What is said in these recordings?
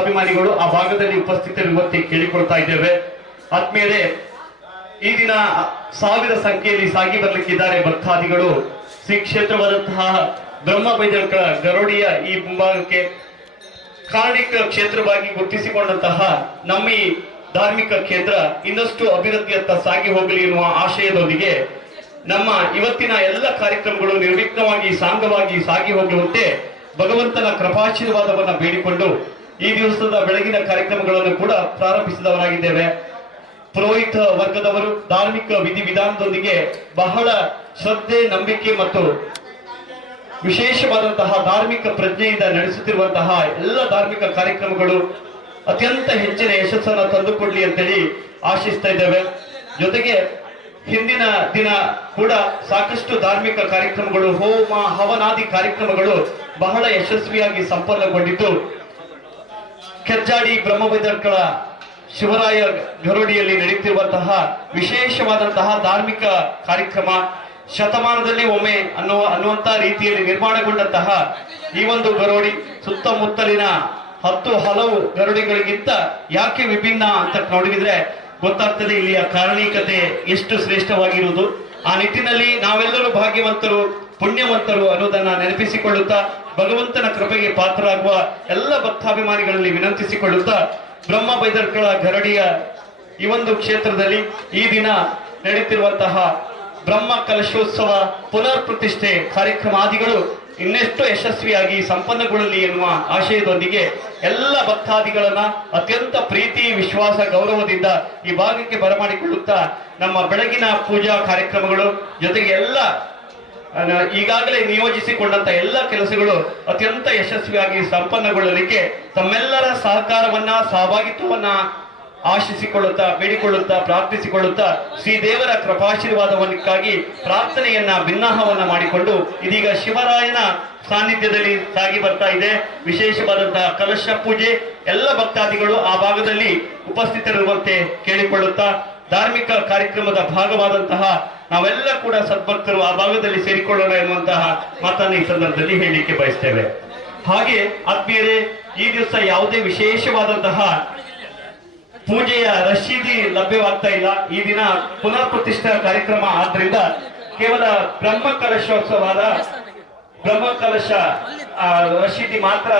ಅಭಿಮಾನಿಗಳು ಆ ಭಾಗದಲ್ಲಿ ಉಪಸ್ಥಿತರಿರುವಂತೆ ಕೇಳಿಕೊಳ್ತಾ ಇದ್ದೇವೆ. ಆತ್ಮೀಯರೇ, ಈ ದಿನ 1000 ಸಂಖ್ಯೆಯಲ್ಲಿ ಸಾಗಿ ಬರಲಿಕ್ಕಿದ್ದಾರೆ ಭಕ್ತಾದಿಗಳು. ಶ್ರೀ ಕ್ಷೇತ್ರವಾದಂತಹ ಬ್ರಹ್ಮಬೈದರ್ಕಳ ಗರೋಡಿಯ ಈ ಮುಂಭಾಗಕ್ಕೆ ಕಾರ್ಣಿಕ ಕ್ಷೇತ್ರವಾಗಿ ಗುರುತಿಸಿಕೊಂಡಂತಹ ನಮ್ಮ ಈ ಧಾರ್ಮಿಕ ಕ್ಷೇತ್ರ ಇನ್ನಷ್ಟು ಅಭಿವೃದ್ಧಿಯತ್ತ ಸಾಗಿ ಹೋಗಲಿ ಎನ್ನುವ ಆಶಯದೊಂದಿಗೆ ನಮ್ಮ ಇವತ್ತಿನ ಎಲ್ಲ ಕಾರ್ಯಕ್ರಮಗಳು ನಿರ್ವಿಘ್ನವಾಗಿ ಸಾಂಗವಾಗಿ ಸಾಗಿ ಹೋಗುವಂತೆ ಭಗವಂತನ ಕೃಪಾಶೀರ್ವಾದವನ್ನ ಬೇಡಿಕೊಂಡು ಈ ದಿವಸದ ಬೆಳಗಿನ ಕಾರ್ಯಕ್ರಮಗಳನ್ನು ಕೂಡ ಪ್ರಾರಂಭಿಸಿದವರಾಗಿದ್ದೇವೆ. ಪುರೋಹಿತ ವರ್ಗದವರು ಧಾರ್ಮಿಕ ವಿಧಿವಿಧಾನದೊಂದಿಗೆ ಬಹಳ ಶ್ರದ್ಧೆ, ನಂಬಿಕೆ ಮತ್ತು ವಿಶೇಷವಾದಂತಹ ಧಾರ್ಮಿಕ ಪ್ರಜ್ಞೆಯಿಂದ ನಡೆಸುತ್ತಿರುವಂತಹ ಎಲ್ಲ ಧಾರ್ಮಿಕ ಕಾರ್ಯಕ್ರಮಗಳು ಅತ್ಯಂತ ಹೆಚ್ಚಿನ ಯಶಸ್ಸನ್ನು ತಂದುಕೊಡ್ಲಿ ಅಂತೇಳಿ ಆಶಿಸ್ತಾ ಇದ್ದೇವೆ. ಜೊತೆಗೆ ಹಿಂದಿನ ದಿನ ಕೂಡ ಸಾಕಷ್ಟು ಧಾರ್ಮಿಕ ಕಾರ್ಯಕ್ರಮಗಳು, ಹೋಮ ಹವನಾದಿ ಕಾರ್ಯಕ್ರಮಗಳು ಬಹಳ ಯಶಸ್ವಿಯಾಗಿ ಸಂಪನ್ನಗೊಂಡಿದ್ದು ಕೆಜ್ಜಾಡಿ ಬ್ರಹ್ಮಬೈದರ್ಕಳ ಶಿವರಾಯ ಗರೋಡಿಯಲ್ಲಿ ನಡೆಯುತ್ತಿರುವಂತಹ ವಿಶೇಷವಾದಂತಹ ಧಾರ್ಮಿಕ ಕಾರ್ಯಕ್ರಮ ಶತಮಾನದಲ್ಲಿ ಒಮ್ಮೆ ಅನ್ನುವಂತ ರೀತಿಯಲ್ಲಿ ನಿರ್ಮಾಣಗೊಂಡಂತಹ ಈ ಒಂದು ಗರೋಡಿ ಸುತ್ತಮುತ್ತಲಿನ 10 ಹಲವು ಗರೋಡಿಗಳಿಗಿಂತ ಯಾಕೆ ವಿಭಿನ್ನ ಅಂತ ನೋಡಿದ್ರೆ ಗೊತ್ತಾಗ್ತದೆ ಇಲ್ಲಿಯ ಕಾರಣೀಕತೆ ಎಷ್ಟು ಶ್ರೇಷ್ಠವಾಗಿರುವುದು. ಆ ನಿಟ್ಟಿನಲ್ಲಿ ನಾವೆಲ್ಲರೂ ಭಾಗ್ಯವಂತರು, ಪುಣ್ಯವಂತರು ಅನ್ನೋದನ್ನ ನೆನಪಿಸಿಕೊಳ್ಳುತ್ತಾ ಭಗವಂತನ ಕೃಪೆಗೆ ಪಾತ್ರರಾಗುವ ಎಲ್ಲ ಭಕ್ತಾಭಿಮಾನಿಗಳಲ್ಲಿ ವಿನಂತಿಸಿಕೊಳ್ಳುತ್ತಾ ಬ್ರಹ್ಮಬೈದರ್ಕಳ ಗರಡಿಯ ಈ ಒಂದು ಕ್ಷೇತ್ರದಲ್ಲಿ ಈ ದಿನ ನಡೆಯುತ್ತಿರುವಂತಹ ಬ್ರಹ್ಮ ಕಲಶೋತ್ಸವ ಪುನರ್ ಪ್ರತಿಷ್ಠೆ ಕಾರ್ಯಕ್ರಮಾದಿಗಳು ಇನ್ನೆಷ್ಟು ಯಶಸ್ವಿಯಾಗಿ ಸಂಪನ್ನಗೊಳ್ಳಲಿ ಎನ್ನುವ ಆಶಯದೊಂದಿಗೆ ಎಲ್ಲ ಭಕ್ತಾದಿಗಳನ್ನ ಅತ್ಯಂತ ಪ್ರೀತಿ, ವಿಶ್ವಾಸ, ಗೌರವದಿಂದ ಈ ಭಾಗಕ್ಕೆ ಬರಮಾಡಿಕೊಳ್ಳುತ್ತಾ ನಮ್ಮ ಬೆಳಗಿನ ಪೂಜಾ ಕಾರ್ಯಕ್ರಮಗಳು ಜೊತೆಗೆ ಎಲ್ಲ ಈಗಾಗಲೇ ನಿಯೋಜಿಸಿಕೊಂಡಂತ ಎಲ್ಲ ಕೆಲಸಗಳು ಅತ್ಯಂತ ಯಶಸ್ವಿಯಾಗಿ ಸಂಪನ್ನಗೊಳ್ಳಲಿಕ್ಕೆ ತಮ್ಮೆಲ್ಲರ ಸಹಕಾರವನ್ನ, ಸಹಭಾಗಿತ್ವವನ್ನ ಆಶಿಸಿಕೊಳ್ಳುತ್ತಾ, ಬೇಡಿಕೊಳ್ಳುತ್ತಾ, ಪ್ರಾರ್ಥಿಸಿಕೊಳ್ಳುತ್ತಾ ಶ್ರೀದೇವರ ಕೃಪಾಶೀರ್ವಾದವನ್ನಿಕ್ಕಾಗಿ ಪ್ರಾರ್ಥನೆಯನ್ನ ಭಿನ್ನಾಹವನ್ನ ಮಾಡಿಕೊಂಡು ಇದೀಗ ಶಿವರಾಯನ ಸಾನ್ನಿಧ್ಯದಲ್ಲಿ ಸಾಗಿ ಬರ್ತಾ ಇದೆ. ವಿಶೇಷವಾದಂತಹ ಕಲಶ ಪೂಜೆ ಎಲ್ಲ ಭಕ್ತಾದಿಗಳು ಆ ಭಾಗದಲ್ಲಿ ಉಪಸ್ಥಿತರಿರುವಂತೆ ಕೇಳಿಕೊಳ್ಳುತ್ತಾ ಧಾರ್ಮಿಕ ಕಾರ್ಯಕ್ರಮದ ಭಾಗವಾದಂತಹ ನಾವೆಲ್ಲ ಕೂಡ ಸದ್ಭಕ್ತರು ಆ ಭಾಗದಲ್ಲಿ ಸೇರಿಕೊಳ್ಳೋಣ ಎನ್ನುವಂತಹ ಮಾತನ್ನು ಈ ಸಂದರ್ಭದಲ್ಲಿ ಹೇಳಲಿಕ್ಕೆ ಬಯಸ್ತೇವೆ. ಹಾಗೆ ಆತ್ಮೀಯರೇ, ಈ ದಿವಸ ಯಾವುದೇ ವಿಶೇಷವಾದಂತಹ ಪೂಜೆಯ ರಶೀದಿ ಲಭ್ಯವಾಗ್ತಾ ಇಲ್ಲ. ಈ ದಿನ ಪುನರ್ ಪ್ರತಿಷ್ಠಾ ಕಾರ್ಯಕ್ರಮ ಆದ್ರಿಂದ ಕೇವಲ ಬ್ರಹ್ಮ ಕಲಶೋತ್ಸವದ ಬ್ರಹ್ಮ ಕಲಶ ರಶೀದಿ ಮಾತ್ರ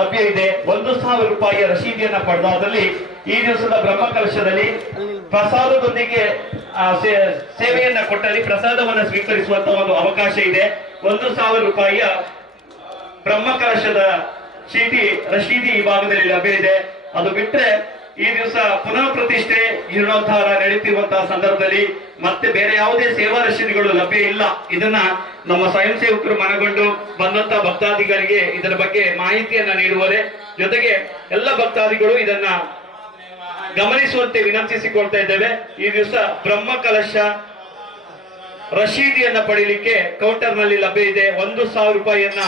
ಲಭ್ಯ ಇದೆ. 1,000 ರೂಪಾಯಿಯ ರಶೀದಿಯನ್ನ ಪಡೆದಾದಲ್ಲಿ ಈ ದಿವಸದ ಬ್ರಹ್ಮ ಕಲಶದಲ್ಲಿ ಪ್ರಸಾದದೊಂದಿಗೆ ಸೇವೆಯನ್ನ ಕೊಟ್ಟಲ್ಲಿ ಪ್ರಸಾದವನ್ನ ಸ್ವೀಕರಿಸುವಂತಹ ಒಂದು ಅವಕಾಶ ಇದೆ. 1,000 ರೂಪಾಯಿಯ ಬ್ರಹ್ಮ ಕಲಶದ ರಶೀದಿ ಈ ಭಾಗದಲ್ಲಿ ಲಭ್ಯ ಇದೆ. ಅದು ಬಿಟ್ರೆ ಈ ದಿವಸ ಪುನಃ ಪ್ರತಿಷ್ಠೆ ಜೀರ್ಣೋದ್ಧಾರ ನಡೆಯುತ್ತಿರುವಂತಹ ಸಂದರ್ಭದಲ್ಲಿ ಮತ್ತೆ ಬೇರೆ ಯಾವುದೇ ಸೇವಾ ರಶೀದಿಗಳು ಲಭ್ಯ ಇಲ್ಲ. ಇದನ್ನ ನಮ್ಮ ಸ್ವಯಂ ಸೇವಕರು ಮನಗೊಂಡು ಬಂದಂತಹ ಭಕ್ತಾದಿಗಳಿಗೆ ಇದರ ಬಗ್ಗೆ ಮಾಹಿತಿಯನ್ನ ನೀಡುವರೆ ಜೊತೆಗೆ ಎಲ್ಲ ಭಕ್ತಾದಿಗಳು ಇದನ್ನ ಗಮನಿಸುವಂತೆ ವಿನಂತಿಸಿಕೊಳ್ತಾ ಇದ್ದೇವೆ. ಈ ದಿವಸ ಬ್ರಹ್ಮ ಕಲಶ ರಶೀದಿಯನ್ನ ಪಡೀಲಿಕ್ಕೆ ಕೌಂಟರ್ ನಲ್ಲಿ ಲಭ್ಯ ಇದೆ. 1,000 ರೂಪಾಯಿಯನ್ನ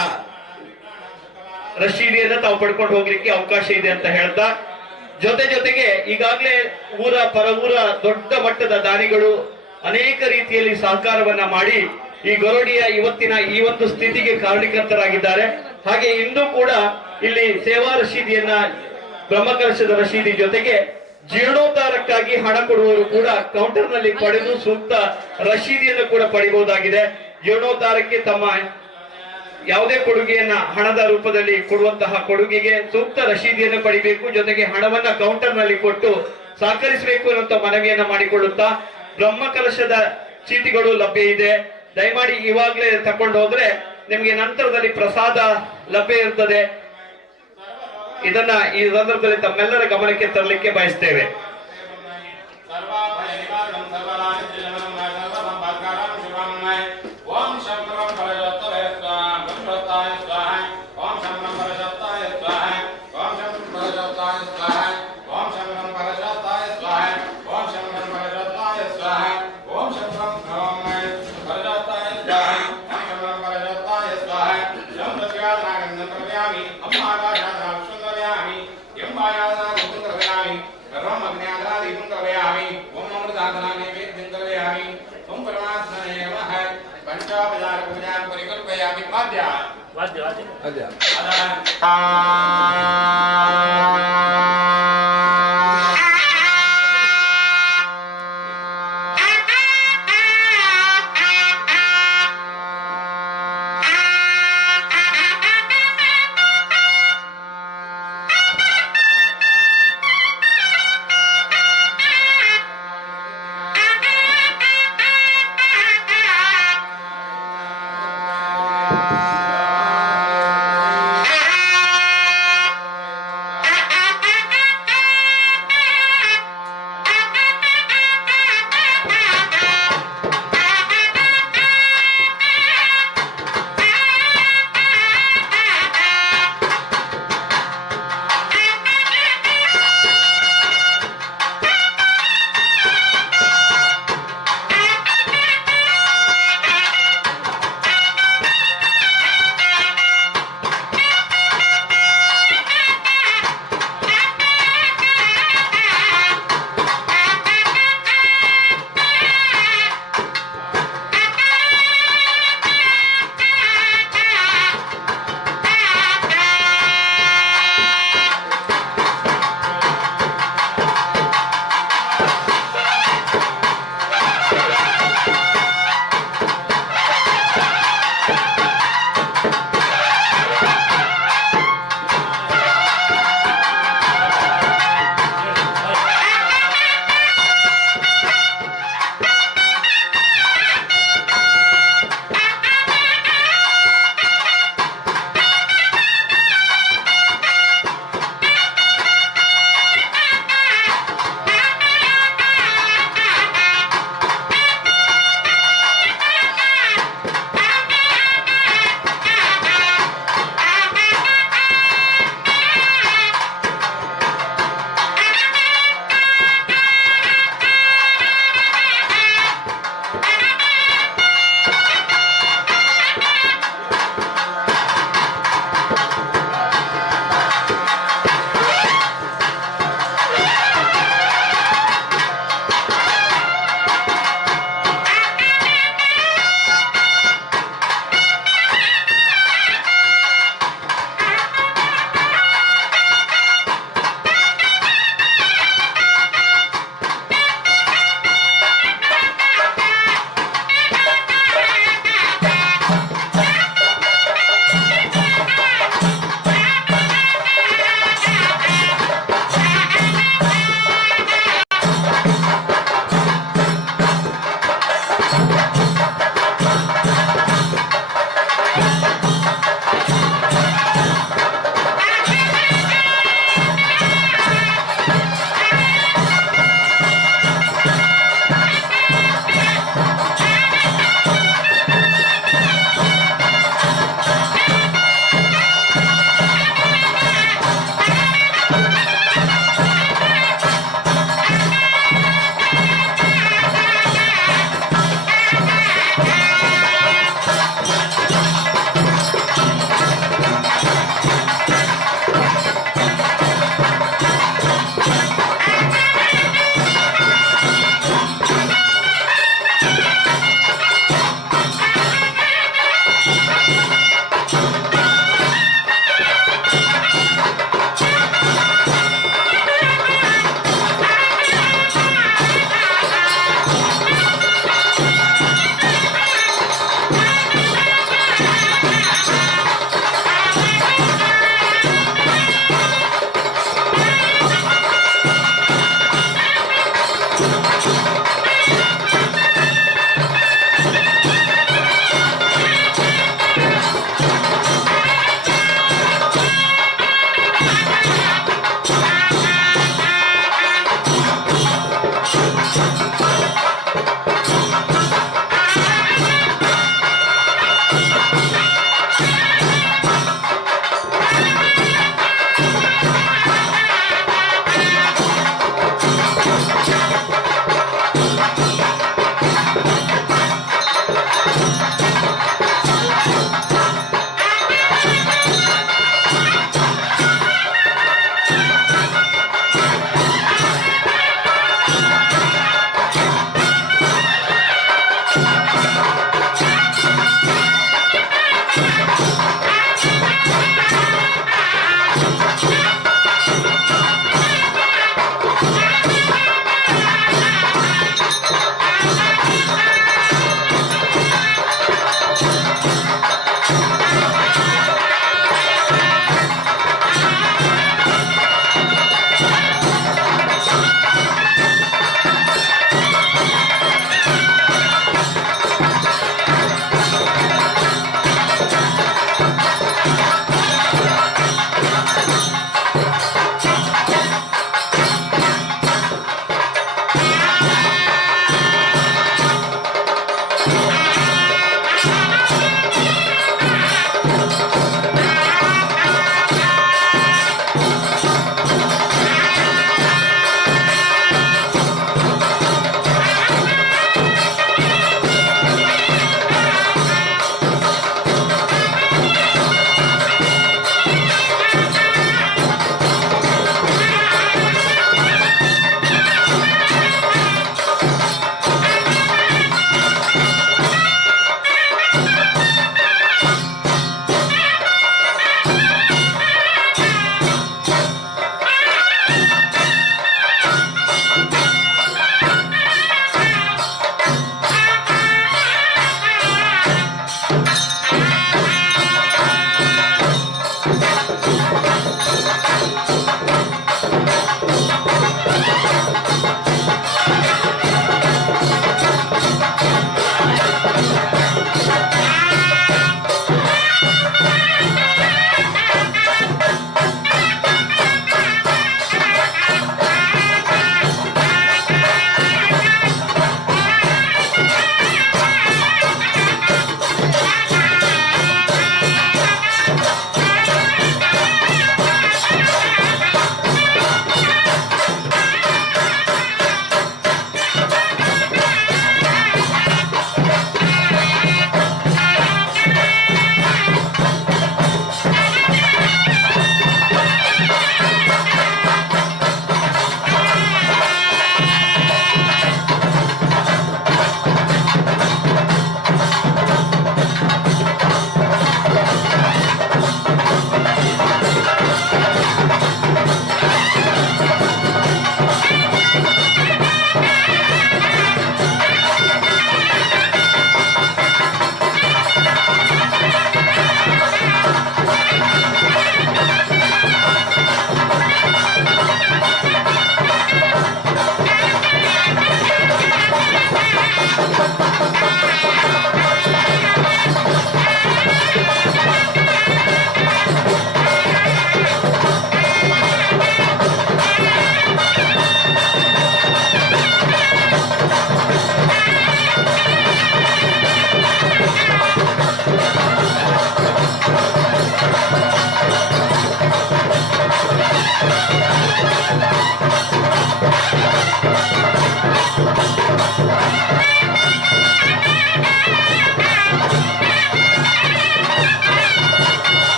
ರಶೀದಿಯನ್ನ ತಾವು ಪಡ್ಕೊಂಡು ಹೋಗ್ಲಿಕ್ಕೆ ಅವಕಾಶ ಇದೆ ಅಂತ ಹೇಳ್ತಾ ಜೊತೆಗೆ ಈಗಾಗಲೇ ಪರವೂರ ದೊಡ್ಡ ಮಟ್ಟದ ದಾನಿಗಳು ಅನೇಕ ರೀತಿಯಲ್ಲಿ ಸಹಕಾರವನ್ನ ಮಾಡಿ ಈ ಗರೋಡಿಯ ಇವತ್ತಿನ ಈ ಒಂದು ಸ್ಥಿತಿಗೆ ಕಾರಣೀಕರ್ತರಾಗಿದ್ದಾರೆ. ಹಾಗೆ ಇಂದು ಕೂಡ ಇಲ್ಲಿ ಸೇವಾ ರಶೀದಿಯನ್ನ ಬ್ರಹ್ಮಕಲಶದ ರಶೀದಿ ಜೊತೆಗೆ ಜೀರ್ಣೋದ್ಧಾರಕ್ಕಾಗಿ ಹಣ ಕೊಡುವವರು ಕೂಡ ಕೌಂಟರ್ ನಲ್ಲಿ ಪಡೆದು ಸೂಕ್ತ ರಶೀದಿಯನ್ನು ಕೂಡ ಪಡೆಯಬಹುದಾಗಿದೆ. ಜೀರ್ಣೋದ್ಧಾರಕ್ಕೆ ತಮ್ಮ ಯಾವುದೇ ಕೊಡುಗೆಯನ್ನ ಹಣದ ರೂಪದಲ್ಲಿ ಕೊಡುವಂತಹ ಕೊಡುಗೆಗೆ ಸೂಕ್ತ ರಶೀದಿಯನ್ನು ಪಡಿಬೇಕು. ಜೊತೆಗೆ ಹಣವನ್ನ ಕೌಂಟರ್ ನಲ್ಲಿ ಕೊಟ್ಟು ಸಹಕರಿಸಬೇಕು ಅನ್ನುವಂತ ಮನವಿಯನ್ನ ಮಾಡಿಕೊಳ್ಳುತ್ತಾ ಬ್ರಹ್ಮ ಕಲಶದ ಚೀಟಿಗಳು ಲಭ್ಯ ಇದೆ. ದಯಮಾಡಿ ಇವಾಗಲೇ ತಕೊಂಡು ಹೋದ್ರೆ ನಿಮ್ಗೆ ನಂತರದಲ್ಲಿ ಪ್ರಸಾದ ಲಭ್ಯ ಇರ್ತದೆ. ಇದನ್ನ ಈ ಸಂದರ್ಭದಲ್ಲಿ ತಮ್ಮೆಲ್ಲರ ಗಮನಕ್ಕೆ ತರಲಿಕ್ಕೆ ಬಯಸ್ತೇವೆ. वाद्य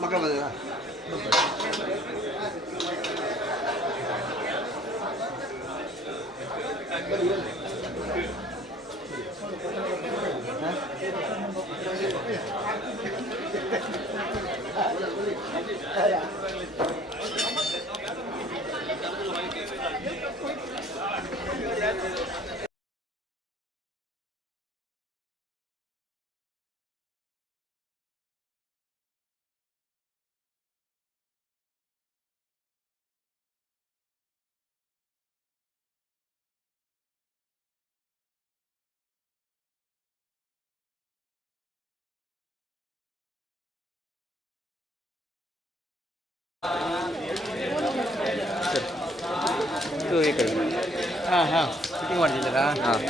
ಮಕ್ಕಳ ಬಂದಿಲ್ಲ ಇದು ಈ ಕಡೆ ಹಾಂ ಹಾಂ ಫಿಟ್ಟಿಂಗ್ ಮಾಡ್ತಿದ್ದೀರಾ ಹಾಂ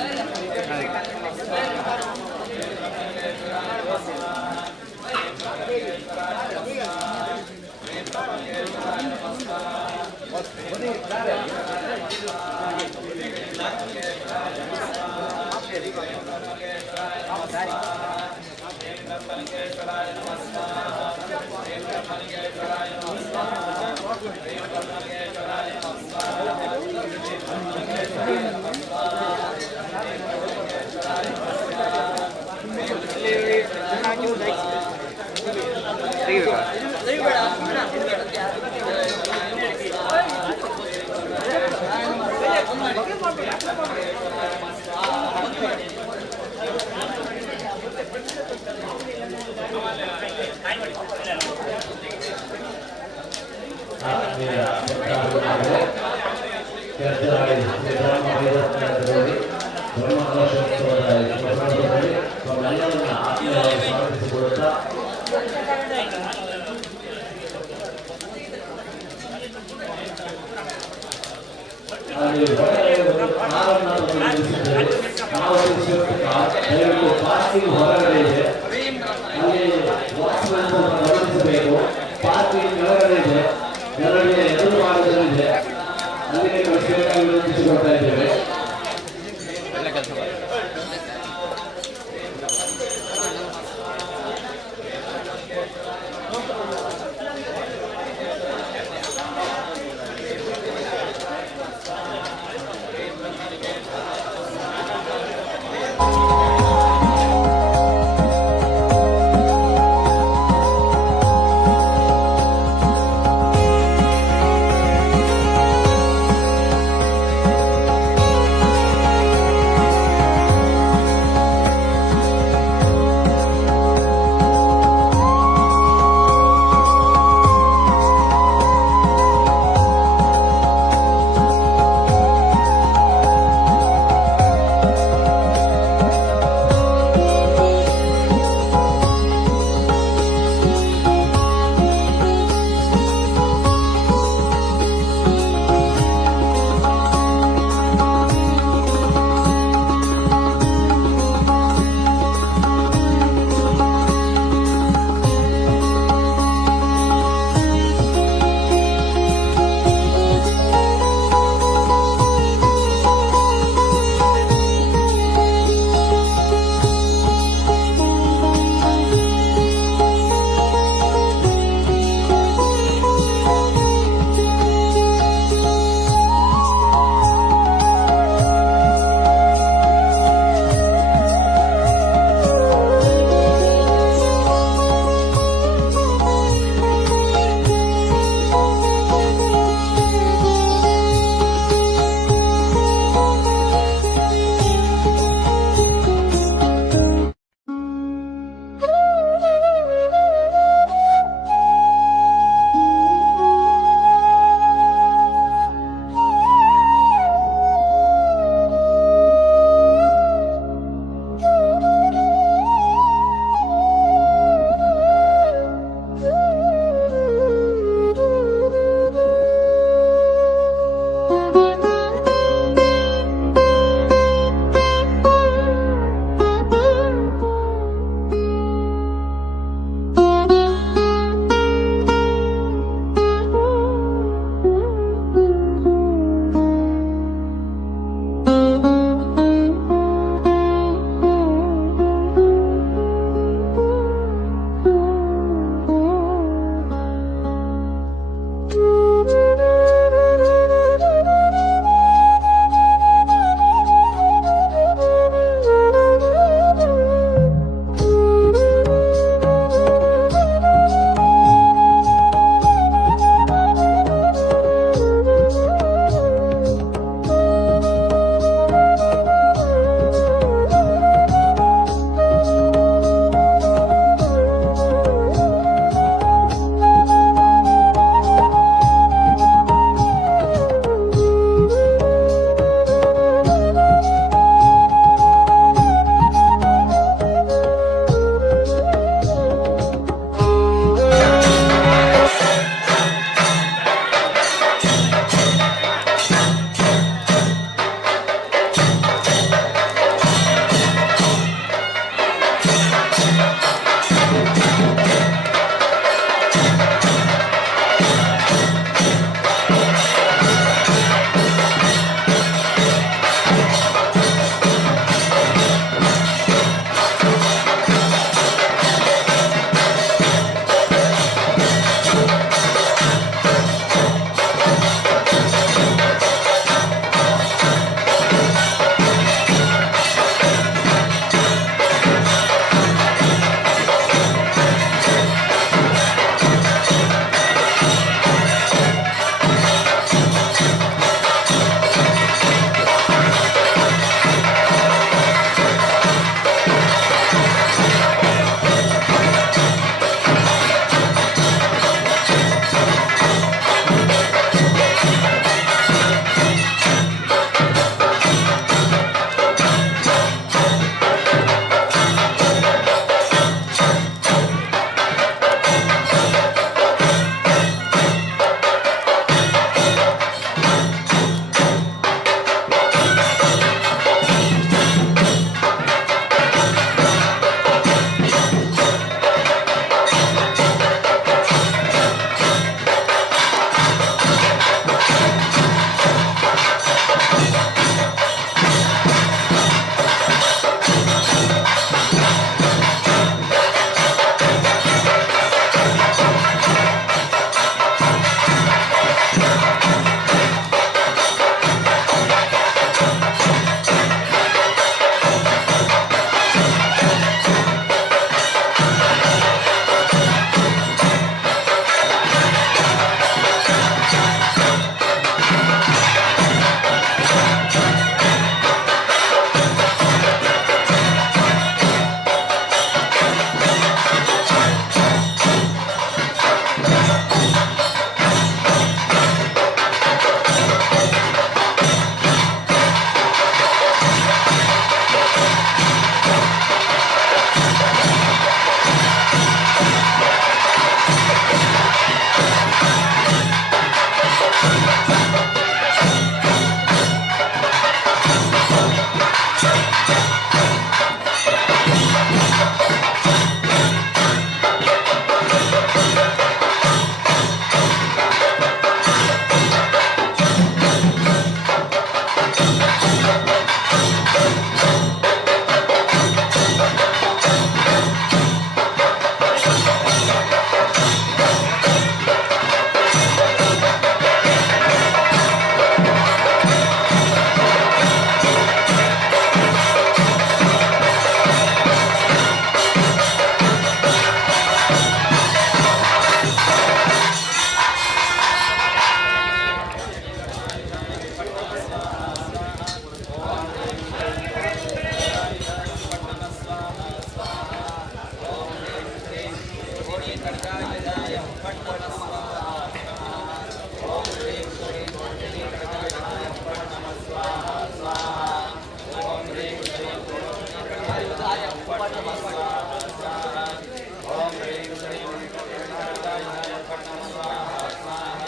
ಹೊರಗಡೆ ಇದೆ ಅಲ್ಲಿ ವಾಚ್ಮನ್ ಗಮನಿಸಬೇಕು. ಪಾರ್ಕಿಂಗ್ ಕೆಳಗಡೆ ಇದೆ, ಕೆಳಗಡೆ ಎದುರು ಮಾರ್ಗದಲ್ಲಿದೆ, ಅಲ್ಲಿಗೆ ಕಳಿಸಬೇಕಾಗಿ ವಿನಂತಿಸಿಕೊಳ್ತಾ ಇದ್ದೇವೆ.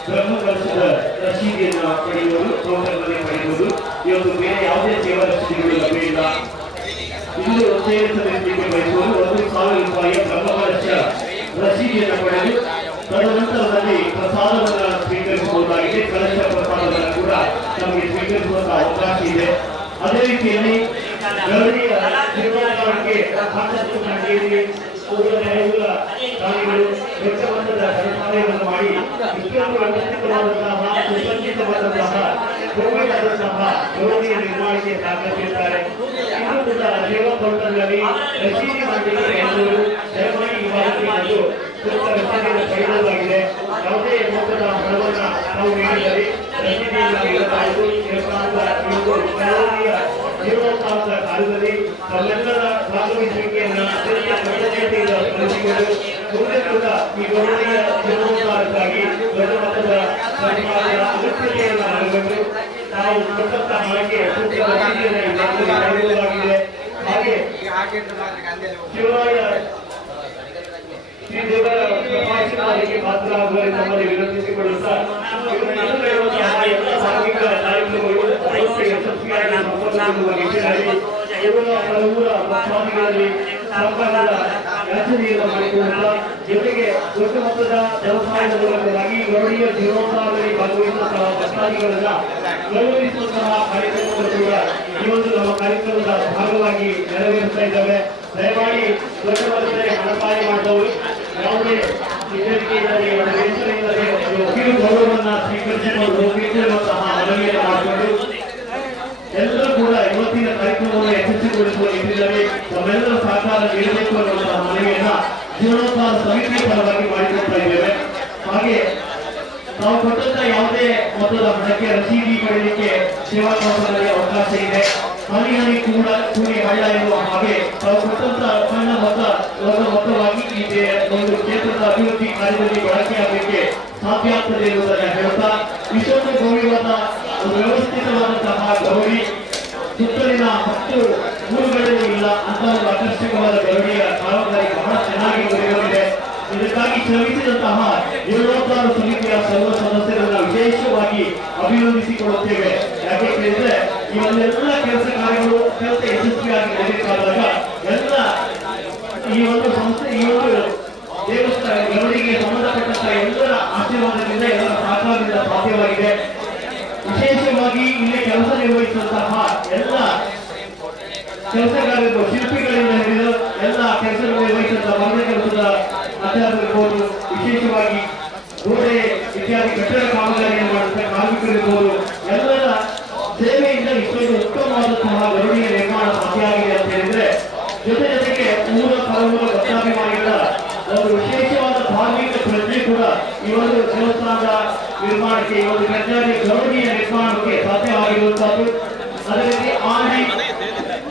ಬ್ರಹ್ಮಕಲಶದ ರಸೀದಿಯನ್ನು ಪಡೆಯುವುದು, ಟೋಟಲ್ನಲ್ಲಿ ಪಡೆಯುವುದು. ಇವತ್ತು ಬೇರೆ ಯಾವುದೇ ಸೇವಾ ರಸೀದಿಗಳು ಲಭ್ಯವಿಲ್ಲ. ಇಂದು ಸೇವಿಸಬೇಕೆಂದು ಬಯಸುವುದು 1,000 ರೂಪಾಯಿಯ ಬ್ರಹ್ಮಕಲಶ ರಸೀದಿಯನ್ನು ಪಡೆದು ತದನಂತರದಲ್ಲಿ ಪ್ರಸಾದವನ್ನು ಸ್ವೀಕರಿಸಬಹುದಾಗಿದೆ. ಕಲಶ ಪ್ರಸಾದವನ್ನು ಕೂಡ ನಮಗೆ ಸ್ವೀಕರಿಸುವಂತಹ ಅವಕಾಶ ಇದೆ. ಅದೇ ರೀತಿಯಲ್ಲಿ ಗೌರಿಯ ಜೀವನಕ್ಕೆ ಸಾಕಷ್ಟು ಮಂಡಿಯಲ್ಲಿ ಪ್ರಾಣಿಗಳು ದೊಡ್ಡ ಮಟ್ಟದ ಸಹಾಯವನ್ನು ಮಾಡಿ ಇಷ್ಟೊಂದು ವ್ಯವಸ್ಥಿತವಾದಂತಹ ಸುಸಜ್ಜಿತವಾದಂತಹ ಕೋವಿಡ್ ಆದಂತಹ ಗೌರಿಯ ನಿರ್ಮಾಣಕ್ಕೆ ಸಹಕರಿಸಿದ್ದಾರೆ. ಇನ್ನೂ ಕೂಡ ಸೇವಾ ಪೋರ್ಟಲ್ನಲ್ಲಿ ರಸೀದಿ ಮಾಡಲಿಕ್ಕೆ ಎಲ್ಲರೂ ದಯಮಾಡಿ ಈ ಭಾಗಕ್ಕೆ ಬಂದು ಸೂಕ್ತ ರಸೀದಿಯನ್ನು ಪಡೆಯಲಾಗಿದೆ. ಯಾವುದೇ ಮೊತ್ತದ ಹಣವನ್ನು ನಾವು ನೀಡಿದರೆ ರಸೀದಿಯನ್ನು ನೀಡಲಾಗುವುದು. ಜೀವನೋತ್ಸವದ ಕಾಲದಲ್ಲಿ ತಮ್ಮೆಲ್ಲರ ಭಾಗವಹಿಸುವಿಕೆಯನ್ನು ಅತ್ಯಂತ ಕಟ್ಟುನಿಟ್ಟಿನಿಂದ ಸ್ಮರಿಸಿಕೊಂಡು ಮುಂದೆ ಕೂಡ ಈ ಗೌರವೀಯ ಜೀವನೋತ್ಸವಕ್ಕಾಗಿ ದೊಡ್ಡ ಮಟ್ಟದ ಸರ್ಕಾರದ ಅಗತ್ಯತೆಯನ್ನು ಮನಗಂಡು ನಾವು ಕೊಟ್ಟಂತಹ ಹಣಕ್ಕೆ ಸೂಕ್ತ ರಸೀದಿಯನ್ನು ಪಡೆಯಲಾಗಿದೆ. ಹಾಗೆ ಶಿವರಾಯ ಶ್ರೀದೇವರ ಪ್ರಭಾಷಣಕ್ಕೆ ಪಾತ್ರರಾಗುವಲ್ಲಿ ನಮ್ಮಲ್ಲಿ ವಿನಂತಿಸಿಕೊಳ್ಳುತ್ತಾ ಎಲ್ಲ ಸಾಂಘಿಕ ಕಾರ್ಯಕ್ರಮಗಳು ಯಶಸ್ವಿಯಾಗಿ ಸಂಪನ್ನಗೊಳ್ಳುವ ನಿಟ್ಟಿನಲ್ಲಿ ಕೇವಲ ಹಲವೂರ ಭಕ್ತಾದಿಗಳಲ್ಲಿ ಸರ್ಕಾರದ ಯೋಜನೆಯನ್ನು ಮಾಡಿಕೊಳ್ಳುತ್ತಾ ಜೊತೆಗೆ ದೊಡ್ಡ ಮೊತ್ತದ ವ್ಯವಸಾಯದ ಮೂಲಕವಾಗಿ ಗೌರಿಯ ಜೀವನೋತ್ಸವದಲ್ಲಿ ಭಾಗವಹಿಸುವಂತಹ ಭಕ್ತಾದಿಗಳನ್ನ ಗೌರವಿಸುವಂತಹ ಕಾರ್ಯಕ್ರಮಗಳು ಕೂಡ ಈ ಒಂದು ನಮ್ಮ ಕಾರ್ಯಕ್ರಮದ ಭಾಗವಾಗಿ ನೆರವೇರಿಸ್ತಾ ಇದ್ದಾವೆ. ದಯಮಾಡಿ ದೊಡ್ಡ ಮೊತ್ತದಲ್ಲಿ ಹಣಪಾಯ ಮಾಡಿದವರು ಯಾವುದೇ ಎಚ್ಚರಿಕೆಯಿಲ್ಲದೆ ವೇತನವಿಲ್ಲದೆ ವಕೀಲ ಗೌರವವನ್ನು ಸ್ವೀಕರಿಸಿಕೊಂಡು ಹೋಗಿರುವಂತಹ ಮನವಿಯನ್ನು ಮಾಡಿಕೊಂಡು ಎಲ್ಲರೂ ಕೂಡ ಇವತ್ತಿನ ಕಾರ್ಯಕ್ರಮವನ್ನು ಯಶಸ್ವಿಗೊಳಿಸುವ ನಿಟ್ಟಿನಲ್ಲಿ ತಮ್ಮೆಲ್ಲರ ಸಹಕಾರ ನೀಡಬೇಕು ಅನ್ನುವಂತಹ ಮನವಿಯನ್ನ ಜೀವನೋತ್ಸವ ಸಮಿತಿ ಪರವಾಗಿ ಮಾಡಿಕೊಳ್ತಾ ಇದ್ದೇವೆ. ಹಾಗೆ ನಾವು ಕೊಟ್ಟಂತ ಯಾವುದೇ ಮೊತ್ತದ ಹಣಕ್ಕೆ ರಸೀದಿ ಪಡೆಯಲಿಕ್ಕೆ ಸೇವಾ ಕೌನ್ಸಿಲಲ್ಲಿ ಅವಕಾಶ ಇದೆ. ಹನಿ ಹನಿ ಕೂಡ ಕೂಡಿ ಹಳ್ಳ ಎನ್ನುವ ಹಾಗೆ ನಾವು ಕೊಟ್ಟಂತ ಸಣ್ಣ ಮೊತ್ತವಾಗಿ ಈ ಒಂದು ಕ್ಷೇತ್ರದ ಅಭಿವೃದ್ಧಿ ಕಾರ್ಯದಲ್ಲಿ ಬಳಕೆಯಾಗಲಿಕ್ಕೆ ಸಾಧ್ಯ ಆಗ್ತದೆ ಎನ್ನುವುದನ್ನು ಹೇಳ್ತಾ ಇಷ್ಟೊಂದು ಗೌರವದ ಒಂದು ವ್ಯವಸ್ಥಿತವಾದಂತಹ ಗೌರಿ ಸುತ್ತಲಿನ 10 ಊರುಗಳಲ್ಲಿ ಇಲ್ಲ ಅಂತ ಒಂದು ಆಕರ್ಷಕವಾದ ಗೌರಿಯ ಕಾಮಗಾರಿ ಬಹಳ ಚೆನ್ನಾಗಿ ನಡೆಯುತ್ತಿದೆ. ಇದಕ್ಕಾಗಿ ಶ್ರಮಿಸಿದಂತಹ 76 ಸಮಿತಿಯ ಸರ್ವ ಸದಸ್ಯರನ್ನು ವಿಶೇಷವಾಗಿ ಅಭಿನಂದಿಸಿಕೊಳ್ಳುತ್ತೇವೆ. ಯಾಕೆ ಕೇಳಿದ್ರೆ ಈ ಒಂದೆಲ್ಲ ಕೆಲಸ ಕಾರ್ಯಗಳು ಅತ್ಯಂತ ಯಶಸ್ವಿಯಾಗಿ ನಡೆಯಬೇಕಾದಾಗ ಎಲ್ಲ ಈ ಒಂದು ಸಂಸ್ಥೆ ಈ ಒಂದು ದೇವಸ್ಥಾನ ಗೌರಿಗೆ ಸಂಬಂಧಪಟ್ಟಂತಹ ಎಲ್ಲರ ಆಶೀರ್ವಾದದಿಂದ ಎಲ್ಲರ ಸಹಕಾರದಿಂದ ಸಾಧ್ಯವಾಗಿದೆ. ವಿಶೇಷವಾಗಿ ಇಲ್ಲಿ ಕೆಲಸ ನಿರ್ವಹಿಸುವಂತಹ ಎಲ್ಲ ಕೆಲಸಗಾರರು ಶಿಲ್ಪಿಗಳಿಂದ ಹಿಡಿದು ಎಲ್ಲ ಕೆಲಸ ನಿರ್ವಹಿಸುವಂತಹ ಮನೆ ಕೆಲಸದ ಅಧ್ಯಾಪಕರಿರ್ಬೋದು, ವಿಶೇಷವಾಗಿ ಗೋಡೆ ಇತ್ಯಾದಿ ಕಟ್ಟಡ ಕಾಮಗಾರಿಯನ್ನು ಮಾಡುವಂತಹ ಕಾರ್ಮಿಕರಿರ್ಬೋದು, ಎಲ್ಲರ ಸೇವೆಯಿಂದ ಇಷ್ಟೊಂದು ಉತ್ತಮವಾದಂತಹ ಗೌರಿಯ ನಿರ್ಮಾಣ ಸಾಧ್ಯ ಆಗಿದೆ ಅಂತ ಹೇಳಿದ್ರೆ ಜೊತೆಗೆ ಮೂಲ ಪರಮೂಲ ಭಕ್ತಾಭಿಮಾನಿಗಳ ಒಂದು ವಿಶೇಷವಾದ ಧಾರ್ಮಿಕ ಪ್ರಜ್ಞೆ ಕೂಡ ಈ ಒಂದು ದೇವಸ್ಥಾನದ ನಿರ್ಮಾಣಕ್ಕೆ ಈ ಒಂದು ಗೌರಿಯ ನಿರ್ಮಾಣಕ್ಕೆ ಸಾಧ್ಯವಾಗಿರುವಂತಹದ್ದು. ಅದೇ ರೀತಿ ಆನೆ,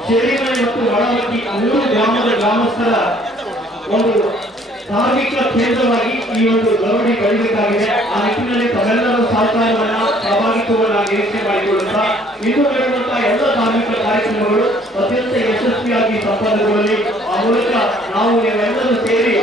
ಶೆರಿಮನೆ ಮತ್ತು ಒಳಮಕ್ಕಿ 3 ಗ್ರಾಮದ ಗ್ರಾಮಸ್ಥರ ಒಂದು ಧಾರ್ಮಿಕ ಕೇಂದ್ರವಾಗಿ ಈ ಒಂದು ಗೌರಿ ಬೆಳೆಯಬೇಕಾಗಿದೆ. ಆ ನಿಟ್ಟಿನಲ್ಲಿ ತಮ್ಮೆಲ್ಲರ ಸಹಕಾರವನ್ನ ಸಹಭಾಗಿತ್ವವನ್ನು ನಿರೀಕ್ಷೆ ಮಾಡಿಕೊಳ್ಳುತ್ತಾ ಇಂದು ನಡೆಯುವಂತಹ ಎಲ್ಲ ಧಾರ್ಮಿಕ ಕಾರ್ಯಕ್ರಮಗಳು ಅತ್ಯಂತ ಯಶಸ್ವಿಯಾಗಿ ಸಂಪನ್ನಗೊಳ್ಳಲಿ. ಆ ಮೂಲಕ ನಾವು ನೀವೆಲ್ಲರೂ ಸೇರಿ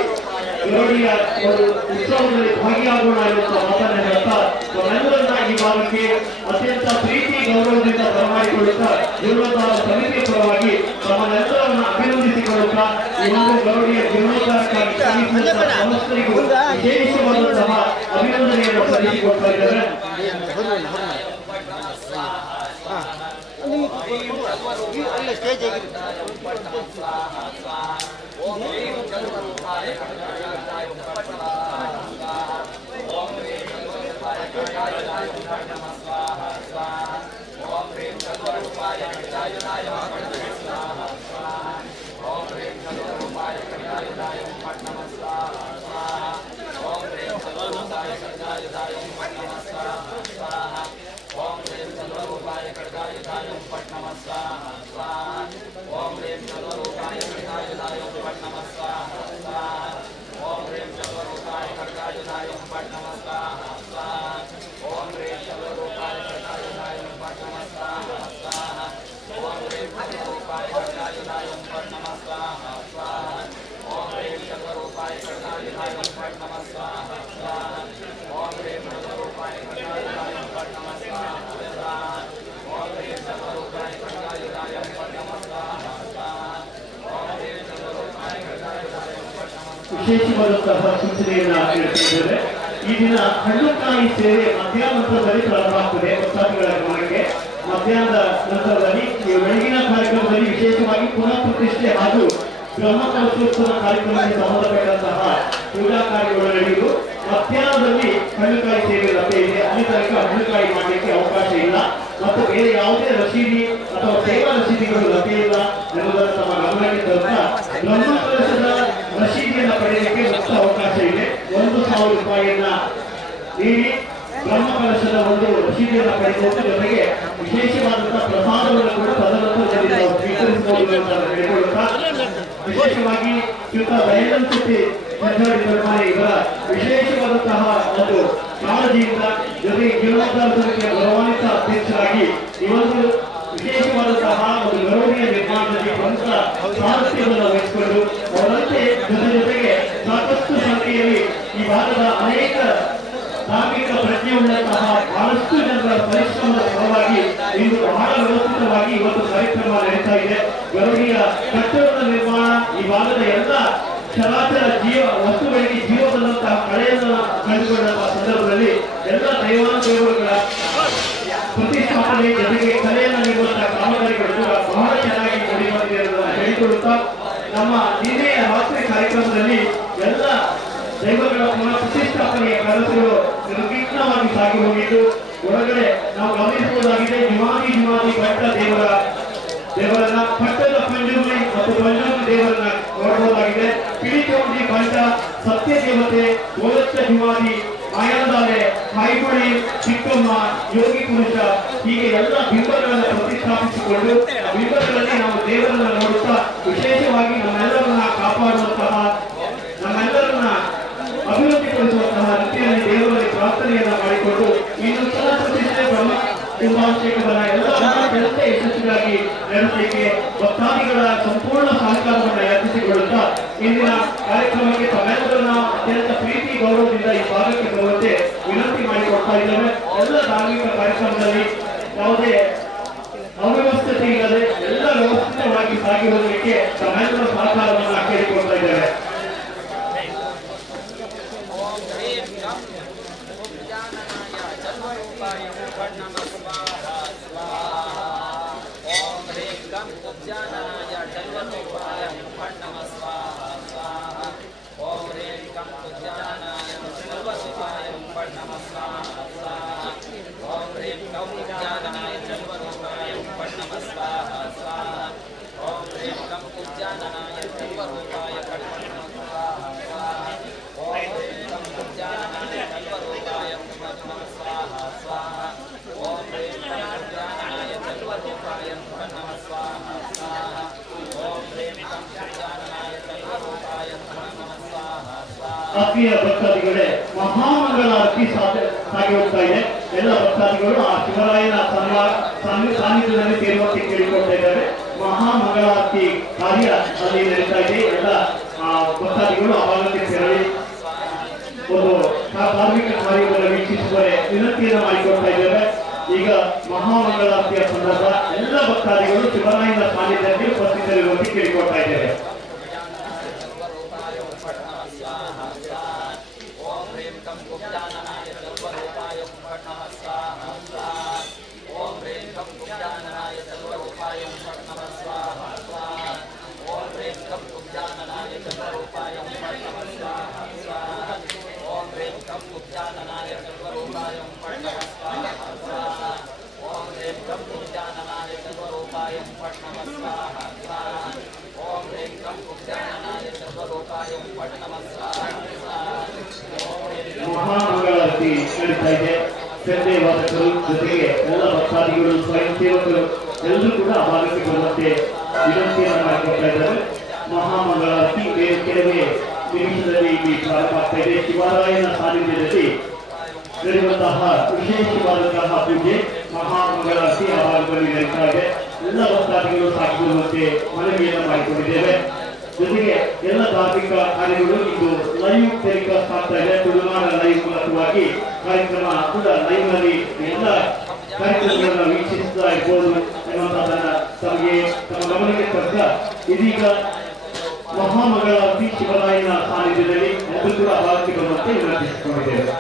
ಗೌರಿಯ ಒಂದು ಉತ್ಸವದಲ್ಲಿ ಭಾಗಿಯಾಗೋಣ ಎನ್ನುವಂತ ಮಾತನ್ನ ಹೇಳ್ತಾ ನಮ್ಮೆಲ್ಲರನ್ನ ಈ ಭಾಗಕ್ಕೆ ಅತ್ಯಂತ ಪ್ರೀತಿ ಗೌರವದಿಂದ ಬರಮಾಡಿಕೊಳ್ಳುತ್ತಾ ಜೀರ್ಣೋದ್ಧಾರ ಸಮಿತಿಯ ಪರವಾಗಿ ತಮ್ಮನ್ನೆಲ್ಲರನ್ನ ಅಭಿನಂದಿಸಿಕೊಳ್ಳುತ್ತಾ ಈ ಒಂದು ಗೌರಿಯ ಜೀರ್ಣೋದ್ಧಾರಕ್ಕಾಗಿ ಶ್ರಮಿಸಿದ ಸಮಸ್ತರಿಗೂ ವಿಶೇಷವಾದಂತಹ ಅಭಿನಂದನೆಯನ್ನು ಸಲ್ಲಿಸಿಕೊಡ್ತಾ ಇದ್ದಾರೆ. ಒಳ್ಳೆ ಸ್ಟೇಜ್ ವಿಶೇಷವಾದಂತಹ ಸೂಚನೆಯನ್ನ ನೀಡುತ್ತಿದ್ದೇವೆ. ಈ ದಿನ ಹಣ್ಣುಕಾಯಿ ಸೇವೆ ಮಧ್ಯಾಹ್ನದಲ್ಲಿ ಪ್ರಾರಂಭ ಆಗ್ತದೆ. ಭಕ್ತಾದಿಗಳ ಗಮನಕ್ಕೆ ಮಧ್ಯಾಹ್ನದ ನಂತರದಲ್ಲಿ ಬೆಳಗಿನ ಕಾರ್ಯಕ್ರಮದಲ್ಲಿ ವಿಶೇಷವಾಗಿ ಪುನಃ ಪ್ರತಿಷ್ಠೆ ಹಾಗೂ ಬ್ರಹ್ಮಕಲಶೋತ್ಸವ ಕಾರ್ಯಕ್ರಮಕ್ಕೆ ಸಂಬಂಧಪಟ್ಟಂತಹ ಪೂಜಾ ಕಾರ್ಯಗಳು ನಡೆಯುವುದು. ಮಧ್ಯಾಹ್ನದಲ್ಲಿ ಹಣ್ಣುಕಾಯಿ ಸೇವೆ ಲಭ್ಯ ಇದೆ. ಅಲ್ಲಿ ತನಕ ಹಣ್ಣುಕಾಯಿ ಮಾಡಲಿಕ್ಕೆ ಅವಕಾಶ ಇಲ್ಲ ಮತ್ತು ಬೇರೆ ಯಾವುದೇ ರಸೀದಿ ಅಥವಾ ಸೇವಾ ರಸೀದಿಗಳು ಲಭ್ಯ ಇಲ್ಲ ಎನ್ನುವುದನ್ನು ತಮ್ಮ ಗಮನಕ್ಕೆ ತರುತ್ತಾ ಬ್ರಹ್ಮಕಲಶದ ರಸೀದಿಯನ್ನು ಪಡೆಯಲಿಕ್ಕೆ ಮುಕ್ತ ಅವಕಾಶ ಇದೆ. 1,000 ರೂಪಾಯಿಯನ್ನ ನೀಡಿ ಬ್ರಹ್ಮಕಲಶದ ಒಂದು ರಸೀದಿಯನ್ನು ಪಡೆಯುವ ಜೊತೆಗೆ ವಿಶೇಷವಾದಂತಹ ಪ್ರಸಾದವನ್ನು ಕೂಡ ತದನಂತರದಲ್ಲಿ ನಾವು ಸ್ವೀಕರಿಸಬಹುದು ಅಂತ ಹೇಳಿಕೊಳ್ಳುತ್ತಾ ವಿಶೇಷವಾಗಿ ಶ್ರೀಯುತ ದಯಾನಂದ ಶೆಟ್ಟಿ ಇವರ ವಿಶೇಷವಾದಂತಹ ಒಂದು ಕಾಳಜಿಯಿಂದ ಜೊತೆಗೆ ಜೀರ್ಣೋದ್ಧಾರ ಸಮಿತಿಯ ಗೌರವಾನ್ವಿತ ಅಧ್ಯಕ್ಷರಾಗಿ ಈ ಒಂದು ವಿಶೇಷವಾದಂತಹ ಒಂದು ಗೌರವೀಯ ನಿರ್ಮಾಣದಲ್ಲಿ ಪ್ರಮುಖ ಸಾರಥ್ಯವನ್ನು ವಹಿಸಿಕೊಂಡು ಅವರಂತೆ ಜೊತೆಗೆ ಸಾಕಷ್ಟು ಸಂಖ್ಯೆಯಲ್ಲಿ ಈ ಭಾಗದ ಅನೇಕ ಧಾರ್ಮಿಕ ಪ್ರಜ್ಞೆಯುಳ್ಳಂತಹ ಬಹಳಷ್ಟು ಜನರ ಪರಿಶ್ರಮದ ಫಲವಾಗಿ ಇಂದು ಬಹಳ ವ್ಯವಸ್ಥಿತವಾಗಿ ಇವತ್ತು ಕಾರ್ಯಕ್ರಮ ನಡೀತಾ ಇದೆ. ಗೌರವೀಯ ಕಟ್ಟಡದ ನಿರ್ಮಾಣ ಈ ಭಾಗದ ಎಲ್ಲ ಚರಾಚರ ವಸ್ತುಗಳಿಗೆ ಜೀವದಂತಹ ಕಳೆಯನ್ನು ಕಂಡುಕೊಂಡಂತಹ ಸಂದರ್ಭದಲ್ಲಿ ಎಲ್ಲ ದೇವಾನುದೇವರುಗಳ ಪ್ರತಿಷ್ಠಾಪನೆ ಜೊತೆಗೆ ಕಲೆಯನ್ನು ನೀಡುವಂತಹ ಕಾಮಗಾರಿಗಳು ಕೂಡ ಬಹಳ ಚೆನ್ನಾಗಿ ನಡೆಯುವಂತೆ ಹೇಳಿಕೊಳ್ಳುತ್ತಾ ನಮ್ಮ ನಿನ್ನೆಯ ರಾತ್ರಿ ಕಾರ್ಯಕ್ರಮದಲ್ಲಿ ಎಲ್ಲ ದೈವಗಳ ಪುನಃ ಪ್ರತಿಷ್ಠಾಪನೆಯ ಕೆಲಸಗಳು ನಿರ್ವಿಘ್ನವಾಗಿ ಸಾಗಿ ಹೋಗಿದ್ದು ಒಳಗಡೆ ನಾವು ಗಮನಿಸಬಹುದಾಗಿದೆ. ಹಿಮಾದಿ ಭಟ್ಟ ದೇವರನ್ನ ಪಟ್ಟದ ಪಂಜುರ್ಲಿ ಮತ್ತು ಪಂಜುರ್ಲಿ ದೇವರನ್ನ ನೋಡಬಹುದಾಗಿದೆ. ಪಿಳಿಚೌಂಡಿ ಭಟ್ಟ ಸತ್ಯ ದೇವತೆ ಗೋಲಚ್ಚ ಹಿಮಾದಿ ಮಾಯಾಂದಾಲೆ ಕಾಯ್ಗುಳಿ ಚಿಕ್ಕಮ್ಮ ಯೋಗಿ ಪುರುಷ ಹೀಗೆ ಎಲ್ಲ ಬಿಂಬಗಳನ್ನು ಪ್ರತಿಷ್ಠಾಪಿಸಿಕೊಂಡು ಬಿಂಬಗಳಲ್ಲಿ ನಾವು ದೇವರನ್ನ ನೋಡುತ್ತಾ ವಿಶೇಷವಾಗಿ ನಮ್ಮೆಲ್ಲರನ್ನ ಕಾಪಾಡುವಂತಹ ನಮ್ಮೆಲ್ಲರನ್ನ ಅಭಿವೃದ್ಧಿಪಡಿಸುವಂತಹ ರೀತಿಯಲ್ಲಿ ದೇವರಲ್ಲಿ ಪ್ರಾರ್ಥನೆಯನ್ನ ಮಾಡಿಕೊಂಡು ಇನ್ನು ಪ್ರತಿಷ್ಠೆ ಬ್ರಹ್ಮ ಕುಂಭಾಭಿಷೇಕದ ಎಲ್ಲ ಜನತೆ ಯಶಸ್ವಿಯಾಗಿ ನಡೆಸಲಿಕ್ಕೆ ಭಕ್ತಾದಿಗಳ ಸಂಪೂರ್ಣ ಸಹಕಾರವನ್ನು ಯಾಚಿಸಿಕೊಳ್ಳುತ್ತಾ ಇಂದಿನ ಕಾರ್ಯಕ್ರಮಕ್ಕೆ ತಮ್ಮೆಲ್ಲರನ್ನ ಅತ್ಯಂತ ಪ್ರೀತಿ ಗೌರವದಿಂದ ಈ ಭಾಗಕ್ಕೆ ಬರುವಂತೆ ವಿನಂತಿ ಮಾಡಿಕೊಡ್ತಾ ಇದ್ದೇವೆ. ಎಲ್ಲ ಧಾರ್ಮಿಕ ಕಾರ್ಯಕ್ರಮದಲ್ಲಿ ಯಾವುದೇ ಅವ್ಯವಸ್ಥತೆ ಇಲ್ಲದೆ ಎಲ್ಲ ವ್ಯವಸ್ಥಿತವಾಗಿ ಸಾಗಿ ಹೋಗಲಿಕ್ಕೆ ತಮ್ಮೆಲ್ಲರ ಸಹಕಾರವನ್ನು ಕೇಳಿಕೊಳ್ತಾ ಇದ್ದೇವೆ. ಆತ್ಮೀಯ ಭಕ್ತಾದಿಗಳೇ, ಮಹಾಮಂಗಳಾರತಿ ಸಾಗಿ ಹೋಗ್ತಾ ಇದೆ. ಎಲ್ಲ ಭಕ್ತಾದಿಗಳು ಆ ಶಿವರಾಯನ ಸಾನ್ನಿಧ್ಯದಲ್ಲಿ ಸೇರುವಂತೆ ಕೇಳಿಕೊಳ್ತಾ ಇದ್ದಾರೆ. ಮಹಾಮಂಗಳಾರತಿ ಕಾರ್ಯ ಅಲ್ಲಿ ನಡೀತಾ ಇದೆ. ಎಲ್ಲ ಭಕ್ತಾದಿಗಳು ಆ ಭಾಗಕ್ಕೆ ತೆರಳಿ ಒಂದು ಧಾರ್ಮಿಕ ಕಾರ್ಯವನ್ನು ವೀಕ್ಷಿಸುವರೆ ವಿನಂತಿಯನ್ನು ಮಾಡಿಕೊಡ್ತಾ ಇದ್ದೇವೆ. ಈಗ ಮಹಾಮಂಗಳಾರತಿಯ ಸಂದರ್ಭ ಎಲ್ಲ ಭಕ್ತಾದಿಗಳು ಶಿವರಾಯನ ಸಾನ್ನಿಧ್ಯದಲ್ಲಿ ಉಪಸ್ಥಿತರಿರುವಂತೆ ಕೇಳಿಕೊಳ್ತಾ ಇದ್ದೇವೆ. ಮಹಾಮಂಗಳಾರತಿ ನಡೀತಾ ಇದೆ. ಶ್ರದ್ಧೆ ವಾದಕರು ಜೊತೆಗೆ ಎಲ್ಲ ಭಕ್ತಾದಿಗಳು ಸ್ವಯಂ ಸೇವಕರು ಎಲ್ಲರೂ ಕೂಡ ಆ ಭಾಗಕ್ಕೆ ಬರುವಂತೆ ವಿನಂತಿಯನ್ನು ಮಾಡಿಕೊಡ್ತಾ ಇದ್ದಾರೆ. ಮಹಾಮಂಗಳಾರತಿ ಕೆಲವೇ ನಿಮಿಷದಲ್ಲಿ ಇಲ್ಲಿ ಪ್ರಾರಂಭ ಆಗ್ತಾ ಇದೆ. ಶಿವರಾಯನ ಸಾನ್ನಿಧ್ಯದಲ್ಲಿ ನಡೆಯುವಂತಹ ವಿಶೇಷವಾದಂತಹ ಪೂಜೆ ಮಹಾಮಂಗಳಾರತಿ ಆ ಭಾಗದಲ್ಲಿ ನಡೀತಾ ಇದೆ. ಎಲ್ಲ ಭಕ್ತಾದಿಗಳು ಸಾಗಿಕೊಳ್ಳುವಂತೆ ಮನವಿಯನ್ನು ಮಾಡಿಕೊಂಡಿದ್ದೇವೆ. ಜೊತೆಗೆ ಎಲ್ಲ ಧಾರ್ಮಿಕ ಕಾರ್ಯಗಳು ಇಂದು ಲೈವ್ ಟೆಲಿಕಾಸ್ಟ್ ಆಗ್ತಾ ಇದೆ. ತುಳುನಾಡ ಲೈವ್ ಮೂಲಕವಾಗಿ ಕಾರ್ಯಕ್ರಮ ಕೂಡ ಲೈವ್ ನಲ್ಲಿ ಎಲ್ಲ ಕಾರ್ಯಕ್ರಮಗಳನ್ನು ವೀಕ್ಷಿಸ್ತಾ ಇರ್ಬೋದು ಎನ್ನುವಂತಹದನ್ನ ತಮಗೆ ತಮ್ಮ ಗಮನಕ್ಕೆ ತಕ್ಕ ಇದೀಗ ಮಹಾಮಂಗಳಾರತಿ ಶಿವರಾಯನ ಸಾನ್ನಿಧ್ಯದಲ್ಲಿ ಎಲ್ಲರೂ ಕೂಡ ಭಾಗಕ್ಕೆ ಬರುವಂತೆ ವಿನಂತಿಸಿಕೊಂಡಿದ್ದೇವೆ.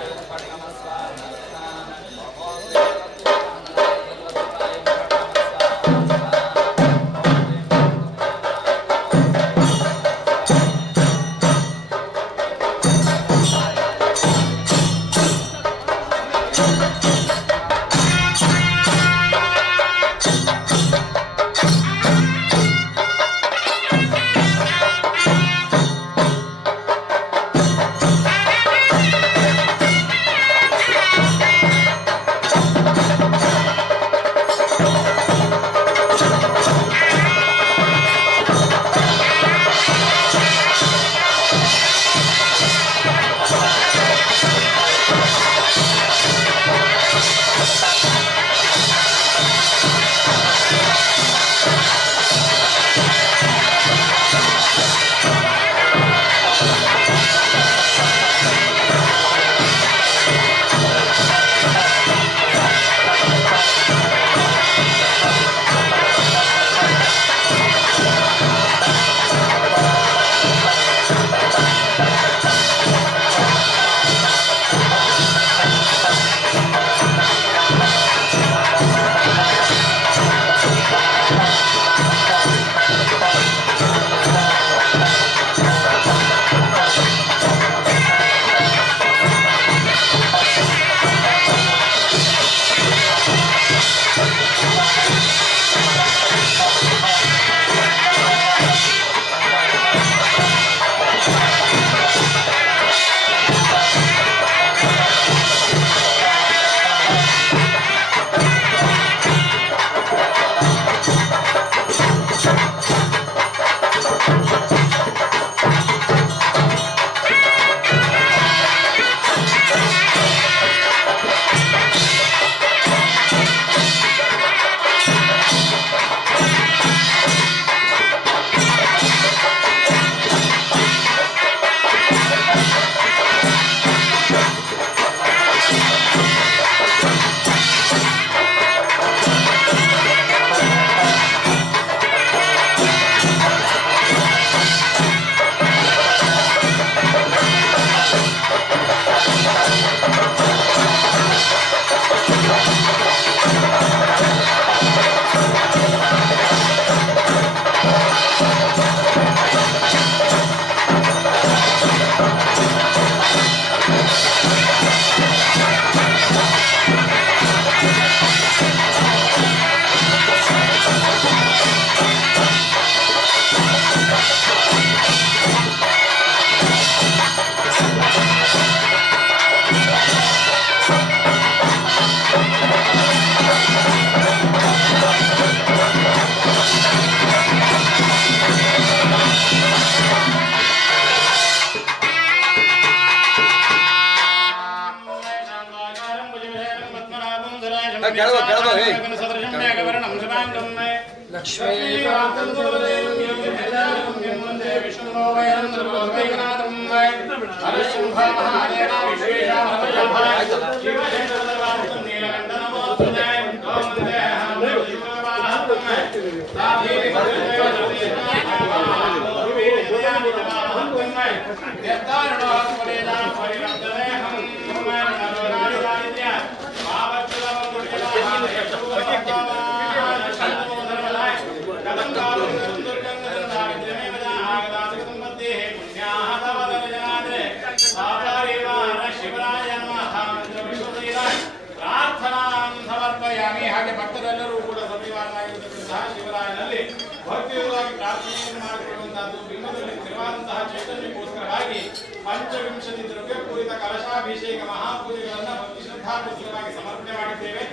ಹಾಗೆ ಭಕ್ತರೆಲ್ಲರೂ ಕೂಡ ಸನ್ನಿವಾರನಾಗಿರತಕ್ಕಂತಹ ಶಿವರಾಯನಲ್ಲಿ ಭಕ್ತಿಯುತವಾಗಿ ಪ್ರಾರ್ಥನೆಯನ್ನು ಮಾಡಿಕೊಳ್ಳುವಂತಹದ್ದು ಬಿಂಬದಲ್ಲಿ ಸ್ಥಿರವಾದಂತಹ ಚೈತನ್ಯಕ್ಕೋಸ್ಕರವಾಗಿ ಪಂಚವಿಂಶತಿ ದ್ರವ್ಯ ಪೂರಿತ ಕಲಶಾಭಿಷೇಕ ಮಹಾಪೂಜೆಗಳನ್ನು ಭಕ್ತಿ ಶ್ರದ್ಧಾಪೂರ್ವಕವಾಗಿ ಸಮರ್ಪಣೆ ಮಾಡಿದ್ದೇವೆ.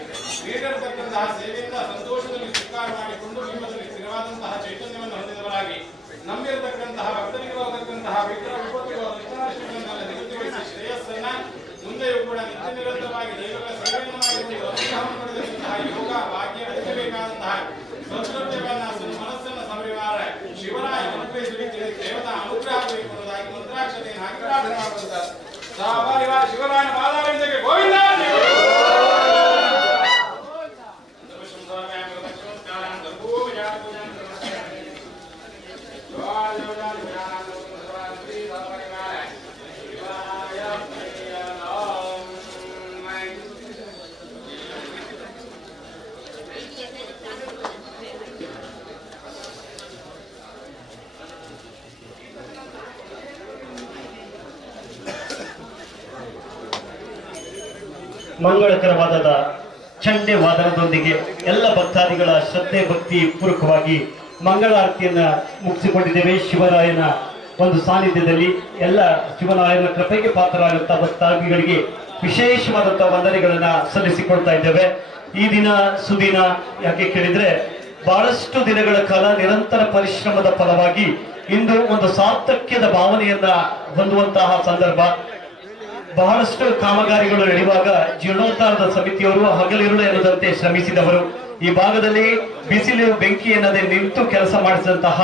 ನೀಡಿರತಕ್ಕಂತಹ ಸೇವೆಯಿಂದ ಸಂತೋಷದಲ್ಲಿ ಸ್ವೀಕಾರ ಮಾಡಿಕೊಂಡು ಬಿಂಬದಲ್ಲಿ ಸ್ಥಿರವಾದಂತಹ ಚೈತನ್ಯವನ್ನು ಹೊಂದಿದವರಾಗಿ ನಂಬಿರತಕ್ಕಂತಹ ಭಕ್ತರಿಗಿರತಕ್ಕಂತಹ ವಿಗ್ರಹ ವಿಪತ್ತುಗಳು ಕೃಷ್ಣಾಷ್ಟಮಿಗಳನ್ನೆಲ್ಲ ನಿಗದಿಗೊಳಿಸಿ ಶ್ರೇಯಸ್ಸನ್ನ ಮುಂದೆಯೂ ಕೂಡ ನಿತ್ಯ ನಿರಂತರವಾಗಿ ದೇವರ ಸೇವೆಯನ್ನು ಮಾಡಿಕೊಂಡು ಅನುಗ್ರಹವನ್ನು ಪಡೆದಂತಹ ಯೋಗ ಭಾಗ್ಯ ಅರಿಯಬೇಕಾದಂತಹ ಸೌಂದರ್ಯವನ್ನ ಮನಸ್ಸನ್ನ ಸಂರಿವಾರ ಶಿವರಾಯ ಅನುಗ್ರಹಿಸಲಿಕ್ಕೆ ದೇವತಾ ಅನುಗ್ರಹ ಬೇಕು ಅನ್ನೋದಾಗಿ ಮಂತ್ರಾಕ್ಷತೆಯನ್ನು ಹಾಕಿ ಪ್ರಾರ್ಥನೆ ಮಾಡುವಂತಹ ಸಹಪರಿವಾರ ಶಿವರಾಯನ ಪಾದಾರವಿಂದಕ್ಕೆ ಗೋವಿಂದ ಮಂಗಳಕರವಾದ ಚಂಡೆ ವಾದನದೊಂದಿಗೆ ಎಲ್ಲ ಭಕ್ತಾದಿಗಳ ಶ್ರದ್ಧೆ ಭಕ್ತಿ ಪೂರ್ವಕವಾಗಿ ಮಂಗಳಾರತಿಯನ್ನ ಮುಗಿಸಿಕೊಂಡಿದ್ದೇವೆ. ಶಿವರಾಯನ ಒಂದು ಸಾನ್ನಿಧ್ಯದಲ್ಲಿ ಎಲ್ಲ ಶಿವರಾಯನ ಕೃಪೆಗೆ ಪಾತ್ರರಾಗುತ್ತಾ ಭಕ್ತಾದಿಗಳಿಗೆ ವಿಶೇಷವಾದಂತಹ ವಂದನೆಗಳನ್ನ ಸಲ್ಲಿಸಿಕೊಳ್ತಾ ಇದ್ದೇವೆ. ಈ ದಿನ ಸುದಿನ ಯಾಕೆ ಕೇಳಿದ್ರೆ ಬಹಳಷ್ಟು ದಿನಗಳ ಕಾಲ ನಿರಂತರ ಪರಿಶ್ರಮದ ಫಲವಾಗಿ ಇಂದು ಒಂದು ಸಾರ್ಥಕ್ಯದ ಭಾವನೆಯನ್ನ ಹೊಂದುವಂತಹ ಸಂದರ್ಭ. ಬಹಳಷ್ಟು ಕಾಮಗಾರಿಗಳು ನಡೆಯುವಾಗ ಜೀರ್ಣೋದ್ಧಾರದ ಸಮಿತಿಯವರು ಹಗಲಿರುಳು ಎನ್ನದಂತೆ ಶ್ರಮಿಸಿದವರು. ಈ ಭಾಗದಲ್ಲಿ ಬಿಸಿಲು ಬೆಂಕಿ ಎನ್ನದೆ ನಿಂತು ಕೆಲಸ ಮಾಡಿಸಿದಂತಹ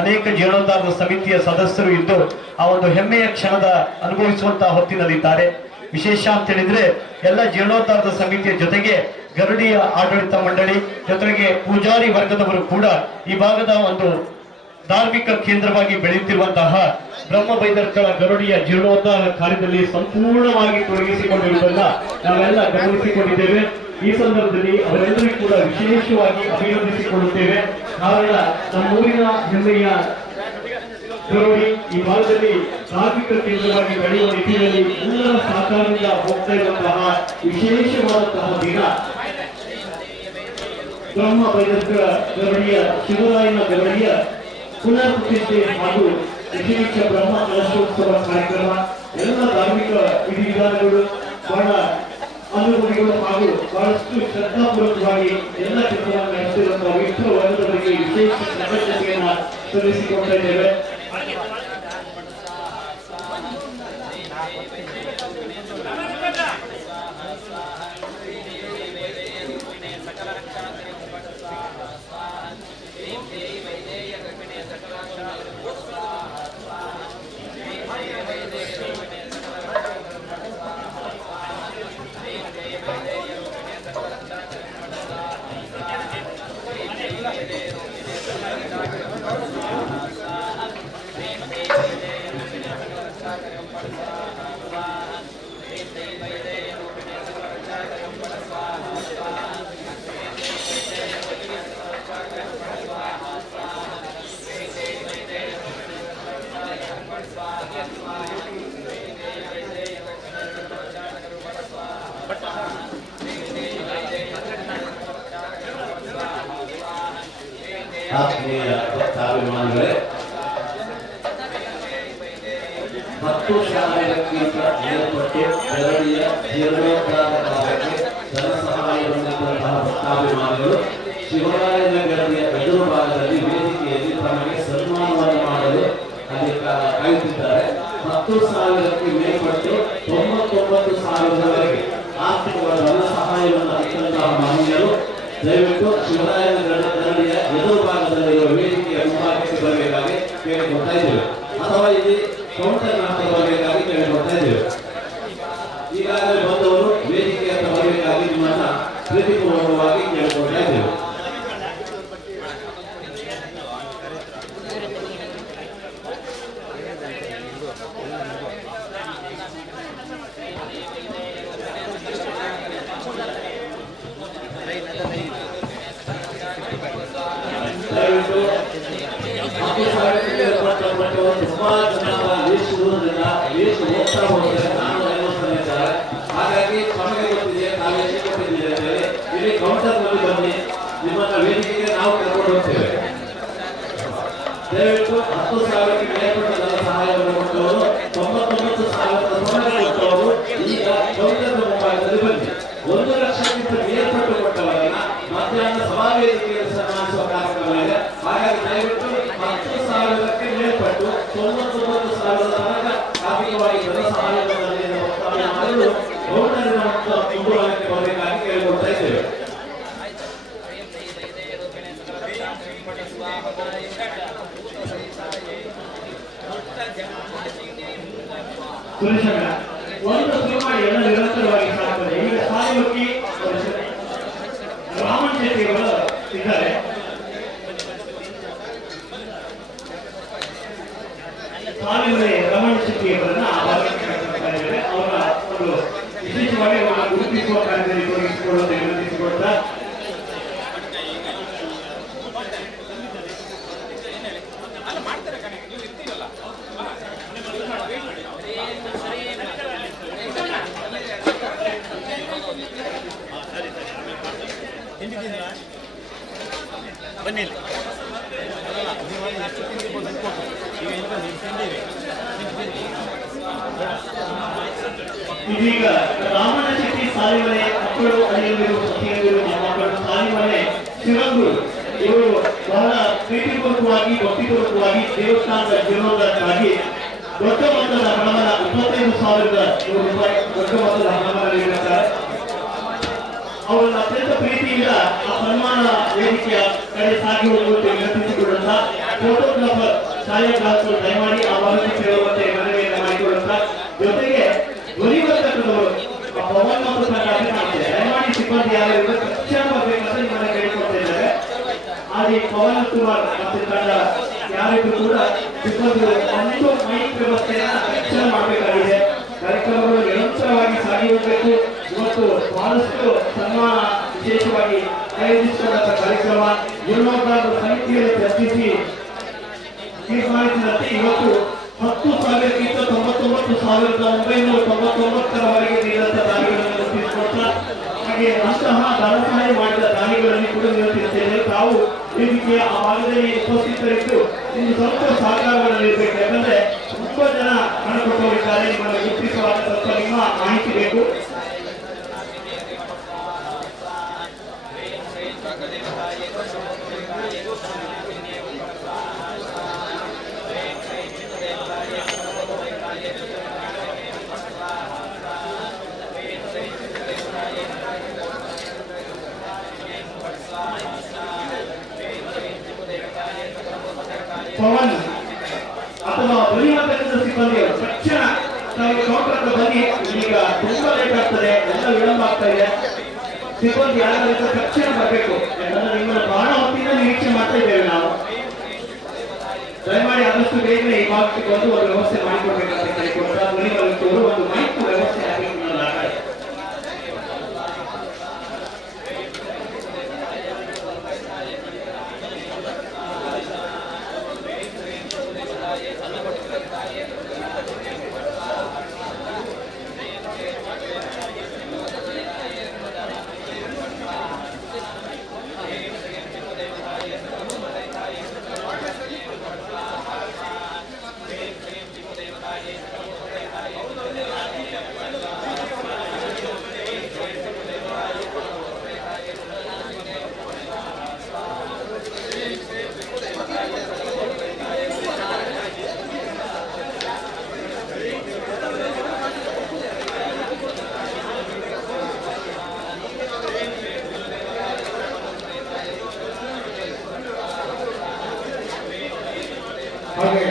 ಅನೇಕ ಜೀರ್ಣೋದ್ಧಾರದ ಸಮಿತಿಯ ಸದಸ್ಯರು ಇದ್ದು ಆ ಒಂದು ಹೆಮ್ಮೆಯ ಕ್ಷಣದ ಅನುಭವಿಸುವಂತಹ ಹೊತ್ತಿನಲ್ಲಿದ್ದಾರೆ. ವಿಶೇಷ ಅಂತ ಹೇಳಿದ್ರೆ ಎಲ್ಲ ಜೀರ್ಣೋದ್ಧಾರದ ಸಮಿತಿಯ ಜೊತೆಗೆ ಗರುಡಿಯ ಆಡಳಿತ ಮಂಡಳಿ ಜೊತೆಗೆ ಪೂಜಾರಿ ವರ್ಗದವರು ಕೂಡ ಈ ಭಾಗದ ಒಂದು ಧಾರ್ಮಿಕ ಕೇಂದ್ರವಾಗಿ ಬೆಳೆಯುತ್ತಿರುವಂತಹ ಬ್ರಹ್ಮ ಬೈದರ್ಕಳ ಗರುಡಿಯ ಜೀರ್ಣೋದ್ಧಾರ ಕಾರ್ಯದಲ್ಲಿ ಸಂಪೂರ್ಣವಾಗಿ ತೊಡಗಿಸಿಕೊಂಡಿರುವುದನ್ನ ನಾವೆಲ್ಲ ಗಮನಿಸಿಕೊಂಡಿದ್ದೇವೆ. ಈ ಸಂದರ್ಭದಲ್ಲಿ ಅವರೆಲ್ಲರಿಗೂ ಕೂಡ ವಿಶೇಷವಾಗಿ ಅಭಿನಂದಿಸಿಕೊಳ್ಳುತ್ತೇವೆ. ಕಾರಣ ನಮ್ಮೂರಿನ ಹೆಮ್ಮೆಯ ಗರುಡಿ ಈ ಭಾಗದಲ್ಲಿ ಧಾರ್ಮಿಕ ಕೇಂದ್ರವಾಗಿ ಬೆಳೆಯುವ ನಿಟ್ಟಿನಲ್ಲಿ ಎಲ್ಲರ ಸಹಕಾರದಿಂದ ಹೋಗ್ತಾ ಇರುವಂತಹ ವಿಶೇಷವಾದಂತಹ ದಿನ ಬ್ರಹ್ಮ ಬೈದರ್ಕಳ ಗರುಡಿಯ ಶಿವರಾಯನ ಗರುಡಿಯ ಪುನರ್ ಪ್ರತಿಷ್ಠೆ ಹಾಗೂ ವಿಶೇಷ ಬ್ರಹ್ಮ ಕಲಶೋತ್ಸವ ಕಾರ್ಯಕ್ರಮ ಎಲ್ಲ ಧಾರ್ಮಿಕ ವಿಧಿವಿಧಾನಗಳು ಬಹಳ ಅನುಭವಿಗಳು ಹಾಗೂ ಬಹಳಷ್ಟು ಶ್ರದ್ಧಾಪೂರ್ವಕವಾಗಿ ಎಲ್ಲ ಕೆಲಸವನ್ನು ನಡೆಸಿರುವಂತಹ ವಿಶ್ವ ವರ್ಗದವರಿಗೆ ವಿಶೇಷ ಕೃತಜ್ಞತೆಯನ್ನು ಸಲ್ಲಿಸಿಕೊಳ್ತಾ ಇದ್ದೇವೆ. ಆತ್ಮೀಯ ಭಕ್ತಾಭಿಮಾನಿಗಳೇ, 10,000ಕ್ಕಿಂತ ಮೇಲ್ಪಟ್ಟು ಗರುಡಿಯ ಜೀರ್ಣೋದ್ಧಾರ ಕಾರ್ಯಕ್ಕೆ ಧನ ಸಹಾಯ ಹೊಂದಿದ್ದಂತಹ ಭಕ್ತಾಭಿಮಾನಿಗಳು ಶಿವರಾಯನ ಗರುಡಿಯ ಎದುರು ಭಾಗದಲ್ಲಿ ವೇದಿಕೆಯಲ್ಲಿ ತಮಗೆ ಸನ್ಮಾನವನ್ನು ಮಾಡಲು ಅಲ್ಲಿ ಕಾಯುತ್ತಿದ್ದಾರೆ. 10,000ಕ್ಕೆ ಮೇಲ್ಪಟ್ಟು 99,000ರವರೆಗೆ ಆರ್ಥಿಕವಾದ ಧನ ಸಹಾಯವನ್ನು ಅತ್ತಂತಹ ಮಹನೀಯರು ದಯವಿಟ್ಟು ಶಿವರಾಯನ ಗರುಡಿಯ ಎದುರು ದಯವಿಟ್ಟು 10,000 ಸುಮಾರು ಜನ ಲಿಸ್ಟ್ ಇರುವುದರಿಂದ ಲಿಸ್ಟ್ ಹೋಗ್ತಾ ಹೋದರೆ ನಾನು ಇದ್ದಾರೆ. ಹಾಗಾಗಿ ನಮಗೆ ಗೊತ್ತಿದೆ ನಾವು ಎಷ್ಟು ಕೊಟ್ಟಿದ್ದೇವೆ ಅಂತ ಹೇಳಿ ಇಲ್ಲಿ ಕೌಂಟರ್ನಲ್ಲಿ ಬನ್ನಿ, ನಿಮ್ಮನ್ನ ವೇದಿಕೆಗೆ ನಾವು ಕರ್ಕೊಂಡು ಹೋಗ್ತೇವೆ. ದಯವಿಟ್ಟು 10,000ಕ್ಕೆ ಮೇಲ್ಪಟ್ಟ ಧನ ಸಹಾಯವನ್ನು ಕೊಟ್ಟವರು 99,000 ಸೊನ್ನೆ ಕೊಟ್ಟವರು ಈಗ ಕೌಂಟರ್ನ ಮುಂಭಾಗದಲ್ಲಿ ಬನ್ನಿ. 1 ಲಕ್ಷಕ್ಕಿಂತ ಮೇಲ್ಪಟ್ಟು ಕೊಟ್ಟವರನ್ನ ಮಧ್ಯಾಹ್ನ ಸಭಾ ವೇದಿಕೆಯಲ್ಲಿ ಸನ್ಮಾನಿಸುವ ಕಾರ್ಯಕ್ರಮ ಇದೆ. ಹಾಗಾಗಿ ದಯವಿಟ್ಟು 10,000ಕ್ಕೆ ಮೇಲ್ಪಟ್ಟು 99,000 ತನಕ ಆರ್ಥಿಕವಾಗಿ ಧನ ಸಹಾಯವನ್ನು ಮಾಡಲು ಕೌಂಟರಿನ ಮುಂಭಾಗಕ್ಕೆ ಬರಬೇಕಾಗಿ ಕೇಳಿಕೊಳ್ತಾ ಇದ್ದೇವೆ. ಸುರೇಶಣ್ಣ ಒಂದು ಸಿನಿಮಾ ಎಲ್ಲ ನಿರಂತರವಾಗಿ ಸಾಗುತ್ತದೆ. ಈಗ ಸಾಲಿಮುಖಿ ರಾಮನ್ ಶೆಟ್ಟಿಯವರು ಇದ್ದಾರೆ. ಸಾಲಿಮುಖಿ ರಮಣ್ ಶೆಟ್ಟಿಯವರನ್ನ ಅವರ ಒಂದು ವಿಶೇಷವಾಗಿ ಗುರುತಿಸುವ ಕಾರ್ಯದಲ್ಲಿ ತೊಡಗಿಸಿಕೊಳ್ಳುವಂತೆ ವಿನಂತಿಸಿಕೊಳ್ತಾ ಬನ್ನಿ. ಇದೀಗ ರಾಮನ ಶೆಟ್ಟಿ ಸಾಲಿಮನೆ ಮಕ್ಕಳು ಅಳಿಯಂದಿರು ಸತಿಯಂದಿರು ಮಕ್ಕಳು ಸಾಲಿಮನೆ ಶಿವಂಗುರು ಇವರು ಬಹಳ ಪ್ರೀತಿಪೂರ್ವಕವಾಗಿ ಭಕ್ತಿಪೂರ್ವಕವಾಗಿ ದೇವಸ್ಥಾನದ ಜೀರ್ಣೋದ್ಧಾರಕ್ಕಾಗಿ ದೊಡ್ಡ ಮೊತ್ತದ ಹಣವನ್ನ 25,000 ರೂಪಾಯಿ ದೊಡ್ಡ ಮೊತ್ತದ ಹಣವನ್ನ ನೀಡುತ್ತಾರೆ. ಅವರನ್ನು ಅತ್ಯಂತ ಪ್ರೀತಿಯಿಂದ ಆ ಸನ್ಮಾನ ವೇದಿಕೆಯ ಕಡೆ ಸಾಗಿ ಹೋಗುವಂತೆ ವಿನಂತಿಸಿಕೊಳ್ಳುತ್ತಾ ಫೋಟೋಗ್ರಾಫರ್ ಛಾಯಾಗ್ರಾಹಕರು ದಯಮಾಡಿ ಆ ಭಾಗಕ್ಕೆ ಸೇರುವಂತೆ ಮನವಿಯನ್ನು ಮಾಡಿಕೊಳ್ಳುತ್ತಾ ಜೊತೆಗೆ ಧ್ವನಿವರ್ಧಕದವರು ಪವನ್ ಮತ್ತು ತಂಡ ಅಭಿನಯಿಸಿದೆ. ದಯಮಾಡಿ ಸಿಬ್ಬಂದಿ ಯಾರು ತಕ್ಷಣ ಬರಬೇಕಂತ ನಿಮ್ಮನ್ನ ಕೇಳಿಕೊಳ್ತಾ ಇದ್ದಾರೆ. ಆದಿ ಪವನ್ ಕುಮಾರ್ ಮತ್ತು ತಂಡ ಯಾರಿಗೂ ಕೂಡ ಸಿಬ್ಬಂದಿ ಒಂದು ಮೈಕ್ ವ್ಯವಸ್ಥೆಯನ್ನ ತಕ್ಷಣ ಮಾಡಬೇಕಾಗಿದೆ. ಕಾರ್ಯಕ್ರಮಗಳು ನಿರಂತರವಾಗಿ ಸಾಗಿ ಹೋಗಬೇಕು. ಇವತ್ತು ಬಹಳಷ್ಟು ಸನ್ಮಾನ ವಿಶೇಷವಾಗಿ ಆಯೋಜಿಸಿಕೊಂಡಂತಹ ಕಾರ್ಯಕ್ರಮ ಜೀರ್ಣೋದ್ಧಾರದ ಸಮಿತಿಯಲ್ಲಿ ಚರ್ಚಿಸಿ ತೀರ್ಮಾನಿಸಿದಂತೆ ಇವತ್ತು 10,000ಕ್ಕಿಂತ 99,999ರವರೆಗೆ ನೀಡಿದಂತಹ ದಾನಿಗಳನ್ನು ಗುರುತಿಸಿಕೊಳ್ತಾ ಹಾಗೆ ಅಂತಹ ಧನ ಸಹಾಯ ಮಾಡಿದ ದಾನಿಗಳಲ್ಲಿ ಕೂಡ ನಿರಂತಿಸುತ್ತೇವೆ. ತಾವು ವೇದಿಕೆಯ ಆ ಭಾಗದಲ್ಲಿ ಉಪಸ್ಥಿತರಿದ್ದು ನಿಮಗೆ ಸ್ವಲ್ಪ ಸಹಕಾರವನ್ನು ನೀಡಬೇಕು. ಯಾಕಂದ್ರೆ ತುಂಬಾ ಜನ ಹಣ ಕೊಟ್ಟವರಿದ್ದಾರೆ. ನಿಮ್ಮನ್ನು ಗುರುತಿಸುವಾಗ ಸ್ವಲ್ಪ ನಿಮ್ಮ ಮಾಹಿತಿ ಬೇಕು. ಪವನ್ ಅಥವಾ ಧ್ವನಿವರ್ಧಕದ ಸಿಬ್ಬಂದಿಗಳು ತಕ್ಷಣ ನಾವು ಕೌಂಟರ್ ಬನ್ನಿ. ಈಗ ತುಂಬಾ ಲೇಟ್ ಆಗ್ತದೆ, ಎಲ್ಲ ವಿಳಂಬ ಆಗ್ತಾ ಇದೆ. ಸಿಬ್ಬಂದಿ ಯಾರಾದ್ರೂ ತಕ್ಷಣ ಬರಬೇಕು. ಯಾಕಂದ್ರೆ ನಿಮ್ಮನ್ನು ಬಹಳ ಹೊತ್ತಿಂದ ನಿರೀಕ್ಷೆ ಮಾಡ್ತಾ ಇದ್ದೇವೆ ನಾವು. ದಯಮಾಡಿ ಆದಷ್ಟು ಬೇಗನೆ ಈ ಭಾಗಕ್ಕೆ ಬಂದು ಒಂದು ವ್ಯವಸ್ಥೆ ಮಾಡಿಕೊಡ್ಬೇಕಂತ ಕೇಳಿಕೊಡ್ತಾ ಧ್ವನಿವರ್ಧಕರು ಒಂದು ಮೈಕ್ ವ್ಯವಸ್ಥೆ ಆಗಬೇಕು. ಹಾಗೆ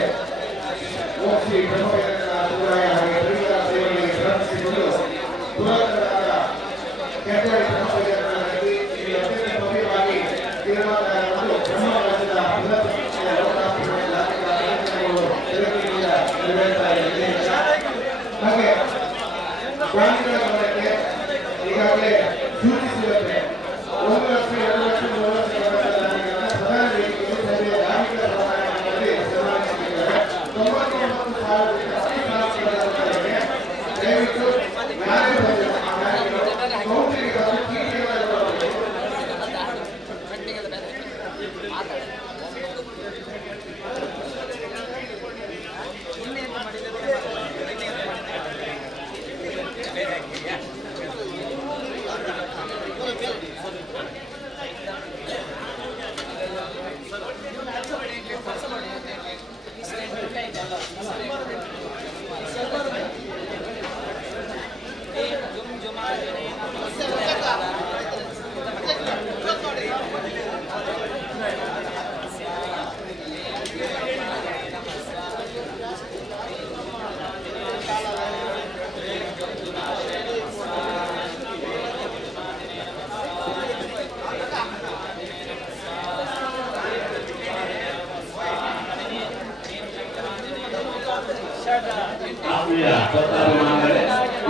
ಓಸಿ ಬ್ರಹ್ಮವೇದನ ಸುರಾಯ ಹಾಗೆ ತ್ರಿವಿಧ ಸೇವೆಗಳಿಗೆ ಗ್ರಹಿಸಿಕೊಂಡು ಪುರಾತನರಾದ ಕೆಟ್ಟಡಿ ಬ್ರಹ್ಮವೇದನ ನದಿ ಇಲ್ಲಿ ಅತ್ಯಂತ ಭವ್ಯವಾಗಿ ತೀರ್ಮಾನವನ್ನು ಬ್ರಹ್ಮರಾಜದ ಬೃಹತ್ ಸಂಖ್ಯೆಯ ಲೋಕಾಪುರದ ಧಾರ್ಮಿಕ ಕಾರ್ಯಕ್ರಮಗಳು ಬೆಳಕಿನಿಂದ ನೆರವೇರ್ತಾ ಇದೆ. ಹಾಗೆ ದಾನಿಗಳ ಗಮನಕ್ಕೆ ಈಗಾಗಲೇ ಸೂಚಿಸಿದಂತೆ 1 ಆತ್ಮೀಯ ಭಕ್ತಾಭಿಮಾನಿಗಳೇ,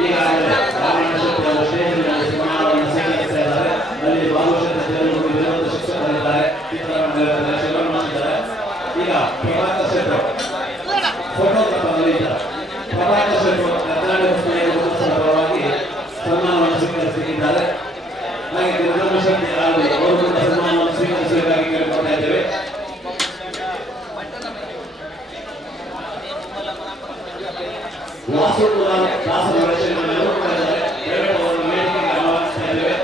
ಈಗಾಗಲೇ ರಾಮಾಯಣ ಶಕ್ತಿಯನ್ನು ಶ್ರೇಷ್ಠ ಸಮಾನವನ್ನು ಸ್ವೀಕರಿಸ್ತಾ ಇದ್ದಾರೆ. ಅಲ್ಲಿ ಭಾಗವಹಿಸಿದ ಜನರು ವಿರೋಧ ಶಿಕ್ಷಕರಿದ್ದಾರೆ, ಚಿತ್ರರಂಗದ ಶಿವನ್ ಮಾಡಿದ್ದಾರೆ. ಈಗ ಪ್ರಭಾಕರ್ ಶೆಟ್ಟಿ ಫೋಟೋಗ್ರಾಫರ್ ಇದ್ದಾರೆ. ಪ್ರಭಾಕರ್ ಶೆಟ್ಟಿ ಕರ್ನಾಟಕ ಸ್ನೇಹಿತರ ಪರವಾಗಿ ಸನ್ಮಾನವನ್ನು ಸ್ವೀಕರಿಸುತ್ತಿದ್ದಾರೆ. ಹಾಗೆ ನಿರ್ಮಲ ಶಕ್ತಿ ಅವರು ಸನ್ಮಾನವನ್ನು ಸ್ವೀಕರಿಸಬೇಕಾಗಿ ಕೇಳಿಕೊಳ್ತಾ ಇದ್ದೇವೆ. ವಾಸುಪುರ ದಾಸರ ವರ್ಷಗಳನ್ನು ನೆರವೇರಿಸಿದ್ದಾರೆ. ಅವರನ್ನು ವೇದಿಕೆಗೆ ಆಹ್ವಾನಿಸ್ತಾ ಇದ್ದೇವೆ.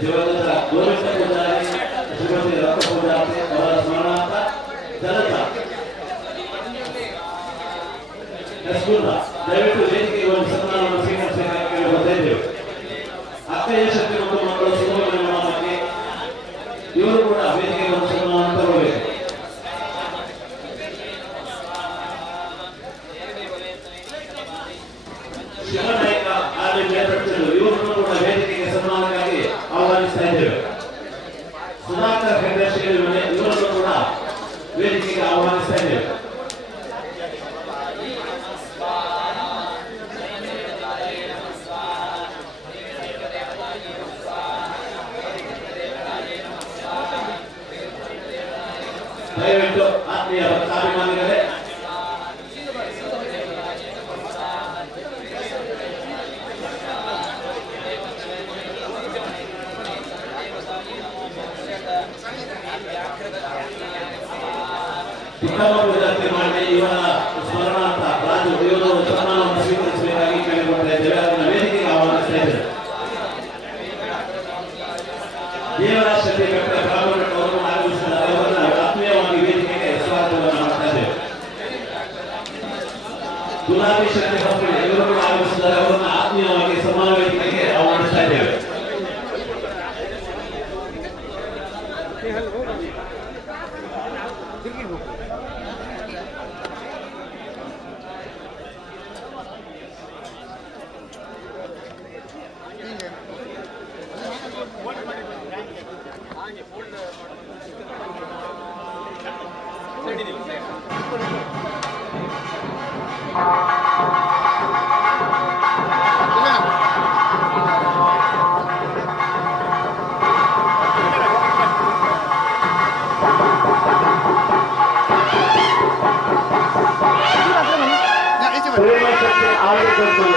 ದಿವಂಗತ ಗೋವಿಂದ ಪೂಜಾರಿ, ಶ್ರೀಮತಿ ರತ್ನ ಪೂಜಾರಿ ಅವರ ಸ್ಮರಣಾರ್ಥ ಜನತಾ ದಯವಿಟ್ಟು ವೇದಿಕೆಗೆ ಒಂದು ಸನ್ಮಾನವನ್ನು ಸ್ವೀಕರಿಸಬೇಕಾಗಿ ಕೇಳಿಕೊಳ್ತಾ ಇದ್ದೇವೆ. ಅಕ್ಕಯ್ಯ ಶಕ್ತಿ ಮತ್ತು ಮಕ್ಕಳು ಸುಬ್ರಹ್ಮಣ್ಯ ಮಾಮಕ್ಕೆ ಇವರು ಕೂಡ ವೇದಿಕೆಗೆ ಒಂದು ಸನ್ಮಾನವನ್ನು ತರಬೇಕು. ಶಿವನಾಯಕ ಆರ್ಮಿ ನೇತೃತ್ವದಲ್ಲಿ ಇವರನ್ನು ಕೂಡ ವೇದಿಕೆಗೆ ಸನ್ಮಾನಕ್ಕಾಗಿ ಆಹ್ವಾನಿಸ್ತಾ ಇದ್ದೇವೆ. ಸುಧಾಕರ್ ಹೆಗ್ಡೆ ಶ್ರೀಮನೆ ಇವರನ್ನು ಕೂಡ ವೇದಿಕೆಗೆ ಆಹ್ವಾನಿಸ್ತಾ ಇದ್ದೇವೆ. ದಯವಿಟ್ಟು ಆತ್ಮೀಯ ಭಕ್ತಾಭಿಮಾನಿಗಳೇ, ವಿಕ್ರಮಪುರದಲ್ಲಿ ಮಾಡಿ ಇವರ ಸ್ಮರಣಾರ್ಥ ರಾಜು ಇವರು ಸನ್ಮಾನವನ್ನು ಸ್ವೀಕರಿಸಬೇಕಾಗಿ ಕೇಳಿಕೊಳ್ತಾ ಇದ್ದೇವೆ. ಅದನ್ನು ವೇದಿಕೆಗೆ ಆಹ್ವಾನಿಸ್ತಾ ಇದ್ದೇವೆ. ದೇವರಾಜ ಶೆಟ್ಟಿ ಬೆಟ್ಟ ಬ್ರಾಹ್ಮಣ ಅವರು ಆಗಮಿಸಿದ್ದಾರೆ. ಅವರನ್ನು ಆತ್ಮೀಯವಾಗಿ ವೇದಿಕೆಗೆ ಸ್ವಾಗತವನ್ನು ಮಾಡ್ತಾ ಇದ್ದೇವೆ. ಗುಲಾಬಿ ಶೆಟ್ಟಿ ಹೊಸಳ್ಳಿ ಇವರು ಆಗಮಿಸಿದ್ದಾರೆ. ಅವರನ್ನು ಆತ್ಮೀಯವಾಗಿ ಸನ್ಮಾನ ವೇದಿಕೆಗೆ ಆಹ್ವಾನಿಸ್ತಾ ಇದ್ದೇವೆ.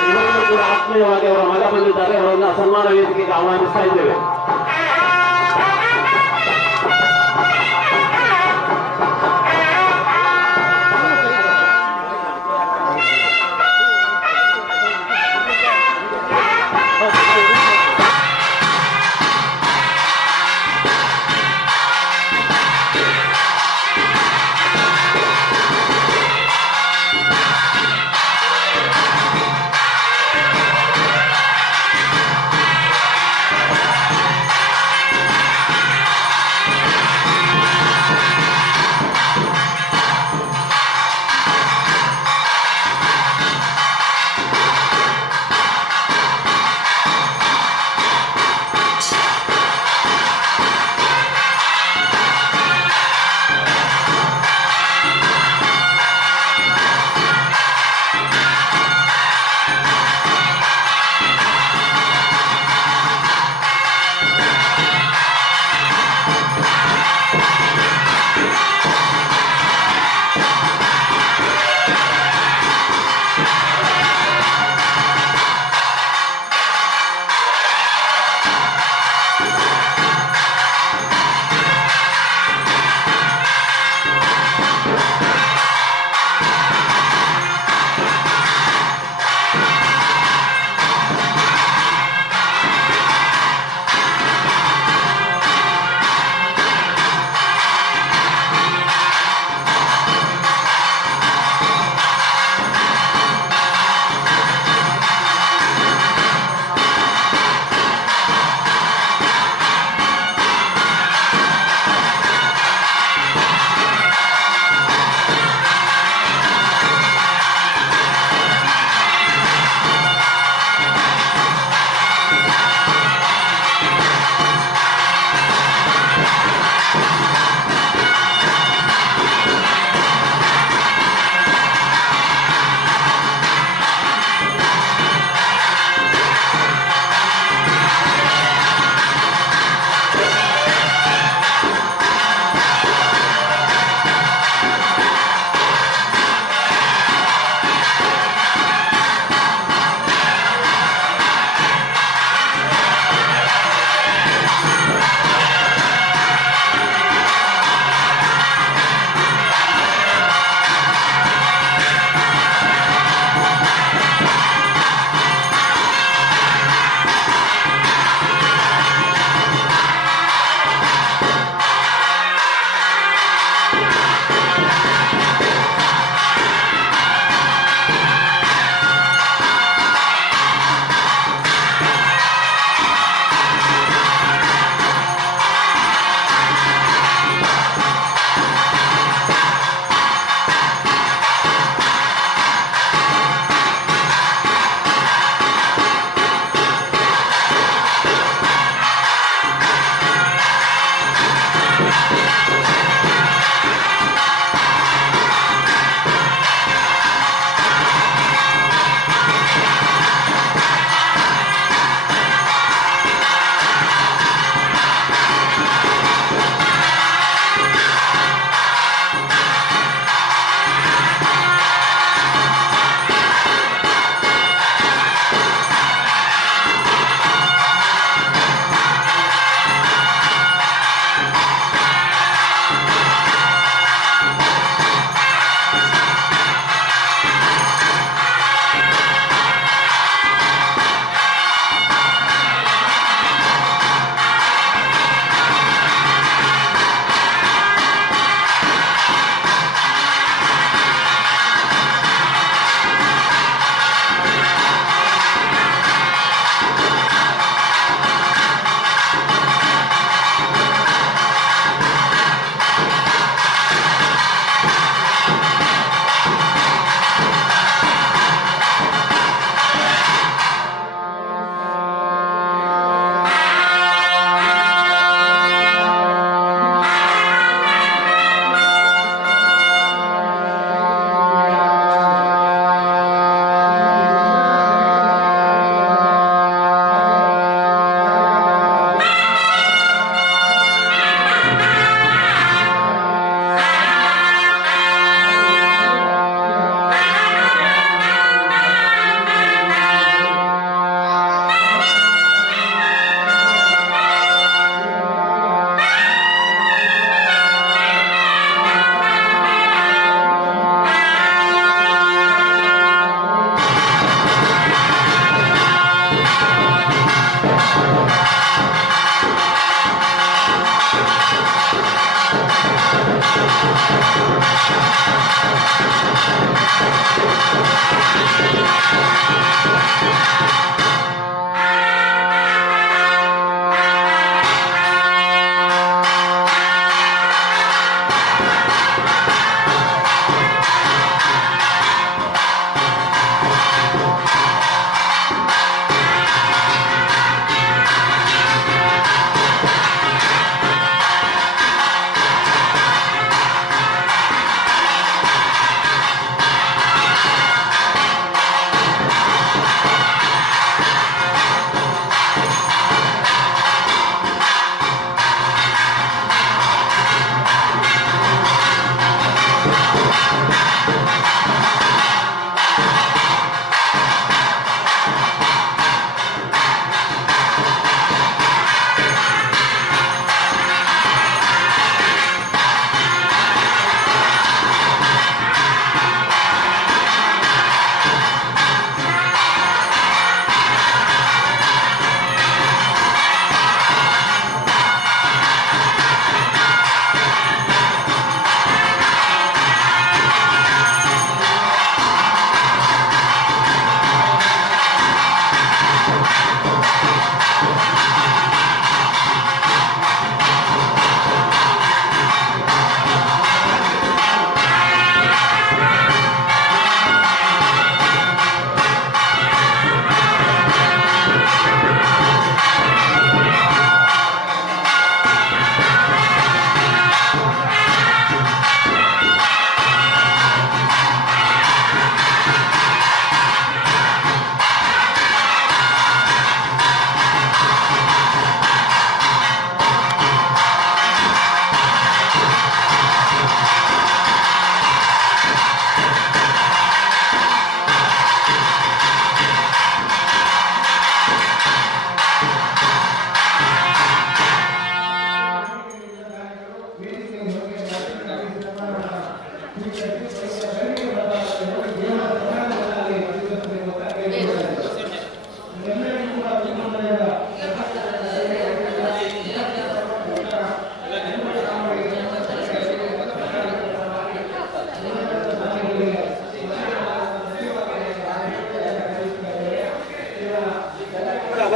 ಇವರನ್ನು ಕೂಡ ಆತ್ಮೀಯವಾಗಿ ಅವರ ಮಗ ಬಂದಿದ್ದಾರೆ. ಅವರನ್ನು ಸನ್ಮಾನ ವೇದಿಕೆಗೆ ಆಹ್ವಾನಿಸ್ತಾ ಇದ್ದೇವೆ.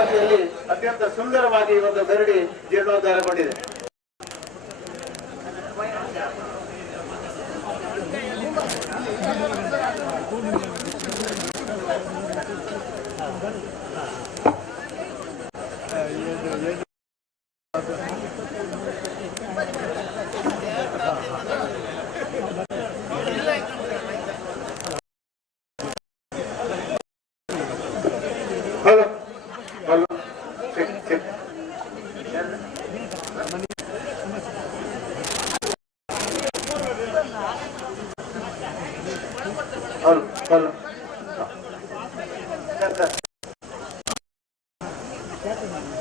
ಪದ್ಧತಿಯಲ್ಲಿ ಅತ್ಯಂತ ಸುಂದರವಾಗಿ ಈ ಒಂದು ಗರಡಿ ಜೀರ್ಣೋದ್ಧಾರಗೊಂಡಿದೆ. Hello hello check check hello hello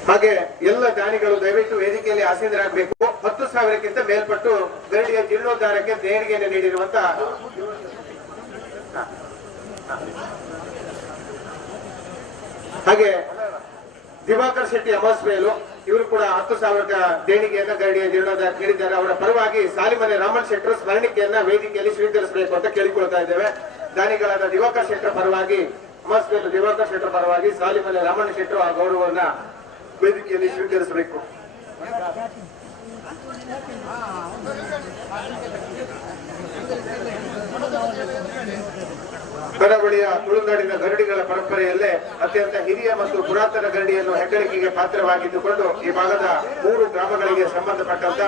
ಹಾಗೆ ಎಲ್ಲ ದಾನಿಗಳು ದಯವಿಟ್ಟು ವೇದಿಕೆಯಲ್ಲಿ ಆಸೀನರಾಗಬೇಕು. 10,000ಕ್ಕಿಂತ ಮೇಲ್ಪಟ್ಟು ಗರಡಿಯ ಜೀರ್ಣೋದ್ಧಾರಕ್ಕೆ ದೇಣಿಗೆಯನ್ನು ನೀಡಿರುವಂತ ಹಾಗೆ ದಿವಾಕರ್ ಶೆಟ್ಟಿ ಅಮಸ್ಬೇಲು ಇವರು ಕೂಡ 10,000 ದೇಣಿಗೆಯನ್ನ ಗರಡಿಯ ಜೀರ್ಣೋದ್ಧಾರ ನೀಡಿದ್ದಾರೆ. ಅವರ ಪರವಾಗಿ ಸಾಲಿಮನೆ ರಾಮನ್ ಶೆಟ್ಟರ್ ಸ್ಮರಣಿಕೆಯನ್ನ ವೇದಿಕೆಯಲ್ಲಿ ಸ್ವೀಕರಿಸಬೇಕು ಅಂತ ಕೇಳಿಕೊಳ್ತಾ ಇದ್ದೇವೆ. ದಾನಿಗಳಾದ ದಿವಾಕರ್ ಶೆಟ್ಟರ್ ಪರವಾಗಿ ಅಮಸ್ಬೇಲು ದಿವಾಕರ್ ಶೆಟ್ಟರ್ ಪರವಾಗಿ ಸಾಲಿಮನೆ ರಾಮನ್ ಶೆಟ್ಟರ್ ಆ ಗೌರವವನ್ನ ವೇದಿಕೆಯಲ್ಲಿ ಸ್ವೀಕರಿಸಬೇಕು. ಕರಾವಳಿಯ ತುಳುನಾಡಿನ ಗರಡಿಗಳ ಪರಂಪರೆಯಲ್ಲೇ ಅತ್ಯಂತ ಹಿರಿಯ ಮತ್ತು ಪುರಾತನ ಗರಡಿಯನ್ನು ಹೆಗ್ಗಳಿಕೆಗೆ ಪಾತ್ರವಾಗಿದ್ದುಕೊಂಡು ಈ ಭಾಗದ 3 ಗ್ರಾಮಗಳಿಗೆ ಸಂಬಂಧಪಟ್ಟಂತ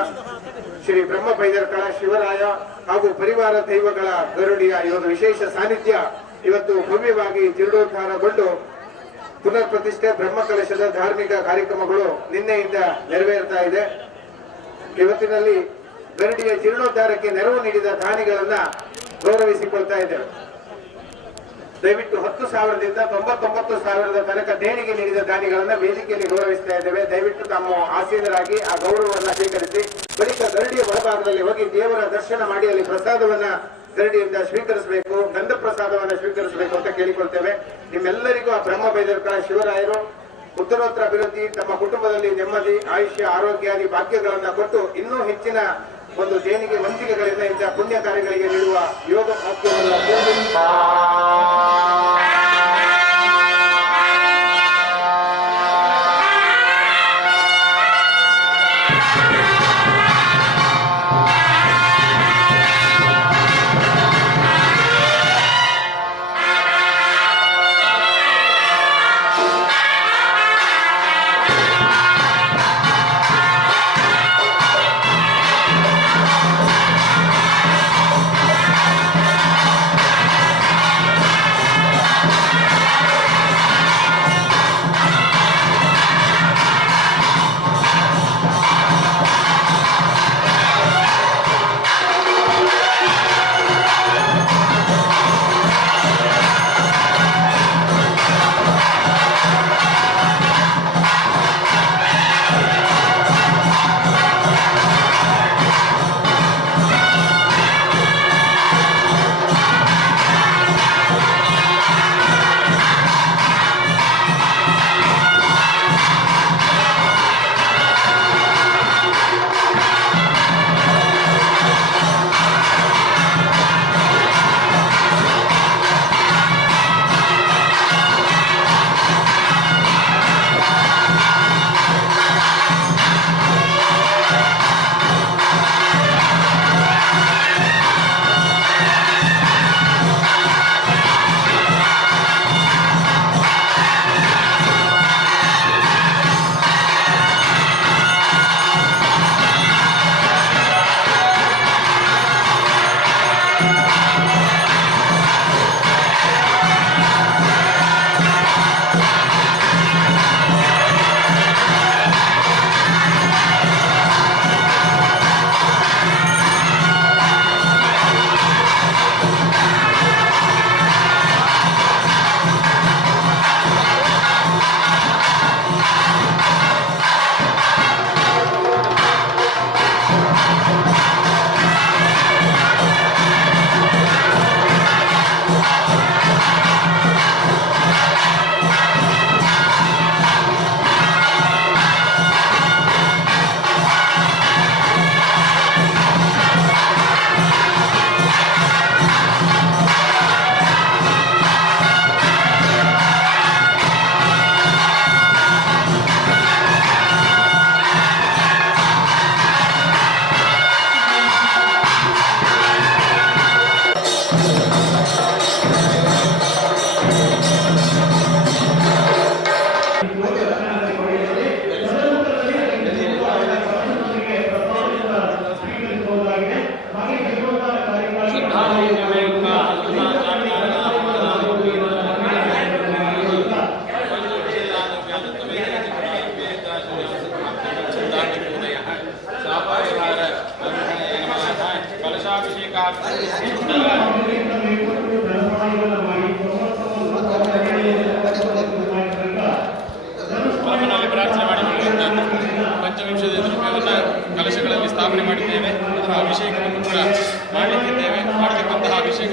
ಶ್ರೀ ಬ್ರಹ್ಮ ಬೈದರ್ಕಳ ಶಿವರಾಯ ಹಾಗೂ ಪರಿವಾರ ದೈವಗಳ ಗರುಡಿಯ ಈ ಒಂದು ವಿಶೇಷ ಸಾನ್ನಿಧ್ಯ ಇವತ್ತು ಭವ್ಯವಾಗಿ ಜೀರ್ಣೋದ್ಧಾರಗೊಂಡು ಪುನರ್ ಪ್ರತಿಷ್ಠೆ ಬ್ರಹ್ಮಕಲಶದ ಧಾರ್ಮಿಕ ಕಾರ್ಯಕ್ರಮಗಳು ನಿನ್ನೆಯಿಂದ ನೆರವೇರ್ತಾ ಇದೆ. ಇವತ್ತಿನಲ್ಲಿ ಗರಡಿಯ ಜೀರ್ಣೋದ್ಧಾರಕ್ಕೆ ನೆರವು ನೀಡಿದ ದಾನಿಗಳನ್ನ ಗೌರವಿಸಿಕೊಳ್ತಾ ಇದ್ದೇವೆ. ದಯವಿಟ್ಟು 10,000ದಿಂದ 99,000 ತನಕ ದೇಣಿಗೆ ನೀಡಿದ ದಾನಿಗಳನ್ನ ವೇದಿಕೆಯಲ್ಲಿ ಗೌರವಿಸ್ತಾ ಇದ್ದೇವೆ. ದಯವಿಟ್ಟು ತಮ್ಮ ಆಸೀನರಾಗಿ ಆ ಗೌರವವನ್ನು ಸ್ವೀಕರಿಸಿ ಬಳಿಕ ಗರಡಿಯ ಒಳಭಾಗದಲ್ಲಿ ಹೋಗಿ ದೇವರ ದರ್ಶನ ಮಾಡಿ ಅಲ್ಲಿ ಪ್ರಸಾದವನ್ನ ಗರಡಿಯಿಂದ ಸ್ವೀಕರಿಸಬೇಕು, ಗಂಧ ಪ್ರಸಾದವನ್ನ ಸ್ವೀಕರಿಸಬೇಕು ಅಂತ ಕೇಳಿಕೊಳ್ತೇವೆ. ನಿಮ್ಮೆಲ್ಲರಿಗೂ ಆ ಬ್ರಹ್ಮ ಬೈದರ್ಕಳ ಶಿವರಾಯರು ಉತ್ತರೋತ್ತರ ಅಭಿವೃದ್ಧಿ, ತಮ್ಮ ಕುಟುಂಬದಲ್ಲಿ ನೆಮ್ಮದಿ, ಆಯುಷ್ಯ, ಆರೋಗ್ಯಾದಿ ಭಾಗ್ಯಗಳನ್ನ ಕೊಟ್ಟು ಇನ್ನೂ ಹೆಚ್ಚಿನ ಒಂದು ದೇಣಿಗೆ ವಂತಿಕೆಗಳಿಂದ ಇಂಥ ಪುಣ್ಯ ಕಾರ್ಯಗಳಿಗೆ ನೀಡುವ ಯೋಗ ಭಾಗ್ಯವನ್ನು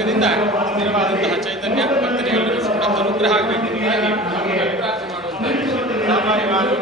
ಮಾರ್ಗದಿಂದ ಸ್ಥಿರವಾದಂತಹ ಚೈತನ್ಯ ಭಕ್ತರಿಗೆಲ್ಲರೂ ಕೂಡ ಅನುಗ್ರಹ ಆಗಬೇಕು ಅಂತ ಪ್ರಾರ್ಥನೆ ಮಾಡುವಂಥ ಸಾಮಾನ್ಯವಾಗಿ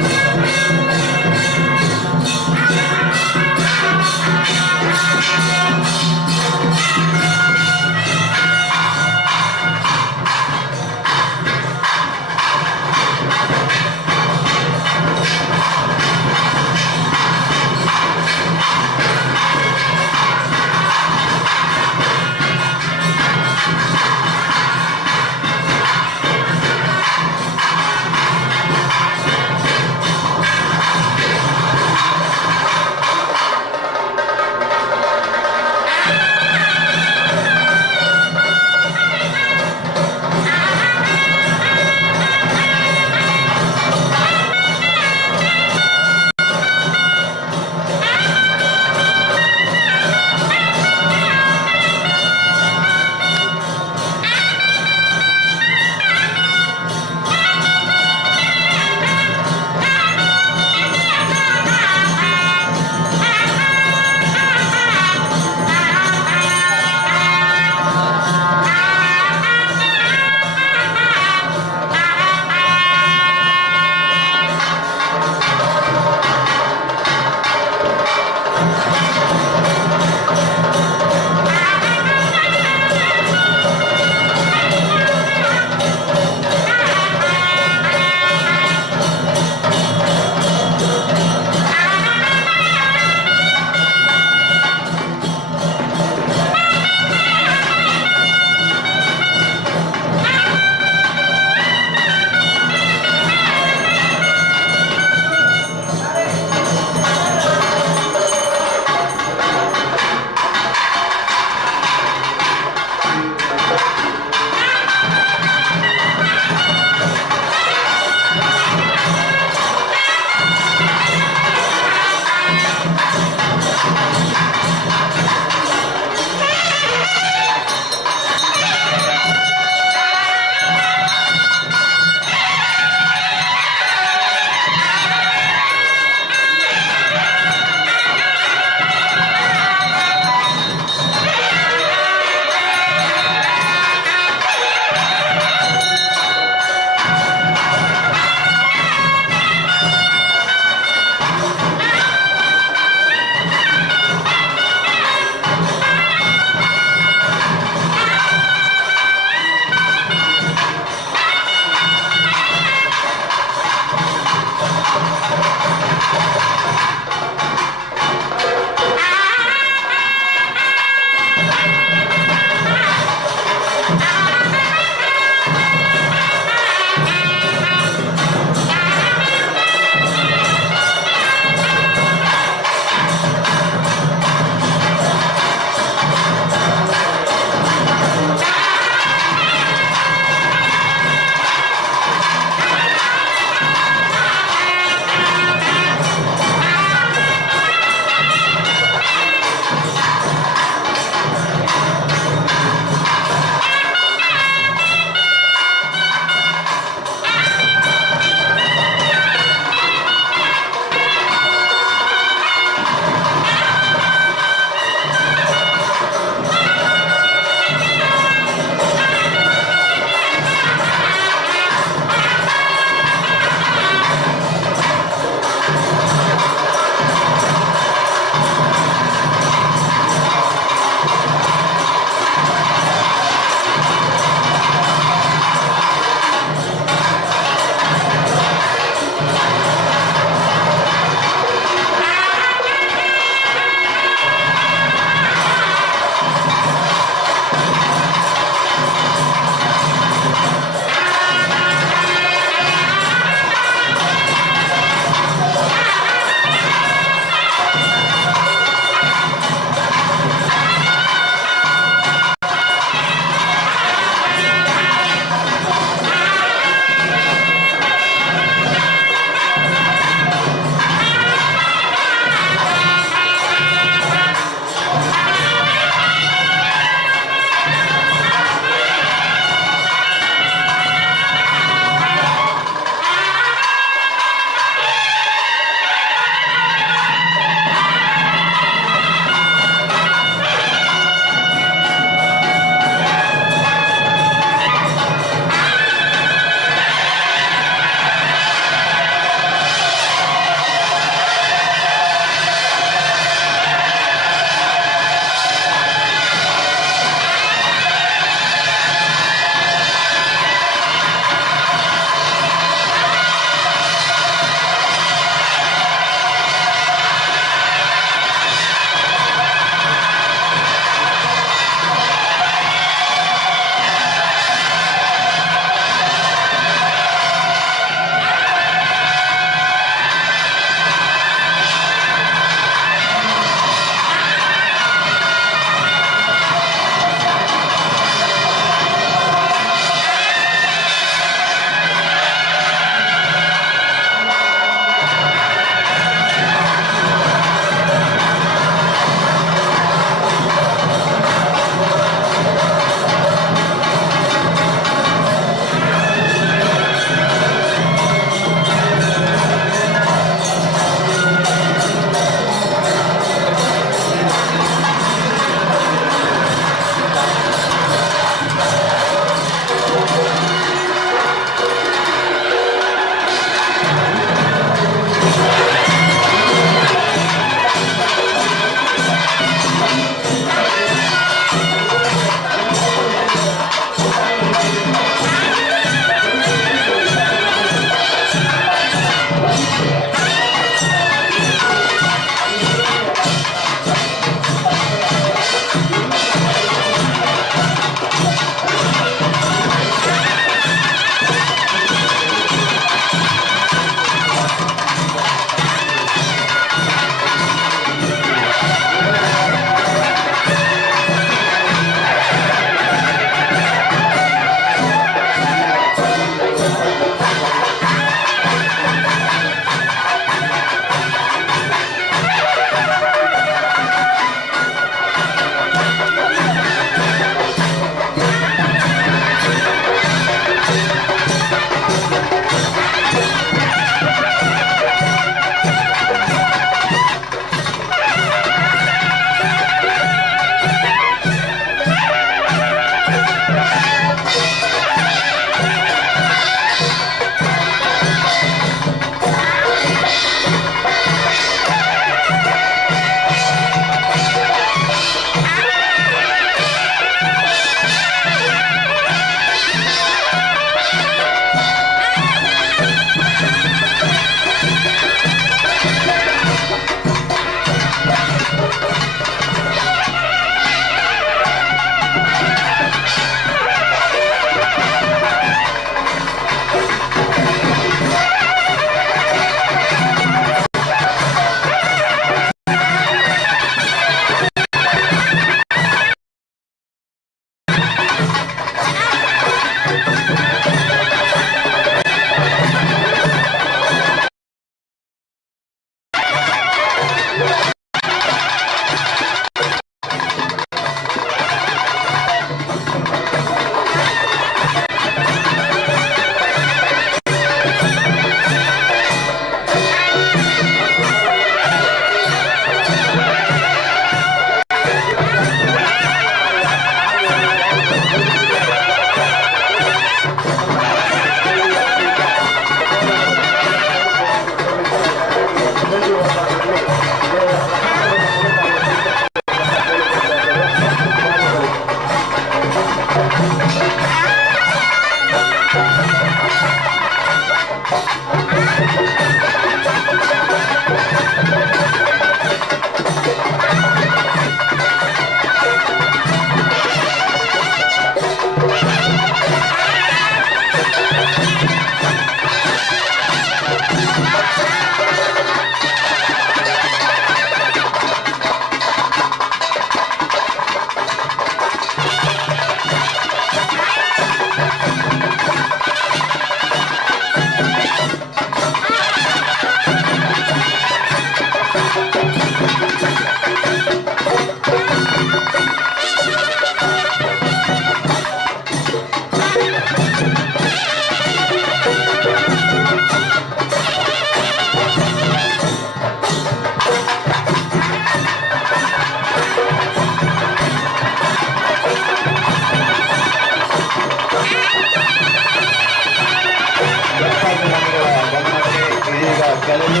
ಇದೀಗ ಕೆಲವು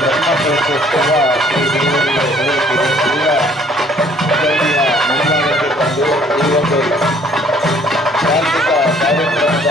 ಬ್ರಹ್ಮಕಲಶೋತ್ಸವ ಶ್ರೀ ದೇವರಿಗೆ ನಡೆಯುತ್ತಿದೆ. ಎಲ್ಲ ಮನೆಮಾಡಕ್ಕೆ ಬಂದು ಈ ಒಂದು ಧಾರ್ಮಿಕ ಕಾರ್ಯಕ್ರಮದ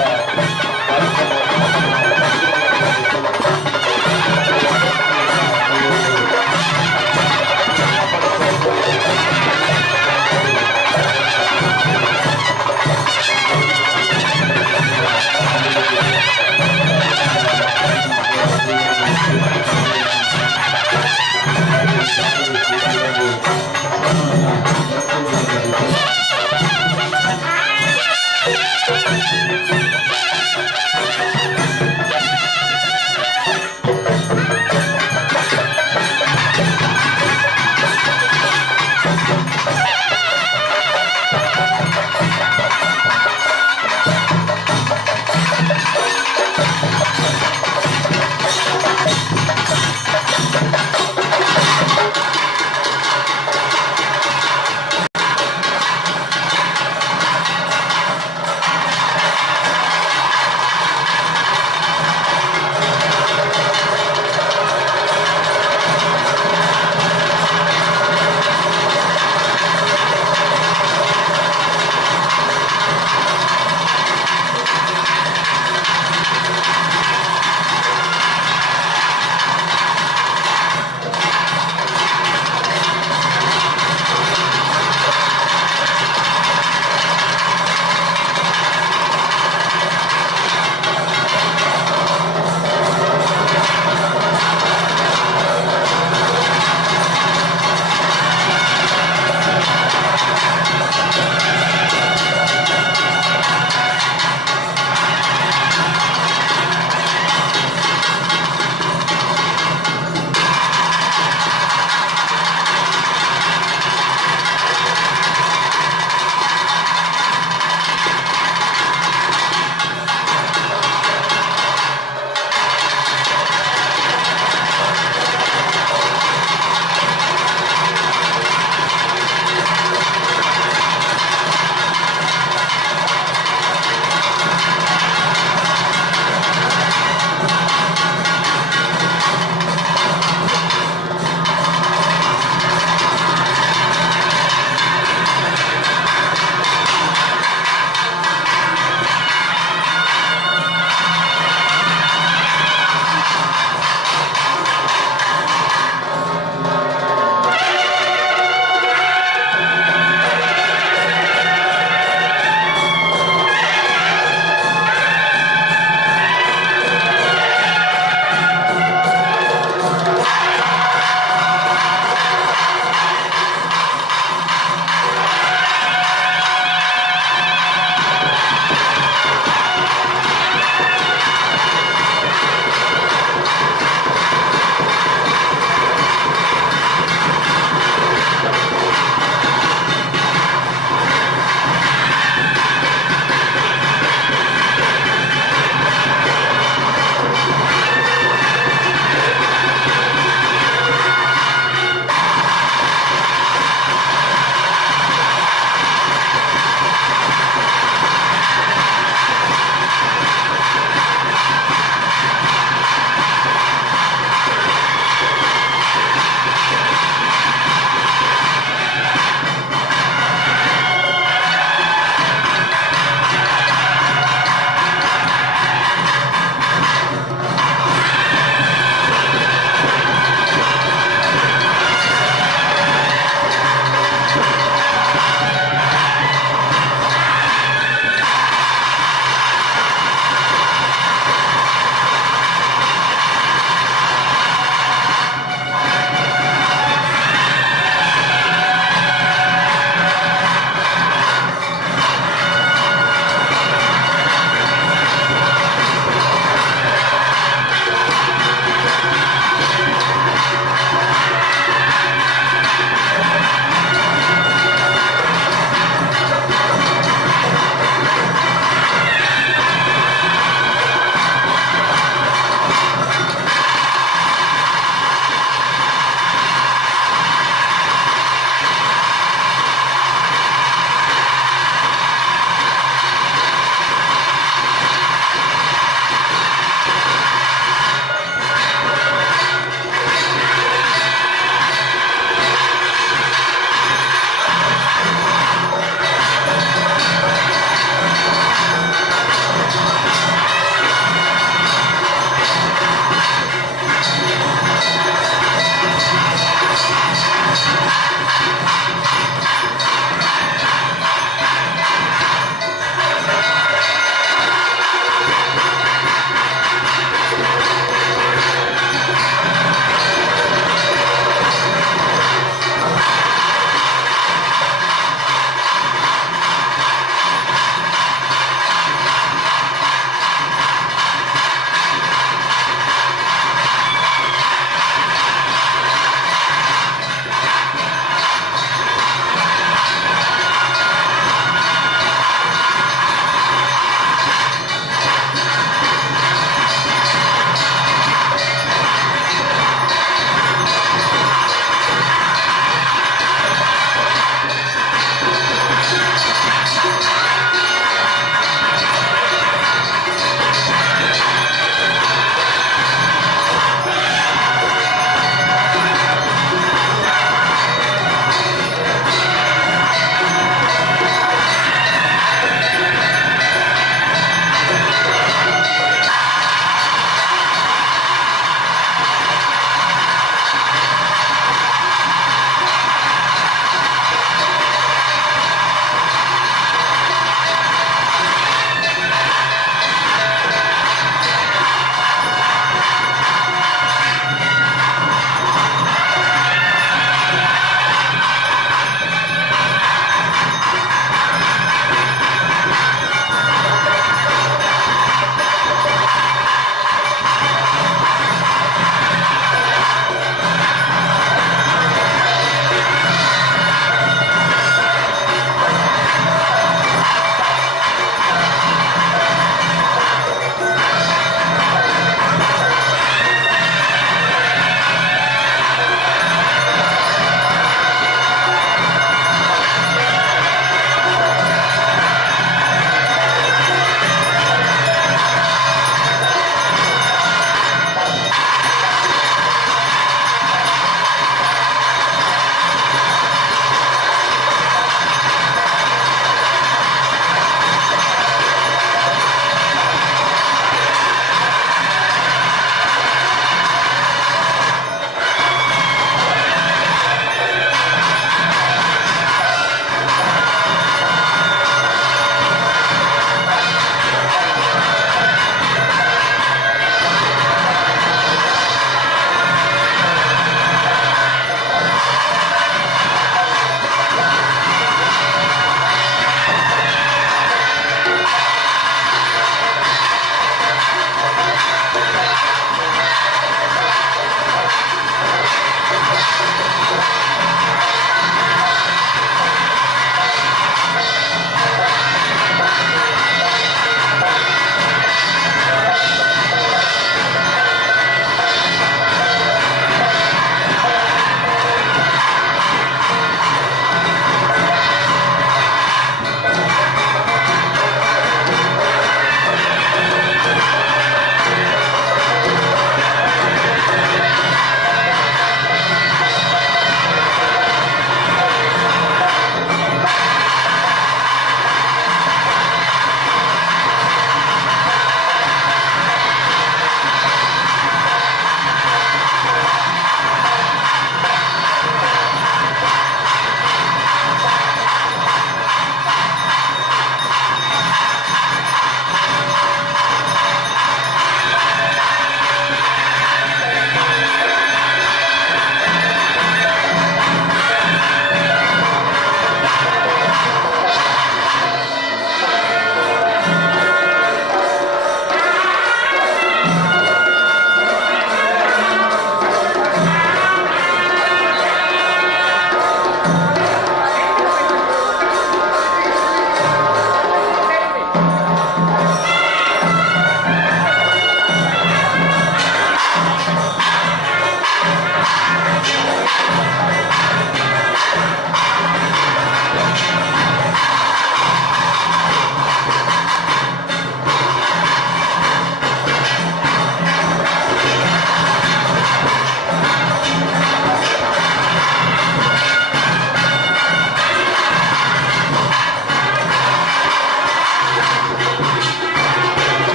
Thank you.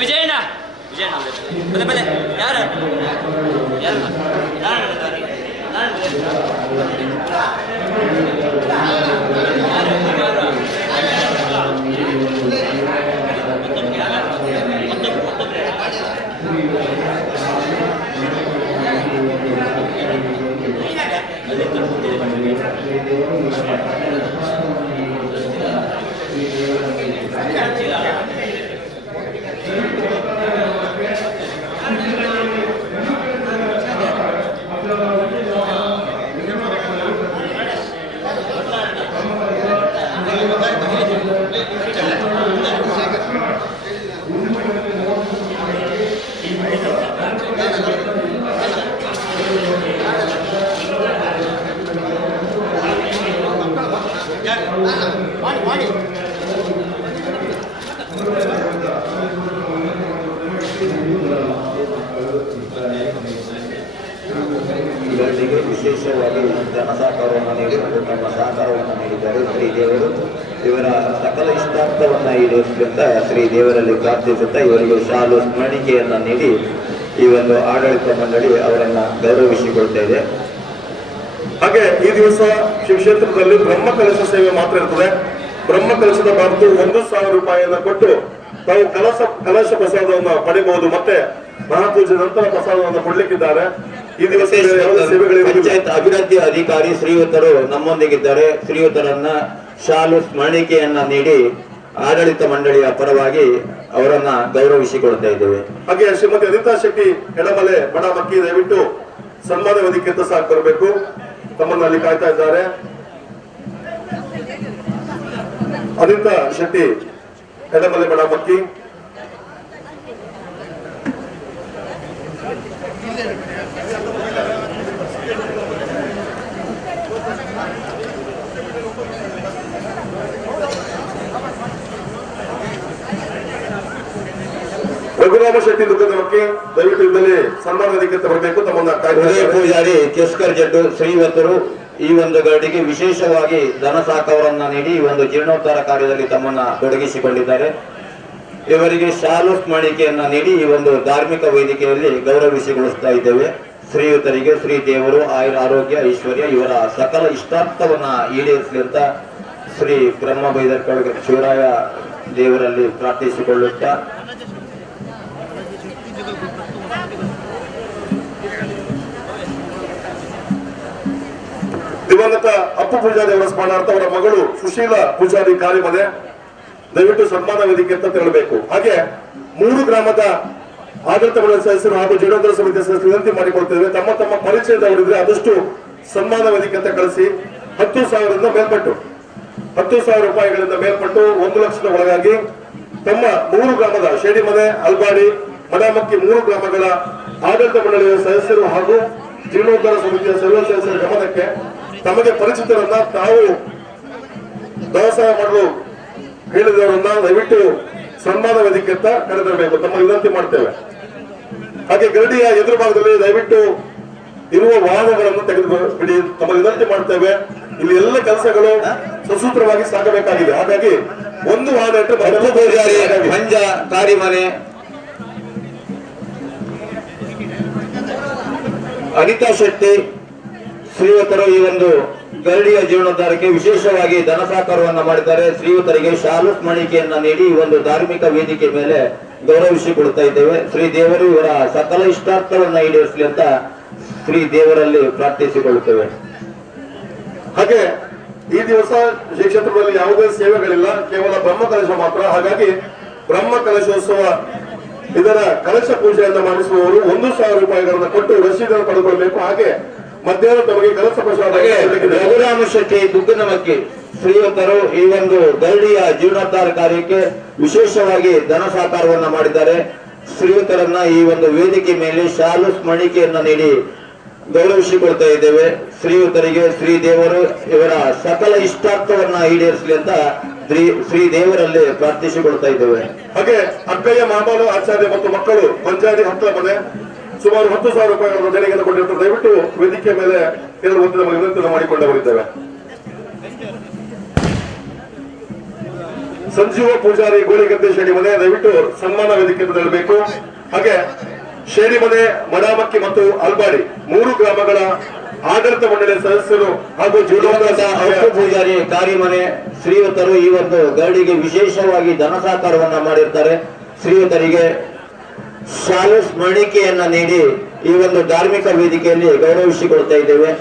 ವಿಜಯಣ್ಣ ವಿಜಯಣ್ಣ ಬನ್ನಿ ಬನ್ನಿ ಯಾರು ಯಾರು ಇವರಿಗೆ ವಿಶೇಷವಾಗಿ ಧನ ಸಹಕಾರವನ್ನು ನೀಡಿಕೊಂಡು ತಮ್ಮ ಸಹಕಾರವನ್ನು ನೀಡಿದ್ದಾರೆ ಶ್ರೀ ದೇವರು ಇವರ ಸಕಲ ಇಷ್ಟಾರ್ಥವನ್ನು ಈಡೇರಿಸಿದಂತ ಶ್ರೀ ದೇವರಲ್ಲಿ ಪ್ರಾರ್ಥಿಸುತ್ತಾ ಇವರಿಗೆ ಶಾಲು ಸ್ಮರಣಿಕೆಯನ್ನು ನೀಡಿ ಈ ಒಂದು ಆಡಳಿತ ಮಂಡಳಿ ಅವರನ್ನ ಗೌರವಿಸಿಕೊಳ್ತಾ ಇದೆ. ಹಾಗೆ ಈ ದಿವಸ ಶ್ರೀ ಕ್ಷೇತ್ರದಲ್ಲಿ ಬ್ರಹ್ಮ ಕಲಶ ಸೇವೆ ಮಾತ್ರ ಇರ್ತದೆ. ಬ್ರಹ್ಮ ಕಲಶದ ಬಾಬತು 1,000 ರೂಪಾಯಿಯನ್ನು ಕೊಟ್ಟು ತಾವು ಕಲಶ ಪ್ರಸಾದವನ್ನು ಪಡೆಯಬಹುದು. ಮತ್ತೆ ಮಹಾಪೂಜೆ ನಂತರ ಪ್ರಸಾದವನ್ನು ಕೊಡ್ಲಿಕ್ಕಿದ್ದಾರೆ. ಈ ದಿವಸ ಪಂಚಾಯತ್ ಅಭಿವೃದ್ಧಿ ಅಧಿಕಾರಿ ಶ್ರೀಯುತರು ನಮ್ಮೊಂದಿಗಿದ್ದಾರೆ. ಶ್ರೀಯುತರನ್ನ ಶಾಲು ಸ್ಮರಣಿಕೆಯನ್ನ ನೀಡಿ ಆಡಳಿತ ಮಂಡಳಿಯ ಪರವಾಗಿ ಅವರನ್ನ ಗೌರವಿಸಿಕೊಳ್ತಾ ಇದ್ದೇವೆ. ಹಾಗೆ ಶ್ರೀಮತಿ ಅನಿತಾ ಶೆಟ್ಟಿ ಎಡಮಲೆ ಬಡಮಕ್ಕಿ ದಯವಿಟ್ಟು ಸನ್ಮಾನ ವೇದಿಕೆ ಅಂತ ಸಾಕು ಬರಬೇಕು. ತಮ್ಮನ್ನು ಅಲ್ಲಿ ಕಾಯ್ತಾ ಇದ್ದಾರೆ. ಅನಿತಾ ಶೆಟ್ಟಿ ಎಡಮಲೆ ಬಡಮಕ್ಕಿ. ರಘುರಾಮ ಶೆಟ್ಟಿ ದುರ್ಗದಮಕ್ಕಿ ದಯವಿಟ್ಟು ಇದ್ದಲ್ಲಿ ಸನ್ಮಾನ ವೇದಿಕೆ ಅಂತ ಬರಬೇಕು. ತಮ್ಮನ್ನ ಉದಯ ಪೂಜಾರಿ ಕೆಸ್ಕರ್ ಜಡ್ಡು ಶ್ರೀವತ್ತರು ಈ ಒಂದು ಗರಡಿಗೆ ವಿಶೇಷವಾಗಿ ಧನ ಸಹಕಾರವನ್ನ ನೀಡಿ ಈ ಒಂದು ಜೀರ್ಣೋದ್ಧಾರ ಕಾರ್ಯದಲ್ಲಿ ತಮ್ಮನ್ನ ತೊಡಗಿಸಿಕೊಂಡಿದ್ದಾರೆ. ಇವರಿಗೆ ಶಾಲು ಸ್ಮರಣಿಕೆಯನ್ನ ನೀಡಿ ಈ ಒಂದು ಧಾರ್ಮಿಕ ವೇದಿಕೆಯಲ್ಲಿ ಗೌರವಿಸಿಗೊಳಿಸ್ತಾ ಇದ್ದೇವೆ. ಶ್ರೀಯುತರಿಗೆ ಶ್ರೀ ದೇವರು ಆಯುರ ಆರೋಗ್ಯ ಐಶ್ವರ್ಯ ಇವರ ಸಕಲ ಇಷ್ಟಾರ್ಥವನ್ನ ಈಡೇರಿಸಲಿ ಅಂತ ಶ್ರೀ ಬ್ರಹ್ಮ ಬೈದರ್ಕಳ ಶಿವರಾಯ ದೇವರಲ್ಲಿ ಪ್ರಾರ್ಥಿಸಿಕೊಳ್ಳುತ್ತಾ ದಿವಂಗತ ಅಪ್ಪು ಪೂಜಾರಿ ಅವರ ಸ್ಮರಣಾರ್ಥ ಅವರ ಮಗಳು ಸುಶೀಲಾ ಪೂಜಾರಿ ಕಾರ್ಯಮನೆ ದಯವಿಟ್ಟು ಸನ್ಮಾನ ವೇದಿಕೆ ಅಂತ ತೆರಳಬೇಕು. ಹಾಗೆ 3 ಗ್ರಾಮದ ಆಡಳಿತ ಮಂಡಳಿ ಸದಸ್ಯರು ಹಾಗೂ ಜೀರ್ಣೋದ್ಧಾರ ಸಮಿತಿ ಸದಸ್ಯರು ವಿನಂತಿ ಮಾಡಿಕೊಳ್ತೇವೆ. ತಮ್ಮ ತಮ್ಮ ಪರಿಚಯದವರಿದ್ರೆ ಆದಷ್ಟು ಸನ್ಮಾನ ವೇದಿಕೆ ಅಂತ ಕಳಿಸಿ. 10,000ರಿಂದ ಮೇಲ್ಪಟ್ಟು 10,000 ರೂಪಾಯಿಗಳಿಂದ ಮೇಲ್ಪಟ್ಟು 1 ಲಕ್ಷದ ಒಳಗಾಗಿ ತಮ್ಮ 3 ಗ್ರಾಮದ ಶೇಡಿಮನೆ, ಅಲ್ಬಾಡಿ, ಮಡಮಕ್ಕಿ 3 ಗ್ರಾಮಗಳ ಆಡಳಿತ ಮಂಡಳಿಯ ಸದಸ್ಯರು ಹಾಗೂ ಜೀರ್ಣೋದ್ಧಾರ ಸಮಿತಿಯ ಸರ್ವ ಸದಸ್ಯರ ಗಮನಕ್ಕೆ ತಮಗೆ ಪರಿಚಿತರನ್ನ ತಾವು ವ್ಯವಸಾಯ ಮಾಡಲು ಹೇಳಿದವರನ್ನ ದಯವಿಟ್ಟು ಸನ್ಮಾನ ವೇದಿಕೆ ಅಂತ ಕರೆದಿರಬೇಕು. ತಮ್ಮ ವಿನಂತಿ ಮಾಡ್ತೇವೆ. ಹಾಗೆ ಗರಡಿಯ ಎದುರು ಭಾಗದಲ್ಲಿ ದಯವಿಟ್ಟು ಇರುವ ವಾಹನಗಳನ್ನು ತೆಗೆದು ಬಿಡಿ. ತಮ್ಮ ವಿನಂತಿ ಮಾಡ್ತೇವೆ. ಇಲ್ಲಿ ಎಲ್ಲ ಕೆಲಸಗಳು ಸುಸೂತ್ರವಾಗಿ ಸಾಗಬೇಕಾಗಿದೆ. ಹಾಗಾಗಿ ಒಂದು ವಾರ್ಡ್ ಇಟ್ಟು ಅಪ್ಪು ಪೂಜಾರಿ ಮಂಜ ಕಾರಿಮನೆ, ಅನಿತಾ ಶೆಟ್ಟಿ ಶ್ರೀಯುತರು ಈ ಒಂದು ಗರಡಿಯ ಜೀರ್ಣೋದ್ಧಾರಕ್ಕೆ ವಿಶೇಷವಾಗಿ ಧನ ಸಹಕಾರವನ್ನ ಮಾಡಿದ್ದಾರೆ. ಶ್ರೀಯುತರಿಗೆ ಶಾಲು ಮಣಿಕೆಯನ್ನ ನೀಡಿ ಈ ಒಂದು ಧಾರ್ಮಿಕ ವೇದಿಕೆ ಮೇಲೆ ಗೌರವಿಸಿಕೊಳ್ತಾ ಇದ್ದೇವೆ. ಶ್ರೀ ದೇವರು ಇವರ ಸಕಲ ಇಷ್ಟಾರ್ಥವನ್ನ ಈಡೇರಿಸಲಿ ಅಂತ ಶ್ರೀ ದೇವರಲ್ಲಿ ಪ್ರಾರ್ಥಿಸಿಕೊಳ್ಳುತ್ತೇವೆ. ಹಾಗೆ ಈ ದಿವಸ ಶ್ರೀ ಕ್ಷೇತ್ರದಲ್ಲಿ ಯಾವುದೇ ಸೇವೆಗಳಿಲ್ಲ, ಕೇವಲ ಬ್ರಹ್ಮ ಕಲಶ ಮಾತ್ರ. ಹಾಗಾಗಿ ಬ್ರಹ್ಮ ಕಲಶೋತ್ಸವ ಇದರ ಕಲಶ ಪೂಜೆಯನ್ನು ಮಾಡಿಸುವವರು 1,000 ರೂಪಾಯಿಗಳನ್ನು ಕೊಟ್ಟು ರಸೀದನ್ನು ಪಡೆದುಕೊಳ್ಳಬೇಕು. ಹಾಗೆ ಮಧ್ಯಾಹ್ನ ತಮಗೆ ಕಲಶ ಪ್ರಸಾದ ರಘುರಾಮ ಶೆಟ್ಟಿ ದುಗ್ಗನಮಕ್ಕಿ ಶ್ರೀಯುತರು ಈ ಒಂದು ಗರಡಿಯ ಜೀರ್ಣೋದ್ಧಾರ ಕಾರ್ಯಕ್ಕೆ ವಿಶೇಷವಾಗಿ ಧನ ಸಹಕಾರವನ್ನ ಮಾಡಿದ್ದಾರೆ. ಶ್ರೀಯುತರನ್ನ ಈ ಒಂದು ವೇದಿಕೆ ಮೇಲೆ ಶಾಲು ಮಣಿಕೆಯನ್ನ ನೀಡಿ ಗೌರವಿಸಿಕೊಳ್ತಾ ಇದ್ದೇವೆ. ಶ್ರೀಯುತರಿಗೆ ಶ್ರೀ ದೇವರು ಇವರ ಸಕಲ ಇಷ್ಟಾರ್ಥವನ್ನ ಈಡೇರಿಸಲಿ ಅಂತ ಶ್ರೀ ದೇವರಲ್ಲಿ ಪ್ರಾರ್ಥಿಸಿಕೊಳ್ತಾ ಇದ್ದೇವೆ. ಹಾಗೆ ಅಕ್ಕಯ್ಯ ಮಾಮಾಲು ಆಚಾರ್ಯ ಮತ್ತು ಮಕ್ಕಳು ಪಂಚಾಯತಿ ಹತ್ತಲ ಮನೆ ಸುಮಾರು 10,000 ರೂಪಾಯಿಗಳನ್ನು ದೇಣಿಗೆಯನ್ನು ಕೊಟ್ಟಿರ್ತಾರೆ. ದಯವಿಟ್ಟು ವೇದಿಕೆ ಮೇಲೆ ಎರಡು ಹೊತ್ತು ನಮಗೆ ವಿನಂತಿಯನ್ನು ಮಾಡಿಕೊಂಡವರಿದ್ದೇವೆ. ಸಂಜೀವ ಪೂಜಾರಿ ಗೋಳಿಗದ್ದೆ ಶೇಡಿ ಮನೆ ದಯವಿಟ್ಟು ಸನ್ಮಾನ ವೇದಿಕೆ ತೆರಳಬೇಕು. ಹಾಗೆ ಶೇಡಿ ಮನೆ, ಮಡಾಮಕ್ಕಿ ಮತ್ತು ಅಲ್ಬಾಡಿ 3 ಗ್ರಾಮಗಳ ಆಡಳಿತ ಮಂಡಳಿಯ ಸದಸ್ಯರು ಹಾಗೂ ಅಪ್ಪು ಪೂಜಾರಿ ಕಾರಿಮನೆ ಶ್ರೀಯುತರು ಈ ಒಂದು ಗರಡಿಗೆ ವಿಶೇಷವಾಗಿ ಧನ ಸಹಕಾರವನ್ನ ಮಾಡಿರ್ತಾರೆ. ಶ್ರೀಯುತರಿಗೆ ಶಾಲು ಸ್ಮರಣಿಕೆಯನ್ನ ನೀಡಿ ಈ ಒಂದು ಧಾರ್ಮಿಕ ವೇದಿಕೆಯಲ್ಲಿ ಗೌರವಿಸಿಕೊಳ್ತಾ ಇದ್ದೇವೆ.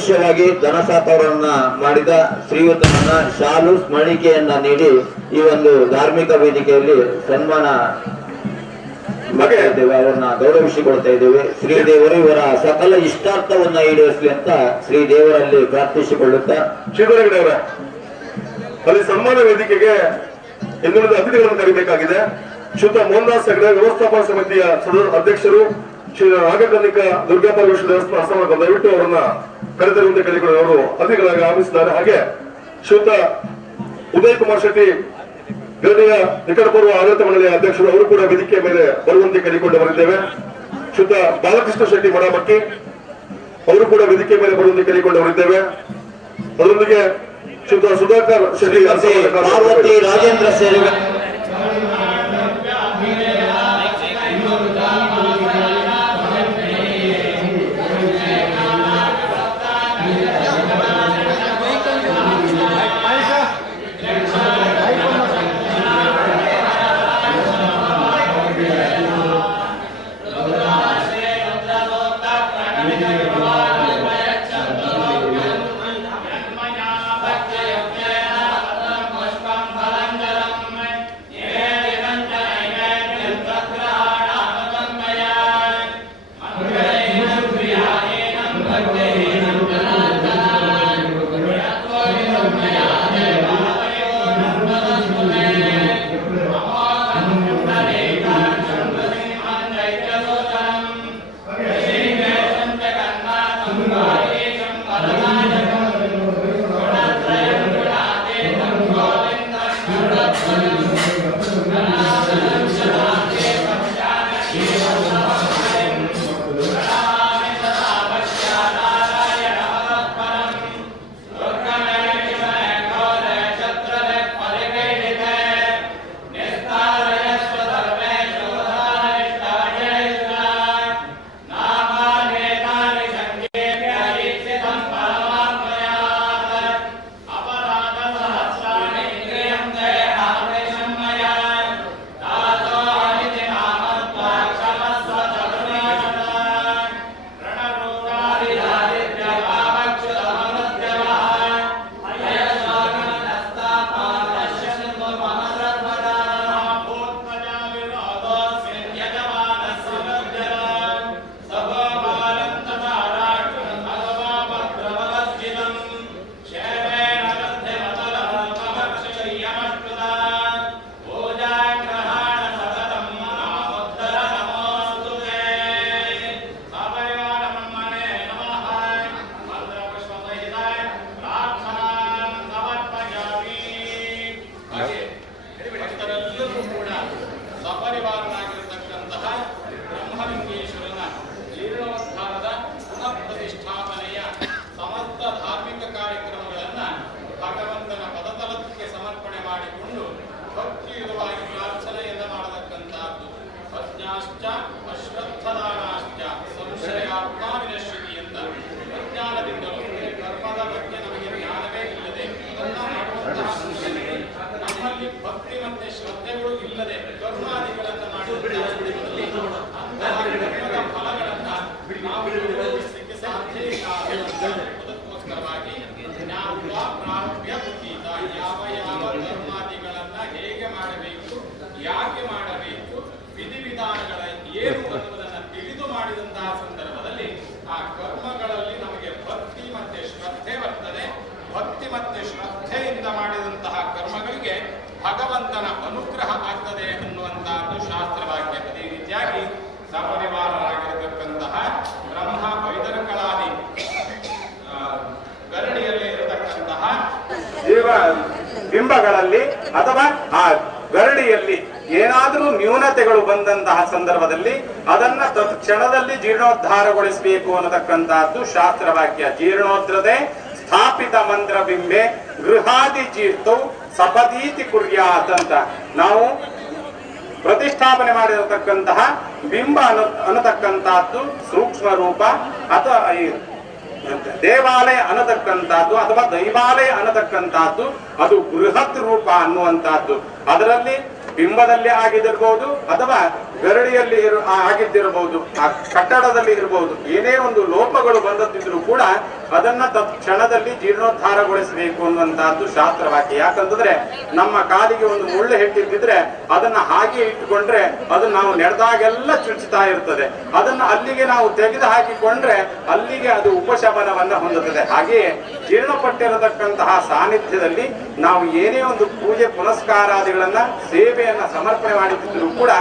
ವಿಶೇಷವಾಗಿ ಧನ ಸಹಕಾರವನ್ನ ಮಾಡಿದ ಶ್ರೀಯುತನನ್ನ ಶಾಲು ಸ್ಮರಣಿಕೆಯನ್ನ ನೀಡಿ ಈ ಒಂದು ಧಾರ್ಮಿಕ ವೇದಿಕೆಯಲ್ಲಿ ಸನ್ಮಾನ ಮಾಡ್ತಾ ಇದ್ದೇವೆ, ಅವರನ್ನ ಗೌರವಿಸಿಕೊಳ್ತಾ ಇದ್ದೇವೆ. ಶ್ರೀದೇವರು ಇವರ ಸಕಲ ಇಷ್ಟಾರ್ಥವನ್ನ ಈಡೇರಿಸಲಿ ಅಂತ ಶ್ರೀದೇವರಲ್ಲಿ ಪ್ರಾರ್ಥಿಸಿಕೊಳ್ಳುತ್ತಾ ಶ್ರೀಧರಗಡೆ ಅಲ್ಲಿ ಸನ್ಮಾನ ವೇದಿಕೆಗೆ ಇನ್ನುಳಿದ ಅತಿಥಿಗಳನ್ನು ಕರೀಬೇಕಾಗಿದೆ. ಶ್ರೀಯುತ ಮೋಹನ್ದಾಸ್ ಹೆಗಡೆ ವ್ಯವಸ್ಥಾಪನಾ ಸಮಿತಿಯ ಅಧ್ಯಕ್ಷರು, ಶ್ರೀ ನಾಗಕರ್ಣಿಕ ದುರ್ಗಾ ಪರಮೇಶ್ವರ ದೇವಸ್ಥಾನ ಅಸ್ಸಾಂ, ದಯವಿಟ್ಟು ಅವರನ್ನ ಕರೆತರುವಂತೆ ಕೇಳಿಕೊಂಡು ಅವರು ಅತಿಥಿಗಳಾಗಿ ಆಗಮಿಸಿದ್ದಾರೆ. ಹಾಗೆ ಶ್ರೀಯುತ ಉದಯ್ ಕುಮಾರ್ ಶೆಟ್ಟಿ ಗರಡಿಯ ನಿಕಟಪೂರ್ವ ಆಡಳಿತ ಮಂಡಳಿಯ ಅಧ್ಯಕ್ಷರು, ಅವರು ಕೂಡ ವೇದಿಕೆಯ ಮೇಲೆ ಬರುವಂತೆ ಕೇಳಿಕೊಂಡು ಬರಿದ್ದೇವೆ. ಶ್ರೀಯುತ ಬಾಲಕೃಷ್ಣ ಶೆಟ್ಟಿ ಮಡಮಕ್ಕಿ ಅವರು ಕೂಡ ವೇದಿಕೆಯ ಮೇಲೆ ಬರುವಂತೆ ಕೇಳಿಕೊಂಡು ಬರಿದ್ದೇವೆ. ಅದರೊಂದಿಗೆ ಶ್ರೀಯುತ ಸುಧಾಕರ್ ಶೆಟ್ಟಿ ಪಾರ್ವತಿ ರಾಜೇಂದ್ರ ಸೇರಿವೆ. ಭಗವಂತನ ಅನುಗ್ರಹ ಆಗ್ತದೆ ಅನ್ನುವಂತಹದ್ದು ಶಾಸ್ತ್ರವಾಕ್ಯ. ಅದೇ ರೀತಿಯಾಗಿ ಸಪರಿವಾರರಾಗಿರತಕ್ಕಂತಹ ಬ್ರಹ್ಮ ವೈದರ್ಕಳಾದಿ ಗರಡಿಯಲ್ಲಿ ಇರತಕ್ಕಂತಹ ಬಿಂಬಗಳಲ್ಲಿ ಅಥವಾ ಆ ಗರಡಿಯಲ್ಲಿ ಏನಾದರೂ ನ್ಯೂನತೆಗಳು ಬಂದಂತಹ ಸಂದರ್ಭದಲ್ಲಿ ಅದನ್ನ ತತ್ಕ್ಷಣದಲ್ಲಿ ಜೀರ್ಣೋದ್ಧಾರಗೊಳಿಸಬೇಕು ಅನ್ನತಕ್ಕಂತಹದ್ದು ಶಾಸ್ತ್ರವಾಕ್ಯ. ಜೀರ್ಣೋದ್ರದೆ ಸ್ಥಾಪಿತ ಮಂತ್ರ ಬಿಂಬೆ ಗೃಹಾದಿ ಜೀರ್ತೌ ಸಪದೀತಿ ಕುರ್ಯಾತ್ ಅಂತ ನಾವು ಪ್ರತಿಷ್ಠಾಪನೆ ಮಾಡಿರತಕ್ಕಂತಹ ಬಿಂಬ ಅನ್ನತಕ್ಕಂತಹದ್ದು ಸೂಕ್ಷ್ಮ ರೂಪ ಅಥವಾ ದೇವಾಲಯ ಅನ್ನತಕ್ಕಂತಹದ್ದು ಅಥವಾ ದೈವಾಲಯ ಅನ್ನತಕ್ಕಂತಹದ್ದು ಅದು ಬೃಹತ್ ರೂಪ ಅನ್ನುವಂತಹದ್ದು. ಅದರಲ್ಲಿ ಬಿಂಬದಲ್ಲಿ ಆಗಿದಿರಬಹುದು ಅಥವಾ ಗರಡಿಯಲ್ಲಿ ಆಗಿದ್ದಿರಬಹುದು, ಆ ಕಟ್ಟಡದಲ್ಲಿ ಇರಬಹುದು, ಏನೇ ಒಂದು ಲೋಪಗಳು ಬಂದದ್ದಿದ್ರು ಕೂಡ ಅದನ್ನ ಕ್ಷಣದಲ್ಲಿ ಜೀರ್ಣೋದ್ಧಾರಗೊಳಿಸಬೇಕು ಅನ್ನುವಂತಹದ್ದು ಶಾಸ್ತ್ರವಾಕ್ಯ. ಯಾಕಂತಂದ್ರೆ ನಮ್ಮ ಕಾಲಿಗೆ ಒಂದು ಮುಳ್ಳು ಹೆಟ್ಟಿದ್ದಿದ್ರೆ ಅದನ್ನ ಹಾಗೆ ಇಟ್ಟುಕೊಂಡ್ರೆ ಅದು ನಾವು ನಡೆದಾಗೆಲ್ಲ ಚುಚ್ಚುತ್ತಾ ಇರ್ತದೆ. ಅದನ್ನ ಅಲ್ಲಿಗೆ ನಾವು ತೆಗೆದು ಹಾಕಿಕೊಂಡ್ರೆ ಅಲ್ಲಿಗೆ ಅದು ಉಪಶಮನವನ್ನ ಹೊಂದುತ್ತದೆ. ಹಾಗೆಯೇ ಜೀರ್ಣಪಟ್ಟಿರತಕ್ಕಂತಹ ಸಾನ್ನಿಧ್ಯದಲ್ಲಿ ನಾವು ಏನೇ ಒಂದು ಪೂಜೆ ಪುನಸ್ಕಾರಾದಿಗಳನ್ನ ಸೇವೆಯನ್ನ ಸಮರ್ಪಣೆ ಮಾಡಿದ್ರು ಕೂಡ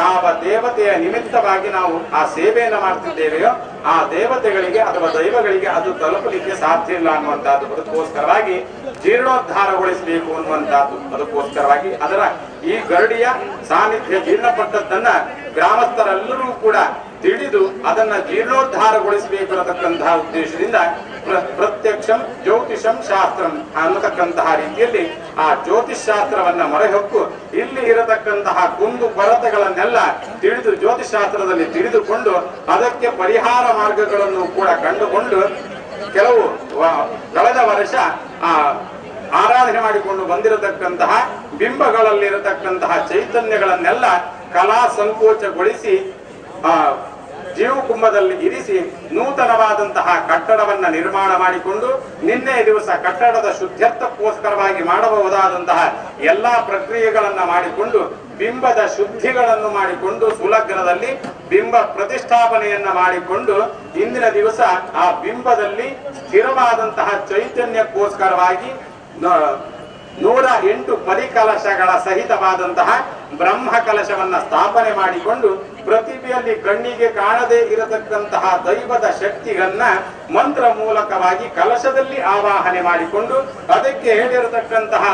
ಯಾವ ದೇವತೆಯ ನಿಮಿತ್ತವಾಗಿ ನಾವು ಆ ಸೇವೆಯನ್ನ ಮಾಡ್ತಿದ್ದೇವೆಯೋ ಆ ದೇವತೆಗಳಿಗೆ ಅಥವಾ ದೈವಗಳಿಗೆ ಅದು ತಲುಪಲಿಕ್ಕೆ ಸಾಧ್ಯ ಇಲ್ಲ ಅನ್ನುವಂತಹದ್ದು. ಅದಕ್ಕೋಸ್ಕರವಾಗಿ ಜೀರ್ಣೋದ್ಧಾರಗೊಳಿಸಬೇಕು ಅನ್ನುವಂತಹದ್ದು. ಅದಕ್ಕೋಸ್ಕರವಾಗಿ ಅದರ ಈ ಗರಡಿಯ ಸಾನ್ನಿಧ್ಯ ಜೀರ್ಣಪಟ್ಟದ್ದನ್ನ ಗ್ರಾಮಸ್ಥರೆಲ್ಲರೂ ಕೂಡ ತಿಳಿದು ಅದನ್ನ ಜೀರ್ಣೋದ್ಧಾರಗೊಳಿಸಬೇಕು ಅನ್ನತಕ್ಕಂತಹ ಉದ್ದೇಶದಿಂದ ಪ್ರತ್ಯಕ್ಷಂ ಜ್ಯೋತಿಷಂ ಶಾಸ್ತ್ರಂ ಅನ್ನತಕ್ಕಂತಹ ರೀತಿಯಲ್ಲಿ ಆ ಜ್ಯೋತಿಷ್ ಶಾಸ್ತ್ರವನ್ನ ಮೊರೆಹೊಕ್ಕು ಇಲ್ಲಿ ಇರತಕ್ಕಂತಹ ಕುಂದು ಕೊರತೆಗಳನ್ನೆಲ್ಲ ತಿಳಿದು ಜ್ಯೋತಿಷ್ ಶಾಸ್ತ್ರದಲ್ಲಿ ತಿಳಿದುಕೊಂಡು ಅದಕ್ಕೆ ಪರಿಹಾರ ಮಾರ್ಗಗಳನ್ನು ಕೂಡ ಕಂಡುಕೊಂಡು ಕೆಲವು ಕಳೆದ ವರ್ಷ ಆರಾಧನೆ ಮಾಡಿಕೊಂಡು ಬಂದಿರತಕ್ಕಂತಹ ಬಿಂಬಗಳಲ್ಲಿರತಕ್ಕಂತಹ ಚೈತನ್ಯಗಳನ್ನೆಲ್ಲ ಕಲಾ ಸಂಕೋಚಗೊಳಿಸಿ ಜೀವಕುಂಭದಲ್ಲಿ ಇರಿಸಿ ನೂತನವಾದಂತಹ ಕಟ್ಟಡವನ್ನ ನಿರ್ಮಾಣ ಮಾಡಿಕೊಂಡು ನಿನ್ನೆ ದಿವಸ ಕಟ್ಟಡದ ಶುದ್ಧತ್ವಕ್ಕೋಸ್ಕರವಾಗಿ ಮಾಡಬಹುದಾದಂತಹ ಎಲ್ಲಾ ಪ್ರಕ್ರಿಯೆಗಳನ್ನ ಮಾಡಿಕೊಂಡು ಬಿಂಬದ ಶುದ್ಧಿಗಳನ್ನು ಮಾಡಿಕೊಂಡು ಸುಲಗ್ನದಲ್ಲಿ ಬಿಂಬ ಪ್ರತಿಷ್ಠಾಪನೆಯನ್ನ ಮಾಡಿಕೊಂಡು ಇಂದಿನ ದಿವಸ ಆ ಬಿಂಬದಲ್ಲಿ ಸ್ಥಿರವಾದಂತಹ ಚೈತನ್ಯಕ್ಕೋಸ್ಕರವಾಗಿ 108 ಪರಿಕಲಶಗಳ ಸಹಿತವಾದಂತಹ ಬ್ರಹ್ಮ ಕಲಶವನ್ನ ಸ್ಥಾಪನೆ ಮಾಡಿಕೊಂಡು ಪ್ರತಿಭೆಯಲ್ಲಿ ಕಣ್ಣಿಗೆ ಕಾಣದೇ ಇರತಕ್ಕಂತಹ ದೈವದ ಶಕ್ತಿಗಳನ್ನ ಮಂತ್ರ ಮೂಲಕವಾಗಿ ಕಲಶದಲ್ಲಿ ಆವಾಹನೆ ಮಾಡಿಕೊಂಡು ಅದಕ್ಕೆ ಹೇಳಿರತಕ್ಕಂತಹ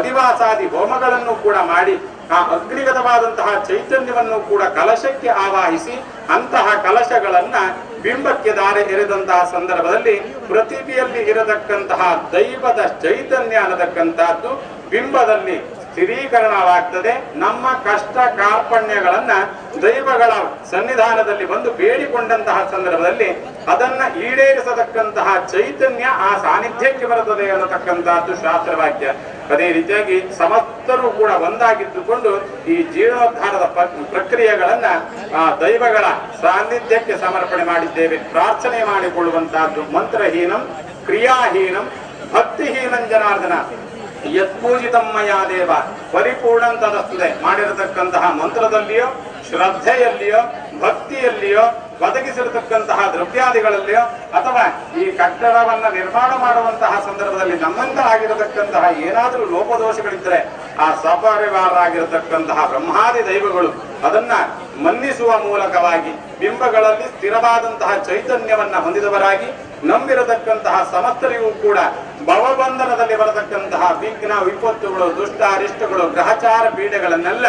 ಅಧಿವಾಸಾದಿ ಹೋಮಗಳನ್ನು ಕೂಡ ಮಾಡಿ ಆ ಅಗ್ನಿಗತವಾದಂತಹ ಚೈತನ್ಯವನ್ನು ಕೂಡ ಕಲಶಕ್ಕೆ ಆವಾಹಿಸಿ ಅಂತಹ ಕಲಶಗಳನ್ನ ಬಿಂಬಕ್ಕೆ ದಾರೆ ಎರೆದಂತಹ ಸಂದರ್ಭದಲ್ಲಿ ಪ್ರತಿಭೆಯಲ್ಲಿ ಇರತಕ್ಕಂತಹ ದೈವದ ಚೈತನ್ಯ ಅನ್ನತಕ್ಕಂತಹದ್ದು ಬಿಂಬದಲ್ಲಿ ಸ್ಥಿರೀಕರಣವಾಗ್ತದೆ. ನಮ್ಮ ಕಷ್ಟ ಕಾರ್ಪಣ್ಯಗಳನ್ನ ದೈವಗಳ ಸನ್ನಿಧಾನದಲ್ಲಿ ಬಂದು ಬೇಡಿಕೊಂಡಂತಹ ಸಂದರ್ಭದಲ್ಲಿ ಅದನ್ನ ಈಡೇರಿಸತಕ್ಕಂತಹ ಚೈತನ್ಯ ಆ ಸಾನ್ನಿಧ್ಯಕ್ಕೆ ಬರುತ್ತದೆ ಅನ್ನತಕ್ಕಂತಹದ್ದು ಶಾಸ್ತ್ರವಾಕ್ಯ. ಅದೇ ರೀತಿಯಾಗಿ ಸಮಸ್ತರು ಕೂಡ ಒಂದಾಗಿದ್ದುಕೊಂಡು ಈ ಜೀರ್ಣೋದ್ಧಾರದ ಪ್ರಕ್ರಿಯೆಗಳನ್ನ ಆ ದೈವಗಳ ಸಾನ್ನಿಧ್ಯಕ್ಕೆ ಸಮರ್ಪಣೆ ಮಾಡಿದ್ದೇವೆ. ಪ್ರಾರ್ಥನೆ ಮಾಡಿಕೊಳ್ಳುವಂತಹದ್ದು ಮಂತ್ರಹೀನಂ ಕ್ರಿಯಾಹೀನಂ ಭಕ್ತಿಹೀನಂ ಜನಾರ್ದನ ಯತ್ಪೂಜಿತಮ್ಮಯ ದೇವ ಪರಿಪೂರ್ಣಂತದಸ್ತುದೆ. ಮಾಡಿರತಕ್ಕಂತಹ ಮಂತ್ರದಲ್ಲಿಯೋ ಶ್ರದ್ಧೆಯಲ್ಲಿಯೋ ಭಕ್ತಿಯಲ್ಲಿಯೋ ಒದಗಿಸಿರತಕ್ಕಂತಹ ದ್ರವ್ಯಾದಿಗಳಲ್ಲಿಯೋ ಅಥವಾ ಈ ಕಟ್ಟಡವನ್ನ ನಿರ್ಮಾಣ ಮಾಡುವಂತಹ ಸಂದರ್ಭದಲ್ಲಿ ನಮ್ಮಿಂದ ಆಗಿರತಕ್ಕಂತಹ ಏನಾದರೂ ಲೋಪದೋಷಗಳಿದ್ದರೆ ಆ ಸಪರಿವಾರ ಆಗಿರತಕ್ಕಂತಹ ಬ್ರಹ್ಮಾದಿ ದೈವಗಳು ಅದನ್ನ ಮನ್ನಿಸುವ ಮೂಲಕವಾಗಿ ಬಿಂಬಗಳಲ್ಲಿ ಸ್ಥಿರವಾದಂತಹ ಚೈತನ್ಯವನ್ನ ಹೊಂದಿದವರಾಗಿ ನಂಬಿರತಕ್ಕಂತಹ ಸಮಸ್ತರಿಗೂ ಕೂಡ ಭವಬಂಧನದಲ್ಲಿ ಬರತಕ್ಕಂತಹ ವಿಘ್ನ ವಿಪತ್ತುಗಳು ದುಷ್ಟ ಅರಿಷ್ಟಗಳು ಗ್ರಹಚಾರ ಪೀಡೆಗಳನ್ನೆಲ್ಲ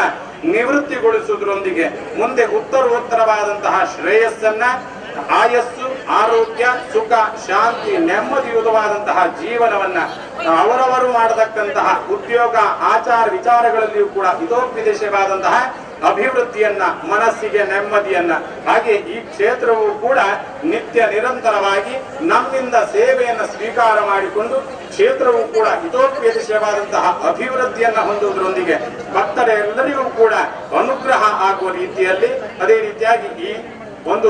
ನಿವೃತ್ತಿಗೊಳಿಸುವುದರೊಂದಿಗೆ ಮುಂದೆ ಉತ್ತರೋತ್ತರವಾದಂತಹ ಶ್ರೇಯಸ್ಸನ್ನ ಆಯಸ್ಸು ಆರೋಗ್ಯ ಸುಖ ಶಾಂತಿ ನೆಮ್ಮದಿಯುತವಾದಂತಹ ಜೀವನವನ್ನ ಅವರವರು ಮಾಡತಕ್ಕಂತಹ ಉದ್ಯೋಗ ಆಚಾರ ವಿಚಾರಗಳಲ್ಲಿಯೂ ಕೂಡ ಇದೋಪದೇಶವಾದಂತಹ ಅಭಿವೃದ್ಧಿಯನ್ನ ಮನಸ್ಸಿಗೆ ನೆಮ್ಮದಿಯನ್ನ ಹಾಗೆ ಈ ಕ್ಷೇತ್ರವು ಕೂಡ ನಿತ್ಯ ನಿರಂತರವಾಗಿ ನಮ್ಮಿಂದ ಸೇವೆಯನ್ನು ಸ್ವೀಕಾರ ಮಾಡಿಕೊಂಡು ಕ್ಷೇತ್ರವು ಕೂಡ ಇದೋಪದೇಶವಾದಂತಹ ಅಭಿವೃದ್ಧಿಯನ್ನ ಹೊಂದುವುದರೊಂದಿಗೆ ಭಕ್ತರೆಲ್ಲರಿಗೂ ಕೂಡ ಅನುಗ್ರಹ ಆಗುವ ರೀತಿಯಲ್ಲಿ ಅದೇ ರೀತಿಯಾಗಿ ಈ ಒಂದು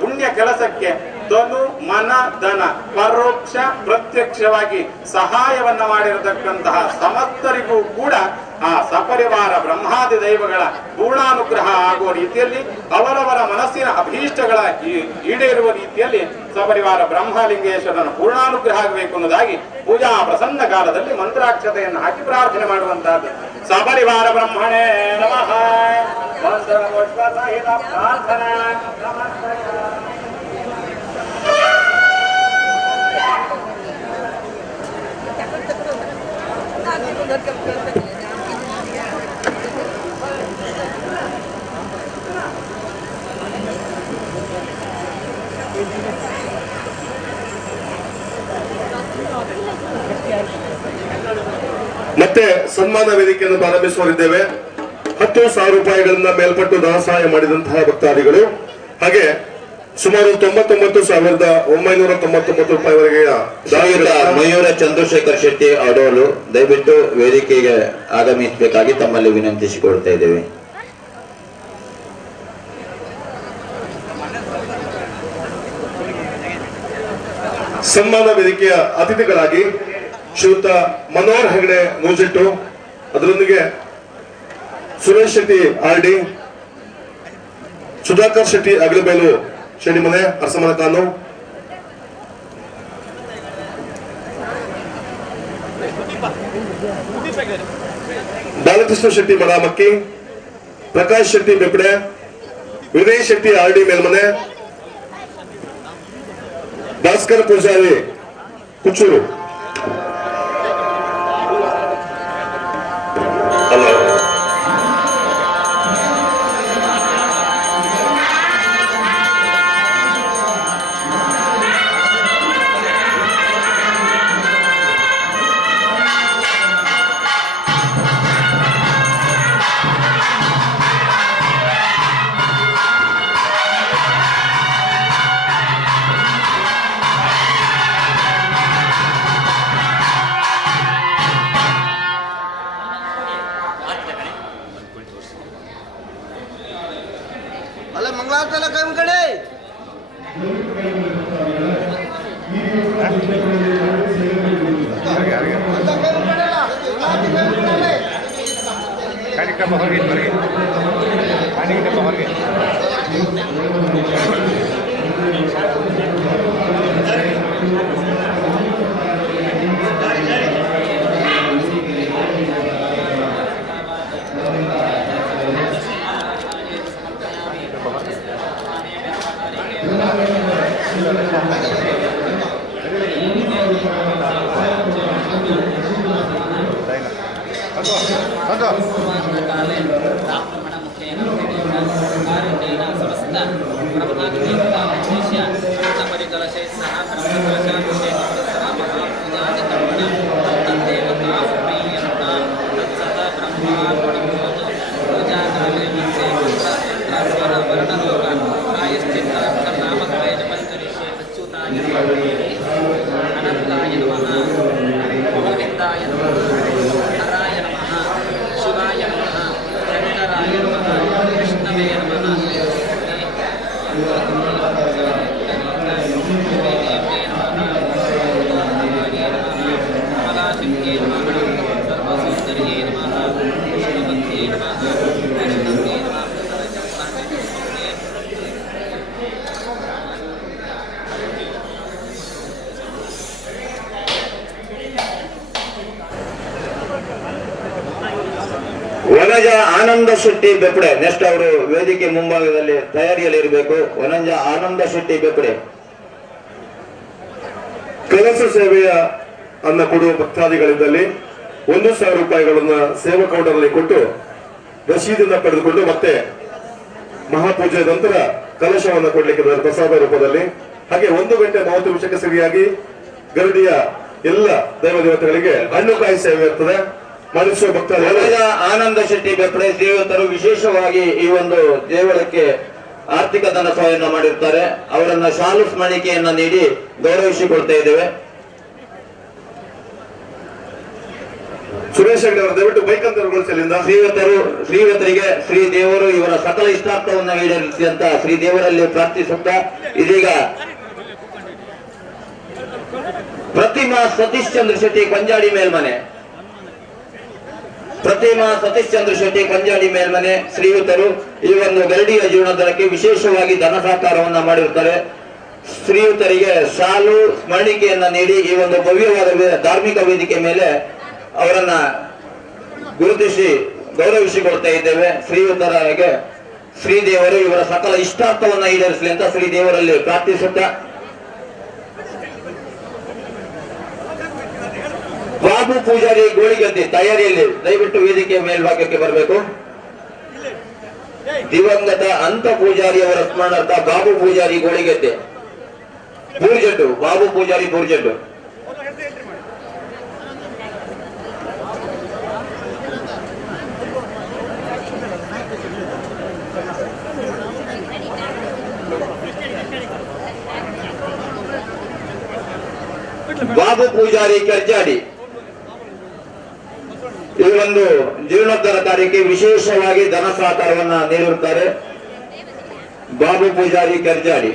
ಪುಣ್ಯ ಕೆಲಸಕ್ಕೆ ಧನು ಮನ ಧನ ಪರೋಕ್ಷ ಪ್ರತ್ಯಕ್ಷವಾಗಿ ಸಹಾಯವನ್ನ ಮಾಡಿರತಕ್ಕಂತಹ ಸಮಸ್ತರಿಗೂ ಕೂಡ ಆ ಸಪರಿವಾರ ಬ್ರಹ್ಮಾದಿ ದೈವಗಳ ಪೂರ್ಣಾನುಗ್ರಹ ಆಗುವ ರೀತಿಯಲ್ಲಿ ಅವರವರ ಮನಸ್ಸಿನ ಅಭೀಷ್ಟಗಳ ಈಡೇರುವ ರೀತಿಯಲ್ಲಿ ಸಪರಿವಾರ ಬ್ರಹ್ಮಲಿಂಗೇಶ್ವರನ ಪೂರ್ಣಾನುಗ್ರಹ ಆಗಬೇಕು ಅನ್ನೋದಾಗಿ ಪೂಜಾ ಪ್ರಸನ್ನ ಕಾಲದಲ್ಲಿ ಮಂತ್ರಾಕ್ಷತೆಯನ್ನು ಹಾಕಿ ಪ್ರಾರ್ಥನೆ ಮಾಡುವಂತಹದ್ದು. ಸಪರಿವಾರ ಬ್ರಹ್ಮಣೇ ನಮಃ ಪ್ರಾರ್ಥನಾ ಮತ್ತೆ ಸನ್ಮಾನ ವೇದಿಕೆಯನ್ನು ಪ್ರಾರಂಭಿಸುವರಿದ್ದೇವೆ. 10,000 ರೂಪಾಯಿಗಳಿಂದ ಮೇಲ್ಪಟ್ಟು ಧನ ಸಹಾಯ ಮಾಡಿದಂತಹ ಭಕ್ತಾದಿಗಳು ಹಾಗೆ ಸುಮಾರು 99,999 ರೂಪಾಯಿವರೆಗೆ ಮಯೂರ ಚಂದ್ರಶೇಖರ್ ಶೆಟ್ಟಿ ಅಡೋಲು ದಯವಿಟ್ಟು ವೇದಿಕೆಗೆ ಆಗಮಿಸಬೇಕಾಗಿ ತಮ್ಮಲ್ಲಿ ವಿನಂತಿಸಿಕೊಳ್ತಾ ಇದ್ದೇವೆ. ಸನ್ಮಾನ ವೇದಿಕೆಯ ಅತಿಥಿಗಳಾಗಿ ಶ್ರೀಯುತ ಮನೋಹರ್ ಹೆಗಡೆ ನೂಜೆಟ್ಟು, ಅದರೊಂದಿಗೆ ಸುರೇಶ್ ಶೆಟ್ಟಿ ಆರ್ಡಿ, ಸುಧಾಕರ್ ಶೆಟ್ಟಿ ಅಗಲಬೇಲು ಶೆಡಿಮನೆ ಅರಸಮನ ತಾನು, ಬಾಲಕೃಷ್ಣ ಶೆಟ್ಟಿ ಬಡಾಮಕ್ಕಿ, ಪ್ರಕಾಶ್ ಶೆಟ್ಟಿ ಬೆಪ್ಪಡೆ, ವಿನಯ್ ಶೆಟ್ಟಿ ಆರ್ಡಿ ಮೇಲ್ಮನೆ, ಭಾಸ್ಕರ್ ಪೂಜಾರಿ ಕುಚ್ಚೂರು. ಅಲ್ಲ ಮಂಗಳಾರತನ ಕೈ ಕಡೆ ಕಾರ್ಯಕ್ರಮ ಹೊರಗೆ ಹೊರಗೆ ವನಜ ಆನಂದ ಶೆಟ್ಟಿ ಬೆಪ್ಪಡೆ ನೆಕ್ಸ್ಟ್ ಅವರು ವೇದಿಕೆ ಮುಂಭಾಗದಲ್ಲಿ ತಯಾರಿಯಲ್ಲಿ ಇರಬೇಕು. ವನಜ ಆನಂದ ಶೆಟ್ಟಿ ಬೆಪ್ಪಡೆ. ಕೆಲಸ ಸೇವೆಯ ಅನ್ನ ಕೊಡುವ ಭಕ್ತಾದಿಗಳಿದ್ದಲ್ಲಿ 1,000 ರೂಪಾಯಿಗಳನ್ನ ಸೇವಾ ಕೌಂಟರ್ನಲ್ಲಿ ಕೊಟ್ಟು ರಸೀದನ್ನ ಪಡೆದುಕೊಂಡು ಮತ್ತೆ ಮಹಾಪೂಜೆಯ ನಂತರ ಕಲಶವನ್ನು ಕೊಡ್ಲಿಕ್ಕೆ ಪ್ರಸಾದ ರೂಪದಲ್ಲಿ, ಹಾಗೆ 1 ಗಂಟೆ 30 ನಿಮಿಷಕ್ಕೆ ಸರಿಯಾಗಿ ಗರಡಿಯ ಎಲ್ಲ ದೈವ ದೇವತೆಗಳಿಗೆ ಹಣ್ಣು ಕಾಯಿ ಸೇವೆ ಇರ್ತದೆ. ಮಾಡಿಸುವ ಭಕ್ತಾದಿಗಳು ಆನಂದ ಶೆಟ್ಟಿ ಬೆಪ್ಪಡೆ ಶ್ರೀಯುತರು ವಿಶೇಷವಾಗಿ ಈ ಒಂದು ದೇವಳಕ್ಕೆ ಆರ್ಥಿಕ ಧನ ಸಹಾಯವನ್ನು ಮಾಡಿರ್ತಾರೆ. ಅವರನ್ನ ಶಾಲು ಸ್ಮರಣಿಕೆಯನ್ನ ನೀಡಿ ಗೌರವಿಸಿಕೊಳ್ತಾ ಇದ್ದೇವೆ. ಸುರೇಶ್ ಹೆಗಡೆ ಅವರು ದಯವಿಟ್ಟು ಬೈಕ್ ಅಂತ ಶ್ರೀಯುತರಿಗೆ ಶ್ರೀ ದೇವರು ಇವರ ಸಕಲ ಇಷ್ಟಾರ್ಥವನ್ನ ಈಡೇರಿಸಿ ಅಂತ ಶ್ರೀ ದೇವರಲ್ಲಿ ಪ್ರಾರ್ಥಿಸುತ್ತಾ ಇದೀಗ ಪ್ರತಿಮಾ ಸತೀಶ್ ಚಂದ್ರ ಶೆಟ್ಟಿ ಕೊಂಜಾಡಿ ಮೇಲ್ಮನೆ, ಪ್ರತಿಮಾ ಸತೀಶ್ ಚಂದ್ರ ಶೆಟ್ಟಿ ಕೊಂಜಾಡಿ ಮೇಲ್ಮನೆ ಶ್ರೀಯುತರು ಈ ಒಂದು ಗರಡಿಯ ಜೀರ್ಣೋದ್ಧಾರಕ್ಕೆ ವಿಶೇಷವಾಗಿ ಧನ ಸಹಕಾರವನ್ನ ಮಾಡಿರ್ತಾರೆ. ಶ್ರೀಯುತರಿಗೆ ಶಾಲು ಸ್ಮರಣಿಕೆಯನ್ನ ನೀಡಿ ಈ ಒಂದು ಭವ್ಯವಾದ ಧಾರ್ಮಿಕ ವೇದಿಕೆ ಮೇಲೆ ಅವರನ್ನ ಗುರುತಿಸಿ ಗೌರವಿಸಿಕೊಳ್ತಾ ಇದ್ದೇವೆ. ಶ್ರೀಯುತರಿಗೆ ಶ್ರೀದೇವರು ಇವರ ಸಕಲ ಇಷ್ಟಾರ್ಥವನ್ನ ಈಡೇರಿಸಲಿ ಅಂತ ಶ್ರೀದೇವರಲ್ಲಿ ಪ್ರಾರ್ಥಿಸುತ್ತಾ ಬಾಬು ಪೂಜಾರಿ ಗೋಳಿಗದ್ದೆ ತಯಾರಿಯಲ್ಲಿ ದಯವಿಟ್ಟು ವೇದಿಕೆಯ ಮೇಲ್ಭಾಗಕ್ಕೆ ಬರಬೇಕು. ದಿವಂಗತ ಅಂತ ಪೂಜಾರಿ ಅವರ ಸ್ಮರಣಾರ್ಥ ಬಾಬು ಪೂಜಾರಿ ಗೋಳಿಗದ್ದೆ ಬೂರ್ಜಡ್ಡು, ಬಾಬು ಪೂಜಾರಿ ಬೂರ್ಜಡ್ಡು. ಬಾಬು ಪೂಜಾರಿ ಕೆರ್ಜಾಡಿ ಈ ಒಂದು ಜೀರ್ಣೋದ್ಧಾರ ಕಾರ್ಯಕ್ಕೆ ವಿಶೇಷವಾಗಿ ಧನ ಸಹಕಾರವನ್ನ ನೀಡಿರುತ್ತಾರೆ. ಬಾಬು ಪೂಜಾರಿ ಕೆರ್ಜಾಡಿ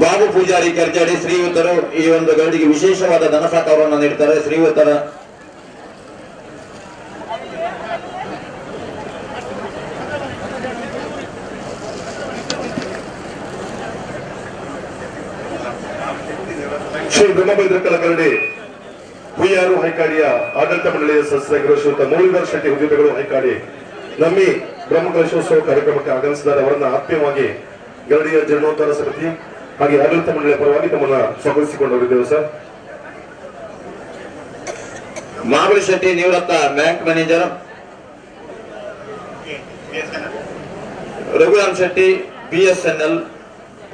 ಬಾಬು ಪೂಜಾರಿ ಕೆರ್ಜಾಡಿ ಶ್ರೀಯುತರು ಈ ಒಂದು ಗರಡಿಗೆ ವಿಶೇಷವಾದ ಧನ ಸಹಕಾರವನ್ನು ನೀಡ್ತಾರೆ. ಶ್ರೀಯುತರ ಶ್ರೀ ಬ್ರಹ್ಮಭೈದ್ರಕಲ ಗರಡಿ ಹುಯ್ಯಾರು ಹೈಕಾಡಿಯ ಆಡಳಿತ ಮಂಡಳಿಯ ಸದಸ್ಯರಾಗಿರುವ ಶ್ರೀಯುತ ಮುರಳೀಧರ್ ಶೆಟ್ಟಿ ಉದ್ಯೋಗಿಗಳು ಹೈಕಾಡಿ ನಮ್ಮಿ ಬ್ರಹ್ಮಕಲಶೋತ್ಸವ ಕಾರ್ಯಕ್ರಮಕ್ಕೆ ಆಗಮಿಸಿದ್ದಾರೆ. ಅವರನ್ನ ಆತ್ಮೀಯವಾಗಿ ಗರಡಿಯ ಜೀರ್ಣೋದ್ಧಾರ ಸಮಿತಿ ಹಾಗೆ ಆಡಳಿತ ಮಂಡಳಿಯ ಪರವಾಗಿ ತಮ್ಮನ್ನ ಸ್ವಾಗತಿಸಿಕೊಂಡಿದ್ದೇವೆ ಸರ್. ಮಾಗಲಿ ಶೆಟ್ಟಿ ನಿವೃತ್ತ bank manager, Raghuram Shetty BSNL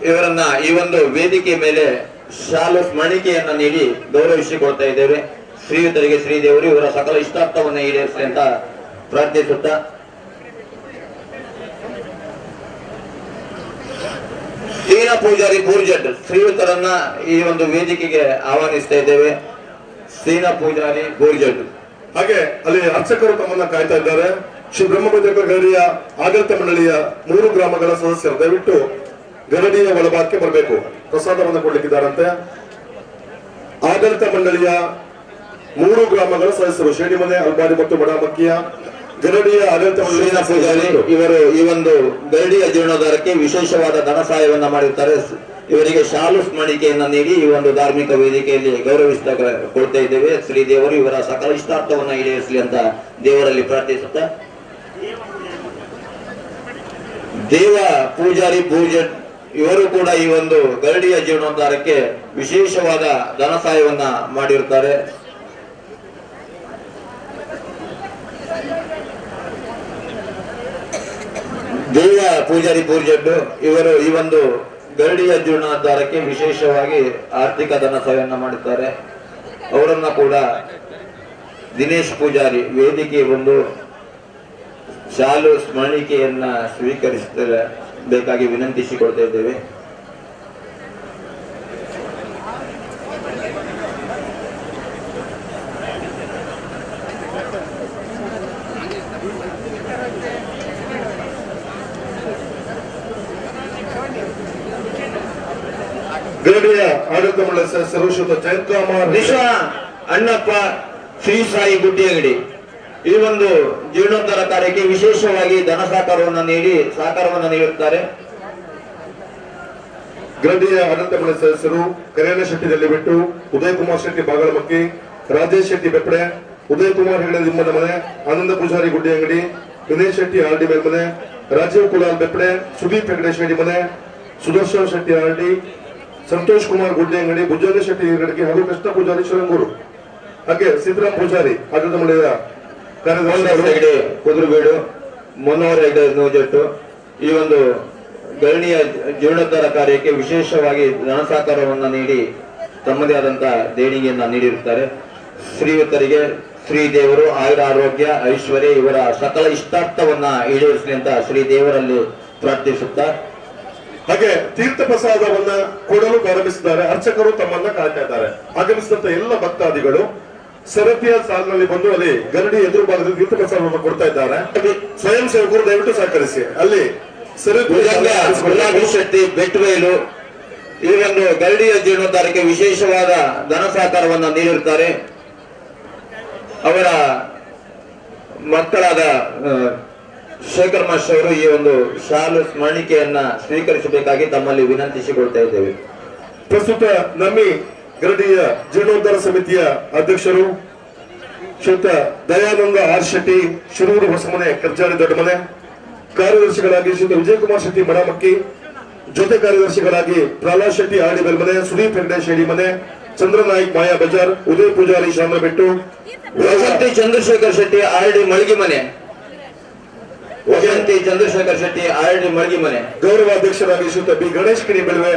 ಇವರನ್ನ ಈ ಒಂದು ವೇದಿಕೆ ಮೇಲೆ ಶಾಲು ಸ್ಮರಣಿಕೆಯನ್ನ ನೀಡಿ ಗೌರವಿಸಿಕೊಳ್ತಾ ಇದ್ದೇವೆ. ಶ್ರೀಯುತರಿಗೆ ಶ್ರೀದೇವರು ಇವರ ಸಕಲ ಇಷ್ಟಾರ್ಥವನ್ನ ಈಡೇರಿಸಲಿ ಅಂತ ಪ್ರಾರ್ಥಿಸುತ್ತಾ ಸೀನಾ ಪೂಜಾರಿ ಬೂರ್ಜಡ್ ಶ್ರೀಯುತರನ್ನ ಈ ಒಂದು ವೇದಿಕೆಗೆ ಆಹ್ವಾನಿಸ್ತಾ ಇದ್ದೇವೆ. ಸೀನಾ ಪೂಜಾರಿ ಬೂರ್ಜಡ್ ಹಾಗೆ ಅಲ್ಲಿ ಅರ್ಚಕರು ತಮ್ಮನ್ನ ಕಾಯ್ತಾ ಇದ್ದಾರೆ. ಶ್ರೀ ಬ್ರಹ್ಮಭೈದ್ರಕಲ ಗರಡಿಯ ಆಡಳಿತ ಮಂಡಳಿಯ 3 ಗ್ರಾಮಗಳ ಸದಸ್ಯರು ದಯವಿಟ್ಟು ಗರಡಿಯ ಒಳಭಾಗಕ್ಕೆ ಬರಬೇಕು. ಪ್ರಸಾದವನ್ನು ಕೊಡ್ಲಿಕ್ಕಿದ್ದಾರಂತೆ. ಆಡಳಿತ ಮಂಡಳಿಯ 3 ಗ್ರಾಮಗಳ ಸದಸ್ಯರು ಶೇಡಿಮನೆ, ಅಲ್ಬಾಡಿ ಮತ್ತು ಬಡಾಮಕ್ಕಿಯ ಗರಡಿಯ ಆಡಳಿತ ಸೀನಾ ಪೂಜಾರಿ ಮಂಡಳಿಯ ಇವರು ಈ ಒಂದು ಗರಡಿಯ ಜೀರ್ಣೋದ್ಧಾರಕ್ಕೆ ವಿಶೇಷವಾದ ಧನ ಸಹಾಯವನ್ನ ಮಾಡಿರ್ತಾರೆ. ಇವರಿಗೆ ಶಾಲು ಸ್ಮರಣಿಕೆಯನ್ನ ನೀಡಿ ಈ ಒಂದು ಧಾರ್ಮಿಕ ವೇದಿಕೆಯಲ್ಲಿ ಗೌರವಿಸ್ತಾ ಕೊಡ್ತಾ ಇದ್ದೇವೆ. ಶ್ರೀದೇವರು ಇವರ ಸಕಲ ಇಷ್ಟಾರ್ಥವನ್ನ ಈಡೇರಿಸಲಿ ಅಂತ ದೇವರಲ್ಲಿ ಪ್ರಾರ್ಥಿಸುತ್ತಾ ದೇವ ಪೂಜಾರಿ ಬೂರ್ಜಟ್ ಇವರು ಕೂಡ ಈ ಒಂದು ಗರಡಿಯ ಜೀರ್ಣೋದ್ಧಾರಕ್ಕೆ ವಿಶೇಷವಾದ ಧನ ಸಹಾಯವನ್ನ ಮಾಡಿರುತ್ತಾರೆ. ದೇವ ಪೂಜಾರಿ ಬೂರ್ಜಡ್ ಇವರು ಈ ಒಂದು ಗರಡಿಯ ಜೀರ್ಣೋದ್ಧಾರಕ್ಕೆ ವಿಶೇಷವಾಗಿ ಆರ್ಥಿಕ ಧನ ಸಹಾಯವನ್ನ ಮಾಡಿದ್ದಾರೆ. ಅವರನ್ನ ಕೂಡ ದಿನೇಶ್ ಪೂಜಾರಿ ವೇದಿಕೆ ಒಂದು ಶಾಲು ಸ್ಮರಣಿಕೆಯನ್ನ ಸ್ವೀಕರಿಸಬೇಕಾಗಿ ವಿನಂತಿಸಿಕೊಳ್ತಾ ಇದ್ದೇವೆ. ಗರಡಿಯ ಆಡಳಿತ ಮಂಡಳಿ ಸದಸ್ಯರು ಶ್ರೀಯುತ ಜಯಂತ್ಕುಮಾರ್ ನಿಶಾ ಅಣ್ಣಪ್ಪ ಶ್ರೀ ಸಾಯಿ ಗುಡ್ಡಿಯಂಗಡಿ ಈ ಒಂದು ಜೀರ್ಣೋದ್ಧಾರ ಕಾರ್ಯಕ್ಕೆ ವಿಶೇಷವಾಗಿ ಧನ ಸಹಕಾರವನ್ನು ನೀಡುತ್ತಾರೆ. ಗರಡಿಯ ಆಡಳಿತ ಮಂಡಳಿ ಸದಸ್ಯರು ಕರೇನ ಶೆಟ್ಟಿ ದಲ್ಲಿಬಿಟ್ಟು, ಉದಯ್ ಕುಮಾರ್ ಶೆಟ್ಟಿ ಬಾಗಳಮಕ್ಕಿ, ರಾಜೇಶ್ ಶೆಟ್ಟಿ ಬೆಪ್ಪಡೆ, ಉದಯ್ ಕುಮಾರ್ ಹೆಗಡೆ ಲಿಂಬದ ಮನೆ, ಆನಂದ ಪೂಜಾರಿ ಗುಡ್ಡಿ ಅಂಗಡಿ, ವಿನಯ್ ಶೆಟ್ಟಿ ಆರ್ಡಿ ಮೇಲ್ಮನೆ, ರಾಜೀವ್ ಕುಲಾಲ್ ಬೆಪ್ಪಡೆ, ಸುದೀಪ್ ಹೆಗಡೆ ಶೆಟ್ಟಿ ಮನೆ, ಸುದರ್ಶನ್ ಶೆಟ್ಟಿ ಆರ್ಡಿ, ಸಂತೋಷ್ ಕುಮಾರ್ ಗುಡ್ಡಿ ಅಂಗಡಿ, ಭುಜಂಗ ಶೆಟ್ಟಿ ಗಡಿಗೆ ಹಾಗೂ ಕೃಷ್ಣ ಪೂಜಾರಿ ಶಿರಂಗೂರು, ಹಾಗೆ ಸಿದ್ದರಾಮ್ ಪೂಜಾರಿ ಆಡಳಿತ ಮಂಡಳಿಯ ಕಾರ್ಯದರ್ಶಿ ಕುದುರುಬೀಡು, ಮನೋಹರ್ ಹೆಗಡೆ ನೋಜಟ್ಟು ಈ ಒಂದು ಗರಡಿಯ ಜೀರ್ಣೋದ್ಧಾರ ಕಾರ್ಯಕ್ಕೆ ವಿಶೇಷವಾಗಿ ಧನ ಸಹಕಾರವನ್ನು ನೀಡಿ ತಮ್ಮದೇ ಆದಂತಹ ದೇಣಿಗೆಯನ್ನ ನೀಡಿರುತ್ತಾರೆ. ಶ್ರೀಯುತರಿಗೆ ಶ್ರೀದೇವರು ಆಯುರ ಆರೋಗ್ಯ ಐಶ್ವರ್ಯ ಇವರ ಸಕಲ ಇಷ್ಟಾರ್ಥವನ್ನ ಈಡೇರಿಸಲಿ ಅಂತ ಶ್ರೀದೇವರಲ್ಲಿ ಪ್ರಾರ್ಥಿಸುತ್ತಾ ಹಾಗೆ ತೀರ್ಥ ಪ್ರಸಾದವನ್ನ ಕೊಡಲು ಪ್ರಾರಂಭಿಸಿದ್ದಾರೆ. ಅರ್ಚಕರು ತಮ್ಮನ್ನ ಕಾಯ್ತಾ ಇದ್ದಾರೆ. ಆಗಮಿಸಿದಂತ ಎಲ್ಲ ಭಕ್ತಾದಿಗಳು ಸರತಿಯ ಸಾಲಿನಲ್ಲಿ ಬಂದು ಅಲ್ಲಿ ಗರಡಿ ಎದುರು ಭಾಗದಲ್ಲಿ ತೀರ್ಥ ಪ್ರಸಾದವನ್ನು ಕೊಡ್ತಾ ಇದ್ದಾರೆ. ಸ್ವಯಂ ಸೇವಕರು ದಯವಿಟ್ಟು ಸಹಕರಿಸಿ. ಅಲ್ಲಿ ಗುಲಾಬಿ ಶೆಟ್ಟಿ ಬೆಟ್ಟಬಯಲು ಈ ಒಂದು ಗರಡಿಯ ಜೀರ್ಣೋದ್ಧಾರಕ್ಕೆ ವಿಶೇಷವಾದ ಧನ ಸಹಕಾರವನ್ನು ನೀಡಿರುತ್ತಾರೆ. ಅವರ ಮಕ್ಕಳಾದ ಶೇಖರ್ ಮಾಸ್ಟರ್ ಅವರು ಈ ಒಂದು ಶಾಲು ಸ್ಮರಣಿಕೆಯನ್ನ ಸ್ವೀಕರಿಸಬೇಕಾಗಿ ತಮ್ಮಲ್ಲಿ ವಿನಂತಿಸಿಕೊಳ್ತಾ ಇದ್ದೇವೆ. ಪ್ರಸ್ತುತ ನಮ್ಮಿ ಗರಡಿಯ ಜೀರ್ಣೋದ್ಧಾರ ಸಮಿತಿಯ ಅಧ್ಯಕ್ಷರು ಶ್ರೀಯುತ ದಯಾನಂದ ಆರ್ ಶೆಟ್ಟಿ ಶಿರೂರು ಹೊಸಮನೆ ಕರ್ಜಾಡಿ ದೊಡ್ಡಮನೆ, ಕಾರ್ಯದರ್ಶಿಗಳಾಗಿ ಶ್ರೀಯುತ ವಿಜಯಕುಮಾರ್ ಶೆಟ್ಟಿ ಮಡಮಕ್ಕಿ, ಜೊತೆ ಕಾರ್ಯದರ್ಶಿಗಳಾಗಿ ಪ್ರಹ್ಲಾದ್ ಶೆಟ್ಟಿ ಆಡಿ ಬೆಲ್ಮನೆ, ಸುದೀಪ್ ಹೆಗ್ಡೆ ಶೇಡಿ ಮನೆ, ಚಂದ್ರನಾಯ್ಕ್ ಮಾಯಾ ಬಜಾರ್, ಉದಯ್ ಪೂಜಾರಿ ಶಾಮರಬೆಟ್ಟು, ವಸಂತಿ ಚಂದ್ರಶೇಖರ್ ಶೆಟ್ಟಿ ಆರ್ಡಿ ಮಳಗಿ ಮನೆ, ವಸಂತಿ ಚಂದ್ರಶೇಖರ್ ಶೆಟ್ಟಿ ಆರ್ಡಿ ಮಳಗಿ ಮನೆ, ಗೌರವಾಧ್ಯಕ್ಷರಾಗಿ ಶ್ರೀಯುತ ಬಿ ಗಣೇಶ್ ಕಿಣಿ ಬೆಳವೆ,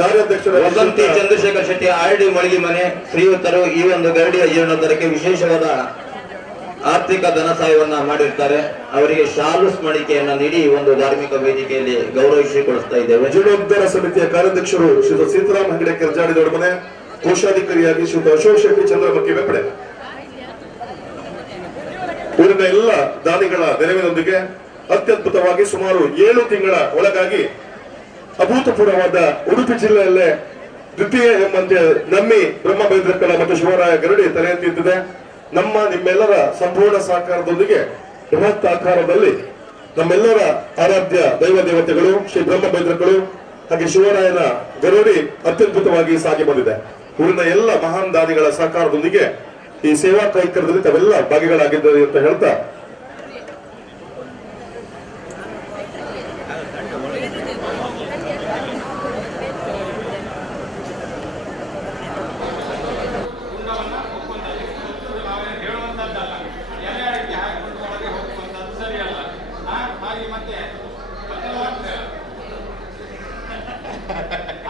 ಕಾರ್ಯಾಧ್ಯಕ್ಷರಾಗಿ ವಸಂತಿ ಚಂದ್ರಶೇಖರ್ ಶೆಟ್ಟಿ ಆರ್ಡಿ ಮಳಗಿ ಮನೆ ಶ್ರೀಯುತರು ಈ ಒಂದು ಗರಡಿಯ ಜೀರ್ಣೋದ್ಧಾರಕ್ಕೆ ವಿಶೇಷವಾದ ಆರ್ಥಿಕ ಧನ ಸಹಾಯವನ್ನ ಮಾಡಿರ್ತಾರೆ. ಅವರಿಗೆ ಶಾಲು ಸ್ಮರಣಿಕೆಯನ್ನ ನೀಡಿ ಈ ಒಂದು ಧಾರ್ಮಿಕ ವೇದಿಕೆಯಲ್ಲಿ ಗೌರವಿಸಿಕೊಳಿಸ್ತಾ ಇದ್ದೇವೆ. ಜೀರ್ಣೋದ್ಧಾರ ಸಮಿತಿಯ ಕಾರ್ಯಾಧ್ಯಕ್ಷರು ಶ್ರೀ ಸೀತಾರಾಮ್ ಹೆಗಡೆ ಕೆರ್ಜಾಡಿ ದೊಡ್ಡಮನೆ, ಕೋಶಾಧಿಕಾರಿಯಾಗಿ ಶ್ರೀ ಅಶೋಕ್ ಶೆಟ್ಟಿ ಚಂದ್ರಮಕ್ಕಿ ಬೆಪ್ಪಡೆ. ಊರಿನ ಎಲ್ಲ ದಾನಿಗಳ ನೆರವಿನೊಂದಿಗೆ ಅತ್ಯದ್ಭುತವಾಗಿ ಸುಮಾರು 7 ತಿಂಗಳ ಒಳಗಾಗಿ ಅಭೂತಪೂರ್ವವಾದ ಉಡುಪಿ ಜಿಲ್ಲೆಯಲ್ಲೇ ದ್ವಿತೀಯ ಎಂಬಂತೆ ನಮ್ಮಿ ಬ್ರಹ್ಮ ಬೈದ್ರಕಲ ಮತ್ತು ಶಿವರಾಯ ಗರಡಿ ತಲೆ ಎತ್ತಿದ್ದಿದೆ. ನಿಮ್ಮೆಲ್ಲರ ಸಂಪೂರ್ಣ ಸಹಕಾರದೊಂದಿಗೆ ಬೃಹತ್ ಆಕಾರದಲ್ಲಿ ನಮ್ಮೆಲ್ಲರ ಆರಾಧ್ಯ ದೈವ ದೇವತೆಗಳು ಶ್ರೀ ಬ್ರಹ್ಮ ಬೈದ್ರಕಳು ಹಾಗೆ ಶಿವರಾಯನ ಗರಡಿ ಅತ್ಯದ್ಭುತವಾಗಿ ಸಾಗಿ ಬಂದಿದೆ. ಊರಿನ ಎಲ್ಲ ಮಹಾನ್ ದಾನಿಗಳ ಸಹಕಾರದೊಂದಿಗೆ ಈ ಸೇವಾ ಕೈಂಕರ್ಯದಲ್ಲಿ ತಾವೆಲ್ಲ ಭಾಗಿಗಳಾಗಿದ್ದಾರೆ ಅಂತ ಹೇಳ್ತಾ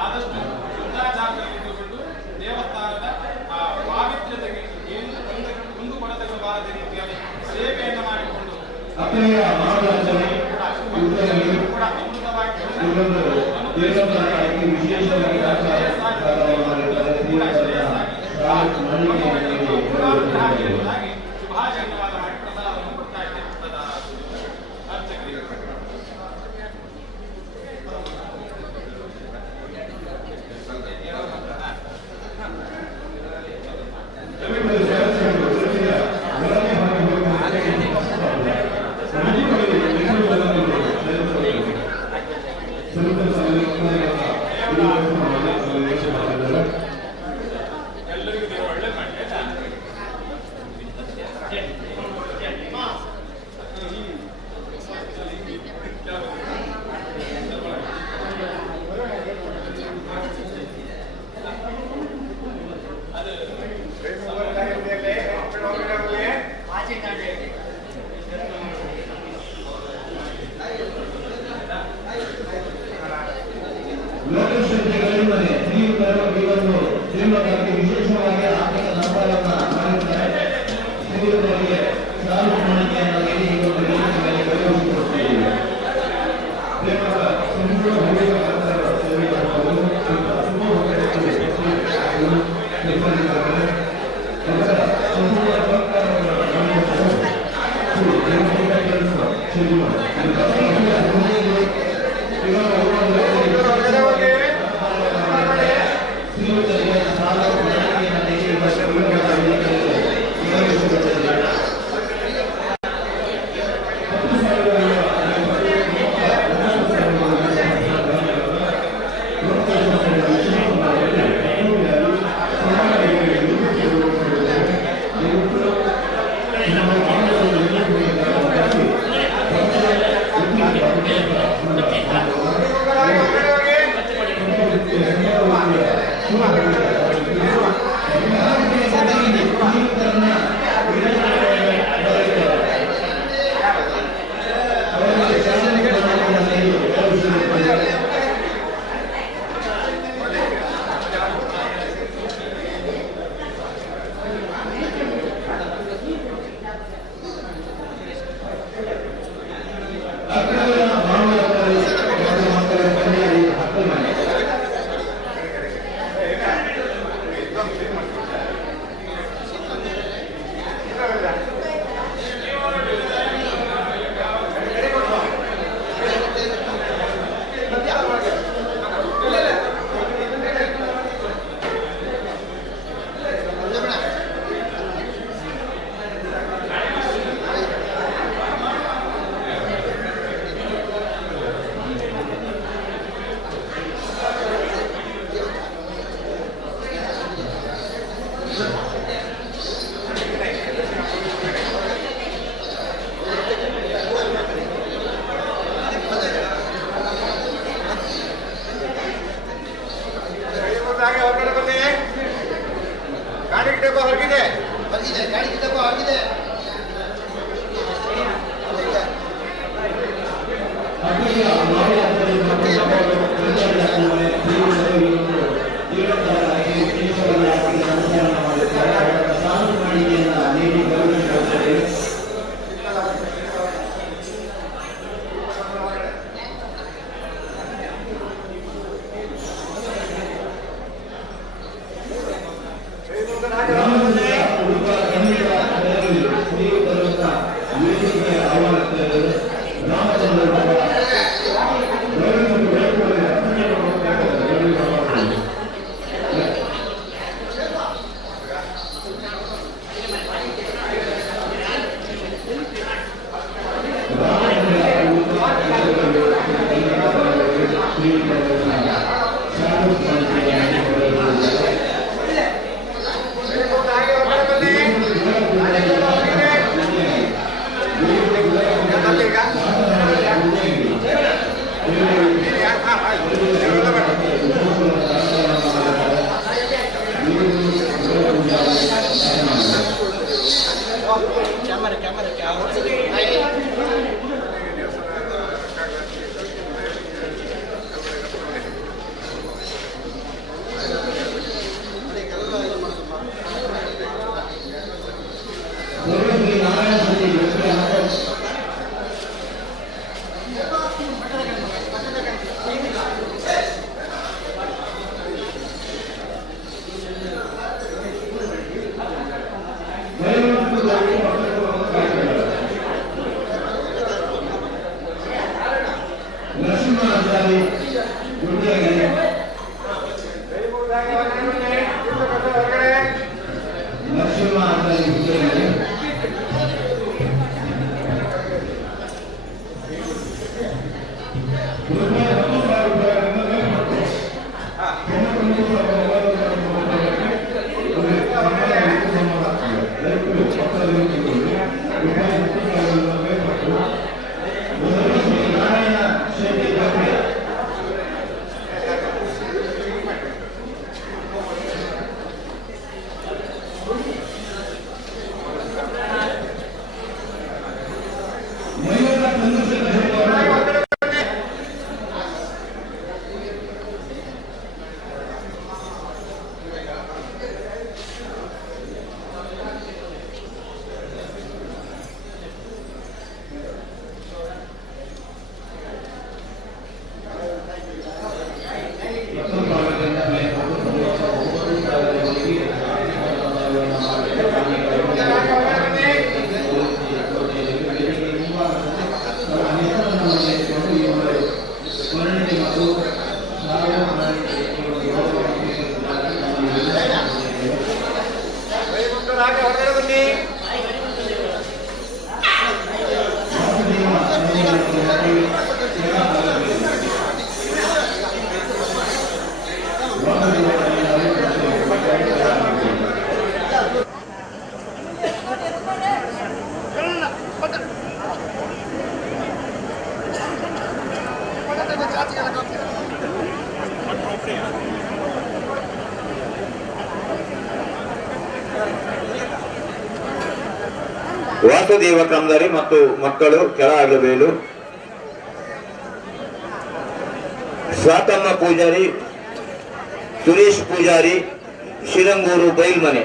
ಆದಷ್ಟು ಮುಂದಾಜಾಗ್ರತೆಗೊಂಡು ದೇವಸ್ಥಾನದ ಪಾವಿತ್ರ್ಯತೆಗೆ ಏನು ಕುಂದುಕೊರತೆಗಳಾದ ರೀತಿಯಲ್ಲಿ ಸೇವೆಯನ್ನು ಮಾಡಿಕೊಂಡು ಕೂಡ ಅಮೃತವಾಗಿ ಶುಭಾಶಯವಾದ ಮಾಡಿ ಪ್ರಸಾದವನ್ನು ಕೊಡ್ತಾ ಇದ್ದೇವೆ ಅರ್ಚಕರಿಗೆ. ವಿಶೇಷವಾಗಿ ಆರ್ಥಿಕ ನಂಬರನ್ನ ಮಾಡಿದ್ದಾರೆ. ನೀಡಿ ಪೂಜಾರಿ ಗುಂಡಿಯಾಗಿದೆ. ನರಸಿಂಹ ಆಚಾರಿ ಗುಂಡಿಯಾಗಿದೆ. ವಾಸುದೇವ ಕಂದಾರಿ ಮತ್ತು ಮಕ್ಕಳು ಕೆಳಅಗಲಬೇಲು. ಸ್ವಾತಮ್ಮ ಪೂಜಾರಿ, ಸುರೇಶ್ ಪೂಜಾರಿ, ಶಿರಂಗೂರು ಬೈಲ್ಮನೆ.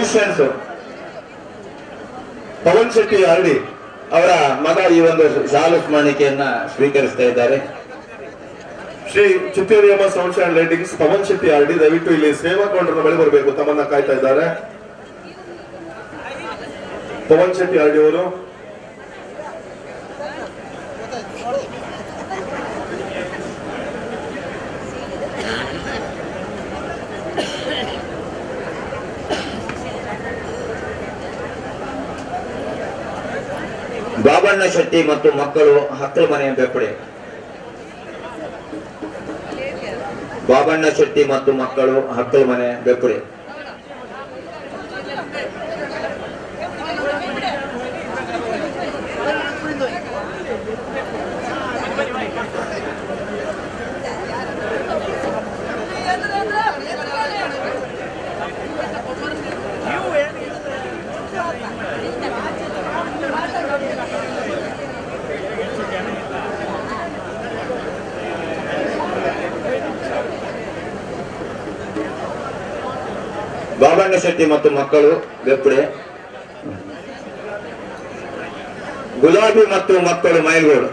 ಐಶನ್ಸ್ ಪವನ್ ಶೆಟ್ಟಿ ಆರ್ಡಿ ಅವರ ಮಗ ಈ ಒಂದು ಶಾಲು ಸ್ಮರಣಿಕೆಯನ್ನ ಸ್ವೀಕರಿಸ್ತಾ ಇದ್ದಾರೆ. Shri Chitteriyamma sounds and lightings Pavan Shetty Ardi ದಯವಿಟ್ಟು ಇಲ್ಲಿ ಸೇವಾ ಕೌಂಟರ್ ಬಳಿ ಬರಬೇಕು, ತಮ್ಮನ್ನ ಕಾಯ್ತಾ ಇದ್ದಾರೆ. ಪವನ್ ಶೆಟ್ಟಿ ಆರ್ಡಿ ಅವರು ಬಾಬಣ್ಣ ಶೆಟ್ಟಿ ಮತ್ತು ಮಕ್ಕಳು ಹಕ್ಕಲ ಮನೆ ಬೆಪ್ಪಡೆ. ಬಾಬಣ್ಣ ಶೆಟ್ಟಿ ಮತ್ತು ಮಕ್ಕಳು ಹಕ್ಕಲ ಮನೆ ಬೆಪ್ಪಡೆ. ಬಾಬಣ್ಣ ಶೆಟ್ಟಿ ಮತ್ತು ಮಕ್ಕಳು ಬೆಪ್ಪಡೆ. ಗುಲಾಬಿ ಮತ್ತು ಮಕ್ಕಳು ಮೈಲ್ಗೋಡು.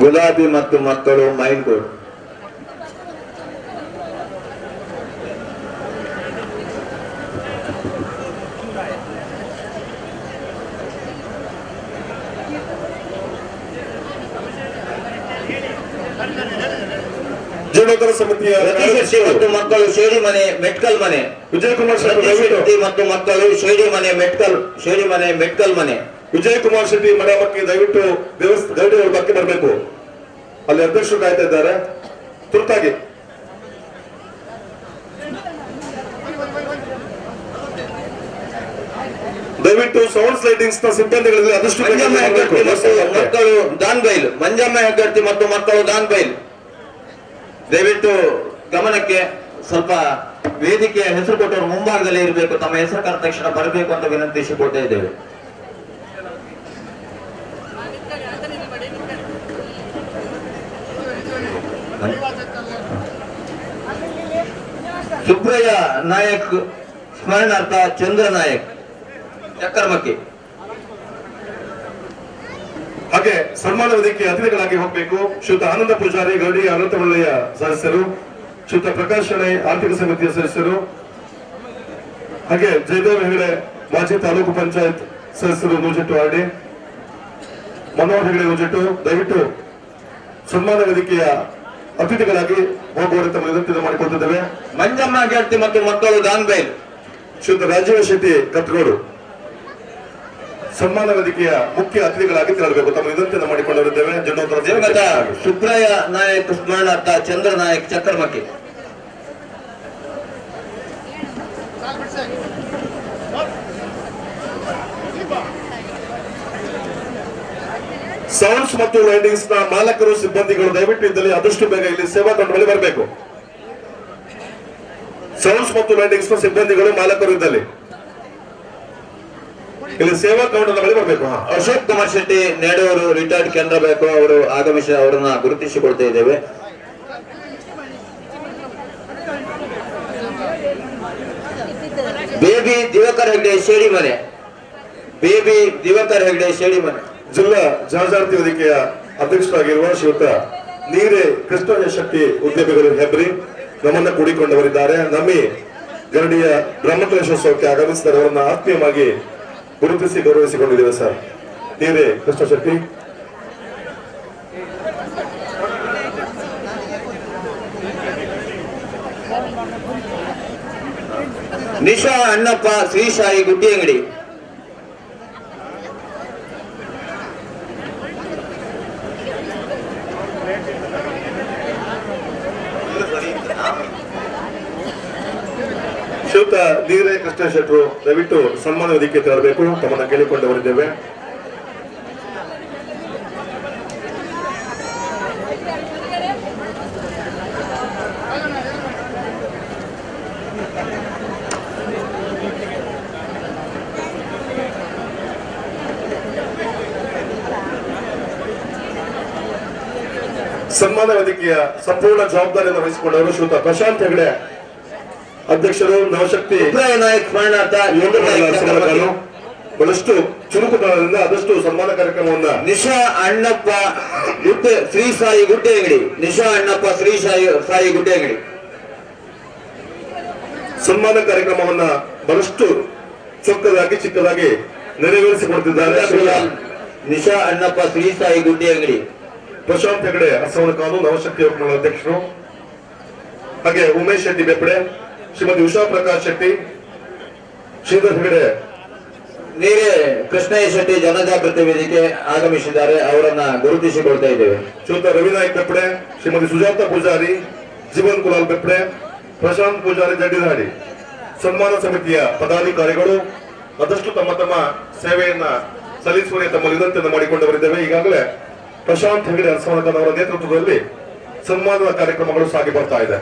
ಗುಲಾಬಿ ಮತ್ತು ಮಕ್ಕಳು ಮೈಲ್ಗೋಡು. ಜೀರ್ಣೋದ್ಧಾರ ಸಮಿತಿಯ ರತಿಶೆಟ್ಟಿ ಮತ್ತು ಮಕ್ಕಳು ಶೇಡಿಮನೆ ಮೆಟ್ಕಲ್ ಮನೆ. ವಿಜಯಕುಮಾರ್ ಶೆಟ್ಟಿ ರತಿಶೆಟ್ಟಿ ಮತ್ತು ಮಕ್ಕಳು ಶೇಡಿಮನೆ ಮೆಟ್ಕಲ್ ಮನೆ. ವಿಜಯಕುಮಾರ್ ಶೆಟ್ಟಿ ಮನೆ ಮಕ್ಕಳು ದಯವಿಟ್ಟು ಗರಡಿಗಳ ಬಗ್ಗೆ ಬರಬೇಕು. ಅಲ್ಲಿ ಅಧ್ಯಕ್ಷರು ಕಾಯ್ತಾ ಇದ್ದಾರೆ. ತುರ್ತಾಗಿ ದಯವಿಟ್ಟು ಸೌಂಡ್ ಸ್ಲೈಡಿಂಗ್ಸ್ ನ ಸಿಬ್ಬಂದಿಗಳಲ್ಲಿ ಆದಷ್ಟು ಮಂಜಮ್ಮ ಹೆಗ್ಗಡ್ತಿ ಮತ್ತು ಮಕ್ಕಳು ದಾನ್ಬೈಲ್. ಮಂಜಮ್ಮ ಹೆಗ್ಗಡ್ತಿ ಮತ್ತು ಮಕ್ಕಳು ದಾನ್ಬೈಲ್, ದಯವಿಟ್ಟು ಗಮನಕ್ಕೆ. ಸ್ವಲ್ಪ ವೇದಿಕೆಯ ಹೆಸರು ಕೊಟ್ಟವರು ಮುಂಭಾಗದಲ್ಲಿ ಇರಬೇಕು. ತಮ್ಮ ಹೆಸರು ಕರೆದ ತಕ್ಷಣ ಬರಬೇಕು ಅಂತ ವಿನಂತಿಸಿಕೊಳ್ತಾ ಇದ್ದೇವೆ. ಸುಬ್ರಯ್ಯ ನಾಯಕ್ ಸ್ಮರಣಾರ್ಥ ಚಂದ್ರ ನಾಯಕ್ ಚಕ್ಕರ್ಮಕ್ಕಿ. ಹಾಗೆ ಸನ್ಮಾನ ವೇದಿಕೆ ಅತಿಥಿಗಳಾಗಿ ಹೋಗಬೇಕು ಶ್ರೀಯುತ ಆನಂದ ಪೂಜಾರಿ ಗರಡಿ ಆಡಳಿತ ಮಂಡಳಿಯ ಸದಸ್ಯರು, ಶ್ರೀಯುತ ಪ್ರಕಾಶ್ ಶೆಣೈ ಆರ್ಥಿಕ ಸಮಿತಿಯ ಸದಸ್ಯರು, ಹಾಗೆ ಜಯದೇವ್ ಹೆಗಡೆ ಮಾಜಿ ತಾಲೂಕು ಪಂಚಾಯತ್ ಸದಸ್ಯರು ನೂಜೆಟ್ಟು ಆರ್ಡಿ, ಮನೋಹರ್ ಹೆಗಡೆ ನೂಜೆಟ್ಟು ದಯವಿಟ್ಟು ಸನ್ಮಾನ ವೇದಿಕೆಯ ಅತಿಥಿಗಳಾಗಿ ಹೋಗುವಂತೆ ತಮ್ಮ ವಿನಂತಿ ಮಾಡಿಕೊಳ್ತಿದ್ದೇವೆ. ಮಂಜಮ್ಮ ಗೆಳತಿ ಮತ್ತು ಮಕ್ಕಳು ದಾನ್ಬೈಲ್. ಶ್ರೀಯುತ ರಾಜೀವ ಶೆಟ್ಟಿ ಕತ್ಗೋಡು ಸನ್ಮಾನ ವೇದಿಕೆಯ ಮುಖ್ಯ ಅತಿಥಿಗಳಾಗಿ ತೆರಳಬೇಕು. ತಮ್ಮ ವಿನಂತಿಯನ್ನು ಮಾಡಿಕೊಂಡಿದ್ದೇವೆ. ದಿವಂಗತ ಸುಬ್ರಯ್ಯ ನಾಯಕ್ ಸ್ಮರಣಾರ್ಥ ಚಂದ್ರ ನಾಯಕ್ ಚಕ್ಕರ್ಮಕ್ಕಿ. ಸೌಂಡ್ಸ್ ಮತ್ತು ಲೈಟಿಂಗ್ಸ್ ನ ಮಾಲಕರು ಸಿಬ್ಬಂದಿಗಳು ದಯವಿಟ್ಟು ಇದ್ದಲ್ಲಿ ಆದಷ್ಟು ಬೇಗ ಇಲ್ಲಿ ಸೇವಾ ತಂಡ ಬಳಿ ಬರಬೇಕು. ಸೌಂಡ್ಸ್ ಮತ್ತು ಲೈಟಿಂಗ್ಸ್ ನ ಸಿಬ್ಬಂದಿಗಳು ಮಾಲಕರು ಇದ್ದಲ್ಲಿ ಇಲ್ಲಿ ಸೇವಾ ಕೌಂಟರ್ ಬಳಿ ಬರಬೇಕು. ಅಶೋಕ್ ಕುಮಾರ್ ಶೆಟ್ಟಿ ನೇಡೂರು ರಿಟೈರ್ಡ್ ಕೇಂದ್ರ ಬೇಕು ಅವರು ಅವರನ್ನ ಗುರುತಿಸಿಕೊಳ್ತಾ ಇದ್ದೇವೆ. ಬೇಬಿ ದಿವಾಕರ್ ಹೆಗ್ಡೆ ಶೇಡಿಮನೆ. ಜಿಲ್ಲಾ ಜನಜಾಗೃತಿ ವೇದಿಕೆಯ ಅಧ್ಯಕ್ಷರಾಗಿರುವ ಶ್ರೀಯುತ ನೀರೆ ಕೃಷ್ಣ ಶೆಟ್ಟಿ ಉದ್ಯಮಿಗಳು ಹೆಬ್ರಿ ನಮ್ಮನ್ನ ಕೂಡಿಕೊಂಡವರಿದ್ದಾರೆ. ನಮ್ಮಿ ಗರಡಿಯ ಬ್ರಹ್ಮಕಲಶೋತ್ಸವಕ್ಕೆ ಆಗಮಿಸಿದರೆ ಅವರನ್ನ ಆತ್ಮೀಯವಾಗಿ ಗುರುತಿಸಿ ಗೌರವಿಸಿಕೊಂಡಿದ್ದೇವೆ. ಸರ್ ನೀರೆ ಕೃಷ್ಣ ಶೆಟ್ಟಿ, ನಿಶಾ ಅಣ್ಣಪ್ಪ ಶ್ರೀ ಸಾಯಿ ಗುಡ್ಡಿ ಅಂಗಡಿ. ಶ್ರೀಯುತ ನೀರೆ ಕೃಷ್ಣ ಶೆಟ್ಟರು ದಯವಿಟ್ಟು ಸನ್ಮಾನ ವೇದಿಕೆ ತೆರಳಬೇಕು. ತಮ್ಮನ್ನ ಕೇಳಿಕೊಂಡವರಿದ್ದೇವೆ. ಸನ್ಮಾನ ವೇದಿಕೆಯ ಸಂಪೂರ್ಣ ಜವಾಬ್ದಾರಿಯನ್ನು ವಹಿಸಿಕೊಂಡವರು ಶ್ರೀಯುತ ಪ್ರಶಾಂತ್ ಹೆಗಡೆ ಅಧ್ಯಕ್ಷರು, ನವಶಕ್ತಿ ನಾಯಕ್ ಸ್ಮರಣಾರ್ಥ ಬಹಳಷ್ಟು ಚುರುಕುತನದಿಂದ ಆದಷ್ಟು ಸನ್ಮಾನ ಕಾರ್ಯಕ್ರಮವನ್ನ ನಿಶಾ ಅಣ್ಣಪ್ಪ ಶ್ರೀ ಸಾಯಿ ಗುಡ್ಡೆ ಅಂಗಡಿ. ನಿಶಾ ಅಣ್ಣಪ್ಪ ಶ್ರೀ ಸಾಯಿ ಗುಡ್ಡೆ ಅಂಗಡಿ ಸನ್ಮಾನ ಕಾರ್ಯಕ್ರಮವನ್ನ ಬಹಳಷ್ಟು ಚೊಕ್ಕದಾಗಿ ಚಿಕ್ಕದಾಗಿ ನೆರವೇರಿಸಿಕೊಡ್ತಿದ್ದಾರೆ. ನಿಶಾ ಅಣ್ಣಪ್ಪ ಶ್ರೀ ಸಾಯಿ ಗುಡ್ಡೆ ಅಂಗಡಿ. ಪ್ರಶಾಂತ್ ಹೆಗಡೆ ಅಸವಣ ಕಾನೂನು ನವಶಕ್ತಿ ಒಕ್ಕೂಟದ ಅಧ್ಯಕ್ಷರು, ಹಾಗೆ ಉಮೇಶ್ ಶೆಟ್ಟಿ ಬೆಪ್ಪಡೆ, ಶ್ರೀಮತಿ ಉಷಾ ಪ್ರಕಾಶ್ ಶೆಟ್ಟಿ, ಶ್ರೀಧರ್ ಹೆಗಡೆ, ನೀರೇ ಕೃಷ್ಣಯ್ಯ ಶೆಟ್ಟಿ ಜನಜಾಗೃತಿ ವೇದಿಕೆ ಆಗಮಿಸಿದ್ದಾರೆ. ಅವರನ್ನ ಗುರುತಿಸಿಕೊಳ್ತಾ ಇದ್ದೇವೆ. ಶ್ರೀಯುತ ರವಿನಾಯಕ್ ಬೆಪ್ಪಡೆ, ಶ್ರೀಮತಿ ಸುಜಾತ ಪೂಜಾರಿ, ಜೀವನ್ ಕುಲಾಲ್ ಬೆಪ್ಪಡೆ, ಪ್ರಶಾಂತ್ ಪೂಜಾರಿ ಜಡ್ಡಿದಾಡಿ ಸನ್ಮಾನ ಸಮಿತಿಯ ಪದಾಧಿಕಾರಿಗಳು ಆದಷ್ಟು ತಮ್ಮ ತಮ್ಮ ಸೇವೆಯನ್ನ ಸಲ್ಲಿಸುವಲ್ಲಿ ತಮ್ಮ ವಿನಂತಿಯನ್ನು ಮಾಡಿಕೊಂಡವರಿದ್ದೇವೆ. ಈಗಾಗಲೇ ಪ್ರಶಾಂತ್ ಹೆಗಡೆ ಅರಸವಣಕನ್ ಅವರ ನೇತೃತ್ವದಲ್ಲಿ ಸನ್ಮಾನದ ಕಾರ್ಯಕ್ರಮಗಳು ಸಾಗಿ ಬರ್ತಾ ಇದೆ.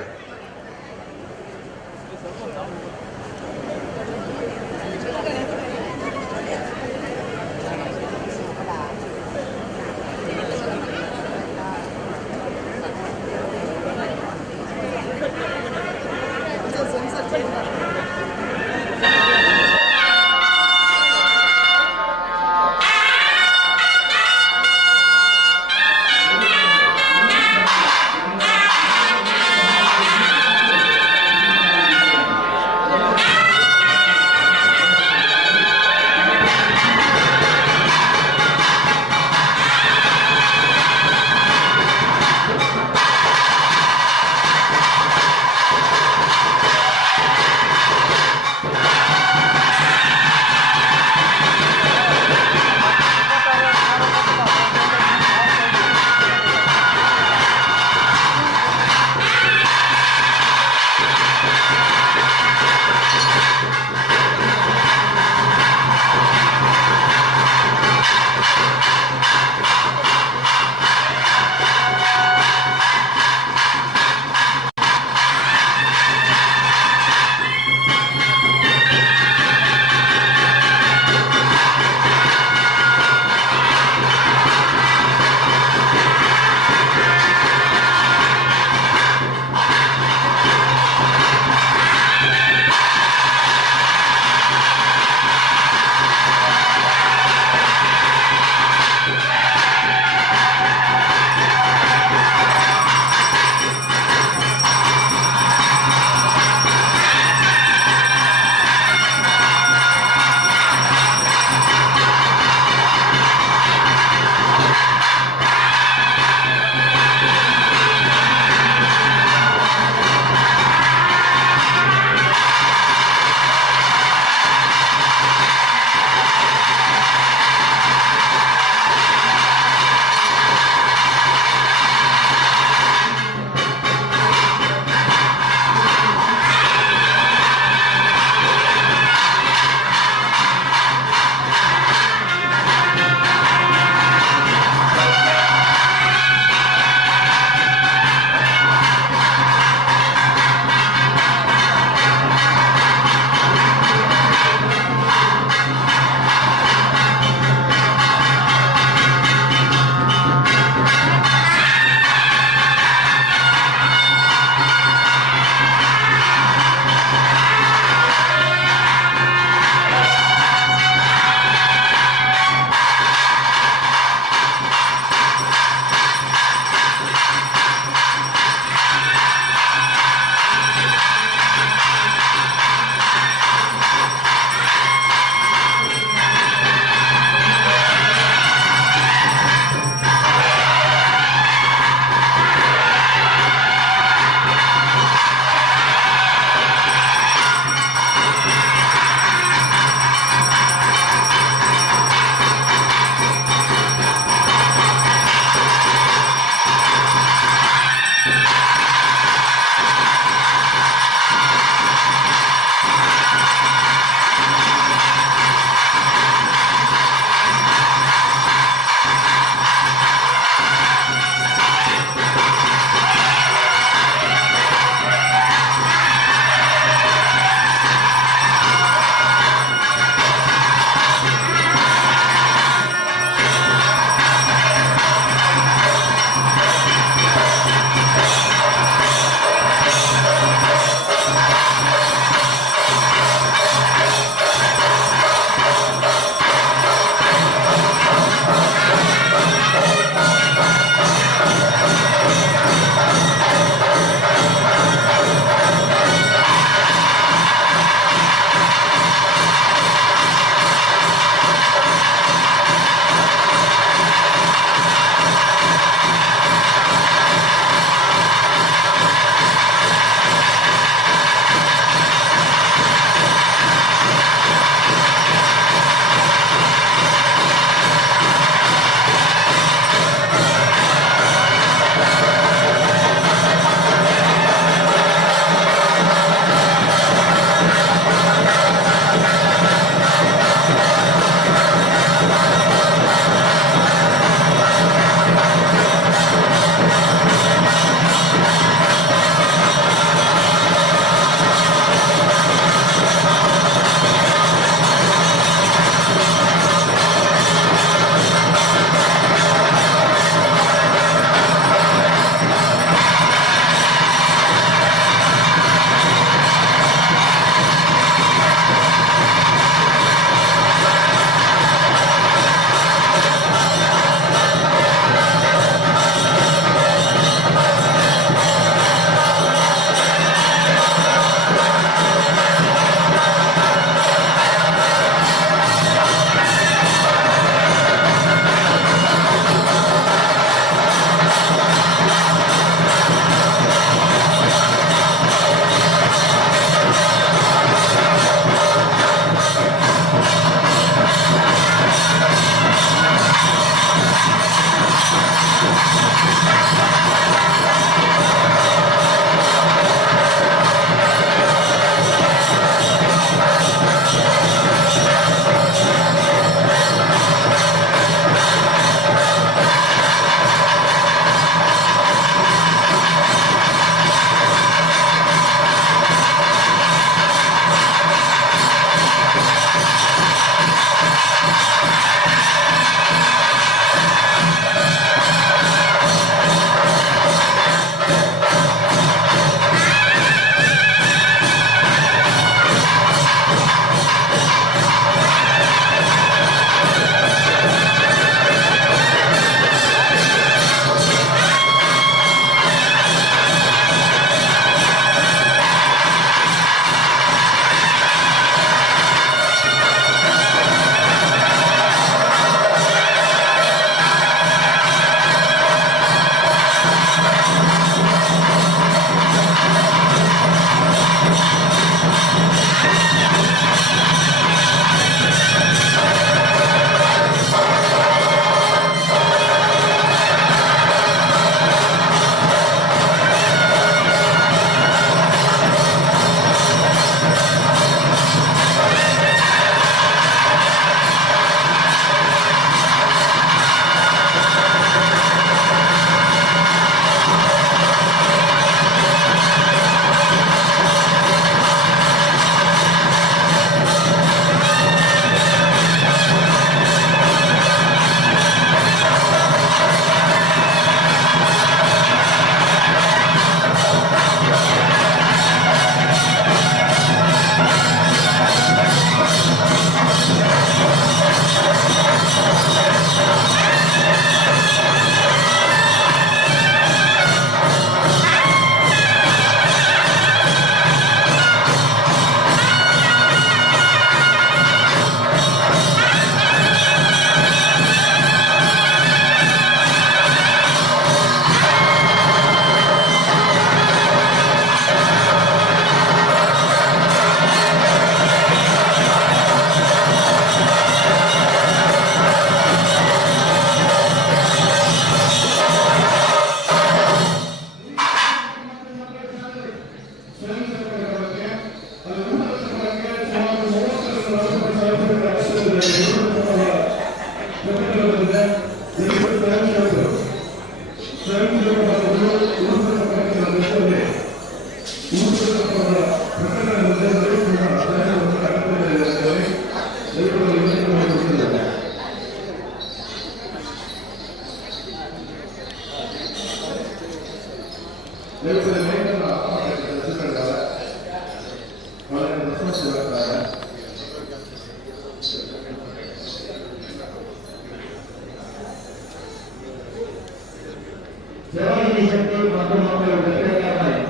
ಶೆಟ್ಟಿ ಮತ್ತು ಮಕ್ಕಳು ಬೆಳಗಾವಿ.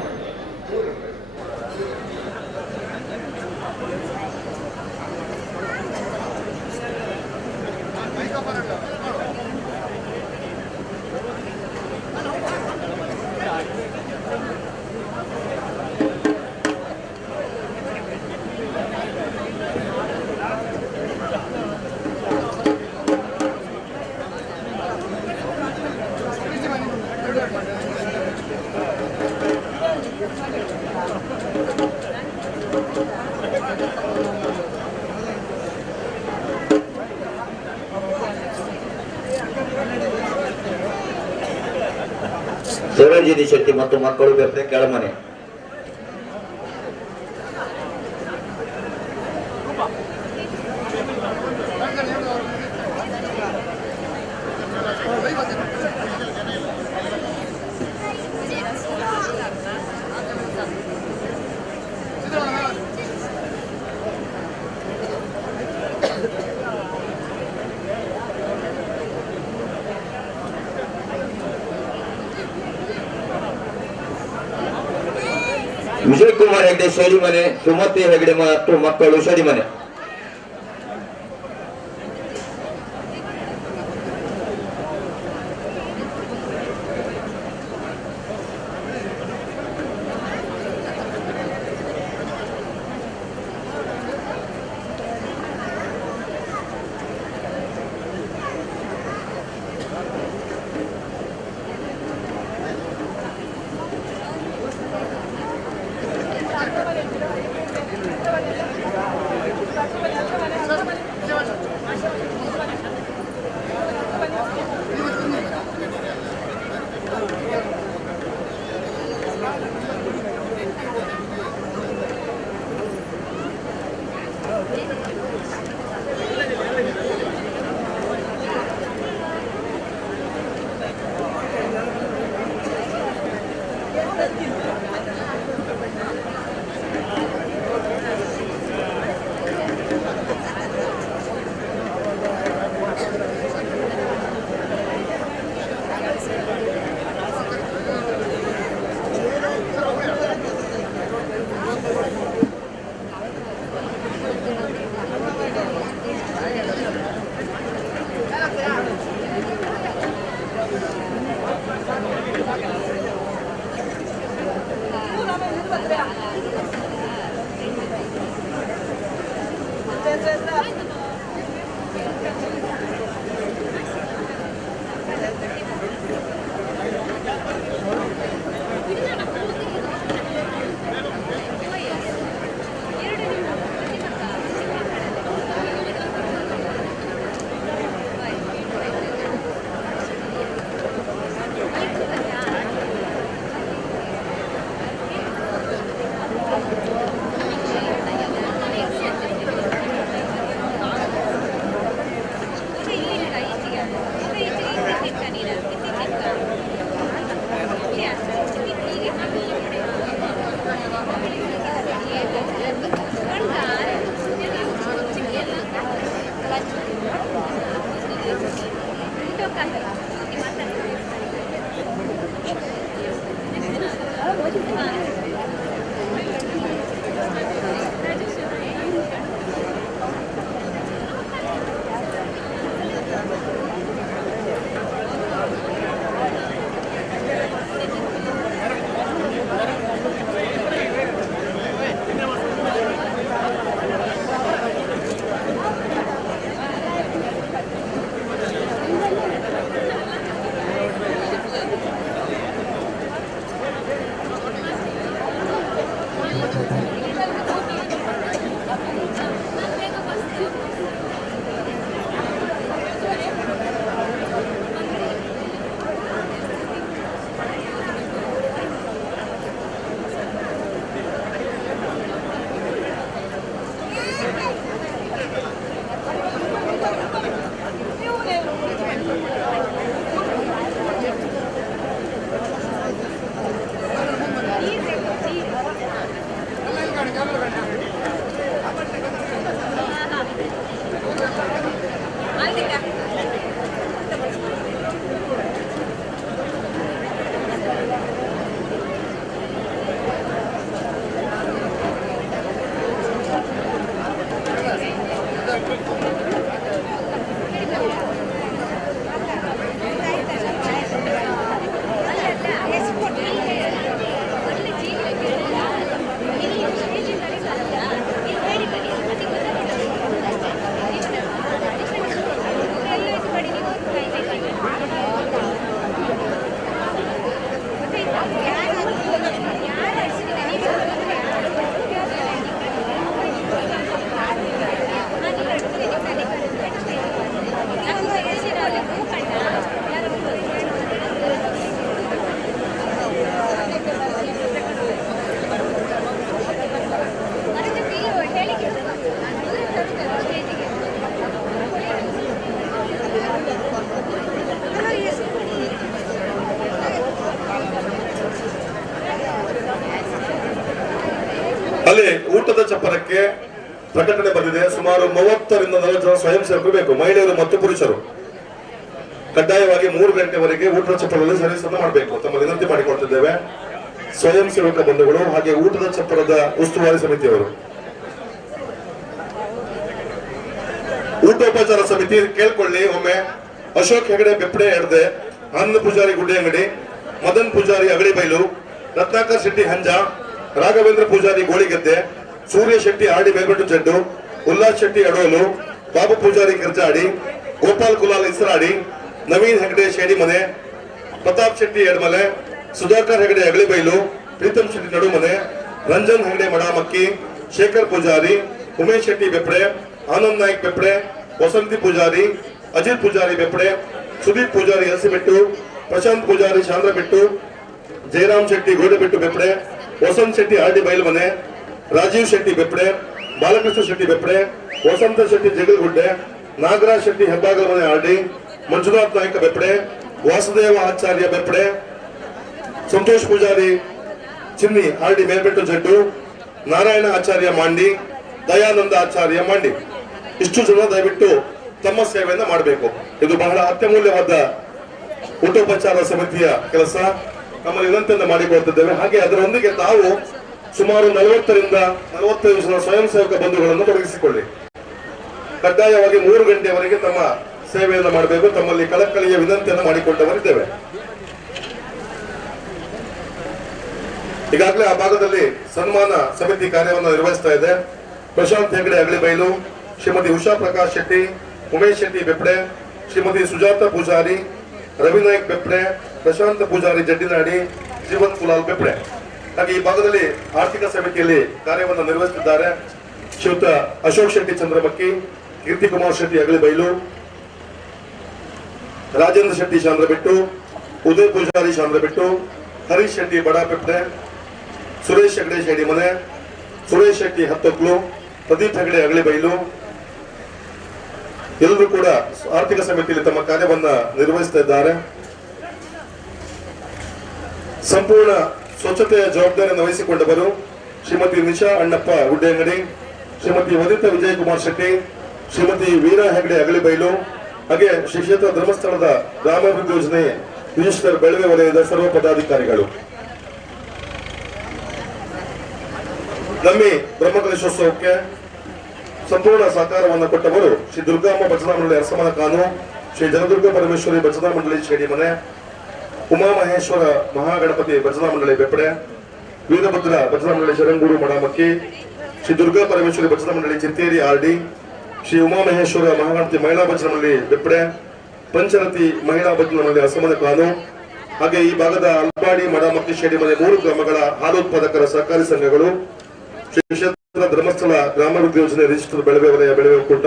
ಸರೋಜಿನಿ ಶೆಟ್ಟಿ ಮತ್ತು ಮಕ್ಕಳು ಬೆಪ್ಪೆ ಕೆಳಮನೆ. ವಿಜಯ್ ಕುಮಾರ್ ಹೆಗ್ಡೆ ಶೈಲಿಮನೆ, ಸುಮತಿ ಹೆಗ್ಡೆ ಮತ್ತು ಮಕ್ಕಳು ಶೈಲಿಮನೆ. ಊಟದ ಚಪ್ಪರಕ್ಕೆ ಪ್ರಕಟಣೆ ಬಂದಿದೆ. ಸುಮಾರು 30ರಿಂದ 40 ಜನ ಸ್ವಯಂ ಸೇವಕರು ಬೇಕು, ಮಹಿಳೆಯರು ಮತ್ತು ಪುರುಷರು. ಕಡ್ಡಾಯವಾಗಿ 3 ಗಂಟೆವರೆಗೆ ಊಟದ ಚಪ್ಪರದಲ್ಲಿ ಸರ್ವಿಸ್ ಅನ್ನು ಮಾಡಬೇಕು. ತಮ್ಮ ವಿನಂತಿ ಮಾಡಿಕೊಳ್ತಿದ್ದೇವೆ ಸ್ವಯಂ ಸೇವಕ ಬಂಧುಗಳು, ಹಾಗೆ ಊಟದ ಚಪ್ಪರದ ಉಸ್ತುವಾರಿ ಸಮಿತಿಯವರು. ಊಟೋಪಚಾರ ಸಮಿತಿ ಕೇಳ್ಕೊಳ್ಳಿ ಒಮ್ಮೆ. ಅಶೋಕ್ ಹೆಗಡೆ ಬೆಪ್ಪಡೆ ಎಡದೆ, ಆನಂದ ಪೂಜಾರಿ ಗುಡ್ಡೆ ಅಂಗಡಿ, ಮದನ್ ಪೂಜಾರಿ ಅಗಳಿ ಬೈಲು, ರತ್ನಾಕರ್ ಶೆಟ್ಟಿ ಹಂಜ, ರಾಘವೇಂದ್ರ ಪೂಜಾರಿ ಗೋಳಿಗದ್ದೆ, ಸೂರ್ಯ ಶೆಟ್ಟಿ ಆಡಿ ಮೇಲ್ಬೆಟ್ಟು ಜಡ್ಡು, ಉಲ್ಲಾಸ್ ಶೆಟ್ಟಿ ಅಡೋಲು, ಬಾಬು ಪೂಜಾರಿ ಕಿರ್ಚಾಡಿ, ಗೋಪಾಲ್ ಕುಲಾಲ್ ಇಸ್ರಾಡಿ, ನವೀನ್ ಹೆಗಡೆ ಶೇಡಿ ಮನೆ, ಪ್ರತಾಪ್ ಶೆಟ್ಟಿ ಎಡಮಲೆ, ಸುಧಾಕರ್ ಹೆಗಡೆ ಅಗಳಿ ಬೈಲು, ಪ್ರೀತಮ್ ಶೆಟ್ಟಿ ನಡುಮನೆ, ರಂಜನ್ ಹೆಗಡೆ ಮಡಾಮಕ್ಕಿ, ಶೇಖರ್ ಪೂಜಾರಿ, ಉಮೇಶ್ ಶೆಟ್ಟಿ ಬೆಪ್ಪಡೆ, ಆನಂದ್ ನಾಯ್ಕ್ ಬೆಪ್ಪಡೆ, ವಸಂತಿ ಪೂಜಾರಿ, ಅಜಿತ್ ಪೂಜಾರಿ ಬೆಪ್ಪಡೆ, ಸುದೀಪ್ ಪೂಜಾರಿ ಹಸಿಬೆಟ್ಟು, ಪ್ರಶಾಂತ್ ಪೂಜಾರಿ ಶಾಂದ್ರಬೆಟ್ಟು, ಜಯರಾಮ್ ಶೆಟ್ಟಿ ಗೋಡೆಬೆಟ್ಟು ಬೆಪ್ಪಡೆ, ವಸಂತ್ ಶೆಟ್ಟಿ ಆರ್ಡಿ ಬೈಲ್ಮನೆ, ರಾಜೀವ್ ಶೆಟ್ಟಿ ಬೆಪ್ಪಡೆ, ಬಾಲಕೃಷ್ಣ ಶೆಟ್ಟಿ ಬೆಪ್ಪಡೆ, ವಸಂತ ಶೆಟ್ಟಿ ಜಗಲ್ಗುಡ್ಡೆ, ನಾಗರಾಜ್ ಶೆಟ್ಟಿ ಹೆಬ್ಬಾಗಲ ಮನೆ ಆರ್ಡಿ, ಮಂಜುನಾಥ್ ನಾಯ್ಕ ಬೆಪ್ಪಡೆ, ವಾಸುದೇವ ಆಚಾರ್ಯ ಬೆಪ್ಪಡೆ, ಸಂತೋಷ್ ಪೂಜಾರಿ ಚಿನ್ನಿ ಆರ್ಡಿ ಮೇಲ್ಬೆಟ್ಟು ಜಡ್ಡು, ನಾರಾಯಣ ಆಚಾರ್ಯ ಮಾಂಡಿ, ದಯಾನಂದ ಆಚಾರ್ಯ ಮಾಂಡಿ. ಇಷ್ಟು ಜನ ದಯವಿಟ್ಟು ತಮ್ಮ ಸೇವೆಯನ್ನ ಮಾಡಬೇಕು. ಇದು ಬಹಳ ಅತ್ಯಮೂಲ್ಯವಾದ ಊಟೋಪಚಾರ ಸಮಿತಿಯ ಕೆಲಸ. ನಮ್ಮಲ್ಲಿ ವಿನಂತಿಯನ್ನು ಮಾಡಿಕೊಳ್ತಿದ್ದೇವೆ. ಹಾಗೆ ಅದರೊಂದಿಗೆ ತಾವು ಸುಮಾರು 40ರಿಂದ 45 ಜನ ಸ್ವಯಂ ಸೇವಕ ಬಂಧುಗಳನ್ನು ತೊಡಗಿಸಿಕೊಳ್ಳಿ. ಕಡ್ಡಾಯವಾಗಿ 3 ಗಂಟೆಯವರೆಗೆ ತಮ್ಮ ಸೇವೆಯನ್ನು ಮಾಡಬೇಕು. ತಮ್ಮಲ್ಲಿ ಕಳಕಳಿಯ ವಿನಂತಿಯನ್ನು ಮಾಡಿಕೊಟ್ಟವರಿದ್ದೇವೆ. ಈಗಾಗಲೇ ಆ ಭಾಗದಲ್ಲಿ ಸನ್ಮಾನ ಸಮಿತಿ ಕಾರ್ಯವನ್ನು ನಿರ್ವಹಿಸ್ತಾ ಇದೆ. ಪ್ರಶಾಂತ್ ಹೆಗಡೆ ಅಗಳಿಬೈಲು, ಶ್ರೀಮತಿ ಉಷಾ ಪ್ರಕಾಶ್ ಶೆಟ್ಟಿ, ಉಮೇಶ್ ಶೆಟ್ಟಿ ಬೆಪ್ಪಡೆ, ಶ್ರೀಮತಿ ಸುಜಾತ ಪೂಜಾರಿ, ರವಿನಾಯ್ಕ್ ಬೆಪ್ಪಡೆ, ಪ್ರಶಾಂತ ಪೂಜಾರಿ ಜಡ್ಡಿನಾಡಿ, ಜೀವನ್ ಕುಲಾಲ್ ಬೆಪ್ಪಡೆ. ಹಾಗೆ ಈ ಭಾಗದಲ್ಲಿ ಆರ್ಥಿಕ ಸಮಿತಿಯಲ್ಲಿ ಕಾರ್ಯವನ್ನು ನಿರ್ವಹಿಸುತ್ತಿದ್ದಾರೆ ಶ್ರೀಯುತ ಅಶೋಕ್ ಶೆಟ್ಟಿ ಚಂದ್ರಮಕ್ಕಿ, ಕೀರ್ತಿ ಕುಮಾರ್ ಶೆಟ್ಟಿ ಅಗಳಿಬೈಲು, ರಾಜೇಂದ್ರ ಶೆಟ್ಟಿ ಶಾಂದ್ರಬೆಟ್ಟು, ಉದಯ್ ಪೂಜಾರಿ ಶಾಂದ್ರಬೆಟ್ಟು, ಹರೀಶ್ ಶೆಟ್ಟಿ ಬಡಾ ಬೆಪ್ಪಡೆ, ಸುರೇಶ್ ಹೆಗಡೆ ಶೆಡಿ ಮನೆ, ಸುರೇಶ್ ಶೆಟ್ಟಿ ಹತ್ತೊಕ್ಲು, ಪ್ರದೀಪ್ ಹೆಗಡೆ ಅಗಳಿಬೈಲು ಎಲ್ಲರೂ ಕೂಡ ಆರ್ಥಿಕ ಸಮಿತಿಯಲ್ಲಿ ತಮ್ಮ ಕಾರ್ಯವನ್ನ ನಿರ್ವಹಿಸ್ತಾ ಇದ್ದಾರೆ. ಸಂಪೂರ್ಣ ಸ್ವಚ್ಛತೆಯ ಜವಾಬ್ದಾರಿಯನ್ನು ವಹಿಸಿಕೊಂಡವರು ಶ್ರೀಮತಿ ನಿಶಾ ಅಣ್ಣಪ್ಪ ಗುಡ್ಡೆಂಗಡಿ, ಶ್ರೀಮತಿ ವನಿತಾ ವಿಜಯಕುಮಾರ್ ಶೆಟ್ಟಿ, ಶ್ರೀಮತಿ ವೀರಾ ಹೆಗಡೆ ಅಗಳಿಬೈಲು, ಹಾಗೆ ಶ್ರೀ ಕ್ಷೇತ್ರ ಧರ್ಮಸ್ಥಳದ ಗ್ರಾಮಾಭಿವೃದ್ಧಿ ಯೋಜನೆ ರಿಜಿಸ್ಟರ್ ಬೆಳವೆ ವಲಯದ ಸರ್ವ ಪದಾಧಿಕಾರಿಗಳು. ನಮ್ಮಿ ಬ್ರಹ್ಮಕಲಶೋತ್ಸವಕ್ಕೆ ಸಂಪೂರ್ಣ ಸಹಕಾರವನ್ನು ಕೊಟ್ಟವರು ಶ್ರೀ ದುರ್ಗಾಂಬ ಭಜನಾ ಮಂಡಳಿ ಅರಸಮನ ಕಾನು, ಶ್ರೀ ಜಲದುರ್ಗ ಪರಮೇಶ್ವರಿ ಭಜನಾ ಮಂಡಳಿ ಶೇಡಿ ಮನೆ, ಉಮಾಮಹೇಶ್ವರ ಮಹಾಗಣಪತಿ ಭಜನಾ ಮಂಡಳಿ ಬೆಪ್ಪಡೆ, ವೀರಭದ್ರ ಭಜನಾ ಮಂಡಳಿ ಶರಂಗೂರು ಮಡಾಮಕ್ಕಿ, ಶ್ರೀ ದುರ್ಗಾ ಪರಮೇಶ್ವರಿ ಭಜನಾ ಮಂಡಳಿ ಚಿತ್ತೇರಿ ಆರ್ಡಿ, ಶ್ರೀ ಉಮಾಮಹೇಶ್ವರ ಮಹಾಗಣಪತಿ ಮಹಿಳಾ ಭಜನಾ ಮಂಡಳಿ ಬೆಪ್ಪಡೆ, ಪಂಚರತಿ ಮಹಿಳಾ ಭಜನಾ ಮಂಡಳಿ ಅರಸಮನ ಕಾನು, ಹಾಗೆ ಈ ಭಾಗದ ಅಲ್ಪಾಡಿ ಮಡಾಮಕ್ಕಿ ಶೇಡಿ ಮನೆ 3 ಗ್ರಾಮಗಳ ಹಾಲು ಉತ್ಪಾದಕರ ಸಹಕಾರಿ ಸಂಘಗಳು, ಶ್ರೀ ಕ್ಷೇತ್ರ ಧರ್ಮಸ್ಥಳ ಗ್ರಾಮಾಭಿವೃದ್ಧಿ ಯೋಜನೆ ರಿಜಿಸ್ಟರ್ ಬೆಳವೆ ವಲಯ ಬೆಳವೆ ಒಕ್ಕೂಟ,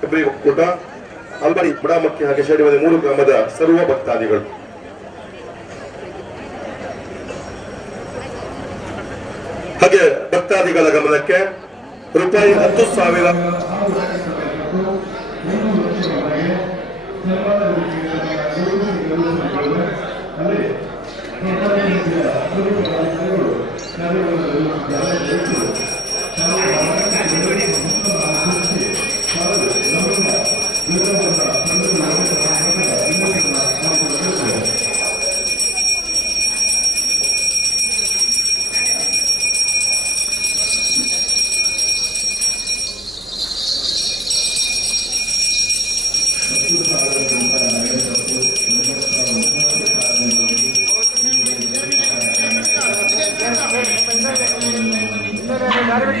ಹೆಬ್ರಿ ಒಕ್ಕೂಟ, ಅಲ್ಬಾಡಿ ಬಡಾಮಕ್ಕಿ ಹಾಗೆ ಶೇಡಿಮನೆ 3 ಗ್ರಾಮದ ಸರ್ವ ಭಕ್ತಾದಿಗಳು. ಹಾಗೆ ಭಕ್ತಾದಿಗಳ ಗಮನಕ್ಕೆ ರೂಪಾಯಿ 10,000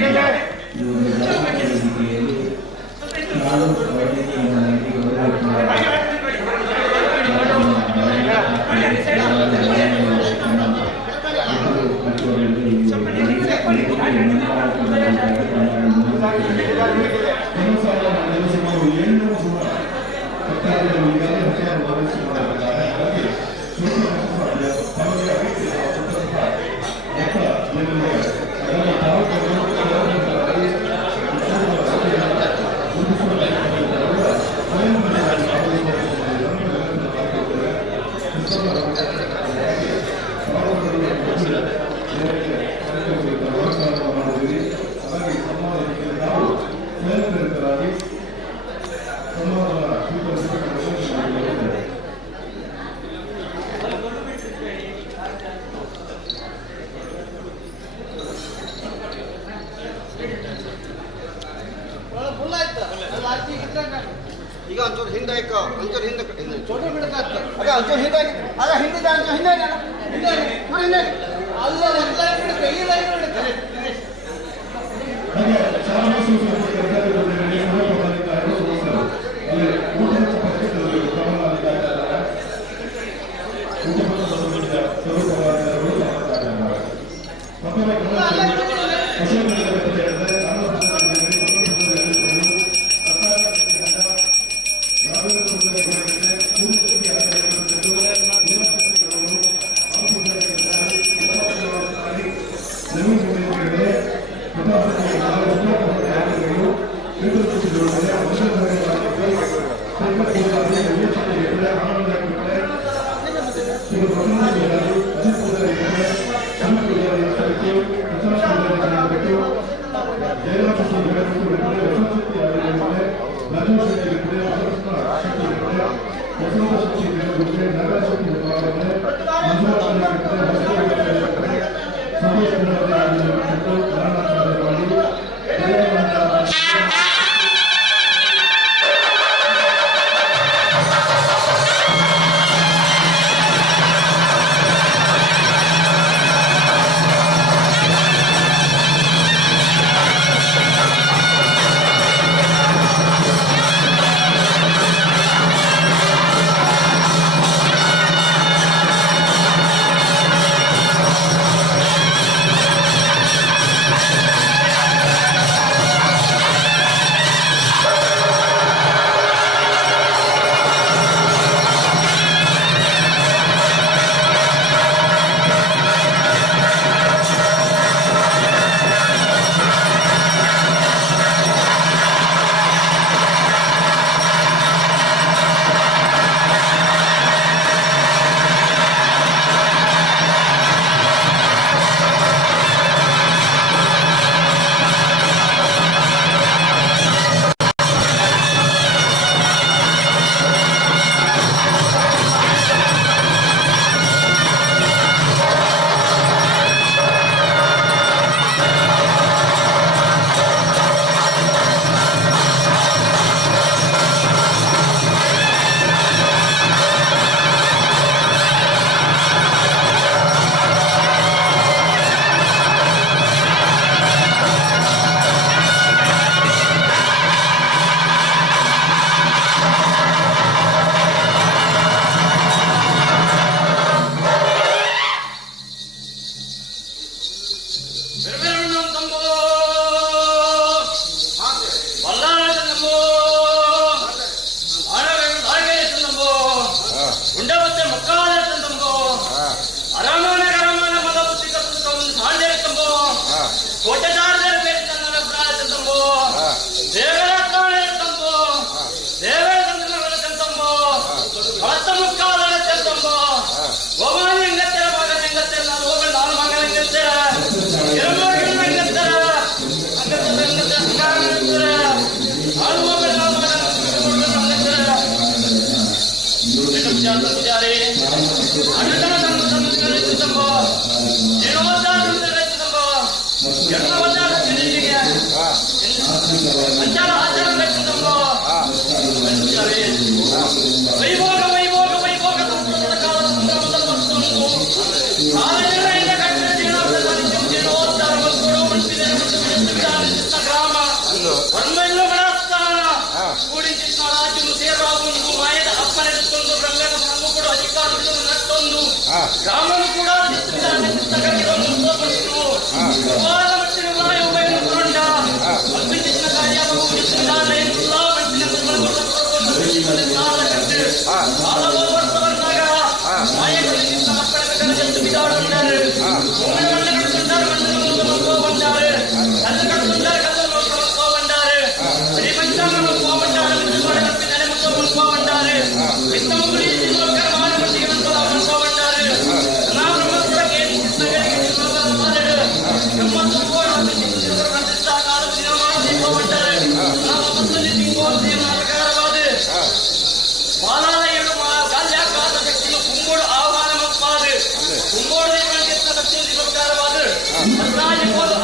Gracias.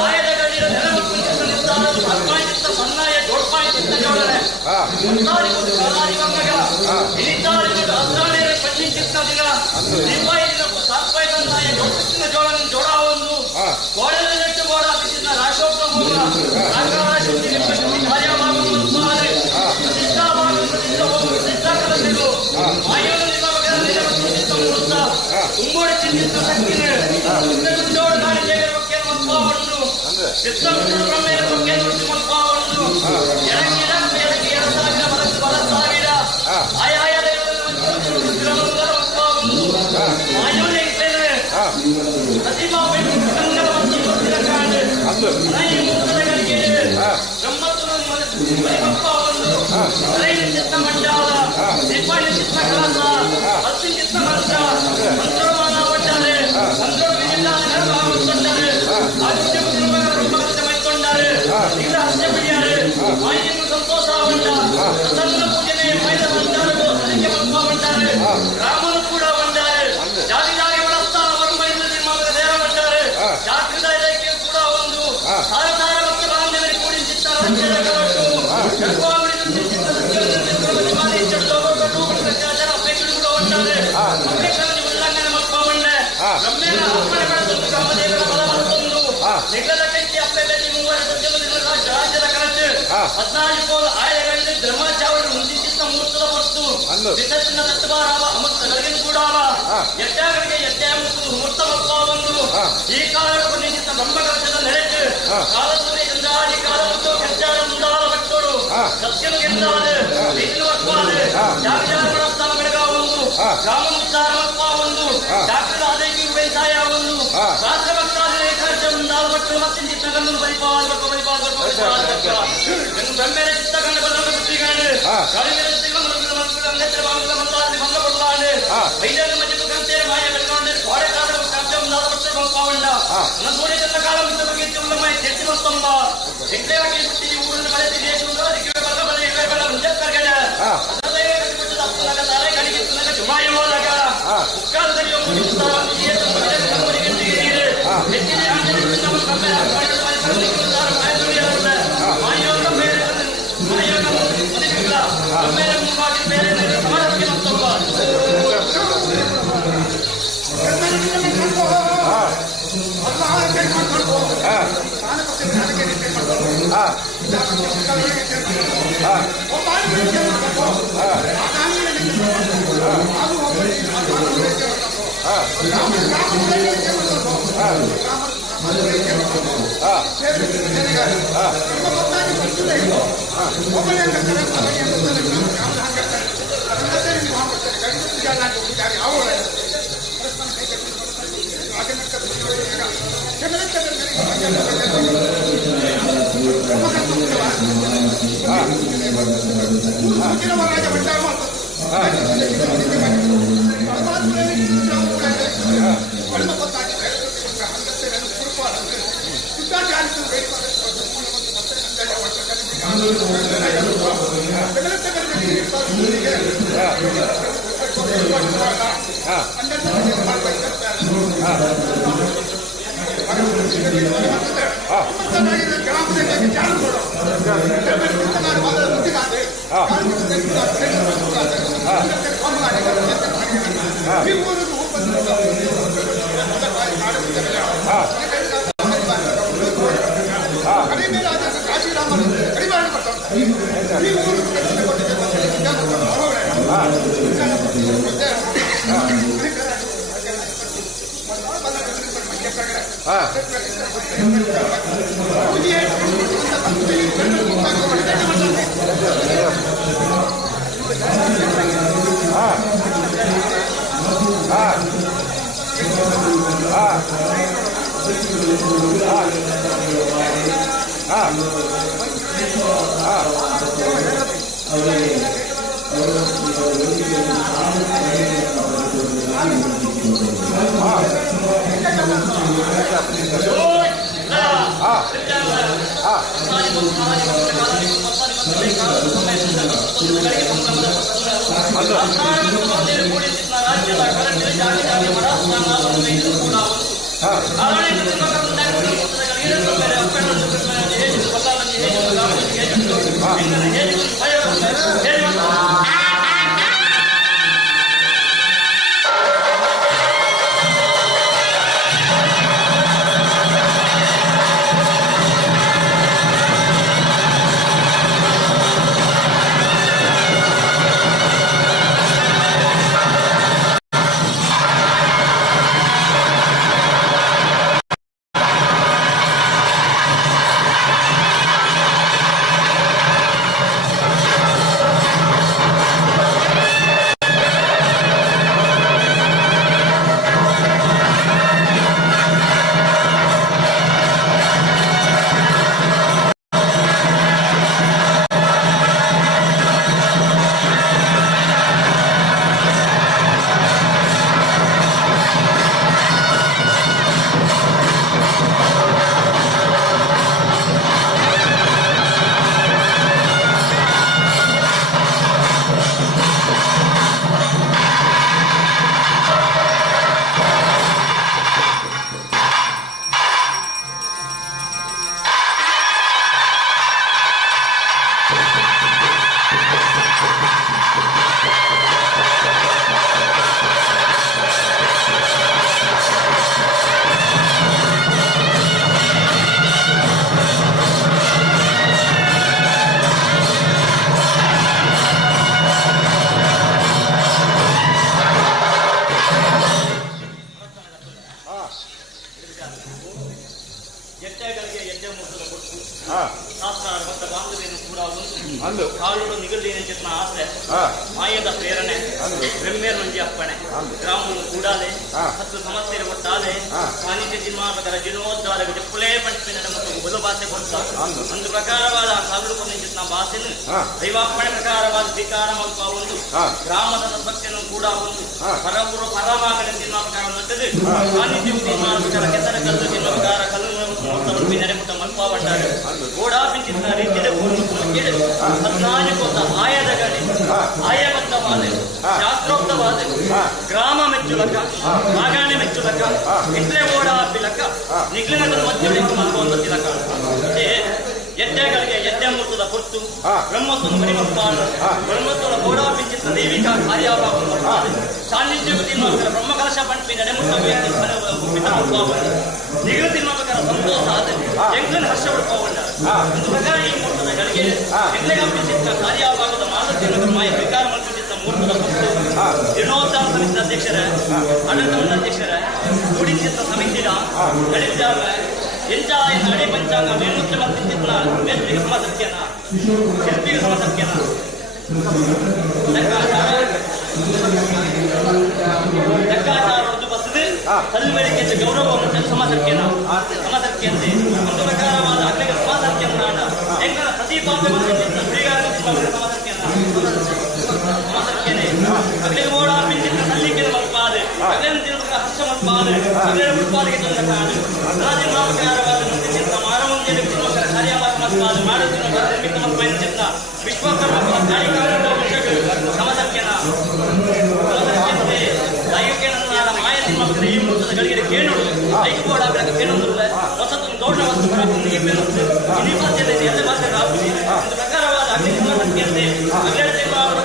ಆಯದ ಗಡಿಯ ನೆಲವನ್ನು ಸನ್ನಾಯ ಜೋಡ್ಪಾಯಿ ಜೋಡಣೆ ಜೋಡಾವೊಂದು ಗೋಡೆಯಲ್ಲಿಟ್ಟು ಗೋಡಾಪಿಸಿದ ರಾಜೋತ್ತಮ ಉಂಗೋಡಿ ಚಿಂತಿತ ಶಕ್ತಿನೇ ಜೋಡು ಗಾಳಿ ಜಗಕ್ಕೆ ಮತ್ಪಾವನ್ನು ಚಿತ್ತಮೇಲೆ ಬಗ್ಗೆ ಮತ್ಪಾವನ್ನು ಎಡಗಿಡ ಮೇಲಕ್ಕೆ 2,000 ಬಲ ಸಾವಿರ ಆಯಾಯ ಮತ್ಪಾವನ್ನು ಆಯೋಲೆ ಇದ್ದೇನೆ ಪ್ರತಿಮಾ ಸಂಗಮ ಮತ್ತು ಕಾಣೆ ನೈ ಮೂರ್ತಗಳಿಗೆ ಮತ್ಪಾವನ್ನು ಚಿತ್ತ ಮಂಡಾಲ ಸಿಪಾಯಿ ಚಿತ್ತ ಕಲಸ ಹತ್ತಿ ಚಿತ್ತ ಮಂಚ ಮಂತ್ರಮಾನ ಒಟ್ಟಾರೆ ಮಂತ್ರ ವಿಜಿಲ್ಲಾರೆ ಮೈಕೊಂಡಾರೆ ಈಗ ಹತ್ಯೆ ಬಿಡಿಯಾರೆ ಮಾಹಿತಿಯನ್ನು ಸಂತೋಷ ಉಂಟ ಪ್ರಸನ್ನ ಪೂಜನೆ ಮೈದ ಸಂಚಾರಗಳು ಅದಕ್ಕೆ ಮತ್ವ ಉಂಟಾರೆ ರಾಮನು ಕೂಡ ಬಂದಾರೆ ಜಾತಿ ಜಾತಿ ಬಳಸ್ತಾ ಅವರು ಮೈದ ನಿರ್ಮಾಣದ ದೇಹ ಬಂದಾರೆ ಜಾತ್ರಿದ ಇದಕ್ಕೆ ಕೂಡ ಒಂದು ಸಾರ ಸಾರ ಮತ್ತು ಬಾಂಧವರಿಗೆ ಕೂಡಿ ಚಿತ್ತಾರ ಉಲ್ಲಂಘನೆ ಮತ್ವ ಉಂಡೆ ಬ್ರಹ್ಮೇನ ಅರ್ಪಣೆ ಪಡೆದೊಂದು ಬ್ರಹ್ಮದೇವರ ಬಲ ಬರ್ತೊಂದು ನಿಗದ ಕೈತಿ ಅಪ್ಪೆಯಲ್ಲಿ ಮೂವರ ರಾಜ್ಯದ ಕನಸು 14 ಕೋಲ ಆಯಗಳಿಂದ ಧರ್ಮಾಚಾರ್ಯರು ಮುಂದಿದ್ದ ಮುಹೂರ್ತದ ಹೊತ್ತು ವಿಸರ್ಜನ ತತ್ವಾರಾವ ಅಮೃತಗಳಿಗೂ ಕೂಡ ಯಜ್ಞಗಳಿಗೆ ಯಜ್ಞ ಮುಹೂರ್ತ ಮತ್ವಾವನ್ನು ಈ ಕಾಲಕ್ಕೆ ನಿಂತಿದ್ದ ಬ್ರಹ್ಮಕಲಶದ ನೆರೆಟ್ಟು ಕಾಲಸೂರ್ಯ ಚಂದ್ರಾದಿ ಕಾಲ ಮತ್ತು ಕೆಚ್ಚಾರ ಮುಂದಾದ ಭಕ್ತರು ಸತ್ಯನು ಗೆದ್ದಾದೆ ವೀತಿಲು ಮತ್ವಾದೆ ಜಾಗಜಾರ ಸ್ಥಾನ ಬೆಳಗಾವೊಂದು ಗ್ರಾಮ ಮುಚ್ಚಾರ ಮತ್ವಾವನ್ನು ಜಾಗೃತ ಆದೈಕಿ ಬೇಸಾಯವೊಂದು ಶಾಸ್ತ್ರ ಭಕ್ತಾದಿ ರೇಖಾರ್ಜ ಮುಂದಾದ ಭಕ್ತರು ಮತ್ತೆ ಚಿತ್ತಗನ್ನು ಪರಿಪಾಲಬೇಕು ಬ್ರಹ್ಮೇನ ಚಿತ್ತಗಂಡ ಬದಲ ಬುದ್ಧಿಗಾನೆ ಗಾಳಿಗಳ ಅಂಗತ್ರ ಬಾಂಗ್ಲ ಮಂದಾದಿ ಬಂದ ಬದಲಾನೆ ಐದರ ಮಧ್ಯೆ ಕಂತೇರೆ ಮಾಯ ಬೆಳಗೊಂಡೆ ಗೋಡೆ ಕಾಲ ಕರ್ಜ ಮುಂದಾದ ಭಕ್ತರು ಬಂಪಾವಂಡ ನನ್ನೋಡಿ ತನ್ನ ಕಾಲ ಮುಂದೆ ಬಗ್ಗೆ ಉಳ್ಳಮೈ ತೆತ್ತಿ ಮತ್ತೊಂಬ ಹೆಗ್ಲೆಯಾಗಿ ಬಿಟ್ಟಿ ಊರನ್ನು ಬಳಸಿ ದೇಶವನ್ನು ಅದಕ್ಕೆ ಬಲ್ಲ ಬಲ ಇವೆ ಬಲ ಮುಂದೆ ಕರ್ಗಡೆ ಅದರಲ್ಲೇ ಕಟ್ಟಿಬಿಟ್ಟದ ಅಪ್ಪನಾಗ ತಾರೆ ಕಣಿಗೆ ತುನಗ ಜುಮಾಯಿ ಹೋದಾಗ ಮುಕ್ಕಾಲದಲ್ಲಿ ಒಂದು ಉತ್ಸಾಹವನ್ನು ಏತು ಮಧ್ಯೆ ಕಮ್ಮರಿಗೆ ನೀರು ಹೆಚ್ಚಿನ ಆಂಜನೇಯ ನಮ್ಮ ಕಮ್ಮೆ ಮಾಡಿದ ಪರಿಸರಕ್ಕೆ ಮಾಯದುರಿಯಾಗಿದೆ ಮಾಯೋಗ ಬೇರೆ ಮಾಯೋಗ ಮುನಿಗಿಲ್ಲ ಕಮ್ಮೆಲೆ ಮುಂಬಾಗಿ ಬೇರೆ ಸಮಾಜಕ್ಕೆ ಮತ್ತೊಬ್ಬ ರಾಜ್ಯದ ಹೇಳಿ ಗೊತ್ತಾಗಲಿ ಹೇಳಿ ಎಟ್ಟೆಗಳಿಗೆ ಎಡ್ಡೆ ಮುಸುಲ ಕೊಟ್ಟು ಶಾಸ್ತ್ರ ಮತ್ತು ಬಾಂಧವ್ಯನು ಕೂಡ ಒಂದು ಕಾಲುಡು ನಿಗಲಿನ ಚಿತ್ನ ಆಸೆ ಮಾಯದ ಪ್ರೇರಣೆ ಬ್ರಹ್ಮೇರ್ ಮಂಜಿ ಅಪ್ಪಣೆ ಗ್ರಾಮವನ್ನು ಕೂಡಾಲೆ ಹತ್ತು ಸಮಸ್ಯೆ ಒಟ್ಟಾಲೆ ಸಾನ್ನಿಧ್ಯ ಜಿನ್ಮಾರ್ಗದ ಜಿನೋದ್ಧಾರ ಜಪ್ಪುಲೇ ಪಂಚಮಿನ ಮತ್ತು ಬಲು ಭಾಷೆ ಕೊಟ್ಟ ಒಂದು ಪ್ರಕಾರವಾದ ಕಾಲುಡು ಕೊಂದ ಚಿತ್ನ ಭಾಷೆನು ದೈವಾರ್ಪಣೆ ಪ್ರಕಾರವಾದ ಧಿಕಾರ ಮಲ್ಪ ಒಂದು ಗ್ರಾಮದ ಸದಸ್ಯನು ಕೂಡ ಒಂದು ಪರಪುರ ಪರಮಾಗಣ ಜಿನ್ಮ ಪ್ರಕಾರ ಮಟ್ಟದು ಸಾನ್ನಿಧ್ಯ ಜಿನ್ಮಾರ್ಗದ ಕೆಸರ ಕಲ್ಲು ಜಿನ್ಮ ಪ್ರಕಾರ ಕಲ್ಲು ನೆರೆಪುಟ್ಟ ಮಲ್ಪ ಬಂಡಾರೆ ಗೋಡಾಪಿಂಚಿನ ರೀತಿಯ ಹದಿನಾಲ್ಕು ಆಯದ ಗಡಿ ಆಯಬದ್ಧವಾದ ಶಾಸ್ತ್ರೋಕ್ತವಾದ ಗ್ರಾಮ ಮೆಚ್ಚುಲಕ ಮಾಗಾಣೆ ಮೆಚ್ಚುಲಕ ಇಟ್ರೆ ಓಡಾಪಿಲಕ ನಿಗ್ಲಿನದ ಮಧ್ಯೆ ಒಂದು ತಿಲಕ ಎಡ್ಡೆಗಳಿಗೆ ಎಡ್ಡೆ ಮುಟ್ಟದ ಹೊತ್ತು ಬ್ರಹ್ಮತ್ವದ ಮರಿಮಪ್ಪಾಡ ಬ್ರಹ್ಮತ್ವದ ಗೋಡಾಪಿಂಚಿನ ದೈವಿಕ ಕಾರ್ಯಭಾವ ಸಾನ್ನಿಧ್ಯ ತಿನ್ನುವ ಬ್ರಹ್ಮಕಲಶ ಪಂಪಿ ನಡೆಮುಟ್ಟ ನಿಗಲು ತಿನ್ನುವಕರ ಸಂತೋಷ ಆದ ಎಂಗನ ಹರ್ಷ ಪಡ್ಕೊಂಡ ಒಂದು ಪ್ರಕಾರ ಈ ಮುಹೂರ್ತದ ಗಳಿಗೆ ಎಡ್ಡೆಗಂಪಿಸಿದ ಕಾರ್ಯಭಾಗದ ಮಾಲತಿಯನ್ನು ಮಾಯ ವಿಕಾರ ಮಾಡಿಸಿದ್ದ ಮುಹೂರ್ತದ ಹೊತ್ತು ಜೀರ್ಣೋದ್ಧಾರ ಸಮಿತಿಯ ಅಧ್ಯಕ್ಷರ ಆಡಳಿತ ಮಂಡಳಿ ಅಧ್ಯಕ್ಷರ ಕೂಡಿಸಿದ್ದ ಸಮಿತಿಯ ನಡೆಸಿದಾಗ ಎಂಚಾಯ ನಡೆ ಪಂಚಾಂಗ ಮೇಲ್ಮುಖ್ಯ ಮತ್ತಿನ ಮೇಲ್ಪಿಗೆ ಸಮಸತ್ಯನ ಶಿಲ್ಪಿಗೆ ಸಮಸತ್ಯನ ಲೆಕ್ಕಾಚಾರ ಬಸದು ಕಲ್ಮೆಳಿಗೆ ಗೌರವ ಸಮಸತ್ಯನ ಸಮಸತ್ಯಂತೆ ಒಂದು ಪ್ರಕಾರವಾದ ಅಗ್ನಿಗೆ ಸಮಸತ್ಯನ ಎಂಗಳ ಪ್ರತಿಪಾದನೆ ಸಮಸತ್ಯನ ಸಮಸತ್ಯನೆ ಅಗ್ನಿಗೆ ಓಡಾಪಿಂಚಿನ ಸಲ್ಲಿಕೆ ಮಲ್ಪಾದೆ ಅಗ್ನಿ ಹರ್ಷ ಮಲ್ಪಾದೆ ಅಗ್ನಿ ಉತ್ಪಾದನೆ ತಂದ ಕಾಡು ರಾಜಮಾಪಕಾರವಾದ ಮುಂದಿನ ಮಾರಮಂದಿರ ಕಾರ್ಯವಾದ ಮಲ್ಪಾದೆ ಮಾಡುತ್ತಿರುವ ನಿರ್ಮಿತ ಮಲ್ಪೆಂಚಿನ ವಿಶ್ವಕರ್ಮ ಸಮಸತ್ಯನ ಸಮಸತ್ಯಂತೆ ದೈವಿಕೇನ ಮಾಯತಿನ ಮಕ್ಕಳ ಈ ಮುಹೂರ್ತದ ಗಳಿಗೆ ಕೇಳುವುದು ಐಕೋಡ ಕೇಳುವುದಿಲ್ಲ ಹೊಸತೊಂದು ದೊಡ್ಡ ವಸ್ತು ಬರಬಹುದು ಇನ್ನಿ ಭಾಷೆಯಲ್ಲಿ ಎಲ್ಲ ಭಾಷೆ ರಾಹುಲಿ ಒಂದು ಪ್ರಕಾರವಾದ ಅಗ್ನಿ ಸಮಸತ್ಯಂತೆ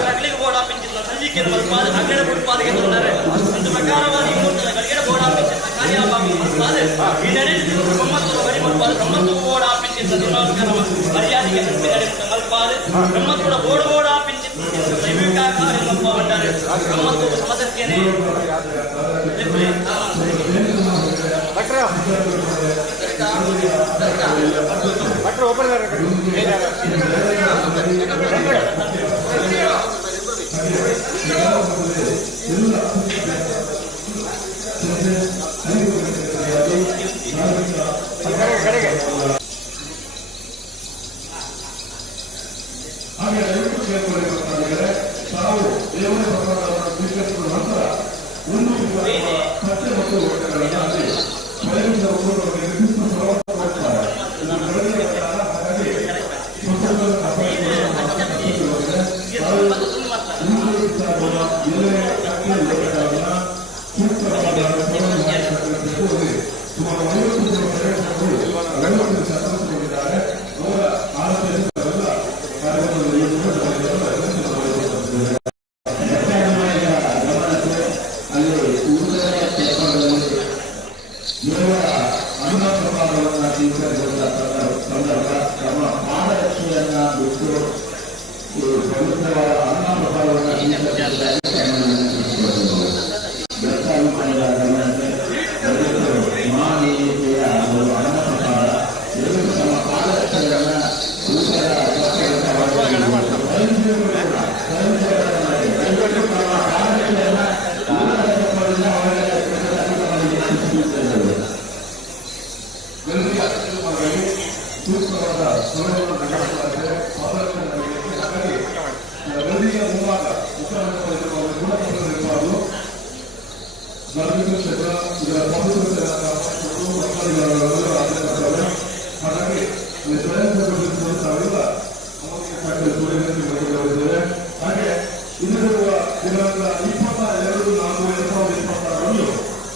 ಅಗ್ನಿಗೆ ಗೋಡಾಪಿಂಚಿನ ಸಲ್ಲಿಕೆಯನ್ನು ಮಲ್ಪಾದ ಅಗ್ನಿ ಉತ್ಪಾದನೆ ತಂದರೆ ಒಂದು ಪ್ರಕಾರವಾದ ಈ ಮುಹೂರ್ತದ ಗಳಿಗೆ ಗೋಡಾಪಿಂಚಿನ ಕಾರ್ಯಭಾಗ ಮಲ್ಪಾದೆ ಈ ನಡೆಯುತ್ತಿರುವ ಬ್ರಹ್ಮತ್ವದ ಬರಿ ಮಲ್ಪಾದ ಬ್ರಹ್ಮತ್ವ ಗೋಡಾಪಿಂಚಿನ ದಿನಾಂಕರ ಮರ್ಯಾದೆಗೆ ಸಂಪಿ ನಡೆಯುತ್ತ ಮಲ್ಪಾದೆ ಬ್ರಹ್ಮತ್ವದ ಗೋಡಾಪಿಂಚಿನ ದೈವಿಕ ಕಾರ್ಯ ಮಲ್ಪ ಬಂಡಾರೆ ಬ್ರಹ್ಮತ್ವ ಸಮಸತ್ಯನೇ ಕ್ಷೇತ್ರ ಇದರ ಸ್ವಾತಂತ್ರ್ಯ ಹಾಗಾಗಿ ಸ್ವಯಂ ಸೇವಕರು ಹಾಗೆ ಇನ್ನಿರುವ ದಿನಾಂಕ 22/4/2026ರಂದು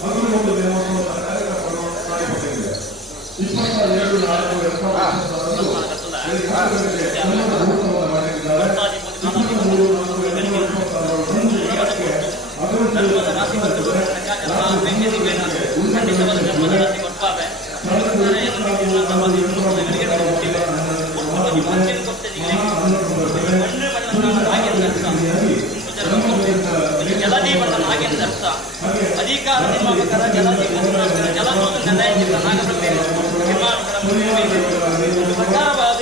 ಅಗ್ನಿಹೋತ್ರ ನೇಮೋತ್ಸವದ ಕಾರ್ಯಕ್ರಮವನ್ನು ಮಾಡಿಕೊಂಡಿದೆ. 22/4/2026ರಂದು ಮಾಡಿದ್ದಾರೆ. 23 ಜಲಜೀವನ ನಾಗೇಂದ್ರರ್ಥ ಅಧಿಕಾರ ನಿರ್ಮಾಪಕರ ಜಲಜೀವನ ಜಲದೂತ ನಿರ್ಣಯಿಸಿದ ನಾಗಪ್ರಭೆ ನಿರ್ಮಾಣಕರ ಸರ್ಕಾರವಾದ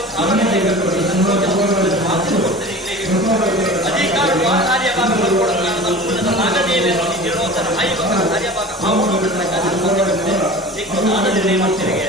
ಅಧಿಕಾರವು ಆ ಕಾರ್ಯಭಾಗ ಮರುಕೊಡಲಾರದ ಮೂಲದ ನಾಗದೇವಿಯನ್ನು ಜೀರ್ಣೋತ್ತರ ಆಯುವಕರ ಕಾರ್ಯಭಾಗ ಸಿಕ್ಕುದಾದ ನಿರ್ಣಯ ಮಂತ್ರಿಗೆ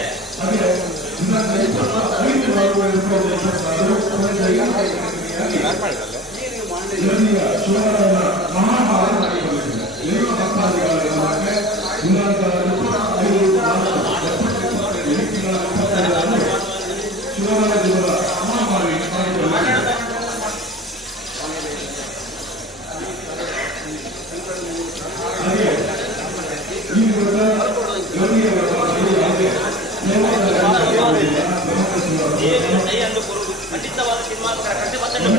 ಖಂಡಿತವಾದ ನಿರ್ಮಾಪಕರ ಕಟ್ಟುಬದ್ದನ್ನು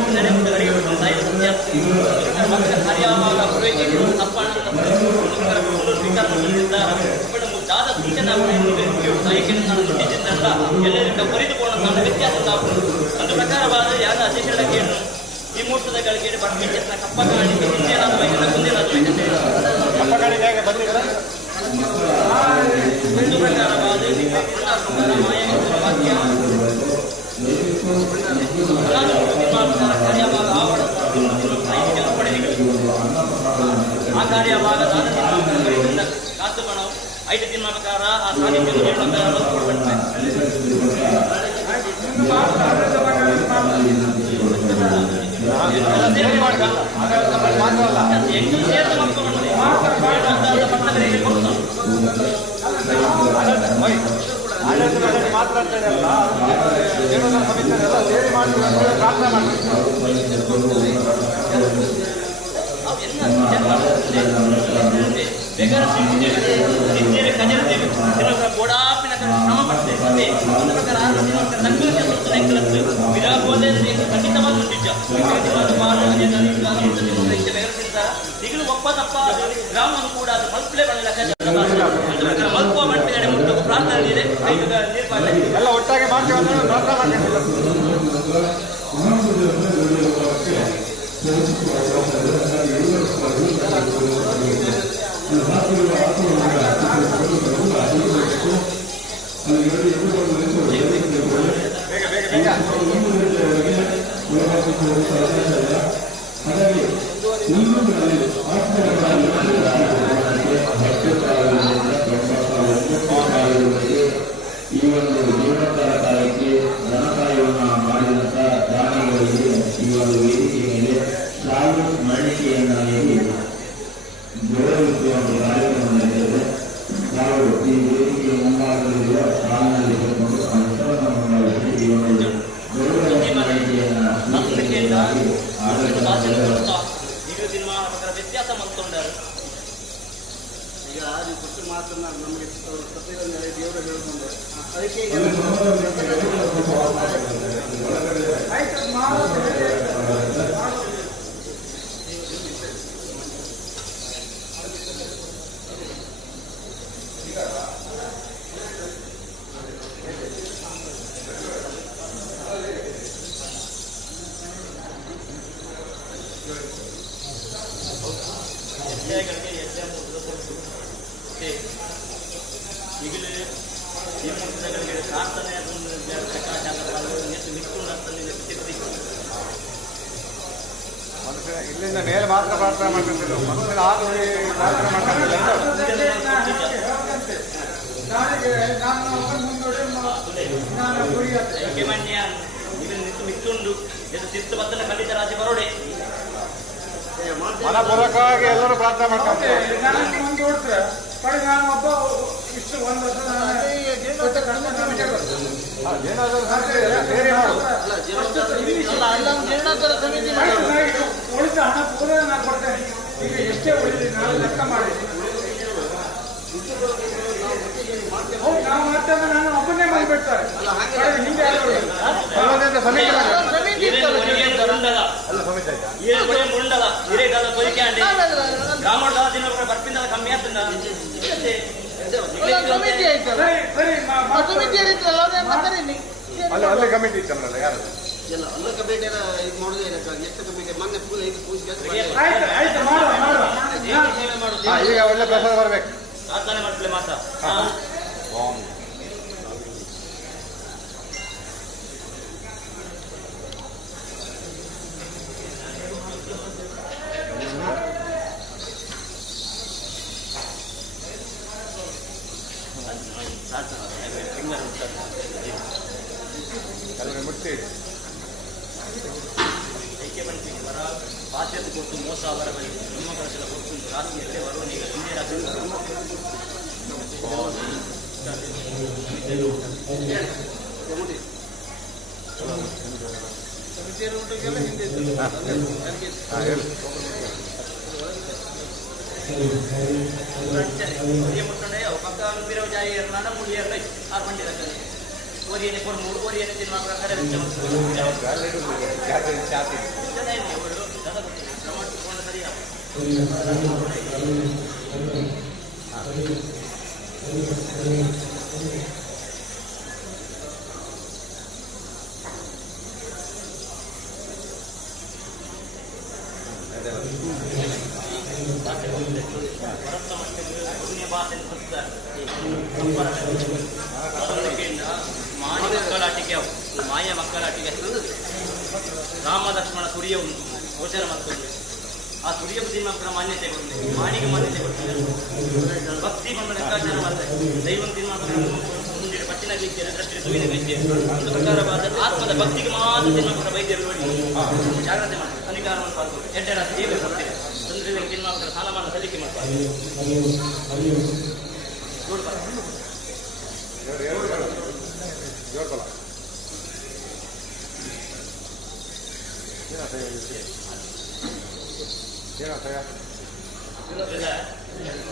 ಎಲ್ಲರಿಗೂ ಪರಿದುಕೊಂಡು ನನ್ನ ವ್ಯತ್ಯಾಸ ಒಂದು ಪ್ರಕಾರವಾದ ಯಾರ ಅಧ್ಯಕ್ಷರನ್ನು ಈ ಮುಹೂರ್ತದ ಗಳಿಗೆ ಬರ್ಮಿಂಚನ ಕಪ್ಪ ಕಾಣಿಕೆ ಹಿಂದೇನಾದ ವೈದ್ಯರ ಮುಂದೇನಾದ ಒಂದು ಪ್ರಕಾರವಾದ ಆ ಕಾರ್ಯಭಾಗ ಕಾಸು ಬಣವು 5 ನಿರ್ಮಾಪಕಾರ ಆ ಸಾಹಿತ್ಯ ಗೋಡಾಪಿನ ಶ್ರಮ ಪಡ್ತೇವೆ ಖಂಡಿತವಾದ ನಿಜ ಈಗಲೂ ಒಪ್ಪ ತಪ್ಪ ಗ್ರಾಮವನ್ನು ಕೂಡ ಅದು ಮಲ್ಪಲೆ ಮಲ್ಪುವ ಮಂಟೆ ಮುಟ್ಟು ಪ್ರಾರ್ಥನೆ ಇದೆ ಎಲ್ಲ ಒಟ್ಟಾಗಿ ಮಾಡ್ತೀವಿ ಪ್ರಾರ್ಥನೆ ಈ ಒಂದು ಜೀರ್ಣೋದ್ಧಾರ ಕಾರ್ಯಕ್ಕೆ ಧನಸಹಾಯವನ್ನು ಮಾಡಿದಂತ ದಾನಿಗಳಿಗೆ ಈ ಒಂದು ವೇದಿಕೆ ಮೇಲೆ ಸಾಲು ಮರಣಿಕೆಯನ್ನ ನೀಡಿ ಗೌರವಿಸುವ ಒಂದು ಕಾರ್ಯಕ್ರಮ ನಡೆದಿದೆ. ನಾವು ಈ ವೇದಿಕೆಯ ಮುಂಭಾಗದಲ್ಲಿರುವ ಸಾಲಿನಲ್ಲಿ ಕರ್ಕೊಂಡು ಆ ಹೆಸರನ್ನು ಮಾಡಿಸಿ ಈ ಒಂದು ಗೌರವ ಮರಣಿಕೆಯನ್ನ ವ್ಯತ್ಯಾಸ ಮಾಡ್ಕೊಂಡಾರೆ. ಈಗ ನೀವು ಕೊಟ್ಟು ಮಾತನ್ನ ನಮಗೆ ಸತ್ಯದ ದೇವರು ಹೇಳಿಕೊಂಡು ಅದಕ್ಕೆ ಈಗಲೇ ಈ ಮುಹೂರ್ತಗಳಿಗೆ ಪ್ರಾರ್ಥನೆ ಇಲ್ಲಿಂದ ಮೇಲೆ ಮಾತ್ರ ಪ್ರಾರ್ಥನೆ ಮಾಡ್ಕೊಂತಿದ್ರು ಮನುಷ್ಯನ ಆದ ಪ್ರಾರ್ಥನೆ ಮುಖ್ಯಮಂತ್ರಿಯ ಮಿತ್ತುಂಡು ಇದು ತಿರ್ತು ಬತ್ತನ ಖಂಡಿತ ರಾಜ್ಯ ಬರೋಡೆ ಮನಪೂರ್ವಕವಾಗಿ ಎಲ್ಲರೂ ಪ್ರಾರ್ಥನೆ ಮಾಡ್ಕೊಂತಾರೆ. ನೋಡಿ ನಾನು ಒಬ್ಬ ಇಷ್ಟು ಒಂದು ವರ್ಷ ಉಳಿದ ಹಣ ಪೂರ ನಾನು ಕೊಡ್ತೇನೆ. ಈಗ ಎಷ್ಟೇ ಉಳಿದಿ ನಾನು ಲೆಕ್ಕ ಮಾಡಿ ನಾವು ಮಾಡ್ತೇವೆ. ನಾನು ಒಬ್ಬನೇ ಮಾಡಿಬಿಡ್ತಾರೆ ಹಿಂದೆ ಅಲ್ಲೇ ಕಮಿಟಿ ಇತ್ತಲ್ಲ ಯಾರು ಎಲ್ಲ ಅಲ್ಲ ಕಮಿಟಿ ಇದು ಮಾಡೋದೇ ಎಷ್ಟು ಕಮಿಟಿ ಮೊನ್ನೆ ಪೂಜೆ ಆಯ್ತು ಆಯ್ತು ಮಾಡುವ ಮಾಡುವ ಈಗ ಒಳ್ಳೆ ಪ್ರಸಾದ ಬರ್ಬೇಕು. ಪ್ರಾರ್ಥನೆ ಮಾಡ್ಕೊಳ್ಳಿ ಮಾತಾ ಬಾಧ್ಯತೆ ಕೊಟ್ಟು ಮೋಸ ಅವರ ಬಳಿ ನಿಮ್ಮ ಕನಸೆಲ್ಲ ಕೊಟ್ಟು ರಾತ್ರಿಯಲ್ಲೇ ಬರುವನಿಗೆ ಹಿಂದೆ ರಾತ್ರಿ ಪಕ್ಕ ಬಿರವ ಜಾಯಿ ನನ್ನ ಮುಳಿ ಆರು ಮಂಡಿ ಓರಿಯನೆ ಕೊಡು ಮೂರು ಓರಿಯನೆ ತಿನ್ನುವ ಪ್ರಕಾರ ಸರಿಯಾ ಮಾಯ ಮಕ್ಕಳಾಟಿಗೆ ರಾಮ ಲಕ್ಷ್ಮಣ ಸೂರ್ಯ ಉಂಟು ಗೋಚರ ಮತ್ತೊಂದು ಆ ಸೂರ್ಯ ಬುದ್ಧಿ ಮಕ್ಕಳ ಮಾನ್ಯತೆ ಕೊಡ್ತೇವೆ ಮಾಣಿಗೆ ಮಾನ್ಯತೆ ಕೊಡ್ತೇವೆ ಭಕ್ತಿ ಬಂದ ಲೆಕ್ಕಾಚಾರ ಮಾಡ್ತಾರೆ ದೈವಂತಿನ ಮುಂದಿನ ಪಟ್ಟಿನ ಗಳಿಕೆ ದೃಷ್ಟಿ ಸುವಿನ ಗಳಿಕೆ ಒಂದು ಪ್ರಕಾರವಾದ ಆತ್ಮದ ಭಕ್ತಿಗೆ ಮಾತ್ರ ತಿನ್ಮಕ್ಕಳ ವೈದ್ಯರು ನೋಡಿ ಜಾಗ್ರತೆ ಮಾಡ್ತಾರೆ ಅಧಿಕಾರವನ್ನು ಮಾಡ್ತಾರೆ ಎಡ್ಡೆ ರಾತ್ರಿ ಜೀವ ಕೊಡ್ತೇವೆ ತೊಂದರೆ ತಿನ್ಮಕ್ಕಳ ಸಾಲಮಾನ ಸಲ್ಲಿಕೆ ಮಾಡ್ತಾರೆ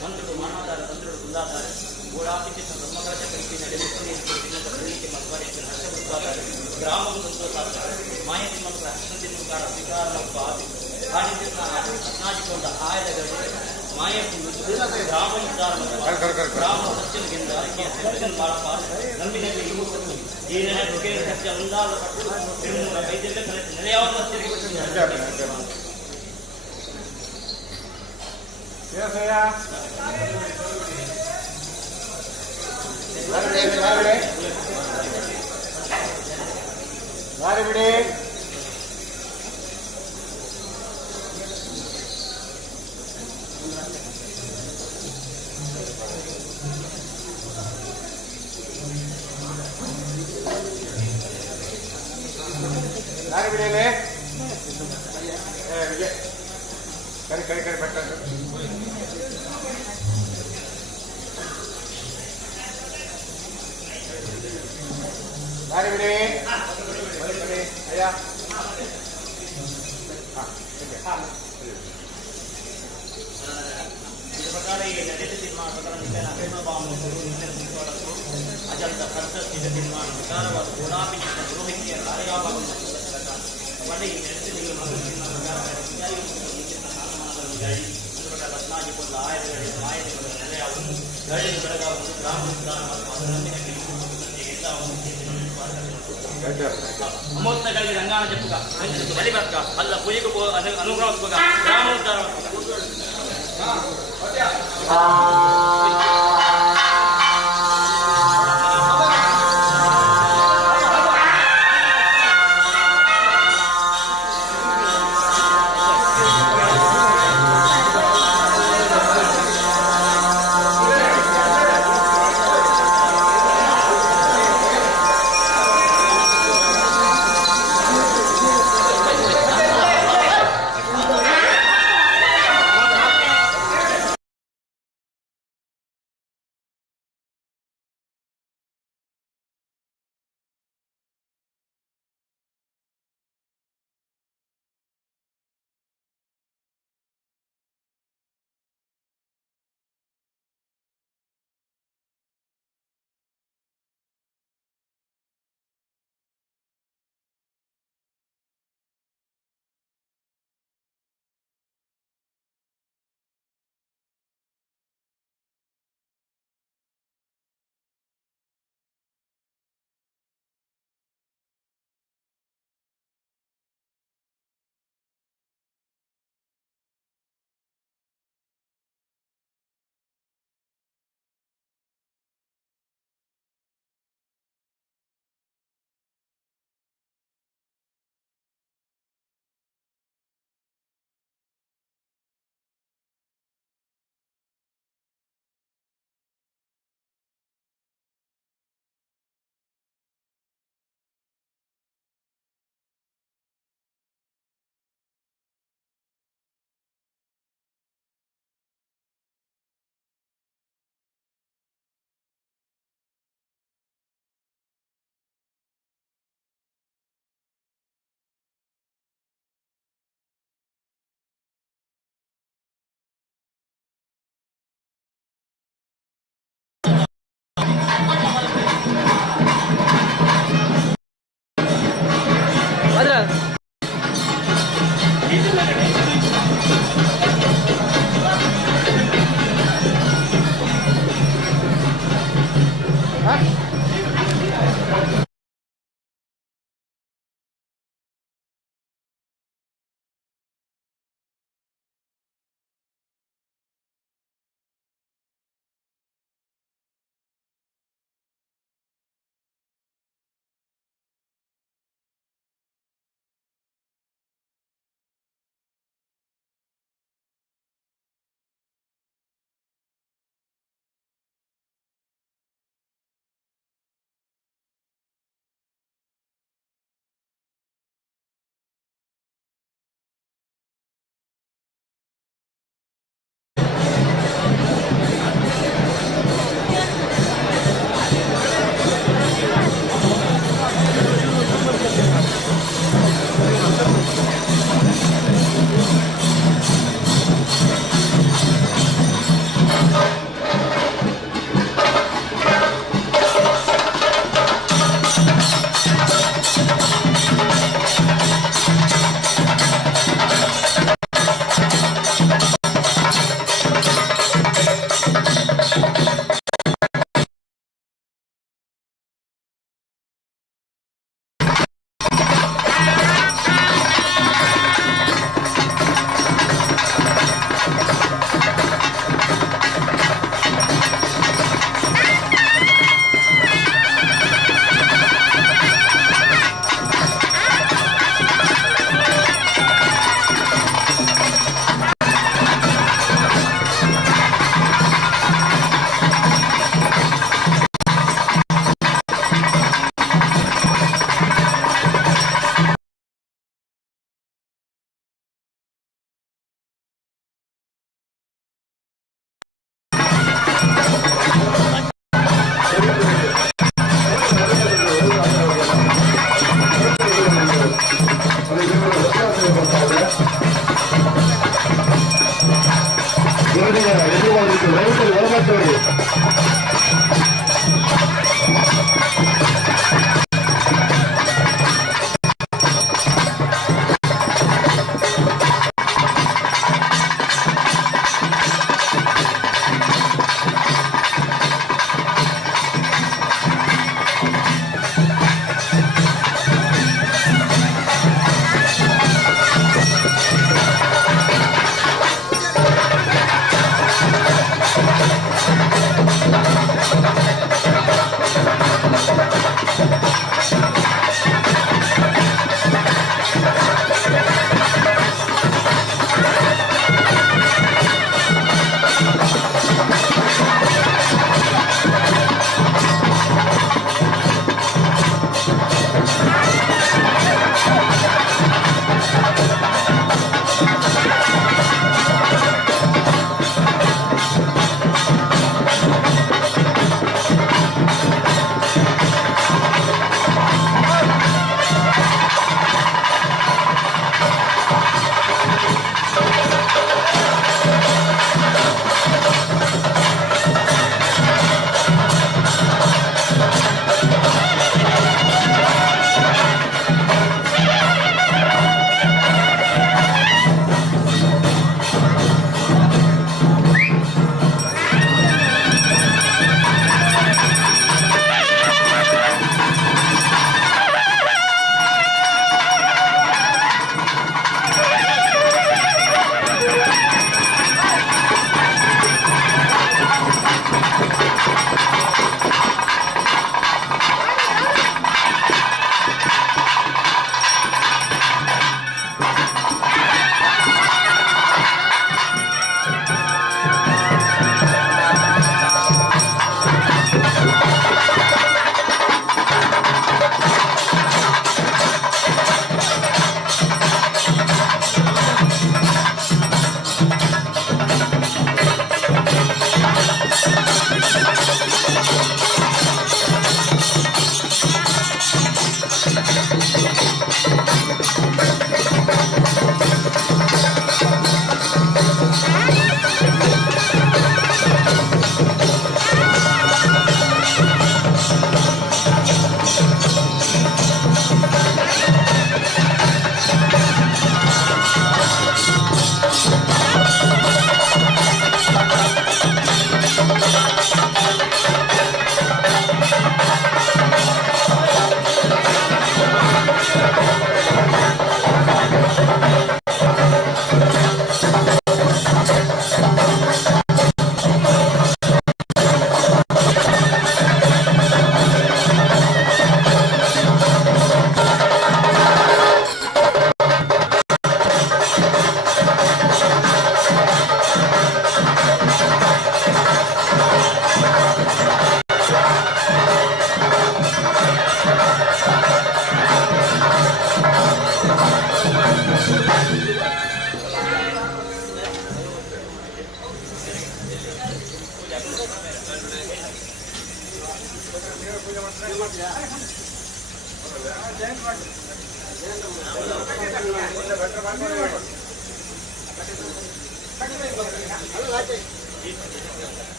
ಮಂತ್ರುಡು ಮಾನವದಾರ ತಂತ್ರುಡು ಕುಂದಾದಾರ ಗೋಡಾಪಿಸಿ ಬ್ರಹ್ಮಕಲಶ ಪರೀಕ್ಷೆ ನಡೆಸಿ ಹರ್ಷವೃತ್ತಾದಾರ ಗ್ರಾಮವು ಸಂತೋಷಾದಾರ ಮಾಯ ತಿಮ್ಮಕ್ಕಳ ಹರ್ಷ ತಿಮ್ಮಕಾರ ವಿಕಾರ ಹದಿನಾಜಿಕೊಂಡ ಆಯದಗಳು ಮಾಯ ಗ್ರಾಮ ಗ್ರಾಮ ಸತ್ಯದಿಂದ ನಂಬಿನಲ್ಲಿ ಏನೇ ಸತ್ಯ ಮುಂದಾದ ಪಟ್ಟು ವೈದ್ಯರ ನೆಲೆಯಾದ ದಾರಿ ಬಿಡಿ. ದಾರಿ ಬಿಡಿ. ವಿಜಯ್ ಕರಿ ಕರಿ ಕರಿ ಬೆಟ್ಟ ದಾರಿ ಬಿಡಿ. ಅಯ್ಯ ಪ್ರಕಾರ ಈ ನಡೆಯುತ್ತಿರುವ ಅಜಂತ ಪ್ರಶಸ್ತಿ ನಿರ್ಮಾಣ ಪ್ರಕಾರವಾದ ಗೋಡಾಪಿ ಗೃಹಿಣಿಯ ಕಾರ್ಯಭಾಗವನ್ನು ಪಡೆಯ ಹದಿನಾಜಿಕೊಂಡ ಆಯದಗಳಿಗೆ ಮಾಹಿತಿಗಳ ನೆಲೆಯಾಗುವುದು ಗಡಿಗೆ ಬೆಳಗಾಗುವುದು ಗ್ರಾಮ ಉದ್ಧಾರ ಮತ್ತು ಅದರ ಅಮೋತ್ತಗಳಿಗೆ ರಂಗಾನ ಜಪ್ಪುಗ ಬಲಿಬರ್ಕ ಅಲ್ಲ ಪೂಜೆಗೂ ಅನುಗ್ರಹ ಗ್ರಾಮ ಉದ್ಧಾರ ಗರಡಿಯ ಎದುರುವಾಗಿದ್ದು ರೈತರು ಒಳಮಟ್ಟೋಡಿ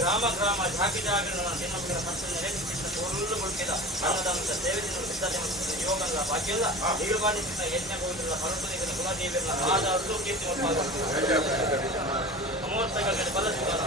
ಗ್ರಾಮ ಗ್ರಾಮ ಜಾತಿ ಜಾಗರಣ ದಿನಗಳ ಫುಲ್ ಮುಳುಕಿದ ಅನ್ನದಾಂತ ದೇವದಿನ ಸಿದ್ಧತೆ ಯೋಗಲ್ಲ ಭಾಗ್ಯಲ್ಲ ನಿಗಮಾನಿಸಿದ ಯಜ್ಞ ಗೋವಿಂದ ಹೊರಟುದಿನ ಕುಲದೇವಿಯನ್ನ ಆಧಾರಗಳು ಕೀರ್ತಿ ಅಮೋರ್ತಗಳ ಬಲಸುಗಾರ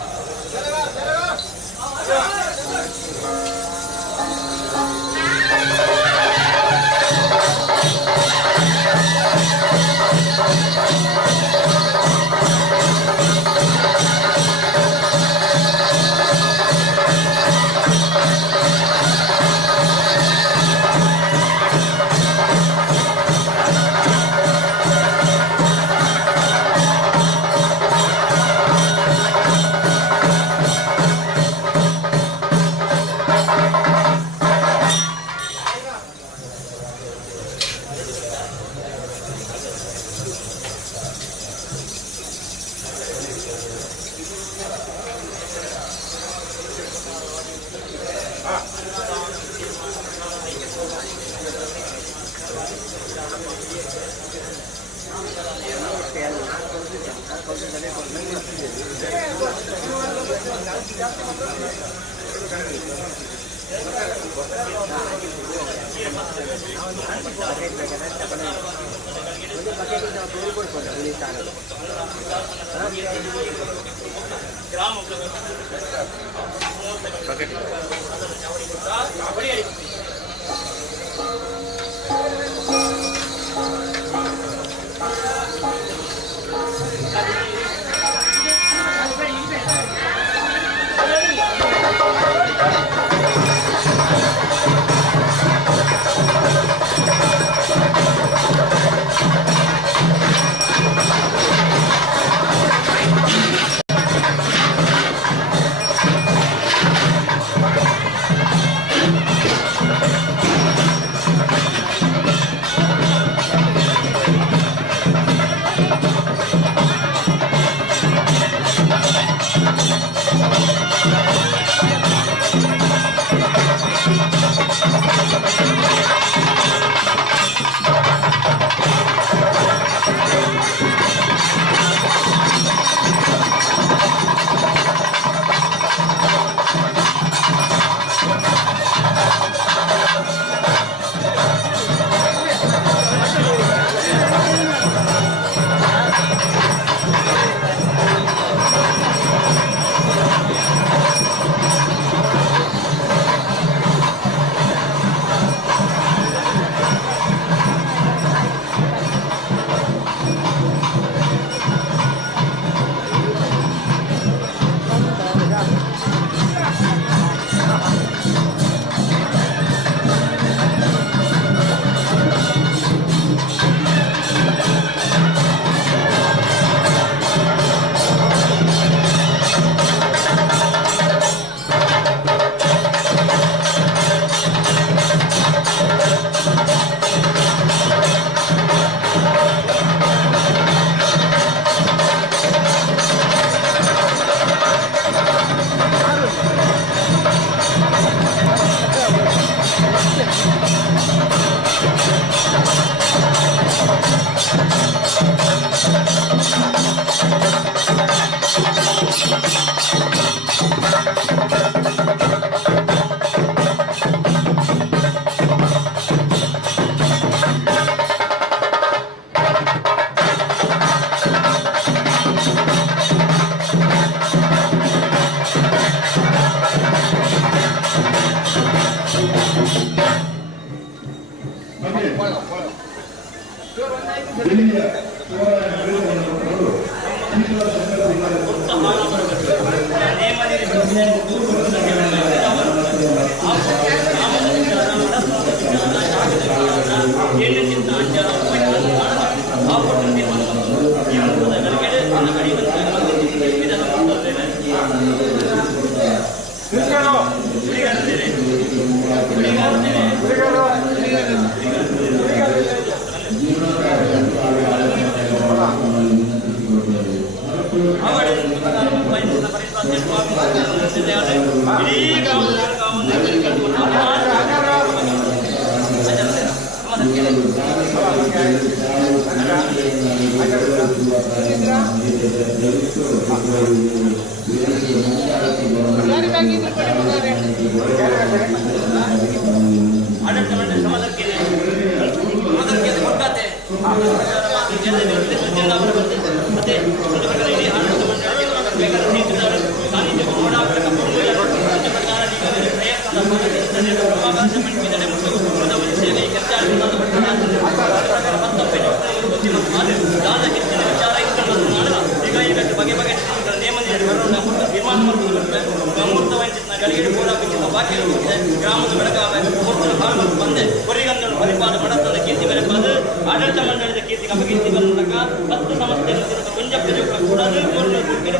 ಗ್ರಾಮದ ಬೆಳಗಾವಿ ಬಂದೆ ಕೊರಿಗಂದಳು ಪರಿಪಾಲ ಮಡತದ ಕೀರ್ತಿ ಬೆಳೆಬಾದು ಆಡಳಿತ ಮಂಡಳಿದ ಕೀರ್ತಿ ಅಪಕೀರ್ತಿ ಬರತಕ್ಕ 10 ಸಂಸ್ಥೆಯನ್ನು ಕುಂಜಪ್ಪ ಕೂಡ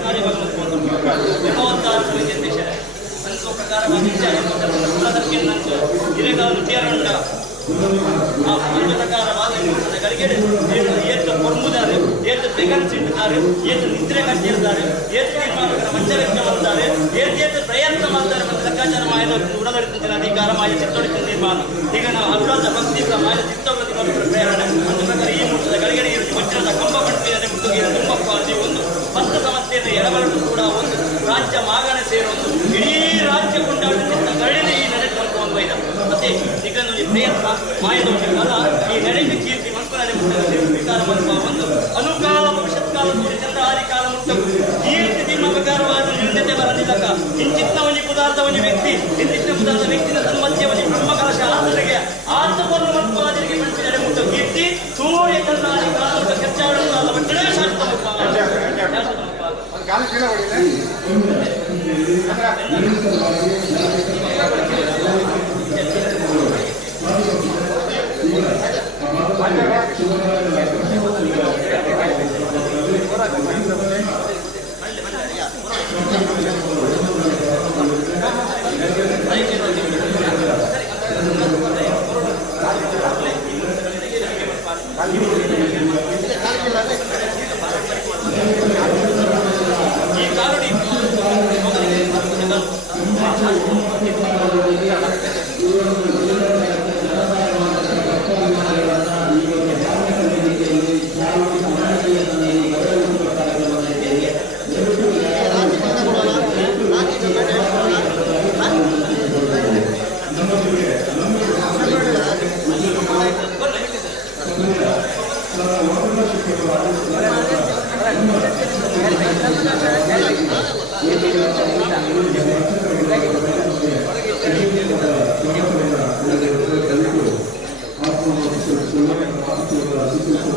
ಕಾರ್ಯಭಾಗವಹಿಸಿಕೊಂಡು ಸಮಿತಿ ಅಧ್ಯಕ್ಷ ಸಂತ ಪ್ರಕಾರವಾಗಿ ಹಿರೇಗಾಲು ಚೇರಂಡ ಆ ಪ್ರಕಾರವಾದ ಗಳಿಗೆ ಏತು ಕೊರ್ಮುದಾರೆ ಏತು ತೆಗನ್ಸಿಟ್ಟಿದ್ದಾರೆ ಏತು ನಿದ್ರೆ ಕಟ್ಟಿರ್ತಾರೆ ಏತು ತೀರ್ಮಾನಕರ ಮಂಚವೆಚ್ಚ ಮಾಡ್ತಾರೆ ಏತು ಪ್ರಯತ್ನ ಮಾಡ್ತಾರೆ ಮತ್ತು ಲೆಕ್ಕಾಚಾರ ಮಾಯದ ಉಡದಡಿತ ಅಧಿಕಾರ ಮಾಯ ಚಿತ್ತೊಡಿತ ನಿರ್ಮಾಣ ಈಗ ನಾವು ಅನುರಾಧ ಭಕ್ತಿ ಮಾಯ ಚಿತ್ತವೃತ್ತಿ ಮತ್ತು ಪ್ರೇರಣೆ ಒಂದು ಪ್ರಕಾರ ಈ ಮುಟ್ಟದ ಗಳಿಗೆ ಇರುತ್ತೆ ವಜ್ರದ ಕಂಬ ಪಟ್ಟಿದ್ದಾರೆ ಮುಟ್ಟುಗಿರ ತುಂಬಪ್ಪ ಒಂದು 10 ಸಮಸ್ಯೆಯನ್ನು ಎಡಬಲಟು ಕೂಡ ಒಂದು ರಾಜ್ಯ ಮಾಗಣ ಸೇರೊಂದು ಇಡೀ ರಾಜ್ಯ ಕೊಂಡಾಡುತ್ತಿದ್ದ ಕರಡಿನ ಈ ನಡೆಸುವಂತ ಒಂದು ವೈದ ಮತ್ತೆ ಈಗ ನೋಡಿ ಪ್ರಯತ್ನ ಮಾಯದೊಂದು ಕಾಲ ಈ ನಡೆಗೆ ಕೀರ್ತಿ ಮಕ್ಕಳ ವಿಕಾರ ಮಾಡುವ ಒಂದು ಅನುಕಾಲ ಭವಿಷ್ಯತ್ಕಾಲ ಕೂಡಿ ಚಂದ್ರ ಆದಿಕಾಲ ಮುಟ್ಟವು ಕೀರ್ತಿ ನಿಮ್ಮ ಪ್ರಕಾರವಾದ ನಿರ್ಣಯತೆ ಬರಲಿಲ್ಲಕ ಕಿಂಚಿತ್ನವನಿ ಪದಾರ್ಥವನಿ ವ್ಯಕ್ತಿ ಇಂತಿಷ್ಟ ಪದಾರ್ಥ ವ್ಯಕ್ತಿನ ಸನ್ಮಧ್ಯವನಿ ಬ್ರಹ್ಮಕಲಶ ಆತರಿಗೆ ಆತ್ಮವನ್ನು ಮತ್ತು ಆಚರಿಗೆ ಪಡಿಸಿ ನಡೆ ಮುಟ್ಟ ಕೀರ್ತಿ ಸೂರ್ಯ ಚಂದ್ರ ಆದಿಕಾಲ ಚರ್ಚಾಡುವ ಬಟ್ಟಣೆ ಶಾಸ್ತ್ರ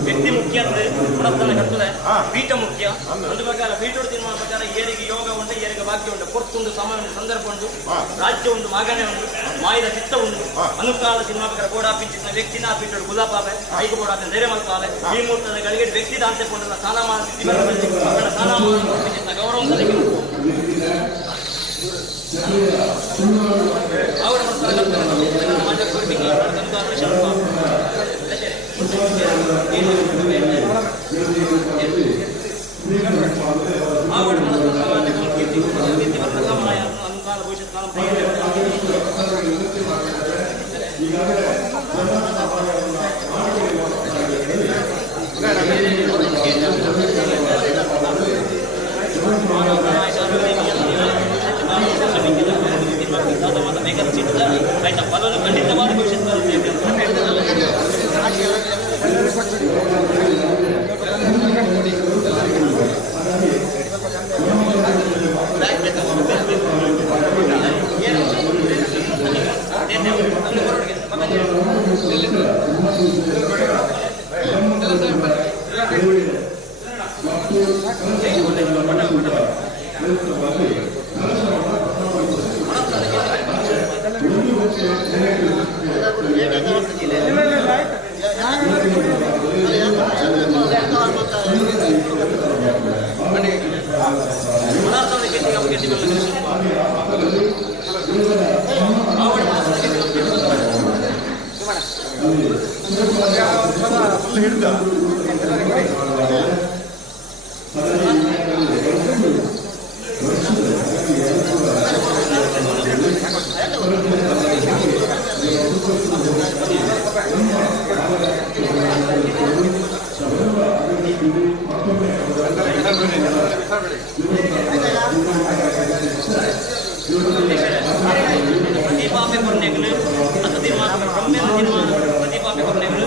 ವ್ಯಕ್ತಿ ಮುಖ್ಯ ಅಂದ್ರೆ ಪುನಃ ಕರ್ತದೆ ಪೀಠ ಮುಖ್ಯ ಒಂದು ಪ್ರಕಾರ ಪೀಠದ ತೀರ್ಮಾನ ಪ್ರಕಾರ ಏರಿಗೆ ಯೋಗ ಉಂಟು ಏರಿಗೆ ಭಾಗ್ಯ ಉಂಟು ಕೊರ್ತುಂಡು ಸಮಯ ಸಂದರ್ಭ ಉಂಟು ರಾಜ್ಯ ಉಂಟು ಮಾಗಣೆ ಉಂಟು ಮಾಯದ ಚಿತ್ತ ಉಂಟು ಅನುಕಾಲ ತೀರ್ಮಾನ ಪ್ರಕಾರ ಗೋಡಾಪಿಂಚಿನ ವ್ಯಕ್ತಿನ ಪೀಠ ಗುಲಾಪಾವೆ ಐದು ಗೋಡಾಪ ಧೈರ್ಯ ಮಾಡ್ತಾವೆ ಈ ಮುಹೂರ್ತದ ಗಳಿಗೆ ವ್ಯಕ್ತಿ ದಾಂತೆ ಕೊಂಡ ಸ್ಥಾನಮಾನ ಸ್ಥಾನಮಾನ ಗೌರವ ಅವರ ಅನುಕಾಲ ಭವಿಷ್ಯತ್ ಕಾಲ ಆಯ್ತಾ ಫಲವನ್ನು ಖಂಡಿತವಾದ ಭವಿಷ್ಯತ್ ಏನು ಪ್ರತಿಪಾಪೆ ಕೊನೆಗಳು ಅದು ತೀರ್ಮಾನ ಬ್ರಹ್ಮೇಂದ್ರ ತೀರ್ಮಾನ ಪ್ರತಿಪಾಪೆ ಕೊನೆಗಳು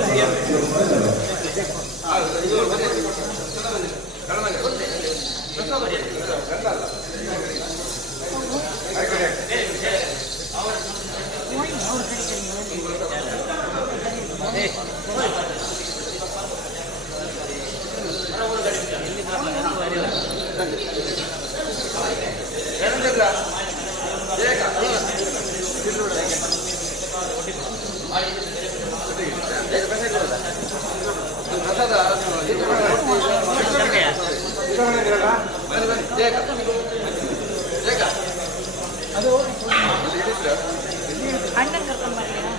ಅಣ್ಣನ ಕರ್ಕೊಂಡ್ ಬರ್ಲಿಲ್ಲ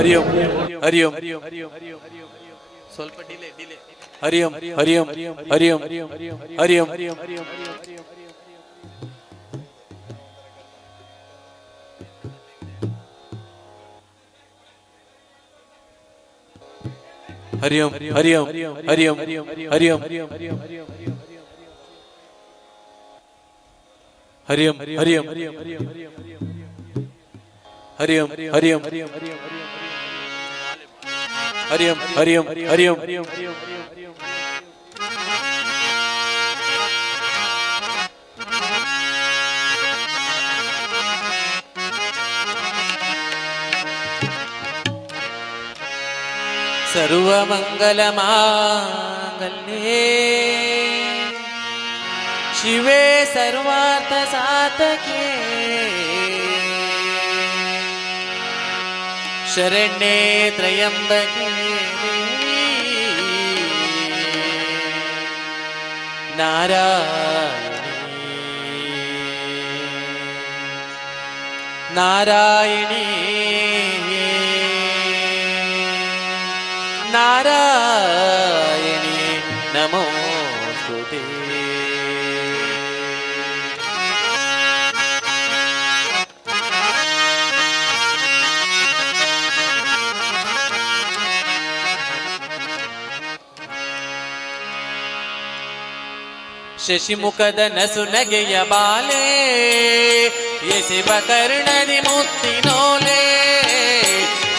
ಹರಿ ಓಂ ಹರಿ ಓಂ ಸ್ವಲ್ಪ ಡಿಲೇ ಹರಿ ಓಂ ಹರಿ ಓಂ ಹರಿ ಓಂ ಹರಿ ಓಂ ಹರಿ ಓಂ ಹರಿ ಓಂ ಹರಿ ಓಂ ಹರಿ ಓಂ ಹರಿ ಓಂ ಹರಿ ಓಂ ಹರಿ ಓಂ ಹರಿ ಓಂ ಹರಿ ಓಂ ಹರಿ ಓಂ ಹರಿ ಓಂ ಹರಿ ಓಂ ಹರಿ ಓಂ ಹರಿ ಓಂ ಹರಿ ಓಂ सर्वमङ्गलमाङ्गल्ये शिवे सर्वार्थसाधके शरण्ये त्र्यम्बके नारायणी नारायणी नमोस्तुते ಶಶಿಮುಖದ ನಸುನಗೆಯ ಬಾಲೆ ಎಸೆವ ಕರ್ಣದಿ ಮುತ್ತಿನೋಲೆ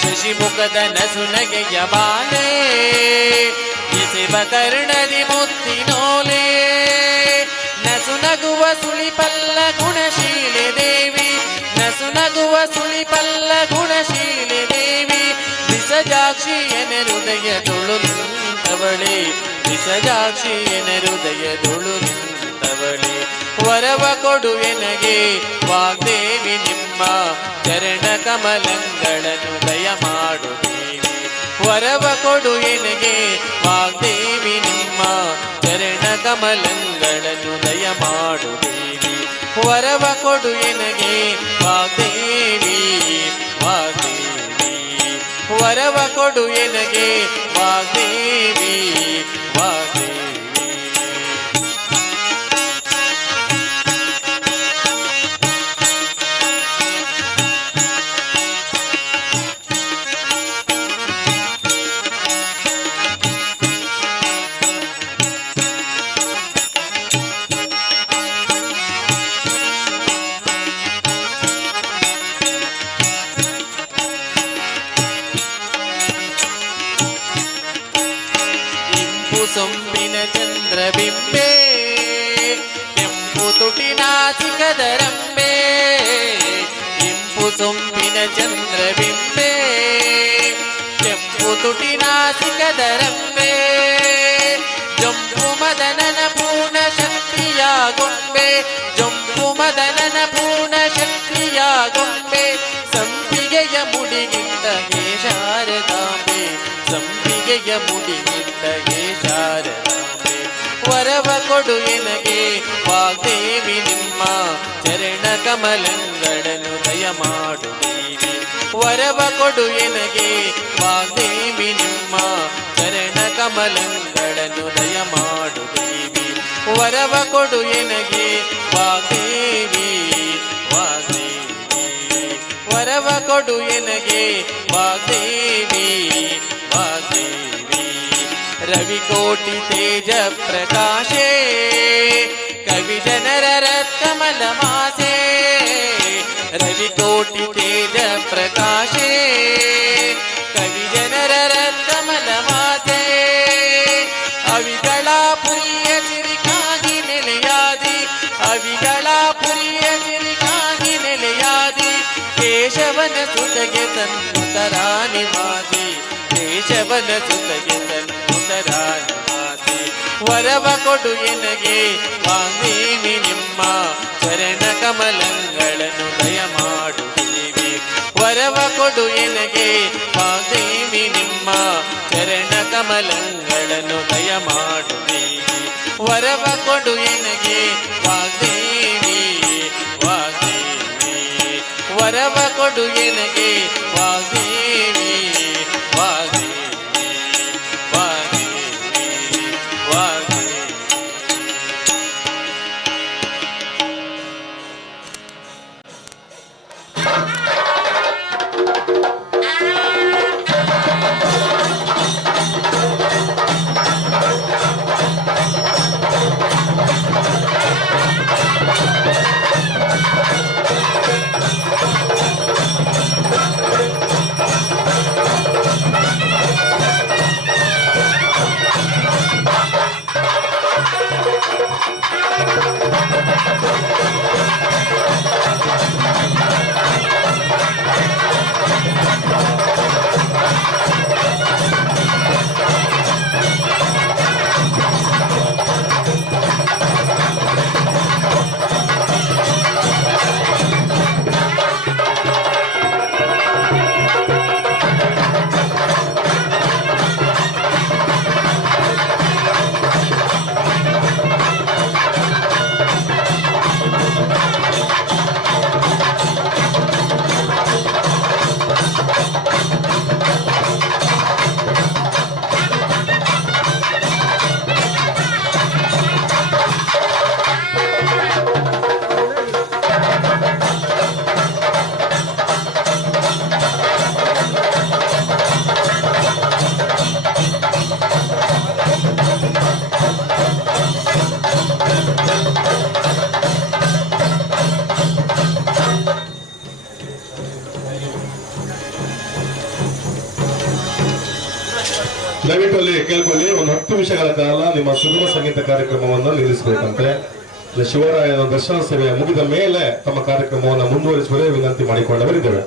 ಶಶಿಮುಖದ ನಸುನಗೆಯ ಬಾಲೆ ಎಸೆವ ಕರ್ಣದಿ ಮುತ್ತಿನೋಲೆ ನಸುನಗುವ ಸುಳಿಪಲ್ಲ ಗುಣಶೀಲೆ ದೇವಿ ನಸುನಗುವ ಸುಳಿಪಲ್ಲ ಗುಣಶೀಲೆ ದೇವಿ ವಿಸಜಾಕ್ಷಿಯನ ಹೃದಯದೊಳು ನಿಂತವಳೆ ವಿಸಜಾಕ್ಷಿಯನ ಹೃದಯದೊಳು ನಿಂತವಳೆ ವರವ ಕೊಡು ಎನಗೆ ವಾಗ್ದೇವಿ ನಿಮ್ಮ ಚರಣ ಕಮಲಗಳನ್ನು ದಯಮಾಡು ದೇವಿ ವರವ ಕೊಡು ಎನಗೆ ವಾಗ್ದೇವಿ ನಿಮ್ಮ ಚರಣ ಕಮಲಗಳನ್ನು ದಯಮಾಡು ದೇವಿ ವರವ ಕೊಡು ಎನಗೆ ವಾಗ್ದೇವಿ ವಾಗ್ದೇವಿ ವರವ ಕೊಡು ಎನಗೆ ವಾಗ್ದೇವಿ ವಾಗ್ದೇವಿ ಸೊಂಪಿನ ಚಂದ್ರಬಿಂಬೆ ಕೆಂಪು ತುಟಿನಾಸಿಕದರಂಬೆ ಇಂಪು ಸೊಂಪಿನ ಚಂದ್ರಬಿಂಬೆ ಕೆಂಪು ತುಟಿನಾಸಿಕದರಂಬೆ ಜಂಪು ಮದನನ ಪೂರ್ಣ ಶಕ್ತಿಯ ಗೊಂಬೆ ಜಂಪು ಮದನನ ಪೂರ್ಣ ಶಕ್ತಿಯ ಗೊಂಬೆ ಸಂಪಿಗೆಯ ಮುಡಿಗಿಂತ ಹೇ ಶಾರದಾಂಬೆ ಸಂಪಿಗೆಯ ಮುಡಿಗಿಂತ ಹೇ ಶಾರದಾಂಬೆ ವರವ ಕೊಡು ಎನಗೆ ವಾಗ್ದೇವಿ ನಿಮ್ಮ ಚರಣ ಕಮಲಗಳನ್ನು ದಯಮಾಡು ದೇವಿ ವರವ ಕೊಡು ಎನಗೆ ವಾಗ್ದೇವಿ ನಿಮ್ಮ ಚರಣ ಕಮಲಗಳನ್ನು ದಯಮಾಡು ದೇವಿ ವರವ ಕೊಡು ಎನಗೆ ವಾಗ್ದೇವಿ ವಾಗ್ದೇವಿ ವರವ ಕೊಡು ಎನಗೆ ವಾಗ್ದೇವಿ ವಾಗ್ದೇವಿ ರವಿಕೋಟಿ ತೇಜ ಪ್ರಕಾಶೇ ಕವಿ ಜನರ ರತ್ಕಮಲ ಮಾಸೆ ರವಿಕೋಟಿ ತೇಜ ಪ್ರಕಾಶೇ ಕವಿ ಜನರ ರತ್ಕಮಲ ಮಾಸೆ ಅವಿಗಳ ಪುರಿಯ ಸಿರಿಕಾಗಿ ನೆಲೆಯಾದಿ ಅವಿಗಳ ಪುರಿಯ ಸಿರಿಕಾಗಿ ನೆಲೆಯಾದಿ ಕೇಶವನ ಸುತಗೆ ತನ್ನುತರಾನಿ ಮಾದಿ ಕೇಶವನ ಸುತಗೆ ತನ್ನುತರಾನಿ ಮಾದಿ ವರವ ಕೊಡು ಎನಗೆ ವಾಗ್ದೇವಿ ನಿಮ್ಮ ಚರಣ ಕಮಲಗಳನ್ನು ದಯಮಾಡು ದೇವಿ ವರವ ಕೊಡು ಎನಗೆ ವಾಗ್ದೇವಿ ನಿಮ್ಮ ಚರಣ ಕಮಲಗಳನ್ನು ದಯಮಾಡು ದೇವಿ ವರವ ಕೊಡು ಎನಗೆ ವಾಗ್ದೇವಿ ವಾಗ್ದೇವಿ ವರವ ಕೊಡು ಎನಗೆ ವಾಗ್ದೇವಿ ದಯವಿಟ್ಟು ಅಲ್ಲಿ ಕೇಳ್ಕೊಳ್ಳಿ, ಒಂದು 10 ನಿಮಿಷಗಳ ಕಾಲ ನಿಮ್ಮ ಸುಗಮ ಸಂಗೀತ ಕಾರ್ಯಕ್ರಮವನ್ನು ನಿಲ್ಲಿಸಬೇಕಂತೆ. ಶಿವರಾಯನ ದರ್ಶನ ಸೇವೆ ಮುಗಿದ ಮೇಲೆ ತಮ್ಮ ಕಾರ್ಯಕ್ರಮವನ್ನು ಮುಂದುವರಿಸುವರೆ ವಿನಂತಿ ಮಾಡಿಕೊಂಡವರಿದ್ದೇವೆ.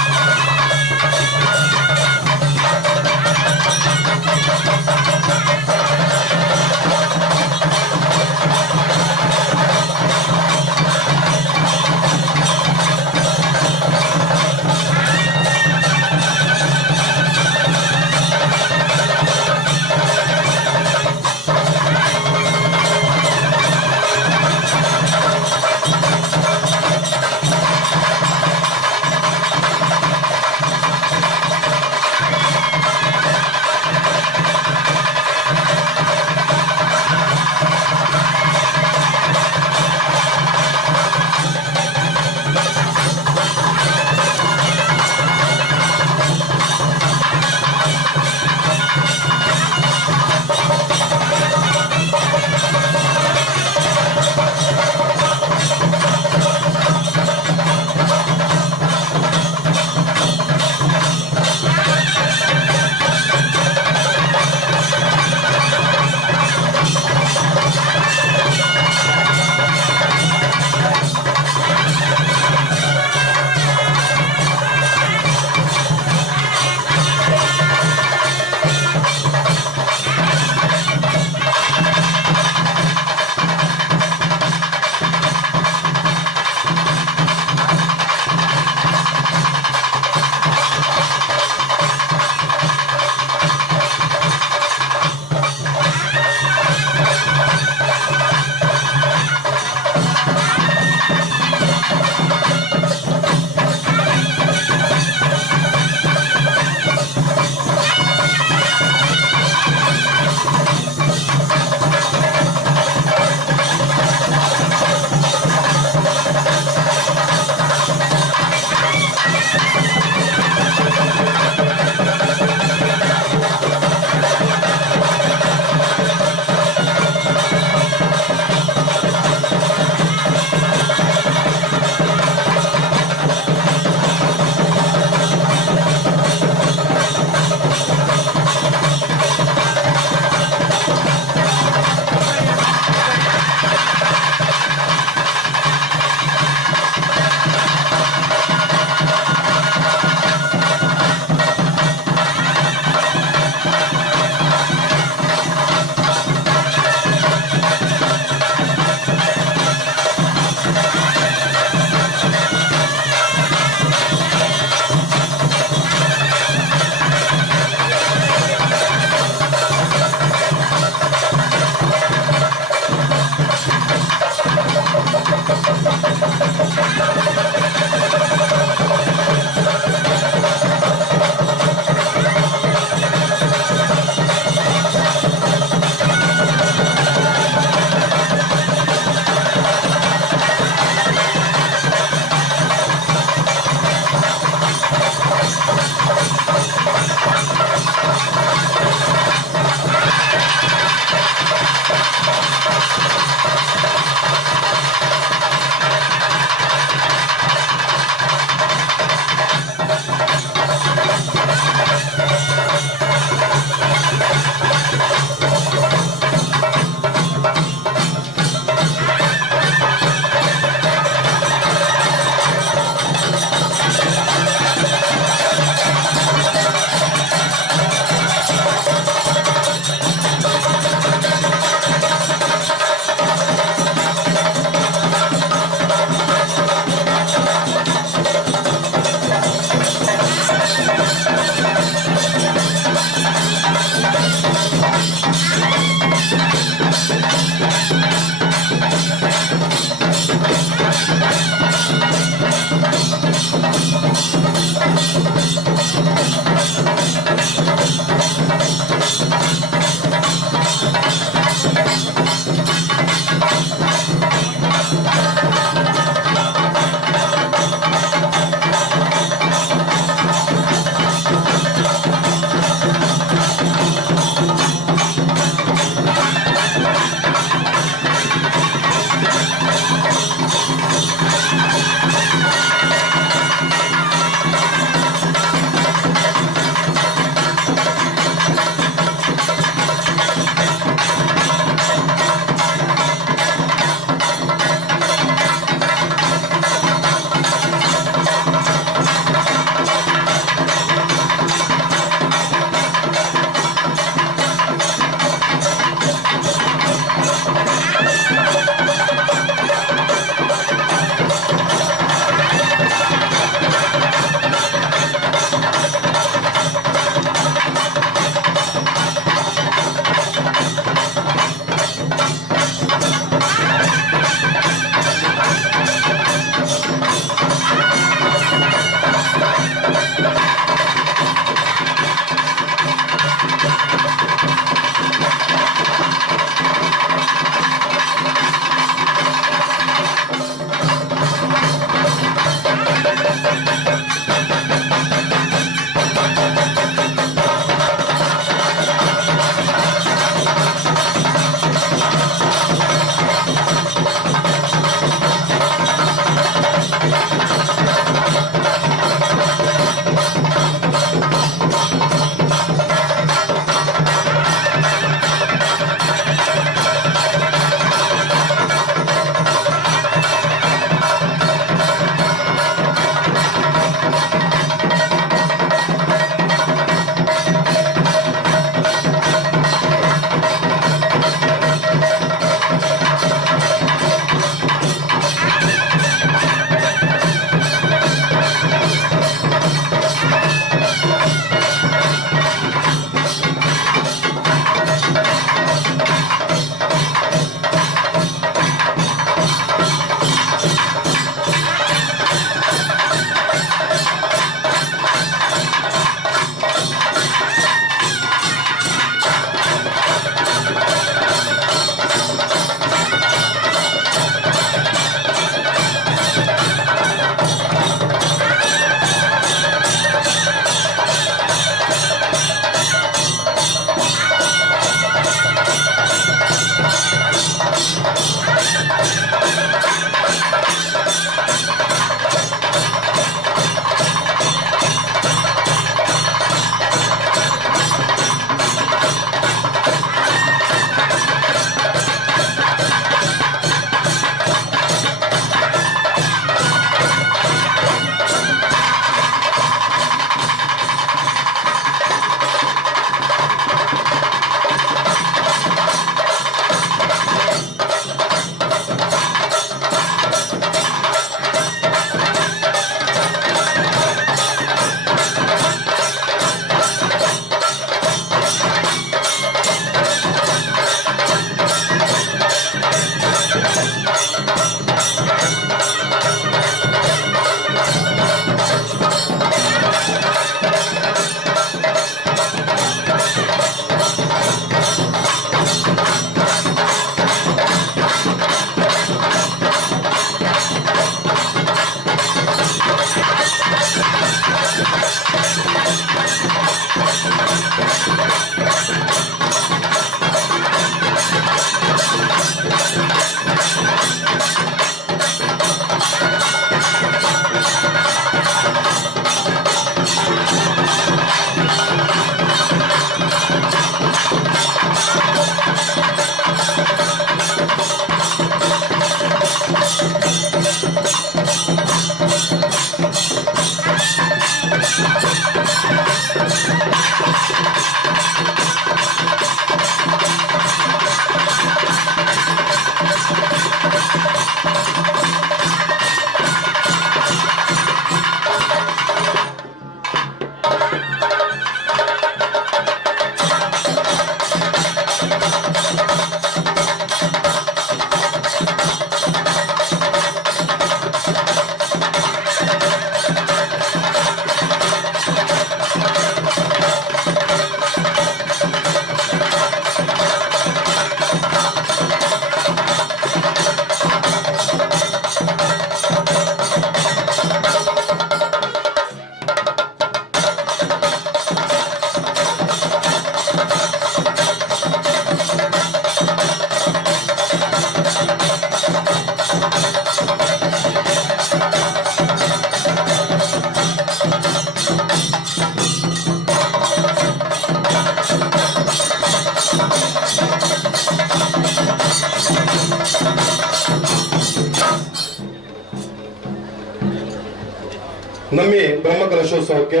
ನಮ್ಮಿ ಬ್ರಹ್ಮ ಕಲಶೋತ್ಸವಕ್ಕೆ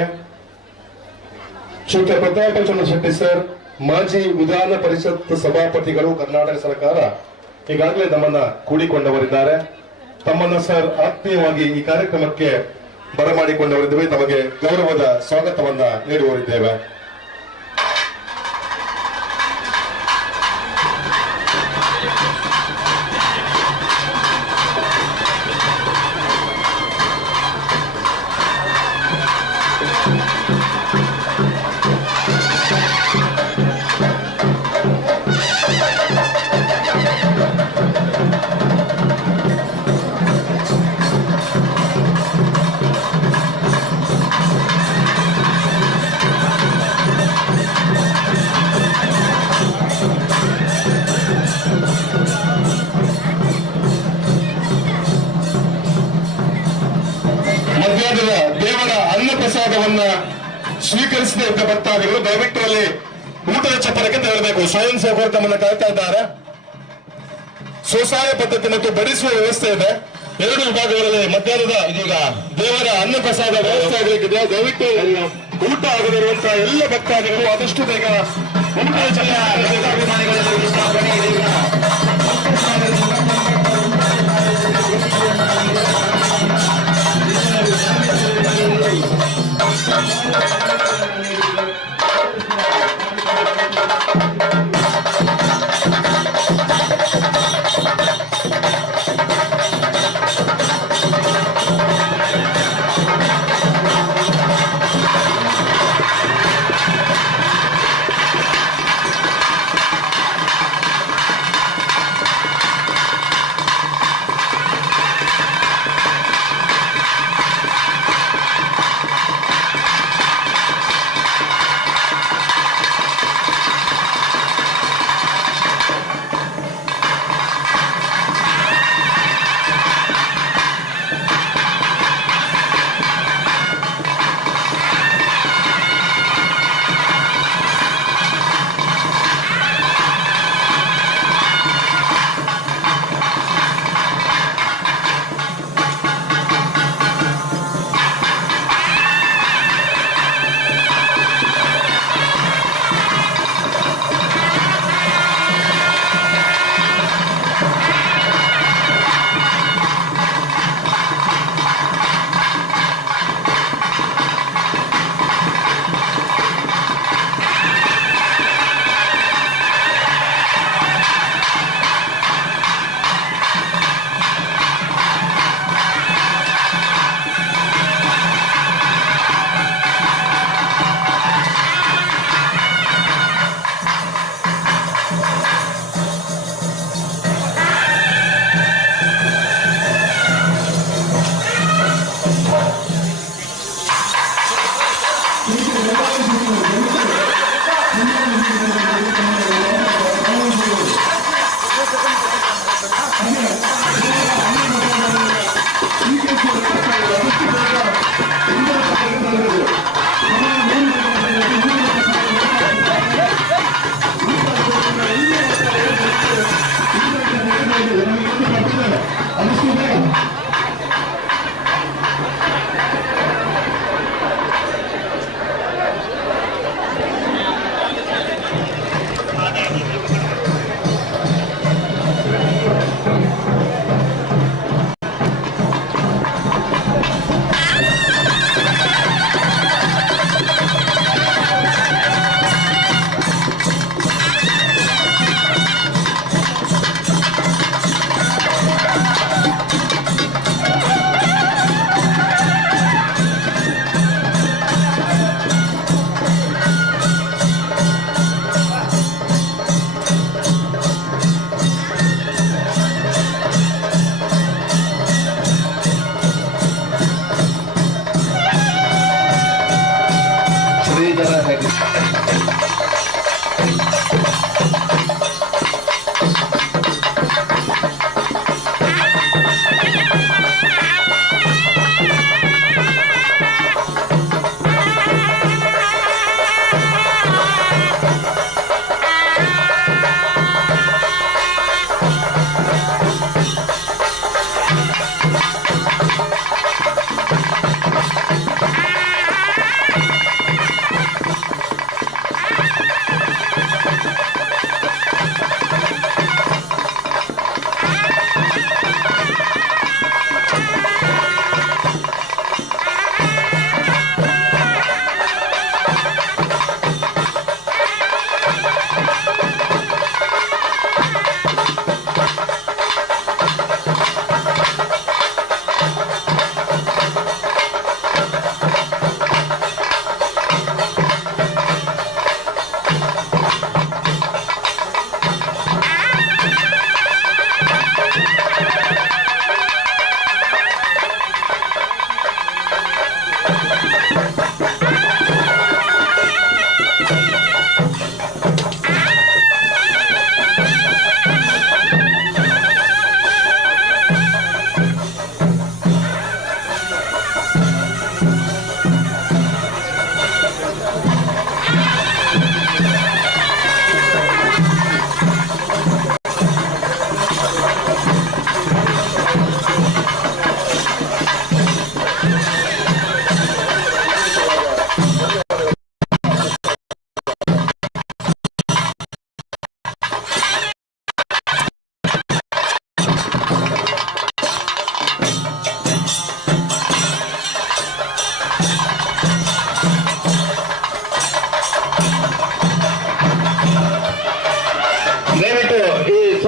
ಶ್ರೀಯುತ ಪ್ರತಾಪಚಂದ್ರ ಶೆಟ್ಟಿ ಸರ್, ಮಾಜಿ ವಿಧಾನ ಪರಿಷತ್ ಸಭಾಪತಿಗಳು, ಕರ್ನಾಟಕ ಸರ್ಕಾರ ಈಗಾಗಲೇ ನಮ್ಮನ್ನ ಕೂಡಿಕೊಂಡವರಿದ್ದಾರೆ. ತಮ್ಮನ್ನ ಸರ್ ಆತ್ಮೀಯವಾಗಿ ಈ ಕಾರ್ಯಕ್ರಮಕ್ಕೆ ಬರಮಾಡಿಕೊಂಡವರಿದ್ದೇವೆ. ತಮಗೆ ಗೌರವದ ಸ್ವಾಗತವನ್ನ ನೀಡುವರಿದ್ದೇವೆ. ಮಧ್ಯಾಹ್ನದ ದೇವರ ಅನ್ನ ಪ್ರಸಾದವನ್ನ ಸ್ವೀಕರಿಸದೇ ಇದ್ದ ಭಕ್ತಾದಿಗಳು ದಯವಿಟ್ಟು ಅಲ್ಲಿ ಊಟದ ಚಪ್ಪರಕ್ಕೆ ತೆರಳಬೇಕು. ಸ್ವಯಂ ಸೇವಕರು ತಮ್ಮನ್ನ ಕಾಯ್ತಾ ಇದ್ದಾರೆ. ಸ್ವಸಹಾಯ ಪದ್ಧತಿ ಮತ್ತು ಬಡಿಸುವ ವ್ಯವಸ್ಥೆ ಇದೆ. 2 ವಿಭಾಗಗಳಲ್ಲಿ ಮಧ್ಯಾಹ್ನದ ಇದೀಗ ದೇವರ ಅನ್ನ ಪ್ರಸಾದ ವ್ಯವಸ್ಥೆ ಆಗಲಿಕ್ಕಿದೆ. ದಯವಿಟ್ಟು ಊಟ ಆಗದಿರುವಂತಹ ಎಲ್ಲ ಭಕ್ತಾದಿಗಳು ಆದಷ್ಟು ಬೇಗ ಊಟದ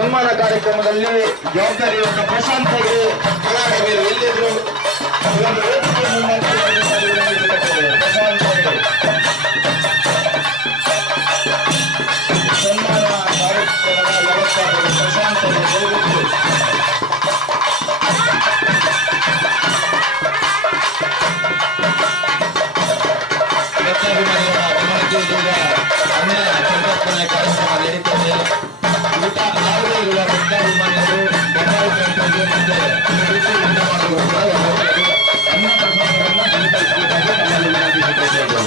ಸನ್ಮಾನ ಕಾರ್ಯಕ್ರಮದಲ್ಲಿ ಜವಾಬ್ದಾರಿ ಇರುವಂತಹ ಪ್ರಶಾಂತ್ ಅವರು ಕಲಾವಿದರು ಎಲ್ಲಿದ್ರು ಇವತ್ತು ವೇದಿಕೆ ಮುಂದೆ ಪ್ರಶಾಂತ್ ಅವರು ಸನ್ಮಾನ ಕಾರ್ಯಕ್ರಮದ ವ್ಯವಸ್ಥಾಪಕರು ಪ್ರಶಾಂತ್ ಅವರು ಅನ್ನ ಸಂತರ್ಪಣೆ ಕಾರ್ಯಕ್ರಮ ನಡೀತದೆ. ಊಟ ಯಾವುದೇ ಇಲ್ಲ, ಭಕ್ತಾಭಿಮಾನಿಗಳು ಬೆಂಗಾವಲು ಮತ್ತೆ ಊಟ ಮಾಡುವ ಅನ್ನ ಪ್ರಸಾದವನ್ನು ಸ್ವೀಕರಿಸಬೇಕಾಗಿ ನಮ್ಮಲ್ಲಿ ವಿನಂತಿಸಿದ್ದೇವೆ.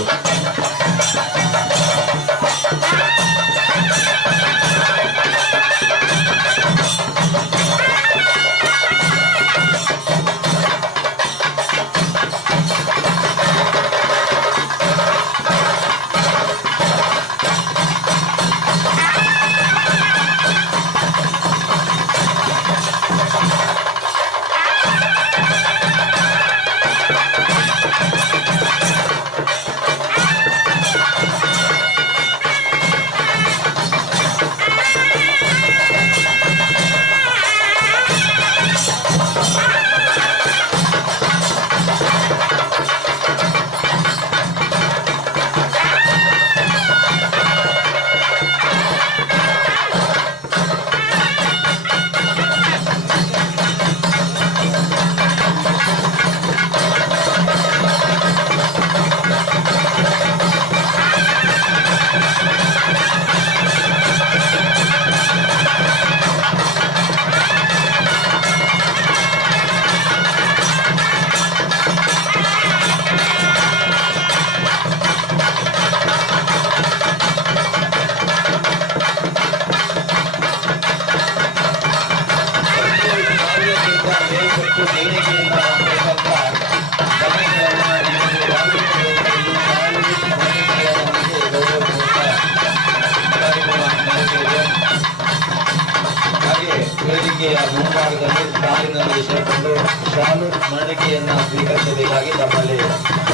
ವೇದಿಕೆಯ ಮುಂಭಾಗದಲ್ಲಿ ಸಾಲಿನಲ್ಲಿ ಸೇರಿಕೊಂಡು ಶಾಲು ಸ್ಮರಣಿಕೆಯನ್ನು ಸ್ವೀಕರಿಸಬೇಕಾಗಿ ತಮ್ಮಲ್ಲಿ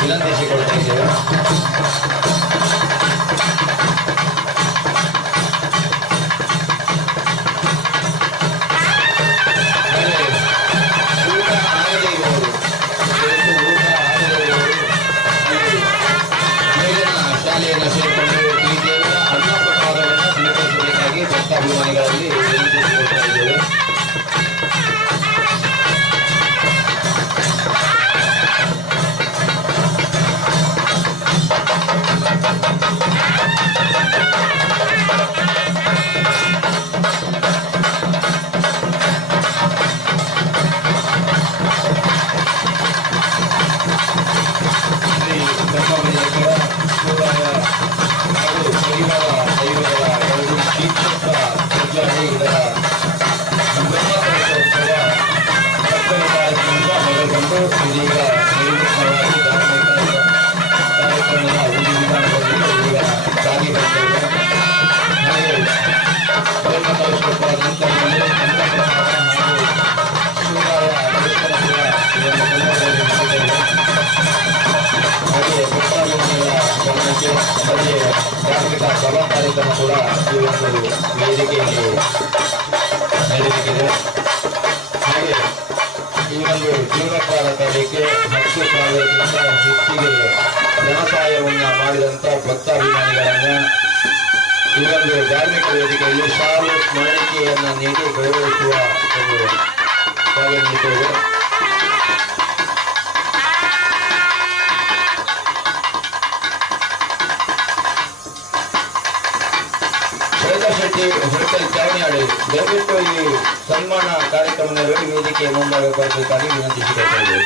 ವಿನಂತಿಸಿಕೊಳ್ತಾ ಇದ್ದೇವೆ. ಊಟ ಆಗದೇ ಇರುವುದು, ಊಟ ಆಗದೇ ಇರುವುದು ಮೇಲಿನ ಶಾಲೆಯನ್ನು ಸೇರಿಕೊಂಡು ಈ ದೇವರ ಅನ್ನ ಪ್ರಸಾದವನ್ನು ಸ್ವೀಕರಿಸಬೇಕಾಗಿ ಭಕ್ತಾಭಿಮಾನಿಗಳಲ್ಲಿ ವಿನಂತಿಸಿಕೊಳ್ತಾ ಇದ್ದೇವೆ. ಧಾರ್ಮಿಕ ಸಭಾ ಕಾರ್ಯಕ್ರಮ ಕೂಡ ಈ ಒಂದು ವೇದಿಕೆಯಲ್ಲಿ ನಡೆದಿದೆ. ಹಾಗೆ ಈ ಒಂದು ಜೀವನೋದ್ಧಾರ ಕಾರ್ಯಕ್ಕೆ 10,000ಕ್ಕಿಂತ ಹೆಚ್ಚಿಗೆ ಧನಸಹಾಯವನ್ನು ಮಾಡಿದಂಥ ಭಕ್ತಾಭಿಮಾನಿಗಳನ್ನ ಈ ಒಂದು ಧಾರ್ಮಿಕ ವೇದಿಕೆಯಲ್ಲಿ ಶಾಲು ಸ್ಮರಣಿಕೆಯನ್ನು ನೀಡಿ ಗೌರವಿಸುವ ಒಂದು ಕಾರ್ಯ ನಡೀತದೆ. ಶೆಟ್ಟಿ ಹೋಟೆಲ್ ಚಾವಣಿಯಾಡಿ ದಯವಿಟ್ಟು ಈ ಸನ್ಮಾನ ಕಾರ್ಯಕ್ರಮದಲ್ಲಿ ವೇದಿಕೆಯ ಮುಂಭಾಗ ಬರಬೇಕಾಗಿ ವಿನಂತಿಸಿಕೊಳ್ತಾ ಇದ್ದೇವೆ.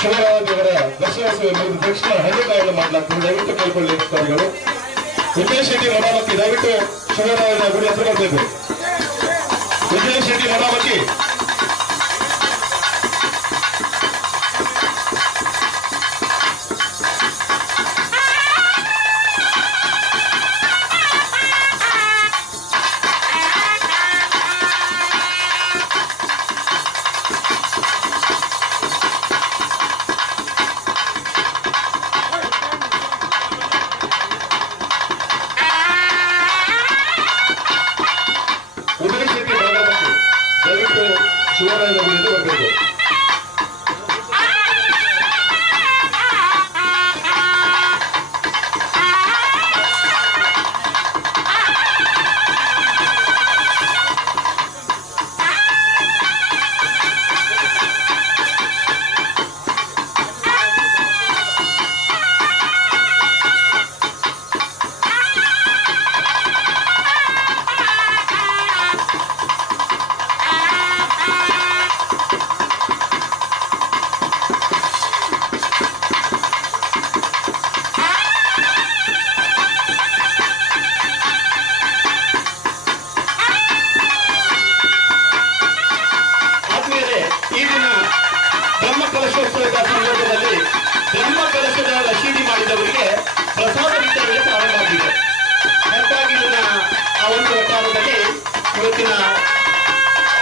ಶಿವರಾಜವರ ದರ್ಶನೋತ್ಸವ ತಕ್ಷಣ ಹಣ್ಣುಕಾಯನ್ನು ಮಾಡಲಾಗ್ತದೆ. ದಯವಿಟ್ಟು ಕೈಗೊಳ್ಳಿ ಅಧಿಕಾರಿಗಳು. ಉಮೇಶ್ ಶೆಟ್ಟಿ ಮಠ ದಯವಿಟ್ಟು ಶಿವರಾಜನ ಗುಡಿ ಹತ್ರ ಬರ್ಬೇಕು. ವಿಜಯ ಶೆಟ್ಟಿ ನೇರಾವತಿ. ಉದಯ ಶೆಟ್ಟಿ ನೇರಾವತಿ ದಯವಿಟ್ಟು ಶಿವರಾಯನ ಗುಡಿಯಿಂದ ಬರಬೇಕು. ಆದ್ಮೇಲೆ ಈ ದಿನ ಬ್ರಹ್ಮ ಕಲಶೋತ್ಸವದ ಸಂದರ್ಭದಲ್ಲಿ ಬ್ರಹ್ಮ ಕಲಶದ ರಶೀದಿ ಮಾಡಿದವರಿಗೆ ಪ್ರಸಾದ ವಿತರಣೆ ಪ್ರಾರಂಭ ಆಗಿದೆ. ಹೆಬ್ಬಾಗಿಲಿನ ಆ ಒಂದು ವಟಾರದಲ್ಲಿ ಇವತ್ತಿನ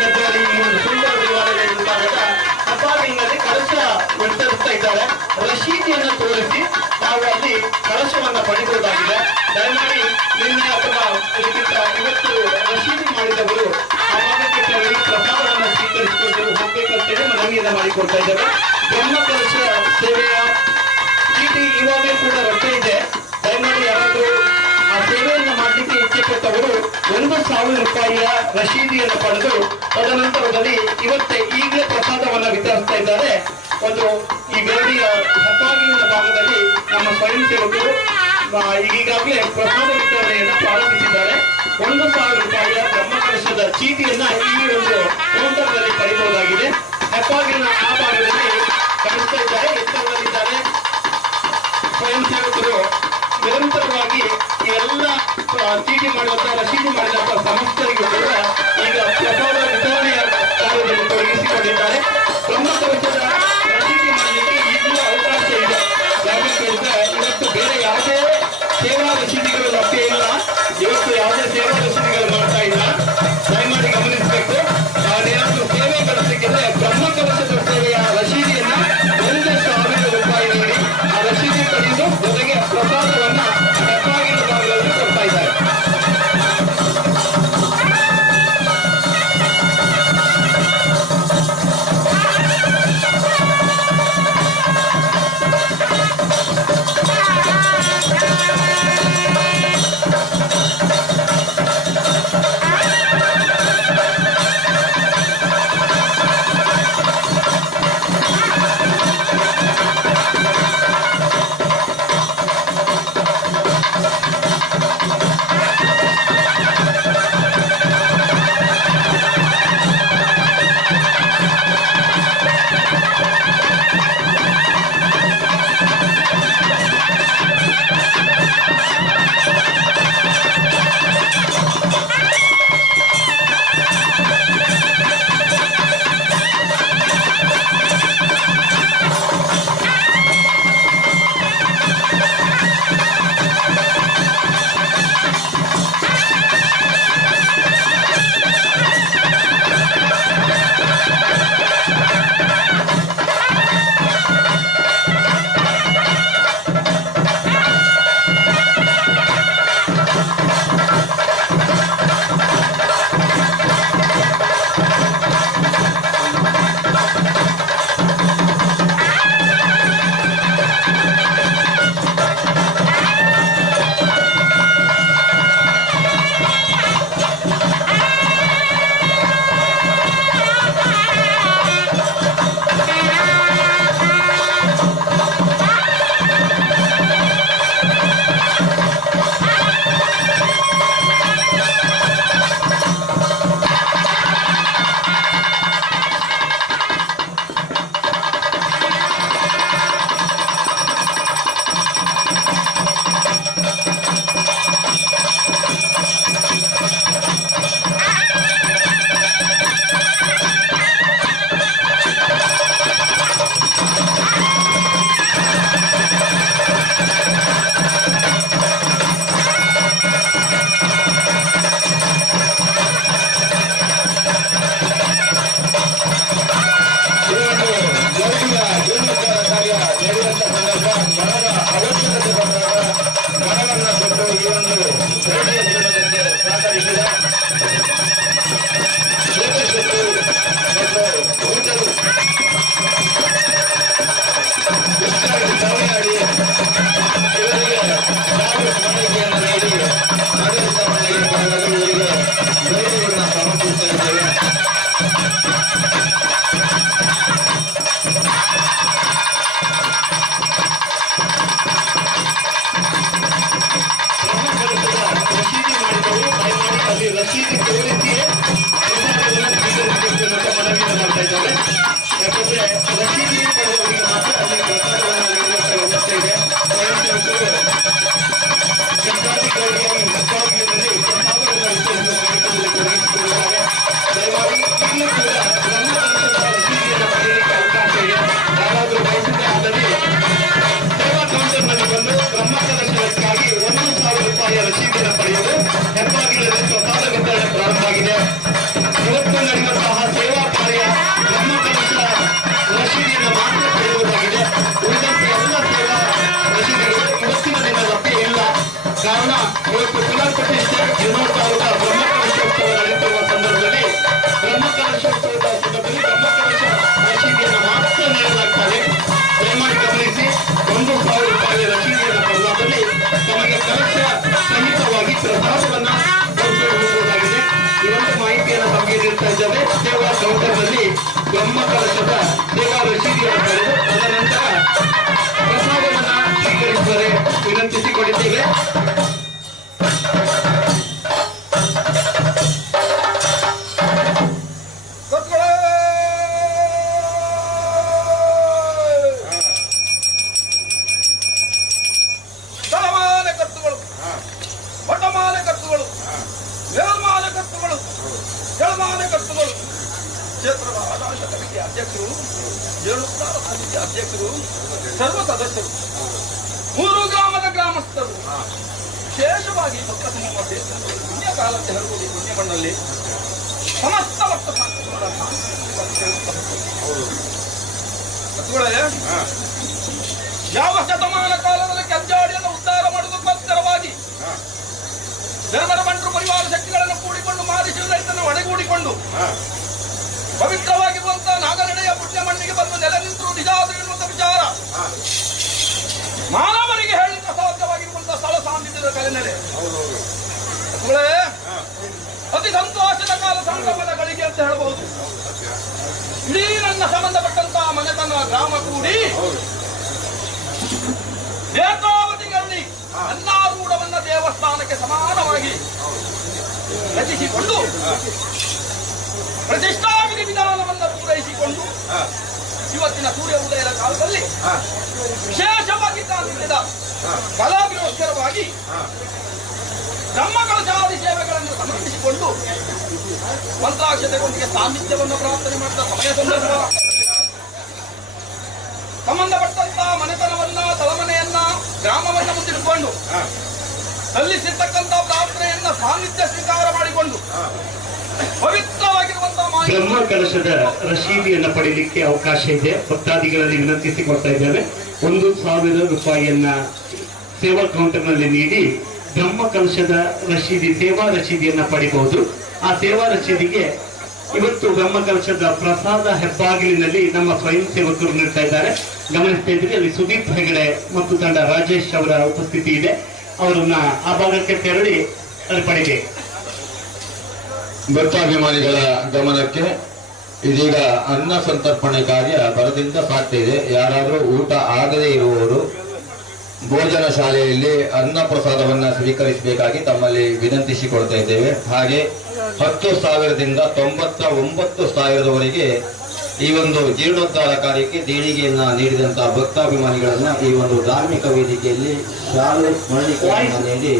ಹೆದ್ದಾರಿ ಈ ಒಂದು ಸುಂದರ ದೇವಾಲಯ ವಿಭಾಗದ ಹೆಬ್ಬಾಗಿಲಿನಲ್ಲಿ ಕಲಶ ವಿತರಿಸ್ತಾ ಇದ್ದಾರೆ. ರಶೀದಿಯನ್ನು ತೋರಿಸಿ ನಾವು ಅಲ್ಲಿ ಕಲಶವನ್ನ ಪಡೆಯುವುದಾಗಿದೆ. ದಯಮಾಡಿ ನಿನ್ನೆ ಅಥವಾ ಇದಕ್ಕಿಂತ ಇವತ್ತು ರಶೀದಿ ಮಾಡಿದವರು ಆ ಭಾಗಕ್ಕೆ ತೆರಳಿ ಪ್ರಸಾದವನ್ನು ಸ್ವೀಕರಿಸಿಕೊಂಡು ಹೋಗ್ಬೇಕಂತೇಳಿ ಮನವಿಯನ್ನು ಮಾಡಿಕೊಳ್ತಾ ಇದ್ದೇವೆ. ಬ್ರಹ್ಮ ಕಲಶ ಸೇವೆಯ ಚೀಟಿ ಇವಾಗಲೂ ಕೂಡ ರೊಕ್ಕ ಇದೆ. ದಯಮಾಡಿ ಯಾರಾದರೂ ಆ ಸೇವೆಯನ್ನು ಮಾಡಲಿಕ್ಕೆ ಇಚ್ಛೆ ಪಟ್ಟವರು 1,000 ರೂಪಾಯಿಯ ರಶೀದಿಯನ್ನು ಪಡೆದು ತದನಂತರದಲ್ಲಿ ಇವತ್ತೇ ಈಗಲೇ ಪ್ರಸಾದವನ್ನು ವಿತರಿಸ್ತಾ ಇದ್ದಾರೆ. ಒಂದು ಈ ಗರಡಿಯ ಹೆಬ್ಬಾಗಿಲಿನ ಭಾಗದಲ್ಲಿ ನಮ್ಮ ಸ್ವಯಂ ಸೇವಕರು ಈಗಾಗಲೇ ಪ್ರಸಾದ ವಿತರಣೆಯನ್ನು ಪ್ರಾರಂಭಿಸಿದ್ದಾರೆ. 1,000 ರೂಪಾಯಿಯ ಬ್ರಹ್ಮಕಲಶದ ಚೀಟಿಯನ್ನ ಈ ಒಂದು ಕೌಂಟರ್ನಲ್ಲಿ ಪಡೆಯಬಹುದಾಗಿದೆ. ಹೆಬ್ಬಾಗಿಲಿನ ಆ ಭಾಗದಲ್ಲಿ ಕಾಣಿಸ್ತಾ ಇದ್ದಾರೆ, ಎತ್ತರದಲ್ಲಿದ್ದಾರೆ. ಸ್ವಯಂ ಸೇವಕರು ನಿರಂತರವಾಗಿ ಈ ಎಲ್ಲ ಚೀಟಿ ಮಾಡುವಂತಹ ರಶೀದಿ ಮಾಡಿದಂತಹ ಸಂಸ್ಥೆಗಳಿಗೂ ಕೂಡ ಈಗ ಪ್ರಸಾದ ವಿತರಣೆಯ ಕಾರ್ಯದಲ್ಲಿ ತೊಡಗಿಸಿಕೊಂಡಿದ್ದಾರೆ. ಬ್ರಹ್ಮಕಲಶದ ರಶೀದಿ ಮಾಡಲಿಕ್ಕೆ ಈಗಲೂ ಅವಕಾಶ ಇದೆ. ಯಾಕೆ ಕೇಳಿದ್ರೆ ಇವತ್ತು ಬೇರೆ ಯಾವುದೇ ಸೇವಾ ರಶೀದಿಗಳು ಲಭ್ಯ ಇಲ್ಲ. ಇವತ್ತು ಯಾವುದೇ ಸೇವಾ ರಶೀದಿಗಳು ಮಾಡ್ತಾ ಇಲ್ಲ. ದಯಮಾಡಿ ಗಮನಿಸಬೇಕು. ನಾವೇನಾದ್ರೂ ಸೇವೆ ಬಳಸಲಿಕ್ಕಿದ್ರೆ ಬ್ರಹ್ಮಕಲಶದ ಸೇವೆಯ ರಶೀದಿಯನ್ನ 1,000 ರೂಪಾಯಿ ನೀಡಿ ಆ ರಶೀದಿ ಪಡೆದು ಜೊತೆಗೆ ಪ್ರಸಾದವನ್ನ ಹೆಬ್ಬಾಗಿಲ ಭಾಗದಲ್ಲಿ ಕೊಡ್ತಾ ಇದ್ದಾರೆ. ರಸೀದಿ ತೋರಿಸಿಯೇ ಮನವಿಯನ್ನು ಮಾಡ್ತಾ ಇದ್ದಾರೆ. ಯಾಕಂದ್ರೆ ರಸೀದಿ ಪಡೆದವರಿಗೆ ಮಾತ್ರ ಅಲ್ಲಿ ಪ್ರಸಾದವನ್ನು ನೀಡುವಂತ ವ್ಯವಸ್ಥೆ ಇದೆ. ಸರ್ಕಾರಿಗಳಿಗೆ ಹೆಬ್ಬಾಗಿಲಿನಲ್ಲಿ ಪ್ರಸಾದವನ್ನು ತೊಡಗಿಸಿಕೊಳ್ಳುತ್ತಾರೆ. ದಯಮಾಡಿ ಈಗಲೂ ಕೂಡ ಬ್ರಹ್ಮಕಲಶದ ರಸೀದಿಯನ್ನು ಪಡೆಯಲಿಕ್ಕೆ ಅವಕಾಶ ಇದೆ. ಯಾರಾದರೂ ಬಯಸಿದ್ರೆ ಆದಲ್ಲಿ ಸೇವಾ ಕೌಂಟರ್ನಲ್ಲಿ ಬಂದು ಬ್ರಹ್ಮಕಲಶಕ್ಕಾಗಿ 1,000 ರೂಪಾಯಿಯ ರಸೀದಿಯನ್ನು ಪಡೆಯಲು ಹೆಬ್ಬಾಗಿಲಲ್ಲಿ ಪ್ರಸಾದ ವಿತರಣೆ ಪ್ರಾರಂಭ ಆಗಿದೆ. ಇವತ್ತು ನಡೆಯುವಂತಹ ಸೇವಾ ಕಾರ್ಯ ಬ್ರಹ್ಮಕಲಶ ರಸೀದಿಯನ್ನು ಮಾತ್ರ ಪಡೆಯುವುದಾಗಿದೆ. ಉಳಿದಂತೆ ಎಲ್ಲ ಸೇವಾ ರಸೀದಿಗಳು ಇವತ್ತಿನ ದಿನ ಲಭ್ಯ ಇಲ್ಲ. ಕಾರಣ ಇವತ್ತು ಪುನರ್ಪ್ರತಿಷ್ಠೆ ಜೀರ್ಣೋದ್ಧಾರದ ಬ್ರಹ್ಮಕಲಶೋತ್ಸವ ನಡೆಯುತ್ತಿರುವ ಸಂದರ್ಭದಲ್ಲಿ ಬ್ರಹ್ಮಕಲಶೋತ್ಸವದ ಸಂದರ್ಭದಲ್ಲಿ ಬ್ರಹ್ಮಕಲಶ ರಸೀದಿಯನ್ನು ಮಾತ್ರ ನೀಡಲಾಗ್ತದೆ. ದಯಮಾಡಿ ಗಮನಿಸಿ, 1,000 ರೂಪಾಯಿಯ ರಸೀದಿಯನ್ನು ಪಡೆದಾದಲ್ಲಿ ತಮಗೆ ಕಲಶ ಸಹಿತವಾಗಿ ಪ್ರಸಾದವನ್ನು ಹೋಗುವುದಾಗಿದೆ. ಈ ಒಂದು ಮಾಹಿತಿಯನ್ನು ನಮಗೆ ನೀಡ್ತಾ ಇದ್ದೇವೆ. ಸೇವಾ ಕೌಂಟರ್ನಲ್ಲಿ ಬ್ರಹ್ಮಕಲಶದ ಸೇವಾ ರಸೀದಿಯನ್ನು ಪಡೆದು ತದನಂತರ ಪ್ರಸಾದವನ್ನು ಸ್ವೀಕರಿಸುವರೆ ವಿನಂತಿಸಿಕೊಂಡಿದ್ದೇವೆ. ತಳಮಾಲೆ ಕರ್ತುಗಳು, ಬಟಮಾಲೆ ಕರ್ತುಗಳು, ಮೇಲ್ಮಾಲೆ ಕರ್ತುಗಳು, ಕೆಳಮಾಲೆ ಕರ್ತುಗಳು, ಕ್ಷೇತ್ರದ ಆಡಳಿತ ಸಮಿತಿಯ ಅಧ್ಯಕ್ಷರು, ಜೀರ್ಣೋದ್ಧಾರ ಸಮಿತಿಯ ಅಧ್ಯಕ್ಷರು, ಸರ್ವ ಸದಸ್ಯರು, 3 ಗ್ರಾಮದ ಗ್ರಾಮಸ್ಥರು, ವಿಶೇಷವಾಗಿ ಭಕ್ತ ಸಮೂಹ ಪುಣ್ಯ ಕಾಲಕ್ಕೆ ಹರಡುವುದು ಈ ಪುಣ್ಯ ಮಣ್ಣಲ್ಲಿ ಸಮಸ್ತ ಭಕ್ತ ಕರ್ತುಗಳೇ, ಯಾವ ಶತಮಾನ ಕಾಲದಲ್ಲಿ ಕೆಂಜಾಡಿಯನ್ನು ಉದ್ಧಾರ ಮಾಡುವುದಕ್ಕೋಸ್ಕರವಾಗಿ ಜನರ ಬಂಟರು ಪರಿವಾರ ಶಕ್ತಿಗಳನ್ನು ಕೂಡಿಕೊಂಡು ಮಾರಿಸಿ ರೈತನ್ನು ಒಡೆಗೂಡಿಕೊಂಡು ಪವಿತ್ರವಾಗಿರುವಂತಹ ನಾಗನಡೆಯ ಪುಣ್ಯ ಮಣ್ಣಿಗೆ ಬಂದು ನೆಲೆ ನಿಂತರು ನಿಜಾದ ಎನ್ನುವಂತ ವಿಚಾರ ಮಾನವರಿಗೆ ಹೇಳಲಿಕ್ಕೆ ಅಸಾಧ್ಯವಾಗಿರುವಂತಹ ಸ್ಥಳ ಸಾನ್ನಿಧ್ಯದ ಕಲೆನೆಲೆ. ಅತಿ ಸಂತೋಷದ ಕಾಲ ಸಂಭ್ರಮದ ಗಳಿಗೆ ಅಂತ ಹೇಳಬಹುದು. ಇಡೀ ನನ್ನ ಸಂಬಂಧಪಟ್ಟಂತಹ ಮನೆತನ ಗ್ರಾಮ ಕೂಡಿ ನೇತ್ರಾವತಿಗಳಲ್ಲಿ ಅನ್ನಾರೂಢವನ್ನ ದೇವಸ್ಥಾನಕ್ಕೆ ಸಮಾನವಾಗಿ ರಚಿಸಿಕೊಂಡು ಪ್ರತಿಷ್ಠಾವಿಧಿ ವಿಧಾನವನ್ನು ಪೂರೈಸಿಕೊಂಡು ಇವತ್ತಿನ ಸೂರ್ಯ ಉದಯದ ಕಾಲದಲ್ಲಿ ವಿಶೇಷವಾಗಿ ಕಾಣಿಸಿದ ಕಲಾವಿರೋಸ್ಕರವಾಗಿ ಬ್ರಹ್ಮಕಲಶಾದಿ ಸೇವೆಗಳನ್ನು ಸಮರ್ಪಿಸಿಕೊಂಡು ಮಂತ್ರಾಕ್ಷತೆಯೊಂದಿಗೆ ಸಾನ್ನಿಧ್ಯವನ್ನು ಪ್ರಾರ್ಥನೆ ಮಾಡಿದ ಸಮಯ ಸಂದರ್ಭ ಸಂಬಂಧಪಟ್ಟಂತಹ ಮನೆತನವನ್ನ ತಳಮನೆಯನ್ನ ಗ್ರಾಮವನ್ನ ಮುಂದಿಟ್ಟುಕೊಂಡು ಸಲ್ಲಿಸಿರ್ತಕ್ಕಂಥ ಪ್ರಾರ್ಥನೆಯನ್ನ ಸಾನ್ನಿಧ್ಯ ಸ್ವೀಕಾರ ಮಾಡಿಕೊಂಡು ಪವಿತ್ರವಾಗಿರುವಂತಹ ಬ್ರಹ್ಮಕಲಶದ ರಸೀದಿಯನ್ನು ಪಡೆಯಲಿಕ್ಕೆ ಅವಕಾಶ ಇದೆ. ಭಕ್ತಾದಿಗಳಲ್ಲಿ ವಿನಂತಿಸಿಕೊಡ್ತಾ ಇದ್ದೇವೆ. 1,000 ರೂಪಾಯಿಯನ್ನ ಸೇವಾ ಕೌಂಟರ್ನಲ್ಲಿ ನೀಡಿ ಬ್ರಹ್ಮಕಲಶದ ರಸೀದಿ ಸೇವಾ ರಸೀದಿಯನ್ನ ಪಡಿಬಹುದು. ಆ ಸೇವಾ ರಸೀದಿಗೆ ಇವತ್ತು ಬ್ರಹ್ಮಕಲಶದ ಪ್ರಸಾದ ಹೆಬ್ಬಾಗಿಲಿನಲ್ಲಿ ನಮ್ಮ ಸ್ವಯಂ ಸೇವಕರು ನೀಡ್ತಾ ಇದ್ದಾರೆ. ಗಮನಿಸ್ತಾ ಇದ್ರೆ ಅಲ್ಲಿ ಸುದೀಪ್ ಹೆಗಡೆ ಮತ್ತು ತಂಡ ರಾಜೇಶ್ ಅವರ ಉಪಸ್ಥಿತಿ ಇದೆ. ಅವರನ್ನ ಆ ಭಾಗಕ್ಕೆ ತೆರಳಿ ಅಲ್ಲಿ ಪಡೆಯಬೇಕು. ಭಕ್ತಾಭಿಮಾನಿಗಳ ಗಮನಕ್ಕೆ ಇದೀಗ ಅನ್ನ ಸಂತರ್ಪಣೆ ಕಾರ್ಯ ಬರದಿಂದ ಸಾಗ್ತಾ ಇದೆ. ಯಾರಾದರೂ ಊಟ ಆಗದೇ ಇರುವವರು ಭೋಜನ ಶಾಲೆಯಲ್ಲಿ ಅನ್ನ ಪ್ರಸಾದವನ್ನ ಸ್ವೀಕರಿಸಬೇಕಾಗಿ ತಮ್ಮಲ್ಲಿ ವಿನಂತಿಸಿಕೊಳ್ತಾ ಇದ್ದೇವೆ. ಹಾಗೆ 10,000ದಿಂದ 99,000ವರೆಗೆ ಈ ಒಂದು ಜೀರ್ಣೋದ್ಧಾರ ಕಾರ್ಯಕ್ಕೆ ದೇಣಿಗೆಯನ್ನ ನೀಡಿದಂತಹ ಭಕ್ತಾಭಿಮಾನಿಗಳನ್ನ ಈ ಒಂದು ಧಾರ್ಮಿಕ ವೇದಿಕೆಯಲ್ಲಿ ಶಾಲೆ ಸ್ಮರಣಿಕೆಯನ್ನು ನೀಡಿ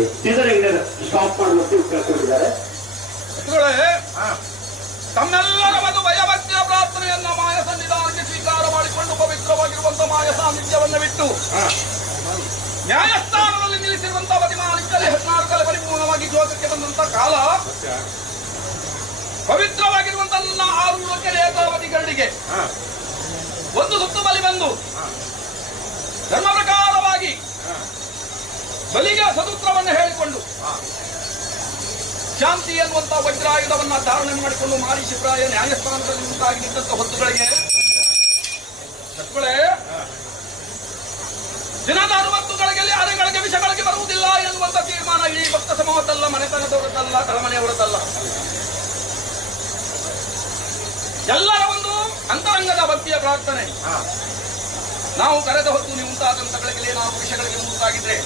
ತಮ್ಮೆಲ್ಲರ ಒಂದು ಭಯಭಕ್ತಿಯ ಪ್ರಾರ್ಥನೆಯನ್ನ ಮಾಯ ಸನ್ನಿಧಾನಕ್ಕೆ ಸ್ವೀಕಾರ ಮಾಡಿಕೊಂಡು ಪವಿತ್ರವಾಗಿರುವಂತಹ ಮಾಯ ಸಾನ್ನಿಧ್ಯವನ್ನು ಬಿಟ್ಟು ನ್ಯಾಯಸ್ಥಾನದಲ್ಲಿ ನಿಲ್ಲಿಸಿರುವಂತಹ ಬದಿಮಾನಿಕಲ್ಲಿ 14 ಪರಿಪೂರ್ಣವಾಗಿ ಜೋಗಕ್ಕೆ ಬಂದಂತಹ ಕಾಲ ಪವಿತ್ರವಾಗಿರುವಂತಹ ನನ್ನ ಆರೂಢಕ್ಕೆ ನೇತ್ರಾವತಿ ಗರಡಿಗೆ ಒಂದು ಸುತ್ತು ಬಲಿ ಬಂದು ಧರ್ಮ ಪ್ರಕಾರವಾಗಿ ಬಲಿಗೆ ಸದೂತ್ರವನ್ನು ಹೇಳಿಕೊಂಡು ಶಾಂತಿ ಎನ್ನುವಂತಹ ವಜ್ರಾಯುಧವನ್ನ ಧಾರಣೆ ಮಾಡಿಕೊಂಡು ಮಾರಿಶಿಪ್ರಾಯ ನ್ಯಾಯಸ್ಥಾನದಲ್ಲಿ ಉಂಟಾಗಿ ನಿಂತಹ ಹೊತ್ತುಗಳಿಗೆ ದಿನದ 60 ಗಳಿಗೆ ಅರೆಗಳಿಗೆ ವಿಷಗಳಿಗೆ ಬರುವುದಿಲ್ಲ ಎನ್ನುವಂತ ತೀರ್ಮಾನ ಇಡೀ ಭಕ್ತ ಸಮೂಹದಲ್ಲ, ಮನೆತನದವರದಲ್ಲ, ತಳಮನೆಯವರದಲ್ಲ, ಎಲ್ಲರ ಒಂದು ಅಂತರಂಗದ ಭಕ್ತಿಯ ಪ್ರಾರ್ಥನೆ. ನಾವು ಕರೆದ ಹೊತ್ತು ನೀವು ಮುಂತಾದಂತಗಳಿಗೆ ನಾವು ವಿಷಯಗಳಿಗೆ ಮುಂತಾಗಿದ್ರೆ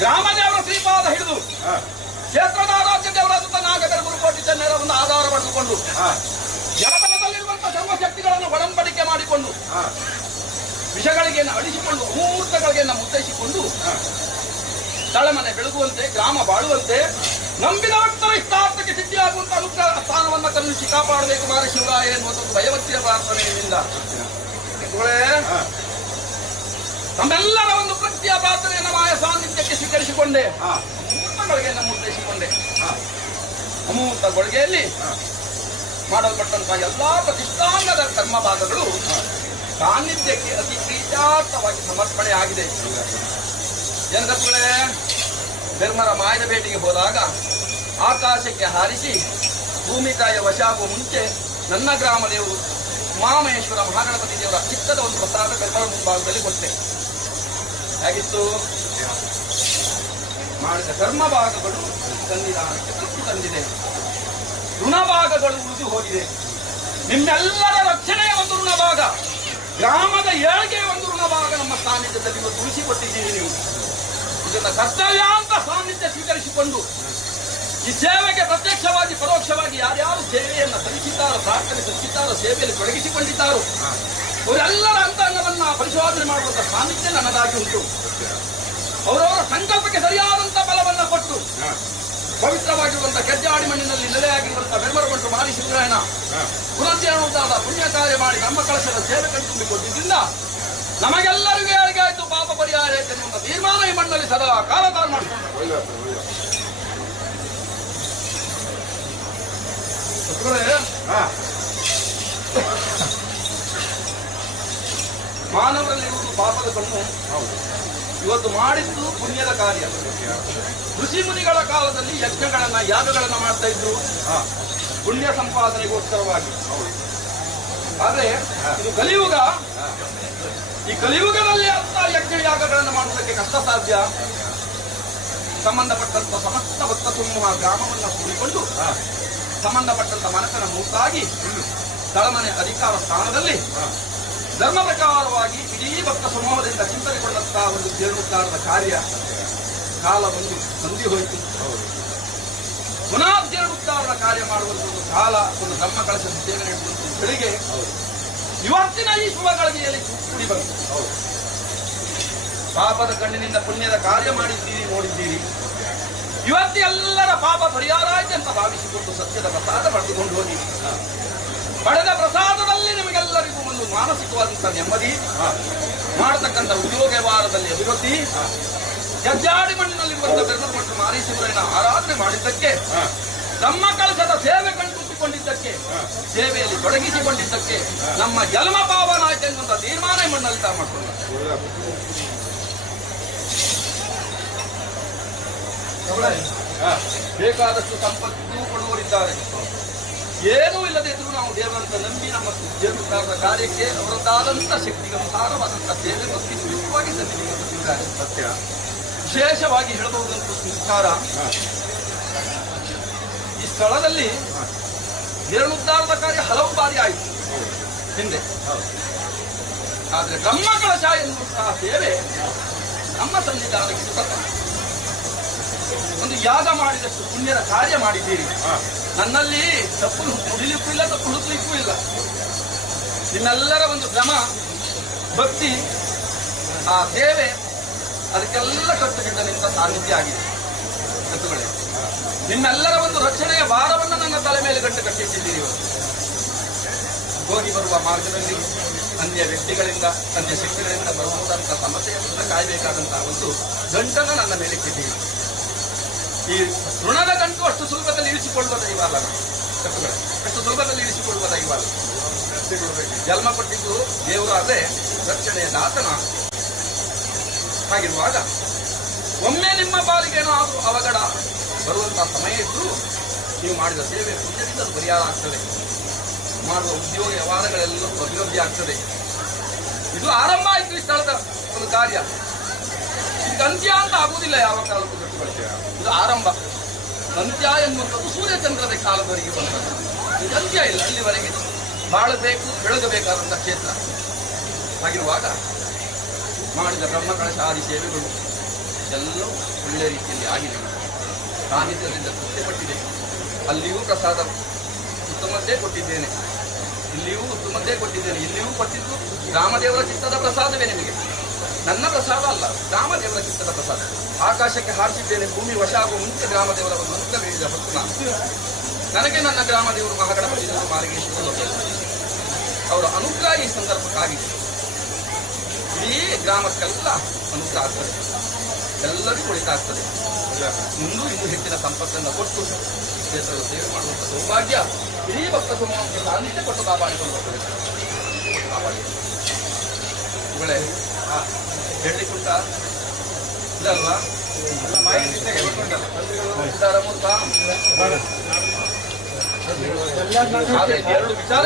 ಗ್ರಾಮದೇವರ ಶ್ರೀಪಾದ ಹಿಡಿದು ಕ್ಷೇತ್ರದ ಆರಾಧ್ಯ ದೇವರಾದ ನಾಗಗರ್ಭರು ಕೋಟಿ ನೆರವನ್ನು ಆಧಾರ ಪಡೆದುಕೊಂಡು ಜಲತಲದಲ್ಲಿರುವಂತಹ ಸರ್ವಶಕ್ತಿಗಳನ್ನು ಒಡಂಬಡಿಕೆ ಮಾಡಿಕೊಂಡು ವಿಷಗಳಿಗೆ ಅಳಿಸಿಕೊಂಡು ಮುಹೂರ್ತಗಳಿಗೆ ಮುದ್ದೈಸಿಕೊಂಡು ತಳಮನೆ ಬೆಳಗುವಂತೆ ಗ್ರಾಮ ಬಾಳುವಂತೆ ನಂಬಿದ ಭಕ್ತರ ಇಷ್ಟಾರ್ಥಕ್ಕೆ ಸಿದ್ಧಿಯಾಗುವಂತಹ ಅನುಗ್ರಹ ಸ್ಥಾನವನ್ನು ಕರುಣಿಸಿ ಕಾಪಾಡಬೇಕು ಮಾರ ಶಿವರಾಯ ಎನ್ನುವಂಥದ್ದು ಭಯವತ್ತಿಯ ಪ್ರಾರ್ಥನೆಯಿಂದ ತಮ್ಮೆಲ್ಲರ ಒಂದು ಕೃತ್ಯ ಪ್ರಾರ್ಥನೆಯನ್ನು ಮಾಯ ಸಾನ್ನಿಧ್ಯಕ್ಕೆ ಸ್ವೀಕರಿಸಿಕೊಂಡೆ ಮುಹೂರ್ತಗಳಿಗೆ ಮುದ್ದೈಸಿಕೊಂಡೆ ಅಮೂರ್ತ ಗೊಳಿಗೆಯಲ್ಲಿ ಮಾಡಲ್ಪಟ್ಟಂತಹ ಎಲ್ಲಾ ಪ್ರತಿಷ್ಠಾನದ ಕರ್ಮ ಭಾಗಗಳು ಸಾನ್ನಿಧ್ಯಕ್ಕೆ ಅತಿ ಪ್ರೀತ್ಯಾರ್ಥವಾಗಿ ಸಮರ್ಪಣೆ ಆಗಿದೆ. ಜನಗಳೇ, ಧರ್ಮರ ಮಾಯದ ಭೇಟಿಗೆ ಹೋದಾಗ ಆಕಾಶಕ್ಕೆ ಹಾರಿಸಿ ಭೂಮಿಕಾಯ ವಶಾಗುವ ಮುಂಚೆ ನನ್ನ ಗ್ರಾಮ ದೇವರು ಉಮಾಮಹೇಶ್ವರ ಮಹಾಗಣಪತಿ ದೇವರ ಚಿತ್ತದ ಒಂದು ಪ್ರಸಾದ ಧರ್ಮರ ಮುಂಭಾಗದಲ್ಲಿ ಕೊಟ್ಟೆ. ಹೇಗಿತ್ತು? ಮಾಡಿದ ಕರ್ಮ ಭಾಗಗಳು ಸನ್ನಿಧಾನಕ್ಕೆ ತೃಪ್ತಿ ತಂದಿದೆ, ಋಣಭಾಗಗಳು ಉಳಿದು ಹೋಗಿದೆ. ನಿಮ್ಮೆಲ್ಲರ ರಕ್ಷಣೆಯ ಒಂದು ಋಣಭಾಗ, ಗ್ರಾಮದ ಏಳಿಗೆಯ ಒಂದು ಋಣಭಾಗ ನಮ್ಮ ಸಾನ್ನಿಧ್ಯದಲ್ಲಿ ಉಳಿಸಿಕೊಟ್ಟಿದ್ದೀರಿ. ನೀವು ಇದನ್ನ ಕರ್ತವ್ಯ ಅಂತ ಸಾನ್ನಿಧ್ಯ ಸ್ವೀಕರಿಸಿಕೊಂಡು ಈ ಸೇವೆಗೆ ಪ್ರತ್ಯಕ್ಷವಾಗಿ ಪರೋಕ್ಷವಾಗಿ ಯಾರ್ಯಾರು ಸೇವೆಯನ್ನು ಸಲ್ಲಿಸಿದ್ದಾರೋ, ಪ್ರಾರ್ಥನೆ ಸಲ್ಲಿಸಿದ್ದಾರೋ, ಸೇವೆಯಲ್ಲಿ ತೊಡಗಿಸಿಕೊಂಡಿದ್ದಾರೋ ಅವರೆಲ್ಲರ ಅಂತಂಗವನ್ನ ಪರಿಶೋಧನೆ ಮಾಡುವಂತಹ ಸಾನ್ನಿಧ್ಯ ನನ್ನದಾಗಿ ಉಂಟು. ಅವರವರ ಸಂಕಲ್ಪಕ್ಕೆ ಸರಿಯಾದಂತ ಬಲವನ್ನ ಕೊಟ್ಟು ಪವಿತ್ರವಾಗಿರುವಂತಹ ಗೆಜ್ಜಾಡಿ ಮಣ್ಣಿನಲ್ಲಿ ನೆಲೆಯಾಗಿರುವಂತಹ ಬೆರ್ಮರಗೊಂಡು ಮಾರಿ ಶಿವರಾಯನ ಪುನರ್ಜೀರ್ಣೋದ್ಧಾರದ ಪುಣ್ಯ ಕಾರ್ಯ ಮಾಡಿ ನಮ್ಮ ಕಳಶದ ಸೇವೆ ಕಟ್ಟಿಕೊಂಡಿದ್ದರಿಂದ ನಮಗೆಲ್ಲರಿಗೂ ಏಳಿಗೆ ಆಯ್ತು, ಪಾಪ ಪರಿಹಾರ ಆಯ್ತು ಎನ್ನುವಂಥ ತೀರ್ಮಾನ ಈ ಮಣ್ಣಲ್ಲಿ ಸದಾ ಕಾಲದಾನ ಮಾಡಿಕೊಂಡು ಮಾನವರಲ್ಲಿರುವುದು ಪಾಪದ ಕಣ್ಣು. ಇವತ್ತು ಮಾಡಿದ್ದು ಪುಣ್ಯದ ಕಾರ್ಯ. ಋಷಿ ಮುನಿಗಳ ಕಾಲದಲ್ಲಿ ಯಜ್ಞಗಳನ್ನ ಯಾಗಗಳನ್ನ ಮಾಡ್ತಾ ಇದ್ರು ಪುಣ್ಯ ಸಂಪಾದನೆಗೋಸ್ಕರವಾಗಿ. ಆದ್ರೆ ಇದು ಕಲಿಯುಗ. ಈ ಕಲಿಯುಗದಲ್ಲಿ ಅಂತ ಯಜ್ಞ ಯಾಗಗಳನ್ನು ಮಾಡುವುದಕ್ಕೆ ಕಷ್ಟ ಸಾಧ್ಯ. ಸಂಬಂಧಪಟ್ಟಂತ ಸಮಸ್ತ ಭಕ್ತ ಸಮೂಹ ಗ್ರಾಮವನ್ನು ಕೂಡಿಕೊಂಡು ಸಂಬಂಧಪಟ್ಟಂತ ಮನಸ್ಸನ್ನು ಮೂತಾಗಿ ತಳಮನೆ ಅಧಿಕಾರ ಸ್ಥಾನದಲ್ಲಿ ಧರ್ಮ ಪ್ರಕಾರವಾಗಿ ಇಡೀ ಭಕ್ತ ಸಮೂಹದಿಂದ ಚಿಂತನೆಗೊಂಡಂತಹ ಒಂದು ಜೀರ್ಣೋದ್ಧಾರದ ಕಾರ್ಯ ಕಾಲ ಬಂದು ಸಂಧಿ ಹೋಯಿತು. ಪುನಃ ಜೀರ್ಣೋದ್ಧಾರದ ಕಾರ್ಯ ಮಾಡುವಂತಹ ಕಾಲ ಒಂದು ಧರ್ಮ ಕಳಶದ ಸೇವೆ ನಡೆಸುವಂತಹ ಬೆಳಿಗ್ಗೆ ಇವತ್ತಿನ ಈ ಶುಭಗಳಿಗೆಯಲ್ಲಿ ಕೂಡಿ ಬಂತು. ಪಾಪದ ಕಣ್ಣಿನಿಂದ ಪುಣ್ಯದ ಕಾರ್ಯ ಮಾಡಿದ್ದೀರಿ, ನೋಡಿದ್ದೀರಿ. ಇವತ್ತು ಎಲ್ಲರ ಪಾಪ ಪರಿಹಾರ ಆಯ್ತು ಅಂತ ಭಾವಿಸಿಕೊಂಡು ಸತ್ಯದ ಪ್ರಸಾದ ಪಡೆದುಕೊಂಡು ಹೋಗಿ ಪಡೆದ ಪ್ರಸಾದದಲ್ಲಿ ನಿಮಗೆಲ್ಲರಿಗೂ ಒಂದು ಮಾನಸಿಕವಾದಂತಹ ನೆಮ್ಮದಿ, ಮಾಡತಕ್ಕಂಥ ಉದ್ಯೋಗ ವ್ಯವಹಾರದಲ್ಲಿ ಅಭಿವೃದ್ಧಿ, ಹೆಜ್ಜಾಡಿ ಮಣ್ಣಿನಲ್ಲಿರುವಂತಹ ಬೆರಮರಗೊಂಡು ಮಾರೀಶ್ವರನ ಆರಾಧನೆ ಮಾಡಿದ್ದಕ್ಕೆ, ನಮ್ಮ ಕಳಶದ ಸೇವೆ ಕಂಡುಕೊಂಡಿದ್ದಕ್ಕೆ, ಸೇವೆಯಲ್ಲಿ ತೊಡಗಿಸಿಕೊಂಡಿದ್ದಕ್ಕೆ ನಮ್ಮ ಜನ್ಮ ಪಾವನ ಆಯ್ತು ಎನ್ನುವಂಥ ತೀರ್ಮಾನ ಈ ಮಣ್ಣಲ್ಲಿ ತಾ ಮಾಡ್ಕೊಂಡ. ಬೇಕಾದಷ್ಟು ಸಂಪತ್ತು ಕೊಡುವರಿದ್ದಾರೆ. ಏನೂ ಇಲ್ಲದೆ ಇದ್ರೂ ನಾವು ದೇವರಂತ ನಂಬಿ ನಮ್ಮ ಜೀರ್ಣೋದ್ಧಾರದ ಕಾರ್ಯಕ್ಕೆ ಅವರದ್ದಾದಂಥ ಶಕ್ತಿಗೆ ಅನುಸಾರವಾದಂತಹ ಸೇವೆ ಬಗ್ಗೆ ವಿಶೇಷವಾಗಿ ಸಲ್ಲಿಸಿದ್ದಾರೆ. ಸತ್ಯ ವಿಶೇಷವಾಗಿ ಹೇಳಬಹುದಂತ ನಿರ್ಧಾರ, ಈ ಸ್ಥಳದಲ್ಲಿ ಜೀರ್ಣೋದ್ಧಾರದ ಕಾರ್ಯ ಹಲವು ಬಾರಿ ಆಯಿತು ಹಿಂದೆ. ಆದರೆ ಬ್ರಹ್ಮ ಕಳಶ ಎನ್ನುವಂತಹ ಸೇವೆ ನಮ್ಮ ಸನ್ನಿಧಾನಕ್ಕೆ ಸುಖ. ಒಂದು ಯಾಗ ಮಾಡಿದಷ್ಟು ಪುಣ್ಯದ ಕಾರ್ಯ ಮಾಡಿದ್ದೀರಿ. ನನ್ನಲ್ಲಿ ತಪ್ಪು ನುಡಿಲಿಕ್ಕೂ ಇಲ್ಲ, ತಪ್ಪು ಹುಡುಕಲಿಕ್ಕೂ ಇಲ್ಲ. ನಿಮ್ಮೆಲ್ಲರ ಒಂದು ಶ್ರಮ, ಭಕ್ತಿ, ಆ ಸೇವೆ ಅದಕ್ಕೆಲ್ಲ ಕಟ್ಟುಬಿಟ್ಟನಿಂದ ಸಾನ್ನಿಧ್ಯ ಆಗಿದೆ. ಕಟ್ಟುಗಳೇ, ನಿಮ್ಮೆಲ್ಲರ ಒಂದು ರಕ್ಷಣೆಯ ಭಾರವನ್ನು ನನ್ನ ತಲೆ ಮೇಲೆ ಗಂಟು ಕಟ್ಟಿಟ್ಟಿದ್ದೀರಿ. ಹೋಗಿ ಬರುವ ಮಾರ್ಗದಲ್ಲಿ ಅನ್ಯ ವ್ಯಕ್ತಿಗಳಿಂದ, ಅನ್ಯ ಶಕ್ತಿಗಳಿಂದ ಬರಬಹುದಂತ ಸಮಸ್ಯೆಯನ್ನು ಕಾಯಬೇಕಾದಂತಹ ಒಂದು ಗಂಟನ್ನು ನನ್ನ ಮೇಲೆ ಇಟ್ಟಿದ್ದೀರಿ. ಈ ಋಣದ ಗಂಟು ಅಷ್ಟು ಸುಲಭದಲ್ಲಿ ಇರಿಸಿಕೊಳ್ಳುವ ದೈವಾಲ, ಅಷ್ಟು ಸುಲಭದಲ್ಲಿ ಇರಿಸಿಕೊಳ್ಳುವ ದೈವಾಲ. ಜನ್ಮ ಕೊಟ್ಟಿದ್ದು ದೇವರು, ಆದರೆ ರಕ್ಷಣೆಯ ದಾತನ. ಹಾಗಿರುವಾಗ ಒಮ್ಮೆ ನಿಮ್ಮ ಪಾಲಿಗೆ ಏನಾದರೂ ಅವಘಡ ಬರುವಂತಹ ಸಮಯ ಇದ್ದು ನೀವು ಮಾಡಿದ ಸೇವೆ ಪುಣ್ಯದಿಂದ ಪರಿಹಾರ ಆಗ್ತದೆ. ಮಾಡುವ ಉದ್ಯೋಗ ವ್ಯವಹಾರಗಳೆಲ್ಲ ಅಭಿವೃದ್ಧಿ ಆಗ್ತದೆ. ಇದು ಆರಂಭ ಆಯಿತು ಈ ಸ್ಥಳದ ಒಂದು ಕಾರ್ಯ. ಇದು ಅಂತ್ಯ ಅಂತ ಆಗುವುದಿಲ್ಲ ಯಾವ ಕಾಲಕ್ಕೂ. ಇದು ಆರಂಭ. ಅಂತ್ಯ ಎನ್ನುವಂಥದ್ದು ಸೂರ್ಯಚಂದ್ರದ ಕಾಲದವರೆಗೆ ಬಂದದ್ದು. ಇದು ಅಂತ್ಯ ಇಲ್ಲ, ಅಲ್ಲಿವರೆಗೆ ಬಾಳಬೇಕು, ಬೆಳಗಬೇಕಾದಂಥ ಕ್ಷೇತ್ರ. ಹಾಗಿರುವಾಗ ಮಾಡಿದ ಬ್ರಹ್ಮ ಕಳಶ ಆದಿ ಸೇವೆಗಳು ಎಲ್ಲವೂ ಒಳ್ಳೆಯ ರೀತಿಯಲ್ಲಿ ಆಗಿದೆ. ಸಾನ್ನಿಧ್ಯದಿಂದ ತೃಪ್ತಿಪಟ್ಟಿದೆ. ಅಲ್ಲಿಯೂ ಪ್ರಸಾದ ಉತ್ತಮದ್ದೇ ಕೊಟ್ಟಿದ್ದೇನೆ, ಇಲ್ಲಿಯೂ ಉತ್ತಮದ್ದೇ ಕೊಟ್ಟಿದ್ದೇನೆ. ಇಲ್ಲಿಯೂ ಕೊಟ್ಟಿದ್ದು ರಾಮದೇವರ ಚಿತ್ತದ ಪ್ರಸಾದವೇ ನಿಮಗೆ, ನನ್ನ ಪ್ರಸಾದ ಅಲ್ಲ, ರಾಮದೇವರ ಚಿತ್ತದ ಪ್ರಸಾದ. ಆಕಾಶಕ್ಕೆ ಹಾರಿಸಿದ್ದೇನೆ, ಭೂಮಿ ವಶ ಆಗುವ ಮುಂಚೆ ಗ್ರಾಮದೇವರ ಒಂದು ಮಂತ್ರ ಹೇಳಿದ ಹೊತ್ತು ನನಗೆ ನನ್ನ ಗ್ರಾಮದೇವರು ಮಹಾಗಣಪತಿ ಮಾರ್ಗೇಶ್ವರ ಅವರ ಅನುಗ್ರಹ ಈ ಸಂದರ್ಭಕ್ಕಾಗಿದೆ. ಇಡೀ ಗ್ರಾಮಕ್ಕೆಲ್ಲ ಅನುಗ್ರಹ ಆಗ್ತದೆ, ಎಲ್ಲರಿಗೂ ಒಳಿತಾಗ್ತದೆ. ಮುಂದೂ ಇನ್ನೂ ಹೆಚ್ಚಿನ ಸಂಪತ್ತನ್ನು ಕೊಟ್ಟು ಕ್ಷೇತ್ರದ ಸೇವೆ ಮಾಡುವಂಥ ಸೌಭಾಗ್ಯ ಇಡೀ ಭಕ್ತ ಸಮೂಹಕ್ಕೆ ಸಾನ್ನಿಧ್ಯ ಕೊಟ್ಟು ಕಾಪಾಡಿಕೊಂಡು ಬರ್ತದೆ. ಇವಳೆ ಹೇಳಲಿಕ್ಕುಂಟ ಇದಲ್ವಾ ಆದರೆ ಎರಡು ವಿಚಾರ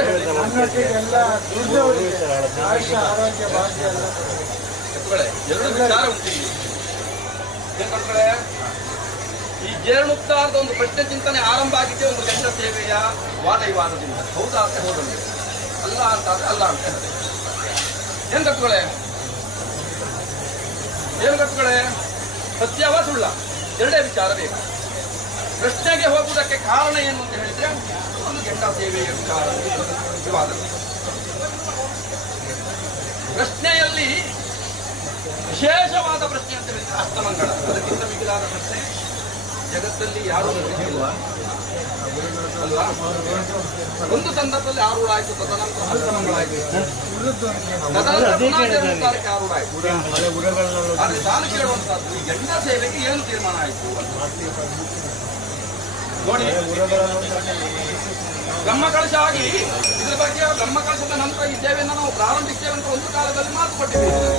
ಎರಡು ವಿಚಾರ ಉಂಟು. ಈ ಜೇನುಮುಕ್ತಾರದ ಒಂದು ಪ್ರಶ್ನೆ ಚಿಂತನೆ ಆರಂಭ ಆಗಿದ್ದೆ ಒಂದು ಗಂಡ ಸೇವೆಯ ವಾದ ವಿವಾದದಿಂದ. ಹೌದಾ ಅಂತ ಹೋದಂತೆ, ಅಲ್ಲ ಅಂತಾದ್ರೆ ಅಲ್ಲ ಅಂತ ಹೇಳಿದೆ. ಏನ್ ಕಟ್ಕೊಳೆ ಸತ್ಯವ ಸುಳ್ಳ ಎರಡೇ ವಿಚಾರ ಬೇಕು. ಪ್ರಶ್ನೆಗೆ ಹೋಗುವುದಕ್ಕೆ ಕಾರಣ ಏನು ಅಂತ ಹೇಳಿದ್ರೆ ಒಂದು ಗಂಡ ಸೇವೆಯ ವಿಚಾರ ವಿವಾದ. ಪ್ರಶ್ನೆಯಲ್ಲಿ ವಿಶೇಷವಾದ ಪ್ರಶ್ನೆ ಅಂತ ಹೇಳಿದ್ರೆ ಅಷ್ಟಮಂಗಳ, ಅದಕ್ಕಿಂತ ಮಿಗಿಲಾದ ಪ್ರಶ್ನೆ ಜಗತ್ತಲ್ಲಿ ಯಾರು ಅಲ್ವಾ? ಒಂದು ಸಂದರ್ಭದಲ್ಲಿ ಆರೂಢಾಯ್ತು, ತದನಂತರ ಅಷ್ಟಮಂಗಳಾಯ್ತು, ತದನಂತರ ಆರೂಢಾಯ್ತು. ಆದ್ರೆ ನಾನು ಕೇಳುವಂತಹದ್ದು ಈ ಗಂಡ ಸೇವೆಗೆ ಏನು ತೀರ್ಮಾನ ಆಯಿತು ನೋಡಿ. ಬ್ರಹ್ಮಕಳಶ ಆಗಿ ಇದ್ರ ಬಗ್ಗೆ ಬ್ರಹ್ಮಕಳಶದ ನಂತರ ಈ ಸೇವೆಯನ್ನು ನಾವು ಪ್ರಾರಂಭಿಸ್ತೇವೆ ಅಂತ ಒಂದು ಕಾಲದಲ್ಲಿ ಮಾತು ಕೊಟ್ಟಿದ್ದೇವೆ.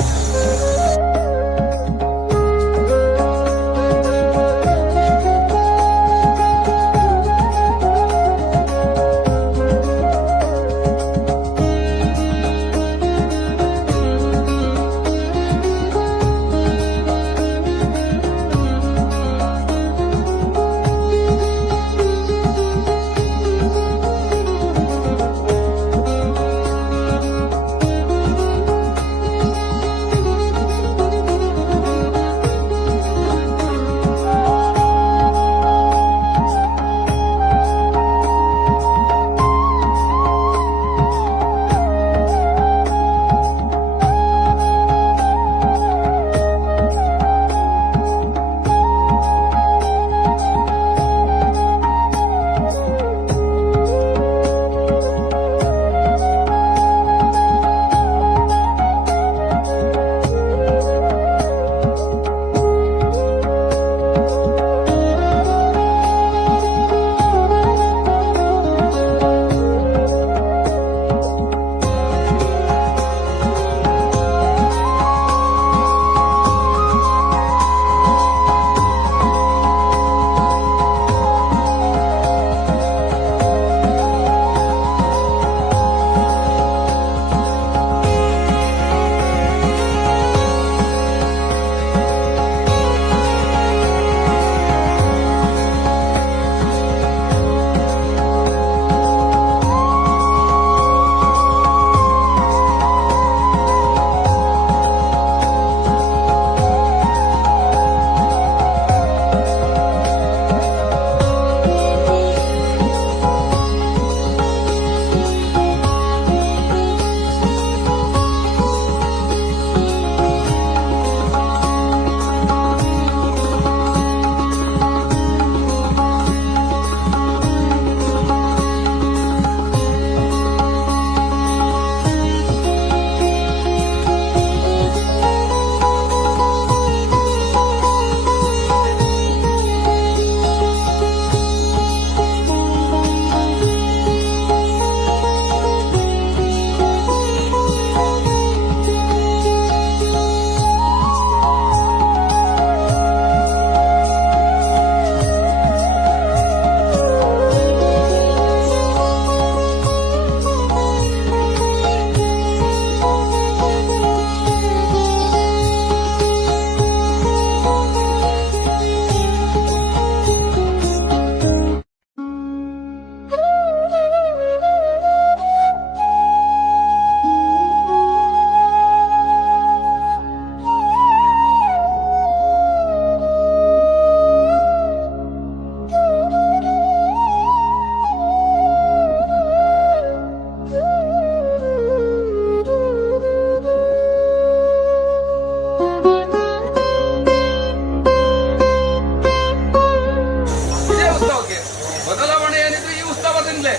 ಹಿಂದೆ.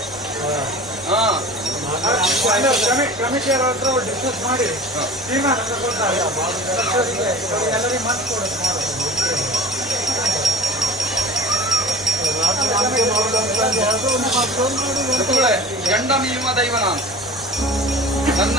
ಹಾ ಡಿಸ್ಕಸ್ ಮಾಡಿ ತೀರ್ಮಾನ ತಗೊಳ್ತಾರೆ. ಎಲ್ಲರಿಗೂ ಮನಸ್ಸು ಕೊಡೋದು ಗಂಡ ಮೀಮ ದೈವನ ನನ್ನ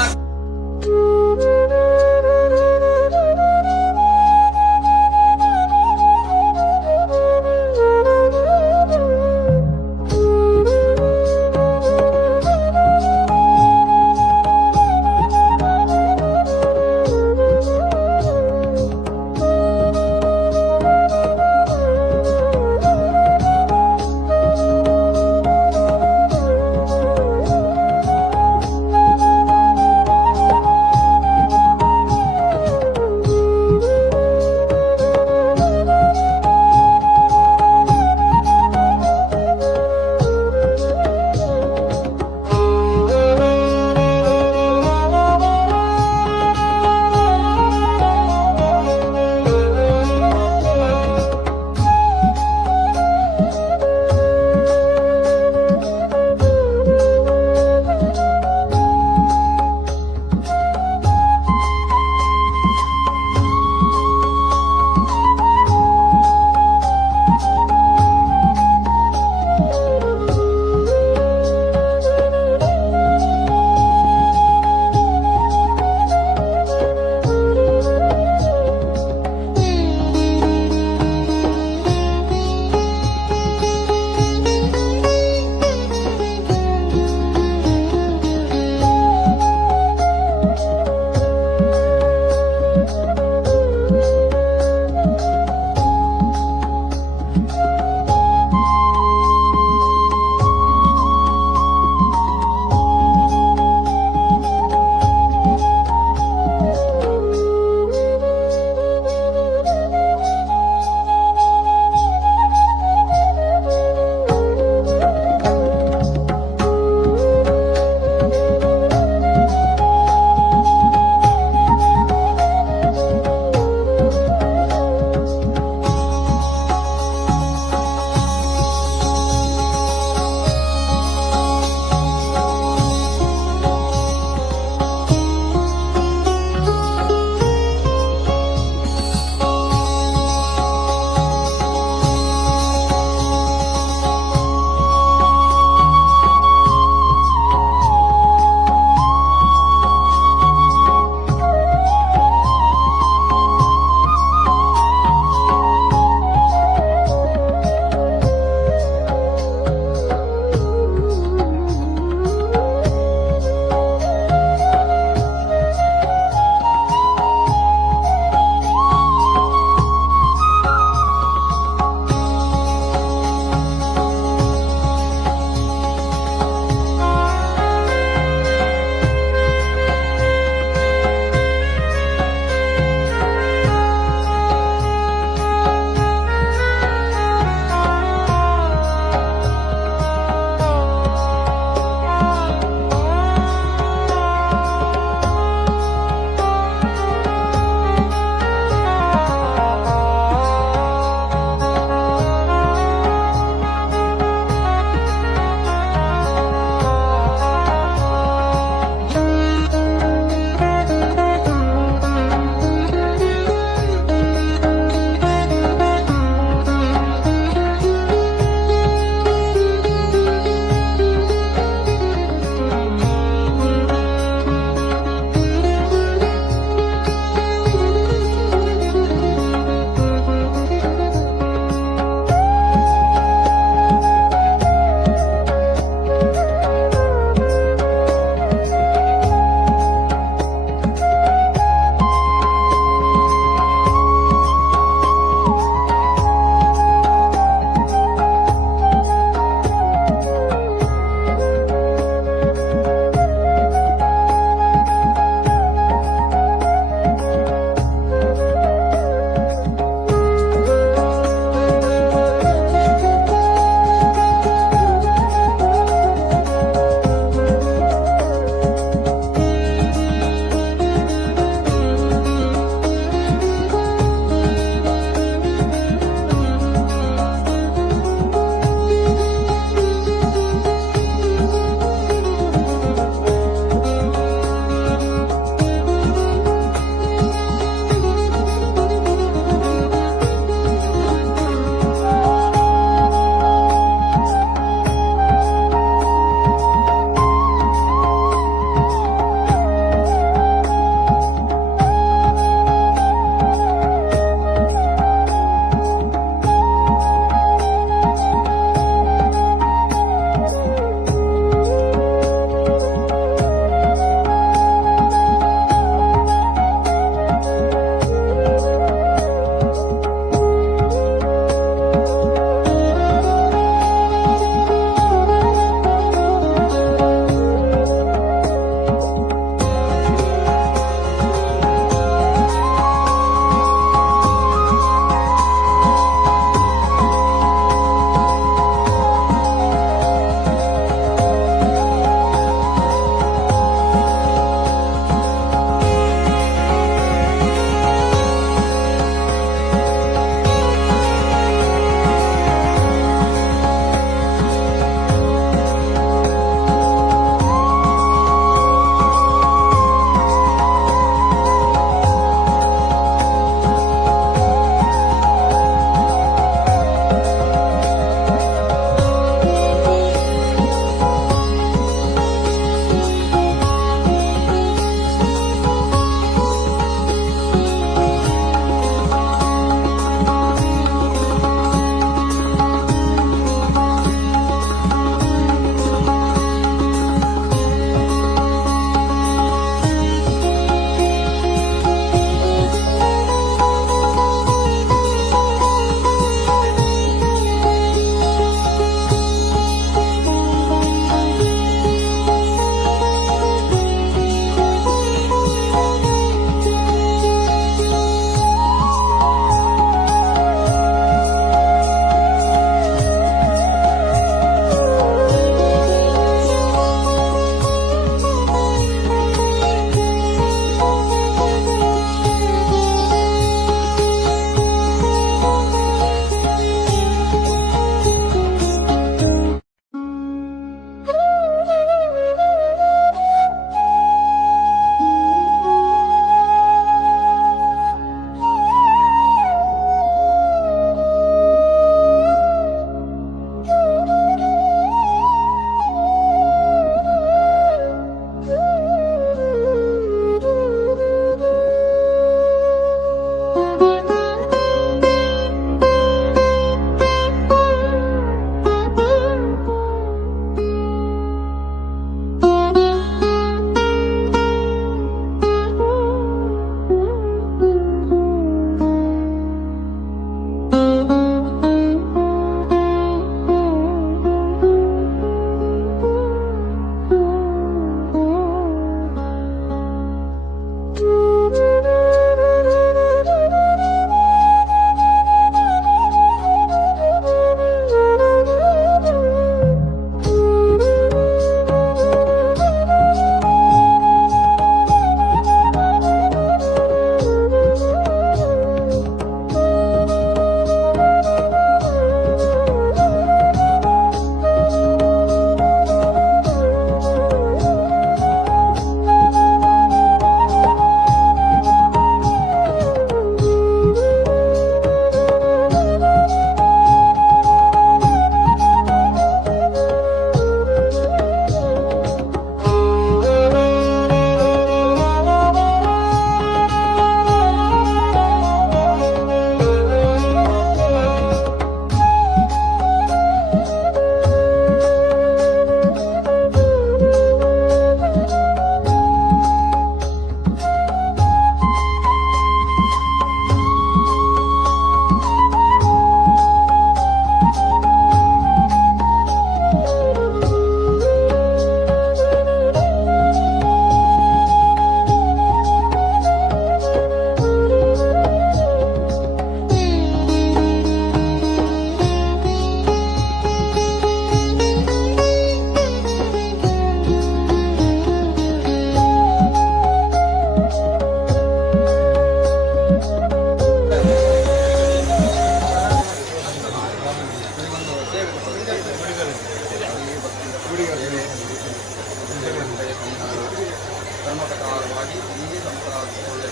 ಧರ್ಮ ಪ್ರಕಾರವಾಗಿ ಈ ಸಂಪ್ರದಾಯ ಒಳ್ಳೆಯ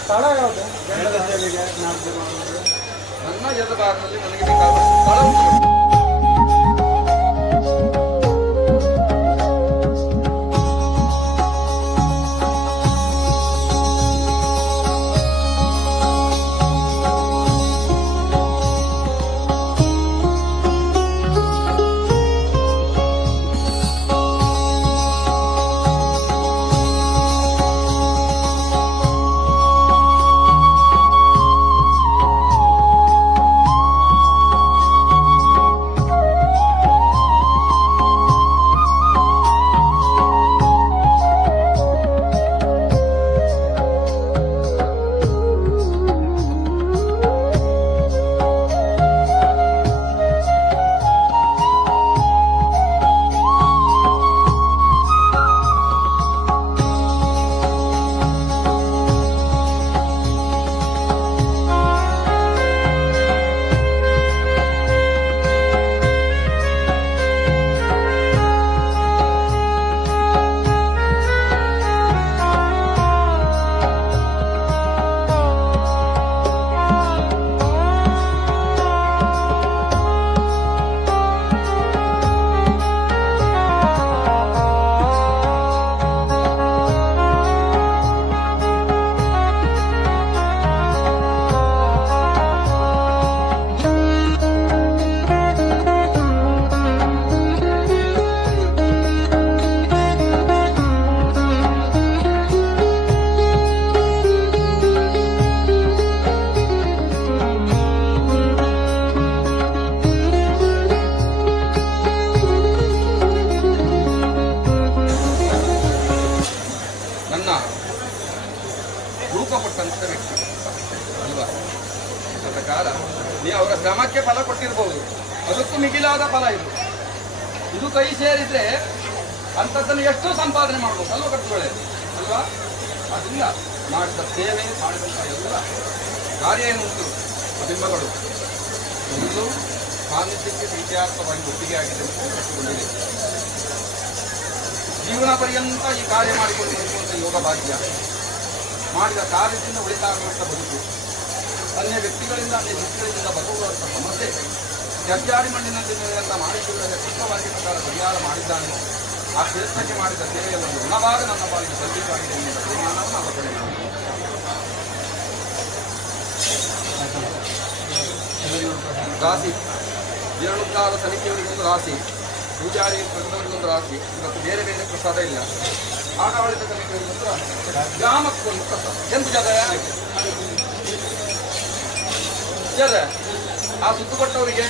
ಸ್ಥಳ ಯಾವುದು? ನನ್ನ ಎದುರಾಗದಲ್ಲಿ ನನಗೆ ಬೇಕಾದ ಸ್ಥಳ ಉಂಟು. ರೂಪಪಟ್ಟಂತ ವ್ಯಕ್ತಿ ಅಲ್ವಾ? ಇದರ ಪ್ರಕಾರ ನೀವು ಅವರ ಶ್ರಮಕ್ಕೆ ಫಲ ಕೊಟ್ಟಿರ್ಬೋದು, ಅದಕ್ಕೂ ಮಿಗಿಲಾದ ಫಲ ಇದು. ಇದು ಕೈ ಸೇರಿದ್ರೆ ಅಂಥದ್ದನ್ನು ಎಷ್ಟು ಸಂಪಾದನೆ ಮಾಡ್ಬೋದು ಅಲ್ವಾ ಕರ್ತುಗಳೇ ಅಲ್ವಾ? ಅದರಿಂದ ಮಾಡಿದ ಸೇವೆ ಮಾಡಿದಂಥ ಎಲ್ಲ ಕಾರ್ಯ ಏನುಂಟು ಬಿಂಬಗಳು ಒಂದು ಸಾನ್ನಿಧ್ಯಕ್ಕೆ ಸಂಖ್ಯಾತ್ಮಕವಾಗಿ ಒಪ್ಪಿಗೆ ಆಗಿದೆ ಅಂತ ಕಟ್ಟಿಕೊಂಡಿದೆ. ಜೀವನ ಪರ್ಯಂತ ಈ ಕಾರ್ಯ ಮಾಡಿಕೊಂಡು ಬರುವಂಥ ಯೋಗ ಭಾಗ್ಯ, ಮಾಡಿದ ಕಾರ್ಯದಿಂದ ಉಳಿತಾಗುವಂಥ ಬದುಕು, ಅನ್ಯ ವ್ಯಕ್ತಿಗಳಿಂದ ಅನ್ಯ ವ್ಯಕ್ತಿಗಳಿಂದ ಬರುವಂಥ ಸಮಸ್ಯೆ ಜರ್ಜಾಡಿ ಮಣ್ಣಿನಲ್ಲಿ ಎಲ್ಲ ಮಾಡಿಕೊಳ್ಳದೆ ಕೃಷ್ಣವಾಗಿ ಪ್ರಕಾರ ಪರಿಹಾರ ಮಾಡಿದ್ದಾನೆ. ಆ ಕ್ಷೇತ್ರಕ್ಕೆ ಮಾಡಿದ ಸೇವೆಯಲ್ಲಿ ನನ್ನ ಭಾಗ ನನ್ನ ಪಾಲಿಗೆ ಸಲ್ಲಿಸಲಾಗಿದೆ ಎನ್ನುವ ತೀರ್ಮಾನವನ್ನು ಅವರ ಕಡೆ ರಾಶಿ ಜೀರ್ಣೋದ್ಧಾರ ಸಮಿತಿಯವರಿಗೊಂದು ರಾಶಿ, ಪೂಜಾರಿ ಪ್ರತಿಯೊಂದು ರಾಶಿ, ಇವತ್ತು ಬೇರೆ ಬೇರೆ ಪ್ರಸಾದ ಇಲ್ಲ. ಆಡಳಿತ ಸಮಿತಿಯವರಿಗೊಂದು ರಾಶಿ, ಗ್ರಾಮಕ್ಕೊಂದು ಪ್ರಸಾದ. ಎಂದು ಜಗ ಆ ಸುತ್ತು ಕೊಟ್ಟವರಿಗೆ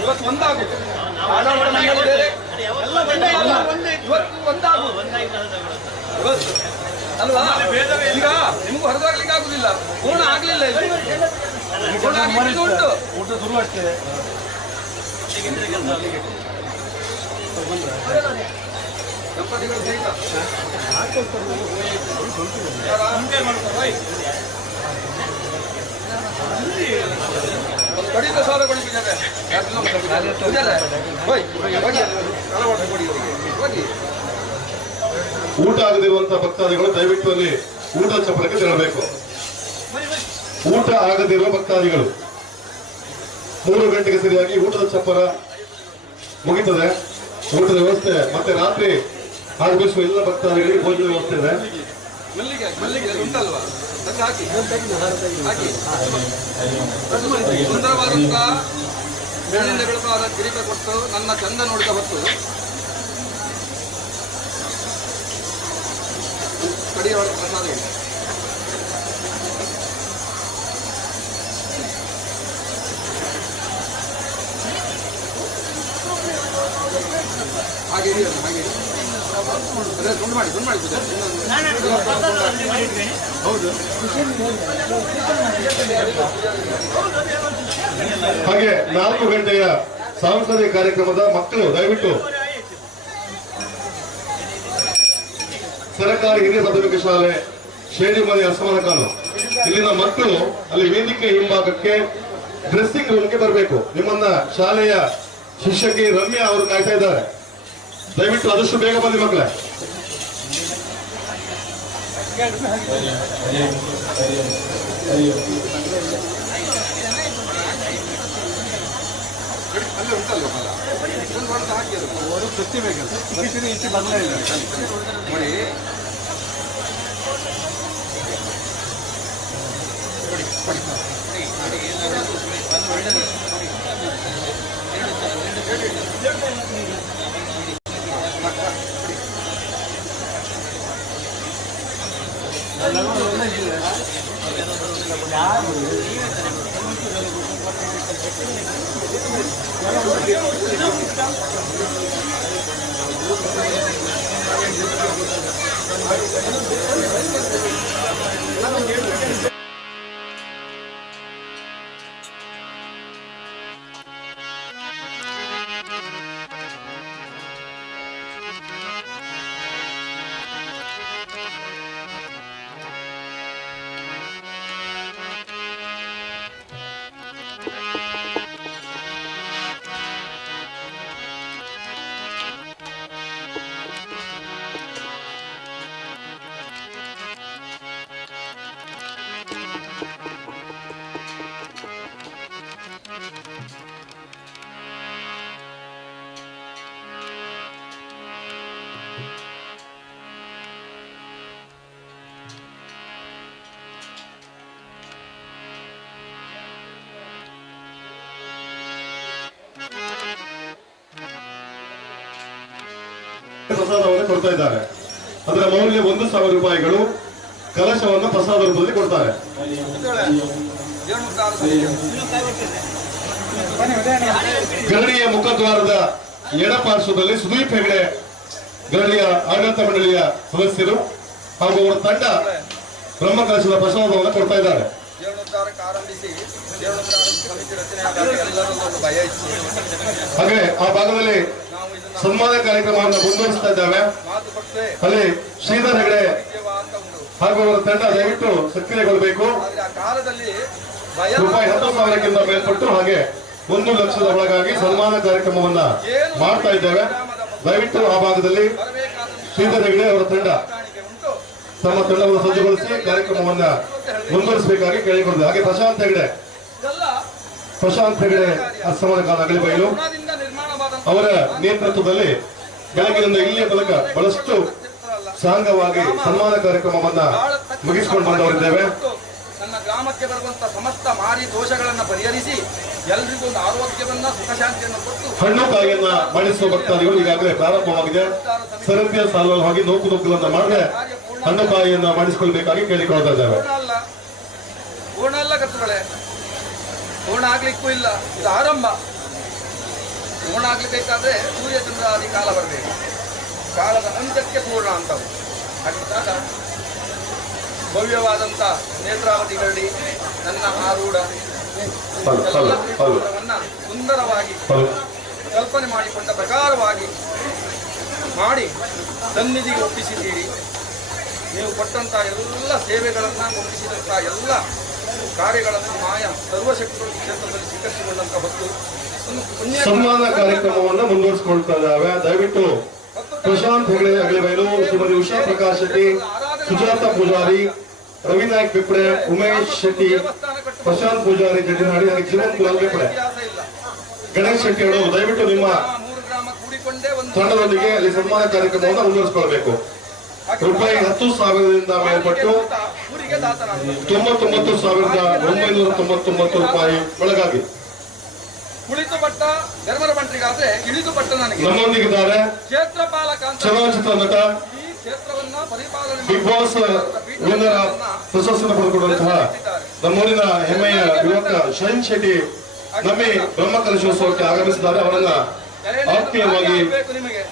ಇವತ್ತು ಒಂದಾಗು ಇವತ್ತು ಒಂದಾಗು ಅಲ್ವಾ? ಈಗ ನಿಮಗೂ ಹೊರದಾಗ್ಲಿಕ್ಕೆ ಆಗುದಿಲ್ಲ, ಪೂರ್ಣ ಆಗ್ಲಿಲ್ಲ, ಪೂರ್ಣ ಆಗ್ಲಿಕ್ಕೆ ಉಂಟು. ಊಟ ಶುರು ಅಷ್ಟೇ. ದಂಪತಿಗಳು ಸಹಿತ ಕಡಿ ಪ್ರಸಾದಗೊಳಿಸಿದ್ದಾರೆ. ಊಟ ಆಗದಿರುವಂತಹ ಭಕ್ತಾದಿಗಳು ದಯವಿಟ್ಟು ಅಲ್ಲಿ ಊಟದ ಚಪ್ಪರಕ್ಕೆ ತೆರಳಬೇಕು. ಊಟ ಆಗದಿರುವ ಭಕ್ತಾದಿಗಳು 3 ಗಂಟೆಗೆ ಸರಿಯಾಗಿ ಊಟದ ಚಪ್ಪರ ಮುಗಿತದೆ. ಊಟದ ವ್ಯವಸ್ಥೆ ಮತ್ತೆ ರಾತ್ರಿ ಆಗಮಿಸುವ ಎಲ್ಲ ಭಕ್ತಾದಿಗಳಿಗೆ ಭೋಜನ ವ್ಯವಸ್ಥೆ ಇದೆ. ಮಲ್ಲಿಗೆ ಮಲ್ಲಿಗೆ ಉಂಟಲ್ವಾ ಅದಕ್ಕೆ ಹಾಕಿ ಹಾಕಿ ಸುಂದರವಾದಂತ ಮೇಲಿಂದ ಬೆಳಕಾದ ಕಿರೀಟ ಕೊಟ್ಟು ನನ್ನ ಚಂದ ನೋಡಿದ ಹೊತ್ತು ಕಡಿಯೊಳ ಪ್ರಸಾದ ಇದೆ. ಹಾಗೆ ಹಾಗೆ ತುಂಡು ಮಾಡಿ ಹೌದು. ಹಾಗೆ 4 ಗಂಟೆಯ ಸಾಂಸ್ಕೃತಿಕ ಕಾರ್ಯಕ್ರಮದ ಮಕ್ಕಳು ದಯವಿಟ್ಟು ಸರ್ಕಾರಿ ಹಿರಿಯ ಪ್ರಾಥಮಿಕ ಶಾಲೆ ಶೇಡಿಮನೆ ಅಸಮಾನ ಕಾನು ಇಲ್ಲಿನ ಮಕ್ಕಳು ಅಲ್ಲಿ ವೇದಿಕೆ ಹಿಂಭಾಗಕ್ಕೆ ಡ್ರೆಸ್ಸಿಂಗ್ ರೂಮ್ಗೆ ಬರಬೇಕು. ನಿಮ್ಮನ್ನ ಶಾಲೆಯ ಶಿಕ್ಷಕಿ ರಮ್ಯಾ ಅವರು ಕಾಯ್ತಾ ಇದ್ದಾರೆ. ದಯವಿಟ್ಟು ಆದಷ್ಟು ಬೇಗ ಬನ್ನಿ ಮಕ್ಕಳೇ. ಅಲ್ಲಿ ಉಂಟಲ್ಲ ಅವರು ಪ್ರತಿ ಬೇಕಲ್ಲ ಪ್ರತಿ ಇಂಚು ಬದಲೇ ಇಲ್ಲ ನೋಡಿ. ಪ್ರಸಾದವನ್ನು ಕೊಡ್ತಾ ಇದ್ದಾರೆ. ಅದರ ಮೌಲ್ಯ 1,000 ರೂಪಾಯಿಗಳು. ಕಲಶವನ್ನು ಪ್ರಸಾದ ರೂಪದಲ್ಲಿ ಕೊಡ್ತಾರೆ. ಗರಡಿಯ ಮುಖದ್ವಾರದ ಎಡಪಾರ್ಶ್ವದಲ್ಲಿ ಸುದೀಪ್ ಹೆಗಡೆ ಗರಡಿಯ ಆಡಳಿತ ಮಂಡಳಿಯ ಸದಸ್ಯರು ಹಾಗೂ ಅವರ ತಂಡ ಬ್ರಹ್ಮ ಕಲಶದ ಪ್ರಸಾದವನ್ನು ಕೊಡ್ತಾ ಇದ್ದಾರೆ. ಹಾಗೆ ಆ ಭಾಗದಲ್ಲಿ ಸನ್ಮಾನ ಕಾರ್ಯಕ್ರಮವನ್ನು ಮುಂದುವರಿಸ್ತಾ ಇದ್ದಾವೆ. ಅಲ್ಲಿ ಶ್ರೀಧರ್ ಹೆಗಡೆ ಹಾಗೂ ಅವರ ತಂಡ ದಯವಿಟ್ಟು ಸಕ್ರಿಯಗೊಳ್ಳಬೇಕು. ರೂಪಾಯಿ 10,000ಕ್ಕಿಂತ ಮೇಲ್ಪಟ್ಟು ಹಾಗೆ 1 ಲಕ್ಷದ ಒಳಗಾಗಿ ಸನ್ಮಾನ ಕಾರ್ಯಕ್ರಮವನ್ನ ಮಾಡ್ತಾ ಇದ್ದೇವೆ. ದಯವಿಟ್ಟು ಆ ಭಾಗದಲ್ಲಿ ಶ್ರೀಧರ್ ಹೆಗಡೆ ಅವರ ತಂಡ ತಮ್ಮ ತಂಡವನ್ನು ಸಜ್ಜುಗೊಳಿಸಿ ಕಾರ್ಯಕ್ರಮವನ್ನ ಮುಂದುವರಿಸಬೇಕಾಗಿ ಕೇಳಿಕೊಂಡಿದೆ. ಹಾಗೆ ಪ್ರಶಾಂತ್ ಹೆಗಡೆ ಅಸಮಾನ ಕಾಲ ಅಗಲಿಬೈಲು ಅವರ ನೇತೃತ್ವದಲ್ಲಿ ಬೆಳಗ್ಗಿನಿಂದ ಇಲ್ಲಿಯ ತನಕ ಬಹಳಷ್ಟು ಸಾಂಗವಾಗಿ ಸನ್ಮಾನ ಕಾರ್ಯಕ್ರಮವನ್ನ ಮುಗಿಸಿಕೊಂಡು ಬಂದವರಿದ್ದೇವೆ. ನನ್ನ ಗ್ರಾಮಕ್ಕೆ ಬರುವಂತಹ ಸಮಸ್ತ ಮಾರಿ ದೋಷಗಳನ್ನ ಪರಿಹರಿಸಿ ಎಲ್ರಿಗೂ ಒಂದು ಆರೋಗ್ಯವನ್ನ ಸುಖ ಶಾಂತಿಯನ್ನು ಕೊಟ್ಟು ಹಣ್ಣು ಕಾಯಿಯನ್ನ ಮಾಡಿಸುವ ಭಕ್ತಾದಿಗಳು ಈಗಾಗಲೇ ಪ್ರಾರಂಭವಾಗಿದೆ. ಸರತಿಯ ಸಾಲವಾಗಿ ನೋಕುನುಗ್ಗುಲನ್ನ ಮಾಡದೆ ಹಣ್ಣು ಕಾಯಿಯನ್ನ ಮಾಡಿಸಿಕೊಳ್ಬೇಕಾಗಿ ಕೇಳಿಕೊಳ್ತಾ ಇದ್ದೇವೆ. ಪೂರ್ಣ ಅಲ್ಲ ಕರ್ತುಗಳೇ, ಪೂರ್ಣ ಆಗ್ಲಿಕ್ಕೂ ಇಲ್ಲ. ಇದು ಆರಂಭ. ಪೂರ್ಣ ಆಗ್ಲಿಬೇಕಾದ್ರೆ ಸೂರ್ಯ ಚಂದ್ರಾದಿ ಕಾಲ ಬರಬೇಕು. ಕಾಲದ ಅಂತ್ಯಕ್ಕೆ ಪೂರ್ಣ ಅಂತವು. ಹಾಗಿದ್ದಾಗ ಭವ್ಯವಾದಂತ ನೇತ್ರಾವತಿ ಗರಡಿ ನನ್ನ ಆರೂಢ ಸುಂದರವಾಗಿ ಕಲ್ಪನೆ ಮಾಡಿಕೊಂಡ ಪ್ರಕಾರವಾಗಿ ಮಾಡಿ ಸನ್ನಿಧಿಗೆ ಒಪ್ಪಿಸಿದ್ದೀರಿ. ನೀವು ಕೊಟ್ಟಂತಹ ಎಲ್ಲ ಸೇವೆಗಳನ್ನು ಒಪ್ಪಿಸಿದಂತಹ ಎಲ್ಲ ಕಾರ್ಯಗಳನ್ನು ಮಾಯ ಸರ್ವಶಕ್ತಿಗಳು ಕ್ಷೇತ್ರದಲ್ಲಿ ಸ್ವೀಕರಿಸಿಕೊಂಡಂತ ಹೊತ್ತು ಸನ್ಮಾನ ಕಾರ್ಯಕ್ರಮವನ್ನು ಮುಂದುವರಿಸಿಕೊಳ್ತಾ ಇದ್ದಾವೆ. ದಯವಿಟ್ಟು ಪ್ರಶಾಂತ್ ಹೆಗಡೆ ಅಗಲಿಬೈಲು, ಶ್ರೀಮತಿ ಉಷಾ ಪ್ರಕಾಶ್ ಶೆಟ್ಟಿ, ಸುಜಾತ ಪೂಜಾರಿ, ರವಿನಾಯಕ್ ಪಿಪ್ಪಡೆ, ಉಮೇಶ್ ಶೆಟ್ಟಿ, ಪ್ರಶಾಂತ್ ಪೂಜಾರಿ ಜಡ್ಡಿನಾಡಿ ಹಾಗೆ ಜೀವನ್ ಕುಲಾಲ್ ಪಿಪ್ಪಡೆ, ಗಣೇಶ್ ಶೆಟ್ಟಿ ಅವರು ದಯವಿಟ್ಟು ನಿಮ್ಮ ತಂಡದೊಂದಿಗೆ ಅಲ್ಲಿ ಸನ್ಮಾನ ಕಾರ್ಯಕ್ರಮವನ್ನು ಮುಂದುವರಿಸಿಕೊಳ್ಳಬೇಕು. ರೂಪಾಯಿ 10,000ದಿಂದ ಮೇಲ್ಪಟ್ಟು 99,999 ರೂಪಾಯಿ ಒಳಗಾಗಿ ಕುಳಿತು ಬಟ್ಟ ಧರ್ಮರ ಬಂಟ್ರಿಗಾದ್ರೆ ಇಳಿದು ಬಟ್ಟ ನನಗೆ ನಮ್ಮೊಂದಿಗಿದ್ದಾರೆ ಕ್ಷೇತ್ರಪಾಲಕ ಚಲನಚಿತ್ರ ನಟ ಕ್ಷೇತ್ರವನ್ನ ಪರಿಪಾಲನೆ ಬಿಗ್ ಬಾಸ್ ವಿನ್ನರ್ ಪ್ರಶಸ್ತಿಯನ್ನು ಪಡೆದುಕೊಂಡಂತಹ ನಮ್ಮೂರಿನ ಹೆಮ್ಮೆಯ ಯುವಕ ಶೈನ್ ಶೆಟ್ಟಿ ನಮ್ಮಿ ಬ್ರಹ್ಮ ಕಲಶೋತ್ಸವಕ್ಕೆ ಆಗಮಿಸಿದ್ದಾರೆ. ಅವರನ್ನ ಆತ್ಮೀಯವಾಗಿ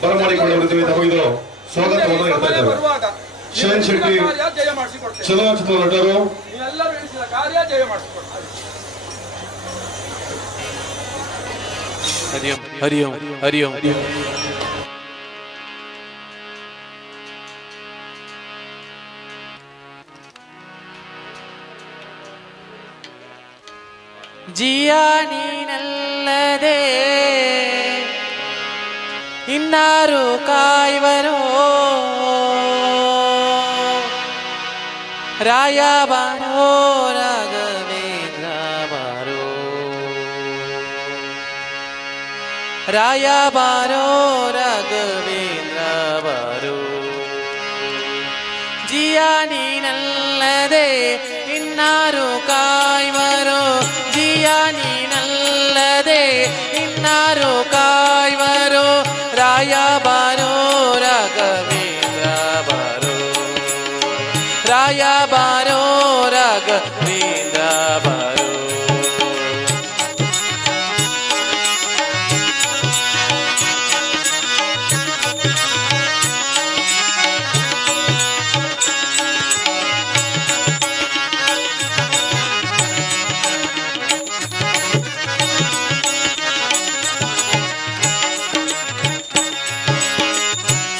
ಬರಮಾಡಿಕೊಂಡು ತಮಗೆ ಇದು ಸ್ವಾಗತವನ್ನು ಹೇಳ್ತಾ ಸಮಯ ಇದ್ದೇವೆ. ಬರುವಾಗ ಶರಣ್ ಶೆಟ್ಟಿ ಕಾರ್ಯ ಜಯ ಮಾಡಿಸಿಕೊಡ್ತೇವೆ. ಚಲನಚಿತ್ರ ನಟರು ನೀವೆಲ್ಲರೂ ಎಣಿಸಿದ ಕಾರ್ಯ ಜಯ ಮಾಡಿಸಿಕೊಡ್ತೇವೆ. ಹರಿ ಓಂ ಹರಿ ಓಂ ಹರಿ ಓಂ. ಜಿಯ ನೀನಲ್ಲದೆ ಇನ್ನಾರು ಕಾಯುವರೋ ರಾಯ ಬಾರೋ ರಾಘವೇಂದ್ರ ಬಾರೋ ರಾಯ ಬಾರೋ ರಾಘವೇಂದ್ರ ಬಾರೋ ಜಿಯ ನೀನಲ್ಲದೆ ಇನ್ನಾರು ಕಾಯುವರೋ ಜಿಯ ನೀನಲ್ಲದೆ ಇನ್ನಾರು ಕಾಯುವರೋ ರಾಯ ಬಾರೋ ರಾಘವೇಂದ್ರ ಬಾರೋ ರಾಯ ಬಾರೋ ರಾಘವೇಂದ್ರ ಬಾರೋ.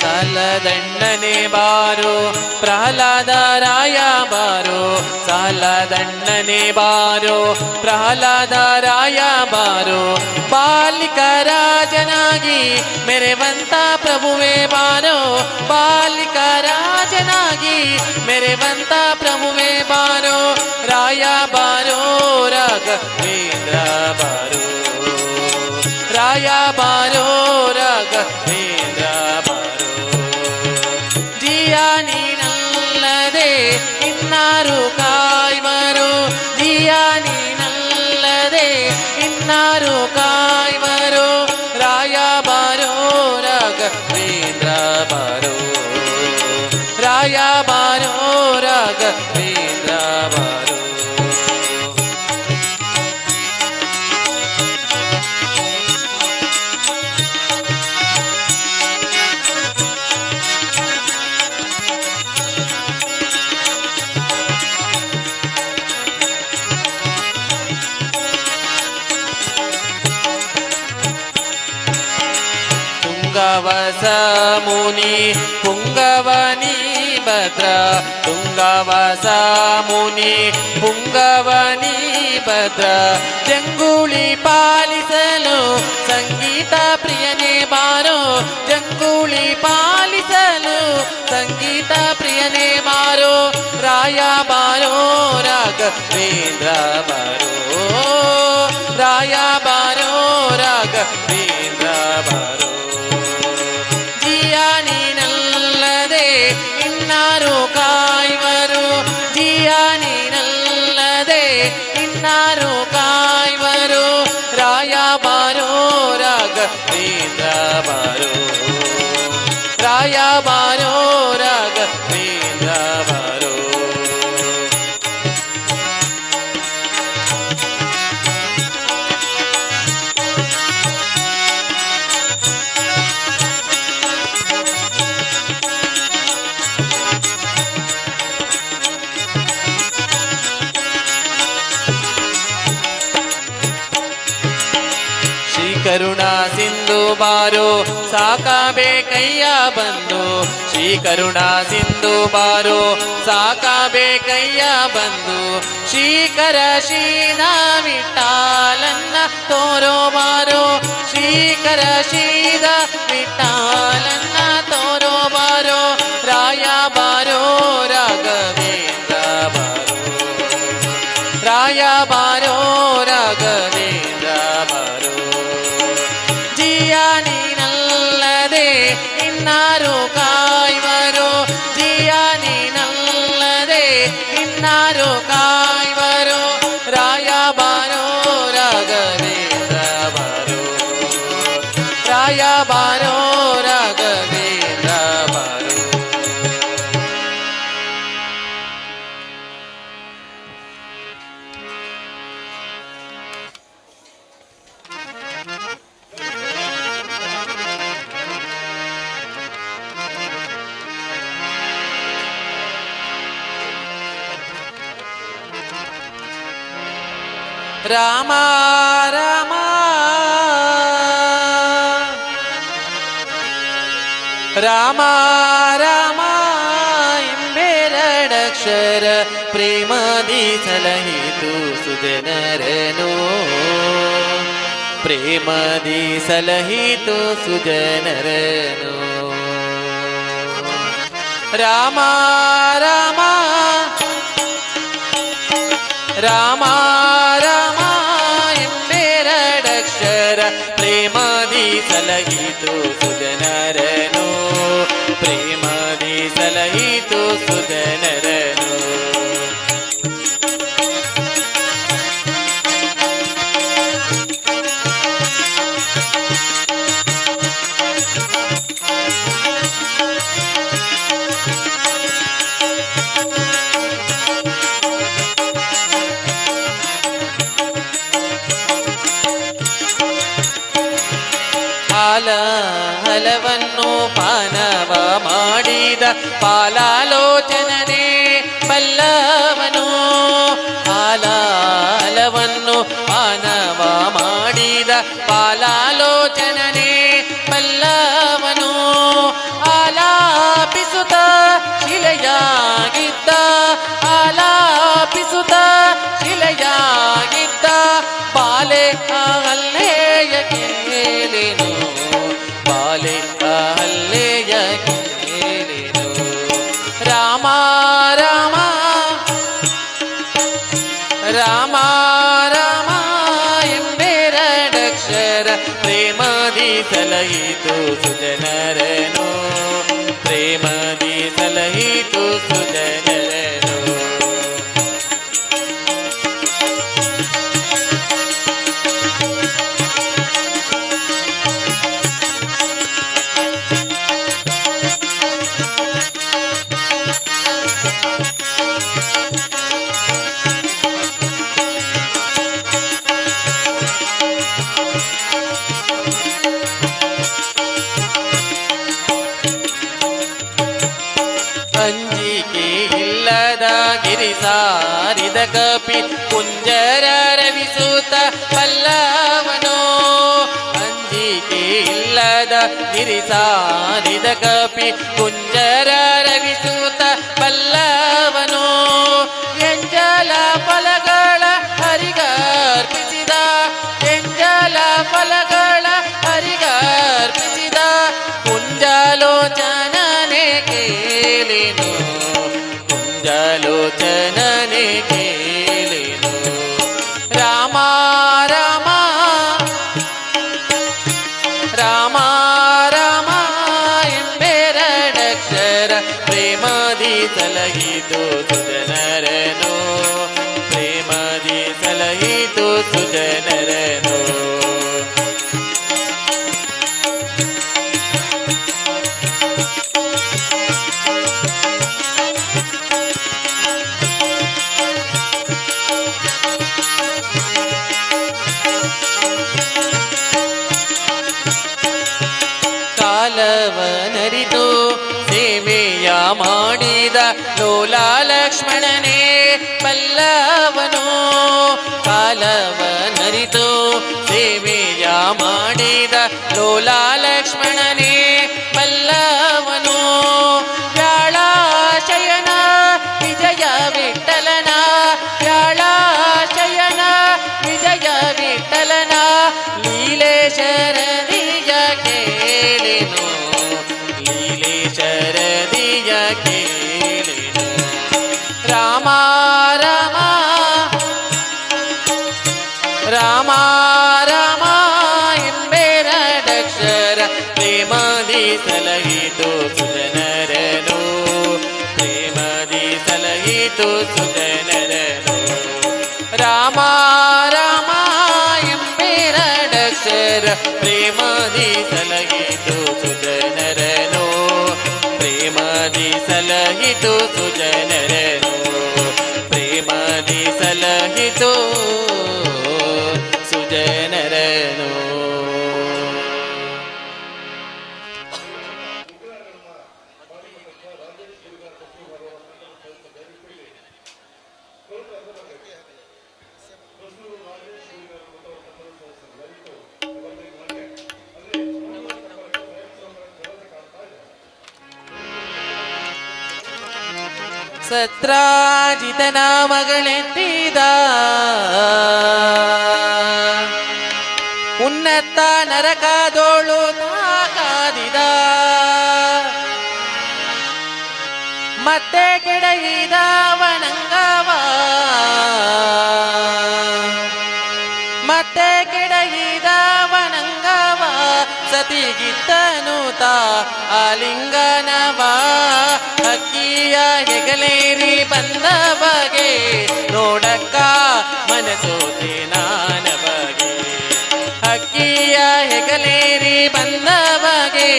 ಸಾಲದಣ್ಣನೆ ಬಾರೋ ಪ್ರಹ್ಲಾದ ರಾಯ ಬಾರೋ ಸಾಲದಣ್ಣನೆ ಬಾರೋ ಪ್ರಹ್ಲಾದ ರಾಯ ಬಾರೋ ಬಾಲಿಕ ರಾಜನಾಗಿ ಮೆರೆವಂತ ಪ್ರಭುವೇ ಬಾರೋ ಬಾಲಿಕ ರಾಜನಾಗಿ ಮೆರೆವಂತ ಪ್ರಭುವೇ ಬಾರೋ ರಾಯ ಬಾರೋ ರಾಘವೇಂದ್ರ ಬಾರೋ ರಾಯ ಬಾರೋ ರಾಘವೇಂದ್ರ ಬಾರೋ ಜಿಯ ನೀನಲ್ಲದೆ ಇನ್ನಾರು ಕಾಯುವರೋ ಜಿಯ ನೀನಲ್ಲದೆ ಇನ್ನಾರು ಕಾಯುವರೋ ರಾಯ ಬಾರೋ ರಾಘವೇಂದ್ರ ಬಾರೋ ರಾಯ ಬಾರೋ ರಾಘವೇಂದ್ರ ಬಾರೋ. ತುಂಗವಸ ಮುನಿ ಪುಂಗವನಿ ಭದ್ರ ತುಂಗವಸ ಮುನಿ ಪುಂಗವನಿ ಭದ್ರ ಜಂಗೂಳಿ ಪಾಲಿಸಲು ಸಂಗೀತ ಪ್ರಿಯನೇ ಬಾರೋ ಜಂಗೂಳಿ ಪಾಲಿಸಲು ಸಂಗೀತ ಪ್ರಿಯನೇ ಬಾರೋ ರಾಯ ಬಾರೋ ರಾಘವೇಂದ್ರ ಬಾರೋ ರಾಯ ಬಾರೋ ರಾಘವೇಂದ್ರ ಬಾರೋ ಜಿಯ ನೀನಲ್ಲದೆ ಇನ್ನಾರು ಕಾಯುವರೋ ಜಿಯ ನೀನಲ್ಲದೆ ಇನ್ನಾರು ಕಾಯುವರೋ ರಾಯ ಬಾರೋ ರಾಘವೇಂದ್ರ ಬಾರೋ ರಾಯ ಬಾರೋ ರಾಘವೇಂದ್ರ ಬಾರೋ. ಕರುಣಾ ಸಿಂಧು ಬಾರೋ ಸಾಕಬೇಕಯ್ಯ ಬಂದು ಶ್ರೀ ಕರುಣಾ ಸಿಂಧು ಬಾರೋ ಸಾಕಬೇಕಯ್ಯ ಬಂದು ಶ್ರೀಕರ ಶ್ರೀನ ವಿಠಾಲನ್ನ ತೋರೋ ಬಾರೋ ಶ್ರೀಕರ ಶ್ರೀದ ವಿಠಾಲನ್ನ ತೋರೋ ಬಾರೋ ರಾಯ ಬಾರೋ ರಾಘವೇಂದ್ರ ಬಾರೋ ರಾಯ ಬಾರೋ ರಾಘವೇಂದ್ರ ಬಾರೋ ಜಿಯ ನೀನಲ್ಲದೆ ಇನ್ನಾರು ಕಾಯುವರೋ ಜಿಯ ನೀನಲ್ಲದೆ ಇನ್ನಾರು ಕಾಯುವರೋ ರಾಯ ಬಾರೋ ರಾಘವೇಂದ್ರ ಬಾರೋ ರಾಯ ಬಾರೋ ರಾಘವೇಂದ್ರ ಬಾರೋ. ರಾಮ ರಾಮ ರಾಮ ರಾಮ ಎಂಬೆರಡಕ್ಷರ ಪ್ರೇಮದಿ ಸಲಹಿತು ಸುಜನರನು ಪ್ರೇಮದಿ ಸಲಹಿತು ಸುಜನರನು ರಾಮ ರಾಮ ರಾಮ ರಾಮ ಎಂಬೆರಡಕ್ಷರ ಪ್ರೇಮದಿ ಸಲಹಿತು ಸುಜನರನು ಪ್ರೇಮದಿ ಸಲಹಿತು ಸುಜನರನು ಹಲವನ್ನು ಪಾನವ ಮಾಡಿದ ಪಾಲಾಲೋಚನನೆ ಬಲ್ಲವನು ಹಲವನ್ನು ಪಾನವ ಮಾಡಿದ ಪಾಲಾಲೋಚನನೆ ಬಲ್ಲವನು ಆಲಾಪಿಸುತ್ತ ಶಿಲೆಯಾಗಿದ್ದ ಆಲಾಪಿಸುತ್ತ ಶಿಲೆಯಾಗಿದ್ದ ಬಾಲೆ ಹಲ್ಲೆಯ ಕೇಳಿನು ಬಾಲೆ ಹಲ್ಲೆಯ ಕೇಳಿನು ರಾಮ ರಾಮ ರಾಮ ರಾಮ ಎಂಬೆರಡಕ್ಷರ ಪ್ರೇಮದಿ ಸಲಹಿತು ಸುಜನರನು ಪ್ರೇಮದಿ ಸಲಹಿತು ಸುಜನರನು ಅಂಜಿಕೆ ಇಲ್ಲದ ಗಿರಿಸಾರಿದ ಕಪಿ ಕುಂಜರ ರವಿಸುತ್ತ ಪಲ್ಲವನು ಅಂಜಿಕೆ ಇಲ್ಲದ ಗಿರಿಸಾರಿದ ಕಪಿ ಕುಂಜರ ರವಿಸುತ್ತ ಪಲ್ಲವನು ಎಂಜಲ ಫಲಗಳ ಹರಿಗರ್ಪಿಸಿದ ಎಂಜಲ ಫಲಗಳ ಹರಿಗರ್ಪಿಸಿದ ಕುಂಜಲೋಚನನೆ ಕೇಳಿನು ಕುಂಜಲೋಚನನೆ ಕೇಳಿನು ರಾಮ ರಾಮ ರಾಮ ರಾಮ ಎಂಬೆರಡಕ್ಷರ ಪ್ರೇಮದಿ ಸಲಹಿತು ಸುಜನರನು ಪ್ರೇಮದಿ ಸಲಹಿತು ಸುಜನರನು ಕಾಲವನರಿತು ಸೇವೆಯ ಮಾಡಿದ ಲೋಲಾ ಲಕ್ಷ್ಮಣನೇ ಪಲ್ಲವನು ಕಾಲವನರಿತು ಸೇವೆಯ ಮಾಡಿದ ಲೋಲಾ ಲಕ್ಷ್ಮಣನೇ ಪಲ್ಲವನು ವ್ಯಾಳಾಶಯನ ವಿಜಯ ವಿಠಲನ ವ್ಯಾಳಾಶಯನ ವಿಜಯ ವಿಠಲನ ಲೀಲೇಶರದಿಯ ಕೇಳಿನು ಲೀಲೇಶರದಿಯ ಕೇಳಿನು ರಾಮ ರಾಮ ರಾಮ ರಾಮ ಎಂಬೆರಡಕ್ಷರ ಪ್ರೇಮದಿ ಸಲಹಿತು ಸುಜನರನು ಪ್ರೇಮದಿ ಸಲಹಿತು ಸುಜನರನು ರಾಮ ರಾಮ ಎಂಬೆರಡಕ್ಷರ ಪ್ರೇಮದಿ ಸಲಹಿತು ಸುಜನರನು ಪ್ರೇಮದಿ ಸಲಹಿತು ಸುಜನರನು ಪ್ರೇಮದಿ ಸಲಹಿತು ಸುಜನರನು ಸತ್ರಾಜಿತನ ಮಗಳೆತ್ತಿದ ಉನ್ನತ ನರಕದೋಳು ತಾಕಾದಿದ ಮತ್ತೆ ಕೆಡಹಿದ ವನಂಗವ ಮತ್ತೆ ಕೆಡಹಿದ ವನಂಗವ ಸತಿಗಿತ್ತನು ತಾ ಆಲಿಂಗನವ ಅಕ್ಕಿಯ ಹೆಗಲೇರಿ ಬಂದ ಬಗೆ ನೋಡಕ್ಕ ಮನಸೋತೆ ನಾನ ಬಗೆ ಅಕ್ಕಿಯ ಹೆಗಲೇರಿ ಬಂದ ಬಗೆ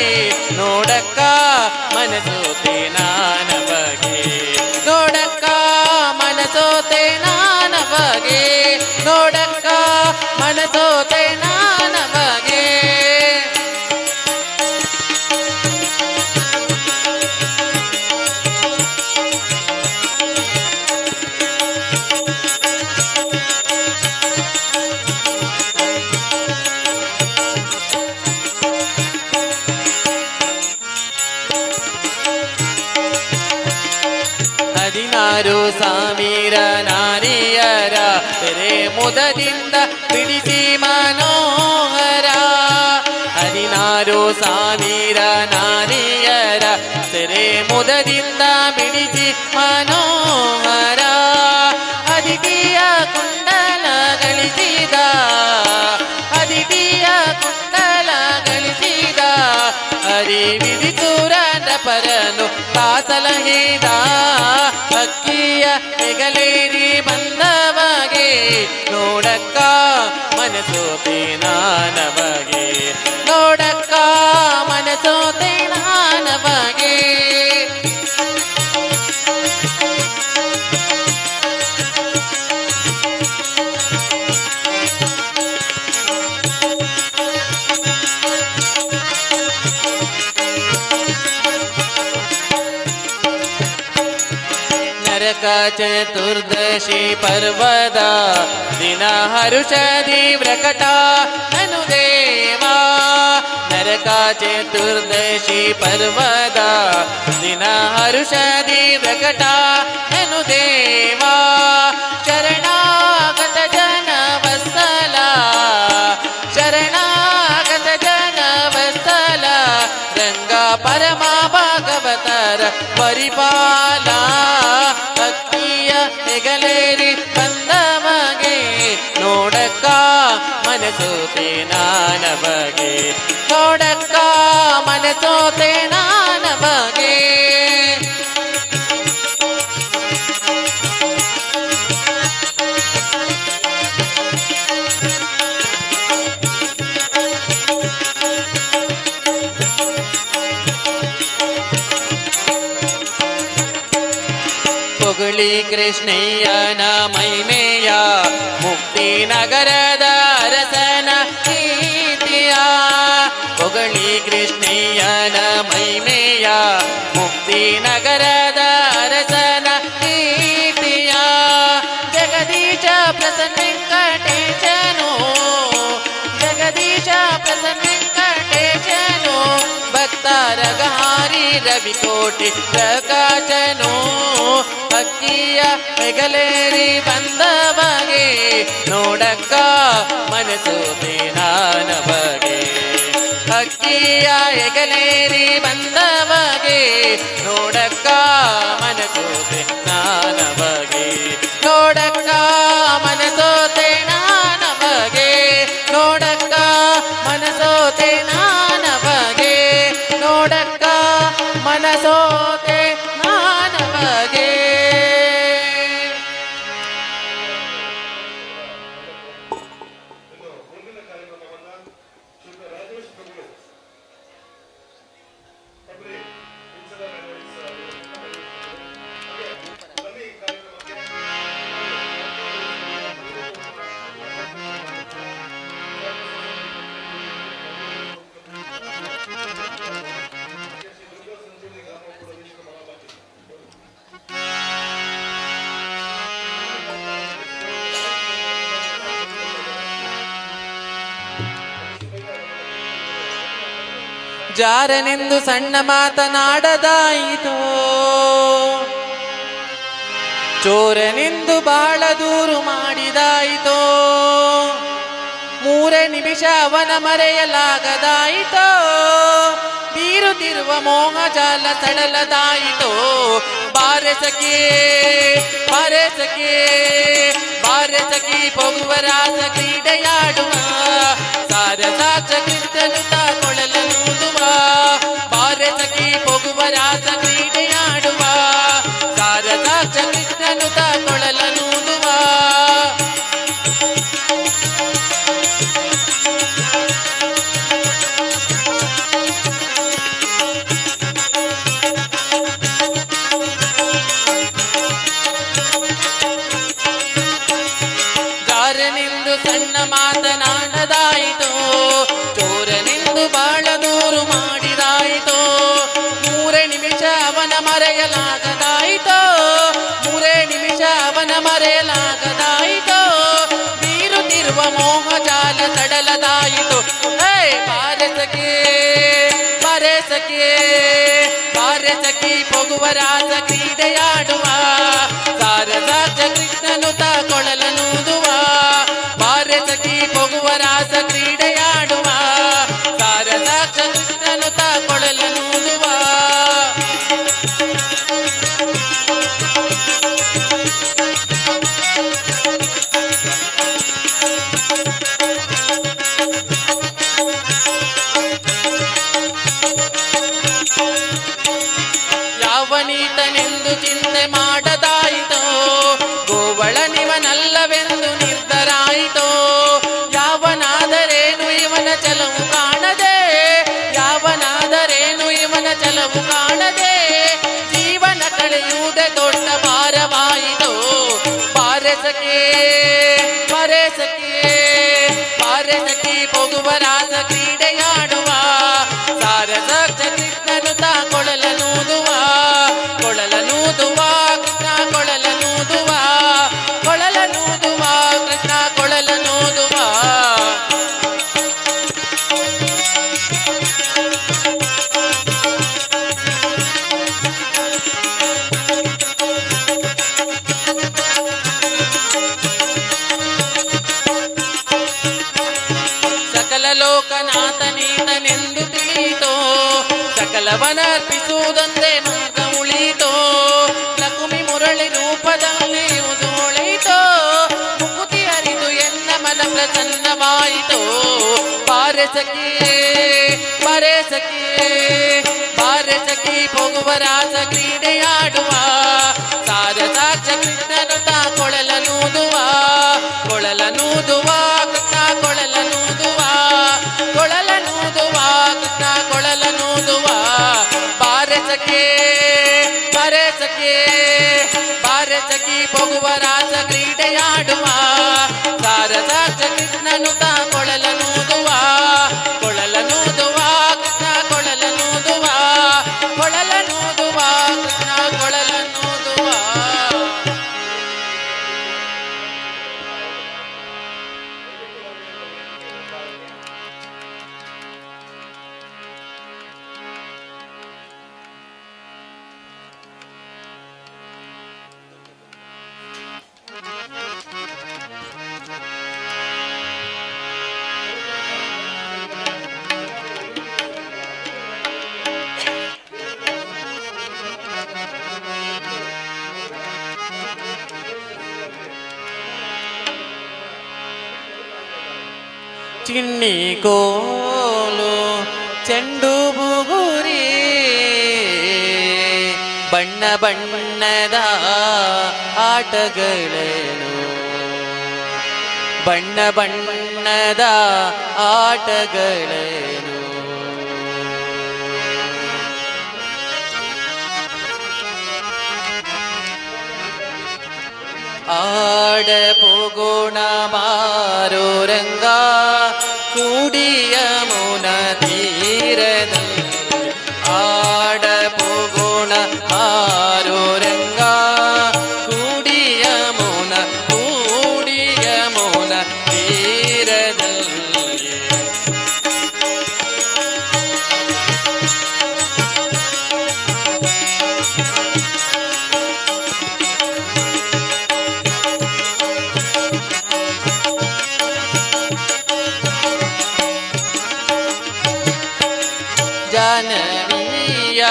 ನೋಡಕ್ಕ ಮನಸೋತೆ ನಾನ ಬಗೆ ನೋಡಕ್ಕ ಮನಸೋತೆ ನಾನ ಬಗೆ ನೋಡಕ್ಕ ಮನಸೋತೆ ನಾನ ಬಗೆ ಹದಿನಾರು ಸಾವಿರ ನಾರಿಯರ ತೆರೆ ಮುದದಿಂದ ಬಿಡಿಸಿ ಮನೋಹರ 16 ಸಾವಿರ ನಾರಿಯರ ತೆರೆ ಮುದದಿಂದ ಬಿಡಿಸಿ ಮನೋಹರ ಅದಿತಿಯ ಕುಂಡಲ ಗಳಿಸಿದ ಅದಿತಿಯ ಕುಂಡಲ ಗಳಿಸಿದ ಅರಿವಿದಿಸುರನ ಪರನು ತಾಸಲಹಿದ ಅಕ್ಕಿಯ ಹೆಗಲೇರಿ ಬಂದವಗೆ ನೋಡಕ್ಕ ಮನಸೋತೆ ನಾನ ಬಗೆ ನೋಡಕ್ಕ ಮನಸೋತೆ ನಾನ ಬಗೆ ನರಕ ಚತುರ್ದಶಿ ಪರ್ವದ ದಿನ ಹರುಷದಿ ಪ್ರಕಟ ಅನುದೇವಾ ನರಕ ಚತುರ್ದಶಿ ಪರ್ವದ ದಿನ ಹರುಷದಿ ಪ್ರಕಟ ಅನುದೇವಾ ಶರಣಾಗತ ಜನ ವತ್ಸಲ ಶರಣಾಗತ ಜನ ವತ್ಸಲ ಗಂಗಾ ಪರಮ ಭಾಗವತರ ಪರಿಪಾಲ ಅಕ್ಕಿಯ ಹೆಗಲೇರಿ ಬಂದವಗೆ ನೋಡಕ್ಕ ಮನಸೋತೆ ನಾನ ಬಗೆ ನೋಡಕ್ಕ ಮನಸೋತೆ ನಾನ ಬಗೆ ಪೊಗಳಿ ಕೃಷ್ಣಯ್ಯನ ಮೈಮೆಯ ಮುಕ್ತಿ ನಗರದ ಅರಸನ ಕೀರ್ತಿಯ ಪೊಗಳಿ ಕೃಷ್ಣಯ್ಯನ ಮೈಮೆಯ ಮುಕ್ತಿ ನಗರದ ಅರಸನ ಕೀರ್ತಿಯ ಜಗದೀಶ ಪ್ರಸನ್ನ ವೆಂಕಟೇಶನು ಜಗದೀಶ ಪ್ರಸನ್ನ ವೆಂಕಟೇಶನು ಭಕ್ತರಗಹಾರಿ ರವಿಕೋಟಿ ಪ್ರಕಾಶನು ಅಕ್ಕಿಯ ಹೆಗಲೇರಿ ಬಂದವಗೆ ನೋಡಕ್ಕ ಮನಸೋತೆ ನಾನ ಬಗೆ ಅಕ್ಕಿಯ ಹೆಗಲೇರಿ ಬಂದವಗೆ ನೋಡಕ್ಕ ಮನಸೋತೆ ನಾನ ಬಗೆ ನೋಡಕ್ಕ ಮನಸೋತೆ ನಾನ ಬಗೆ ನೋಡಕ್ಕ ಮನಸೋತೆ ನಾನ ಬಗೆ ನೋಡಕ್ಕ ಮನಸೋತೆ ನಾನ ಬಗೆ ಜಾರನೆಂದು ಸಣ್ಣ ಮಾತನಾಡದಾಯಿತು ಚೋರನೆಂದು ಬಾಳ ದೂರು ಮಾಡಿದಾಯಿತೋ, 3 ನಿಮಿಷ ಅವನ ಮರೆಯಲಾಗದಾಯಿತೋ, ಬೀರುತ್ತಿರುವ ಮೋಹ ಜಾಲ ಸಡಲದಾಯಿತೋ. ಬಾರೆ ಸಖಿ ಬಾರೆ ಸಖಿ ಬಾರೆ ಸಖಿ ಪೊಗುವ ರಾಸ ಕ್ರೀಡೆಯಾಡುವ, ಸಾರ ಸಾಕ್ಷ ಕೃಷ್ಣನು ಕೊಳಲನೂದುವ. ಬಾರೆ ಸಖಿ ಪೊಗುವ ರಾಸ ಕ್ರೀಡೆಯಾಡುವ, ಸಾರ ಸಾಕ್ಷ ಕೃಷ್ಣನು ಕೊಳಲನೂದುವ. ಜಾರನೆಂದು ಸಣ್ಣ ಮಾತನಾಡದಾಯಿತೋ, ಚೋರನೆಂದು ಬಾಳ ದೂರು ಮಾಡಿದಾಯಿತೋ, 3 ನಿಮಿಷ ಅವನ ಮರೆಯಲಾಗದಾಯಿತೋ, 3 ನಿಮಿಷ ಅವನ ಮರೆಯಲಾಗದಾಯಿತೋ, ಬೀರುತ್ತಿರುವ ಮೋಹ ಜಾಲ ಸಡಲದಾಯಿತೋ. ಹೇ ಬಾರೆ ಸಖಿ ಬಾರೆ ಸಖಿ ಬಾರೆ ಸಖಿ ಪೊಗುವ ರಾಸ ಕ್ರೀಡೆಯಾಡುವ, ಸಾರ ಸಾಕ್ಷ ಕೃಷ್ಣನು ಕೊಳಲನೂದುವ. ಬಾರೆ ಸಖಿ ಪೊಗುವ ರಾಸ ಕ್ರೀಡೆಯಾಡುವ, ಸಾರ ಸಾಕ್ಷ ಕೃಷ್ಣನು ಕೊಳಲನೂದುವ. ಯಾವನೀತನೆಂದು ಚಿಂತೆ ಮಾಡದಾಯಿತೋ, ಗೋವಳನಿವನಲ್ಲವೆಂದು ನಿರ್ಧರಾಯಿತೋ. ಯಾವನಾದರೇನು ಇವನ ಚಲವು ಕಾಣದೆ, ಯಾವನಾದರೇನು ಇವನ ಚಲವು ಕಾಣದೆ, ಜೀವನ ಕಳೆಯುವುದೇ ದೊಡ್ಡ ಭಾರವಾಯಿತೋ. ಬಾರೆ ಸಖಿ ಬಾರೆ ಸಖಿ ಬಾರೆ ಸಖಿ ಪೊಗುವ ರಾಸ ಕ್ರೀಡೆಯಾಡುವ, ಸಾರ ಸಾಕ್ಷ ಕೃಷ್ಣನು ಕೊಳಲನೂದುವ. ಕೊಳಲನೂದುವ ಕೃಷ್ಣ ಕೊಳಲನೂದುವ, ಕೊಳಲನೂದುವ ಕೃಷ್ಣ ಕೊಳಲನೂದುವ. ಸಕಲ ಲೋಕನಾಥನೀತನೆಂದು ತಿಳಿಯಿತೋ, ಸಕಲವನರ್ಪಿಸುವುದೊಂದೇ ಮಾರ್ಗ ಉಳಿಯಿತೋ. ಲಕುಮಿ ಮುರಳಿ ರೂಪದಲ್ಲಿ ಉಳಿಯಿತೋ, ಮುಕುತಿ ಹರಿದು ಎನ್ನ ಮನ ಪ್ರಸನ್ನವಾಯಿತೋ. ಬಾರೆ ಸಖಿ ಬಾರೆ ಸಖಿ ಬಾರೆ ಸಖಿ ಪೊಗುವ ರಾಸ ಕ್ರೀಡೆಯಾಡುವ, ಸಾರ ಸಾಕ್ಷ ಕೃಷ್ಣನು ಕೊಳಲನೂದುವ. ಕೊಳಲನೂದುವ ಕೃಷ್ಣ ಕೊಳಲನೂದುವ, ಕೊಳಲನೂದುವ ಕೃಷ್ಣ ಕೊಳಲನೂದುವ. ಬಾರೆ ಸಖಿ ಬಾರೆ ಸಖಿ ಬಾರೆ ಸಖಿ ಪೊಗುವ ರಾಸ ಕ್ರೀಡೆಯಾಡುವ, ಸಾರ ಸಾಕ್ಷ ಕೃಷ್ಣನು ಕೊಳಲನೂದುವ. ಕೊಳಲನೂದುವ ಕೃಷ್ಣ ಕೊಳಲನೂದುವ, ಕೊಳಲನೂದುವ ಕೃಷ್ಣ ಕೊಳಲನೂದುವ. ಚಿಣ್ಣಿ ಕೋಲು ಚೆಂಡು ಬುಗುರಿ, ಬಣ್ಣ ಬಣ್ಣದ ಆಟಗಳೇನು, ಬಣ್ಣ ಬಣ್ಣದ ಆಟಗಳೇನು. ಆಡ ಪೋಗೋಣ ಮಾರೋ ರಂಗ ಕೂಡಿಯ ಮುನ ತೀರದಲ್ಲಿ, ಆಡ ಪೋಗೋಣ ಮಾರೋ ರಂಗ ಕೂಡಿಯ ಮುನ ತೀರದಲ್ಲಿ. ಜಾನವೀಯ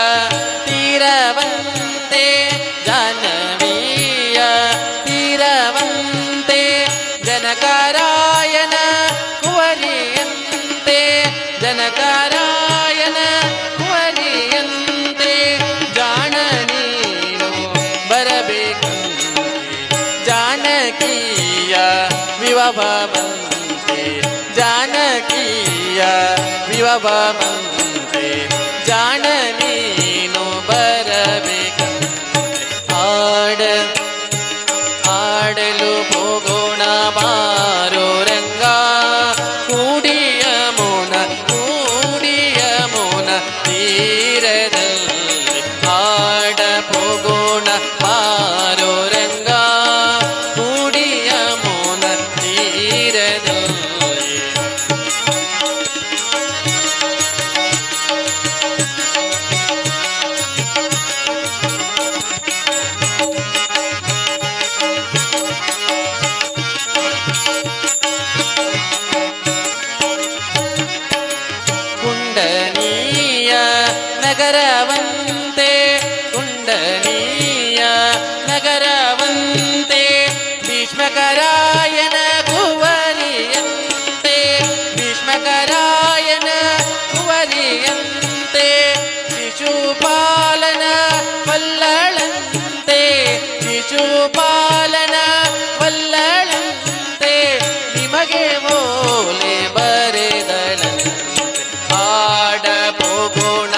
ತೀರವಂತೆ ಜಾನವೀಯ ತೀರವಂತೆ ಜನಕರಾಯನ ಕುವರಿಯಂತೆ ಜನಕರಾಯನ ಕುವರಿಯಂತೆ ಜಾಣ ನೀನು ಬರಬೇಕಂತೆ ಜಾನಕೀಯ ವಿವಭವಂತೆ ಜಾನಕೀಯ ವಿವಭವಂತೆ ಜಾಣ ನೀನು ಬರಬೇಕಂತೆ ಆಡಲು ಹೋಗೋಣ ಬಾರೋ ರಂಗ ಕೂಡಿಯ ಮೋನ ತೀರದಲ್ಲಿ ಆಡ ಹೋಗೋಣ ಬಾರೋ ರಂಗ ಕೂಡಿಯ ಮೋನ ತೀರದಲ್ಲಿ ಕುಂಡನೀಯ ನಗರವಂತೆ ಕುಂಡನೀಯ ನಗರವಂತೆ ಭೀಷ್ಮಕರಾಯನ ಕುವರಿಯಂತೆ ಭೀಷ್ಮಕರಾಯನ ಕುವರಿಯಂತೆ ಶಿಶುಪಾಲನ ವಲ್ಲಳಂತೆ ಶಿಶುಪಾಲನ ವಲ್ಲಳಂತೆ ನಿಮಗೆ ಓಲೆ ಬರೆದಳಂತೆ ಆಡ ಹೋಗೋಣ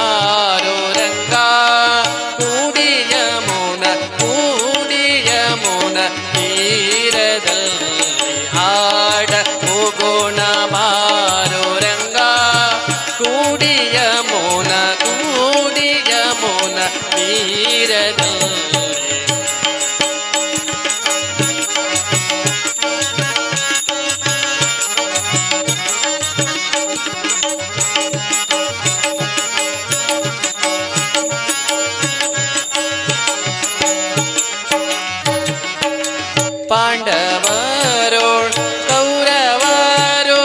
ಆರೋ ರಂಗ ಕೂಡಿಯ ಮೋನ ತೀರದಲ್ಲಿ ಆಡ ಹೋಗೋಣ ಮಾರೋ ರಂಗ ಕೂಡಿಯ ಮೋನ ತೀರದಲ್ಲಿ ಪಾಂಡವರೋಳ್ ಕೌರವರೋ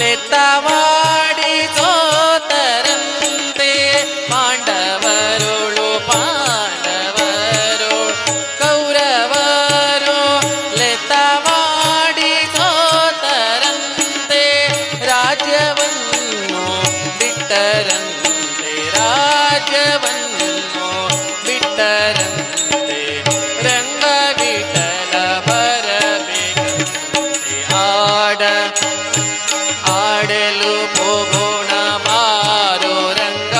ಲೆತ್ತವಾಡಿ ಸೋತರಂತೆ ಪಾಂಡವರೋಳು ಪಾಂಡವರೋಳ್ ಕೌರವರೋ ಲೆತ್ತವಾಡಿ ಸೋತರಂತೆ ರಾಜ್ಯವನ್ನು ಬಿಟ್ಟರಂತೆ ರಾಜ್ಯವನ್ನು ಬಿಟ್ಟರಂತೆ ರಂಗ ವಿಠಲ ಬರಬೇಕಂತೆ ಆಡಲು ಹೋಗೋಣ ಮಾರೋ ರಂಗ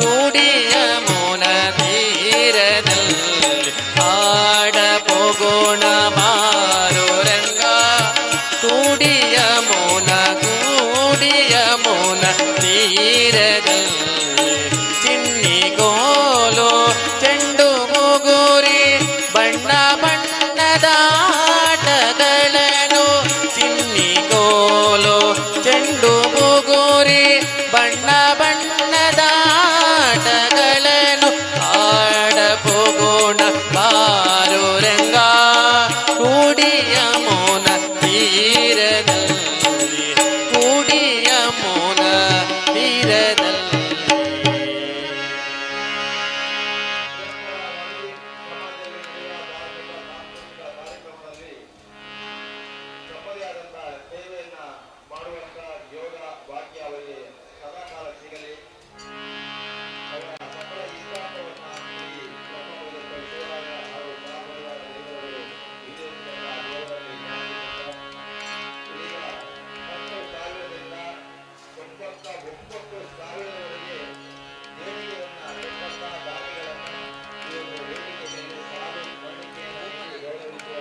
ಕೂಡಿಯ ಮೋನ ತೀರದಲ್ಲಿ ಆಡ ಹೋಗೋಣ ಮಾರೋ ರಂಗ ಕೂಡಿಯ ಮೋನ ತೀರದಲ್ಲಿ ಚಿನ್ನಿಗೋಲು ಚೆಂಡು ಮುಗುರಿ ಬಣ್ಣ ಬಣ್ಣದ ಆಟಗಳನ್ನು ಚಿನ್ನಿಗೋಲು ಚೆಂಡು ಮುಗುರಿ ಬಣ್ಣ ಬಣ್ಣದ ಆಟಗಳನ್ನು ಆಡ ಹೋಗೋಣ ಬಾರೋ ರಂಗ ಕೂಡಿಯ ಮೋನ ತೀರದಲ್ಲಿ ಕೂಡಿಯ ಮೋನ ತೀರದಲ್ಲಿ ತಮ್ಮದೇ ಆದಂತಹ ಸೇವೆಯನ್ನ ಮಾಡುವಂತ ಯೋಗ ಭಾಗ್ಯ ಅವರಿಗೆ ಸದಾಕಾಲ ಸಿಗಲಿ. ಅವರ ಸಫಲ ಇತಿಹಾಸವನ್ನ ಈ ಬ್ರಹ್ಮಪುರದ ಶಿವರಾಯ ಹಾಗೂ ಸಹಪರಿವಾರ ದೇವರುಗಳು ಇದೇ ಯೋಗದಲ್ಲಿ ಇದೀಗ 10,000ರಿಂದ 99,000ವರೆಗೆ ದೇಣಿಗೆಯನ್ನ ಕೊಟ್ಟಂತಹ ದಾನಿಗಳನ್ನ ಈ ಒಂದು ವೇದಿಕೆ ಮೇಲೆ ಸಾಲು ಮಣಿಕೆಯನ್ನು ನೀಡಿ ಗೌರವಿಸುವ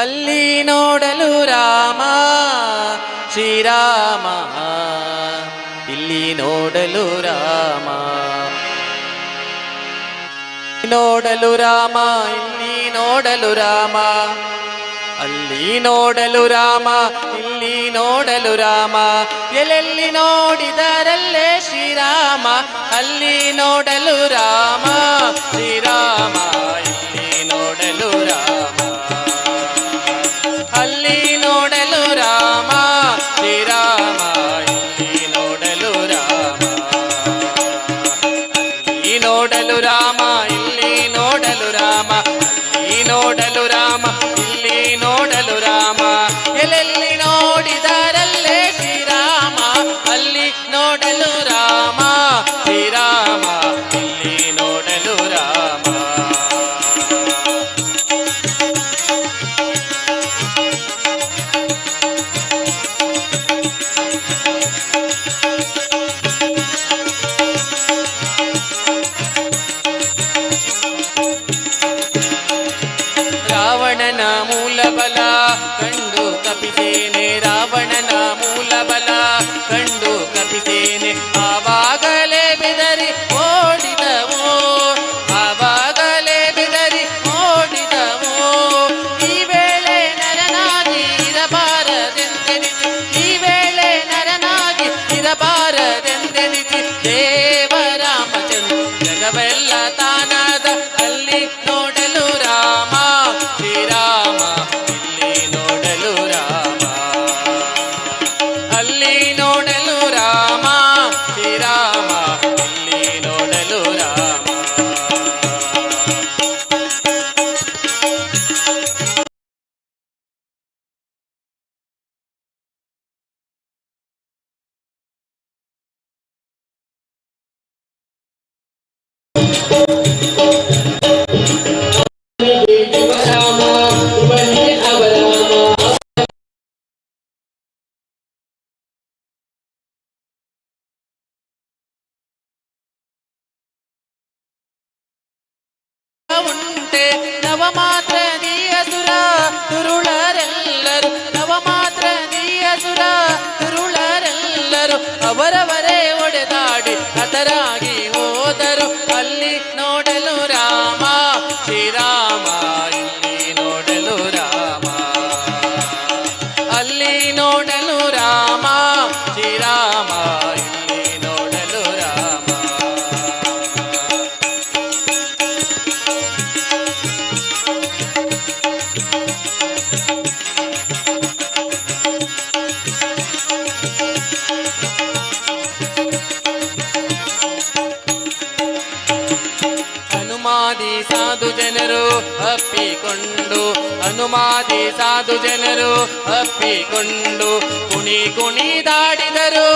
ಅಲ್ಲಿ ನೋಡಲು ರಾಮ ಶ್ರೀರಾಮ ಇಲ್ಲಿ ನೋಡಲು ರಾಮ ನೋಡಲು ರಾಮ ಇಲ್ಲಿ ನೋಡಲು ರಾಮ, ಅಲ್ಲಿ ನೋಡಲು ರಾಮ ಇಲ್ಲಿ ನೋಡಲು ರಾಮ, ಎಲ್ಲೆಲ್ಲಿ ನೋಡಿದರಲ್ಲೇ ಶ್ರೀರಾಮ, ಅಲ್ಲಿ ನೋಡಲು ರಾಮ ಶ್ರೀರಾಮ, ಇಲ್ಲಿ ನೋಡಲು ರಾಮ, ಅಲ್ಲಿ ನೋಡಲು ರಾಮ ಶ್ರೀರಾಮ, ಇಲ್ಲಿ ನೋಡಲು ರಾಮ, ಅಲ್ಲಿ ನೋಡಲು ರಾಮ ಇಲ್ಲಿ ನೋಡಲು ರಾಮ, ಅಲ್ಲಿ ನೋಡಲು ರಾಮ ಇಲ್ಲಿ ನೋಡಲು ರಾಮ, ಎಲ್ಲೆಲ್ಲಿ ನೋಡಿದರಲ್ಲೇ ಶ್ರೀರಾಮ, ಅಲ್ಲಿ ನೋಡಲು ರಾಮ ಶ್ರೀರಾಮ, ಇಲ್ಲಿ ನೋಡಲು ರಾಮ. ರಾವಣನ ಮೂಲ ಬಲ ಕಂಡು ಕಪಿಸೇನೆ, ರಾವಣನ ಮೂಲ ಬಲ ಕಂಡು ಕಪಿಸೇನೆ, ಆವಾಗಲೇ ಬೆದರಿ ಓಡಿದವು, ಆವಾಗಲೇ ಬೆದರಿ ಓಡಿದವು, ಈ ವೇಳೆ ನರನಾಗಿ ಇರಬಾರದೆಂದೆನಿಸಿ, ಈ ವೇಳೆ ನರನಾಗಿ ಇರಬಾರದೆಂದೆನಿಸಿ, ದೇವರಾಮಚಂದ್ರ ಜಗವೆಲ್ಲ ತಾನಾದ ಅಲ್ಲಿ ನೋಡಲು ರಾಮ ಶ್ರೀರಾಮ, ಇಲ್ಲಿ ನೋಡಲು ರಾಮ, ಅಲ್ಲಿ ನೋಡಲು ರಾಮ ಶ್ರೀರಾಮ, ಇಲ್ಲಿ ನೋಡಲು ರಾಮ. ಉಂಟೆ ನವ ಮಾತ್ರ ದಿಯಸುರ ತುರುಳರೆಲ್ಲರು, ನವ ಮಾತ್ರ ದಿಯಸುರ ತುರುಳರೆಲ್ಲರು, ಅವರವರೇ ಒಡೆದಾಡಿ ಹತರಾಗಿ ಹೋದರು, ಅಲ್ಲಿ ನೋಡಲು ರಾಮ ಶ್ರೀರಾಮ, ಇಲ್ಲಿ ನೋಡಲು ರಾಮ, ಅಲ್ಲಿ ನೋಡಲು ರಾಮ ಶ್ರೀರಾಮ, ಇಲ್ಲಿ ನೋಡಲು ರಾಮ. ಹನುಮಾದಿ ಸಾಧು ಜನರು ಅಪ್ಪಿಕೊಂಡು, ಹನುಮಾದಿ ಸಾಧು ಜನರು ಅಪ್ಪಿಕೊಂಡು, ಕುಣಿ ಕುಣಿದಾಡಿದರು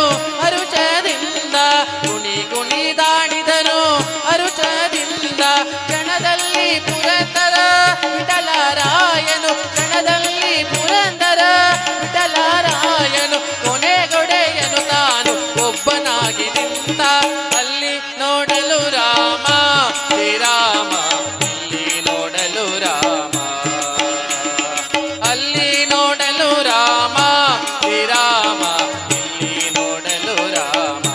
ಹರುಷದಿಂದ, ಕುಣಿ ಕುಣಿದಾಡಿದರು ಹರುಷದಿಂದ, ಕ್ಷಣದಲ್ಲಿ ಪುರಂದರ ವಿಠಲರಾಯನು, ಕ್ಷಣದಲ್ಲಿ ಪುರಂದರ ವಿಠಲರಾಯನು, ಕೊನೆಗೊಡೆಯನು ತಾನು ಒಬ್ಬನಾಗಿ ನಿಂತ, ಅಲ್ಲಿ ನೋಡಲು ರಾಮ ಶ್ರೀರಾಮ, ಇಲ್ಲಿ ನೋಡಲು ರಾಮ, ಅಲ್ಲಿ ನೋಡಲು ರಾಮ ಶ್ರೀರಾಮ, ಇಲ್ಲಿ ನೋಡಲು ರಾಮ,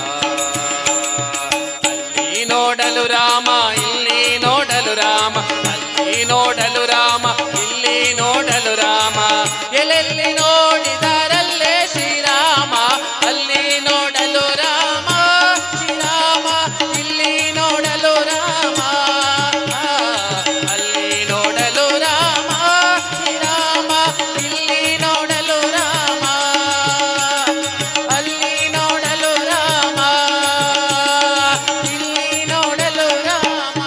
ಅಲ್ಲಿ ನೋಡಲು ರಾಮ ಇಲ್ಲಿ ನೋಡಲು ರಾಮ, ಅಲ್ಲಿ ನೋಡಲು ರಾಮ ಇಲ್ಲಿ ನೋಡಲು ರಾಮ, ಎಲ್ಲೆಲ್ಲಿ ನೋಡಿದರಲ್ಲೇ ಶ್ರೀರಾಮ, ಅಲ್ಲಿ ನೋಡಲು ರಾಮ ಶ್ರೀರಾಮ, ಇಲ್ಲಿ ನೋಡಲು ರಾಮ, ಅಲ್ಲಿ ನೋಡಲು ರಾಮ ಶ್ರೀರಾಮ, ಇಲ್ಲಿ ನೋಡಲು ರಾಮ, ಅಲ್ಲಿ ನೋಡಲು ರಾಮ, ಇಲ್ಲಿ ನೋಡಲು ರಾಮ.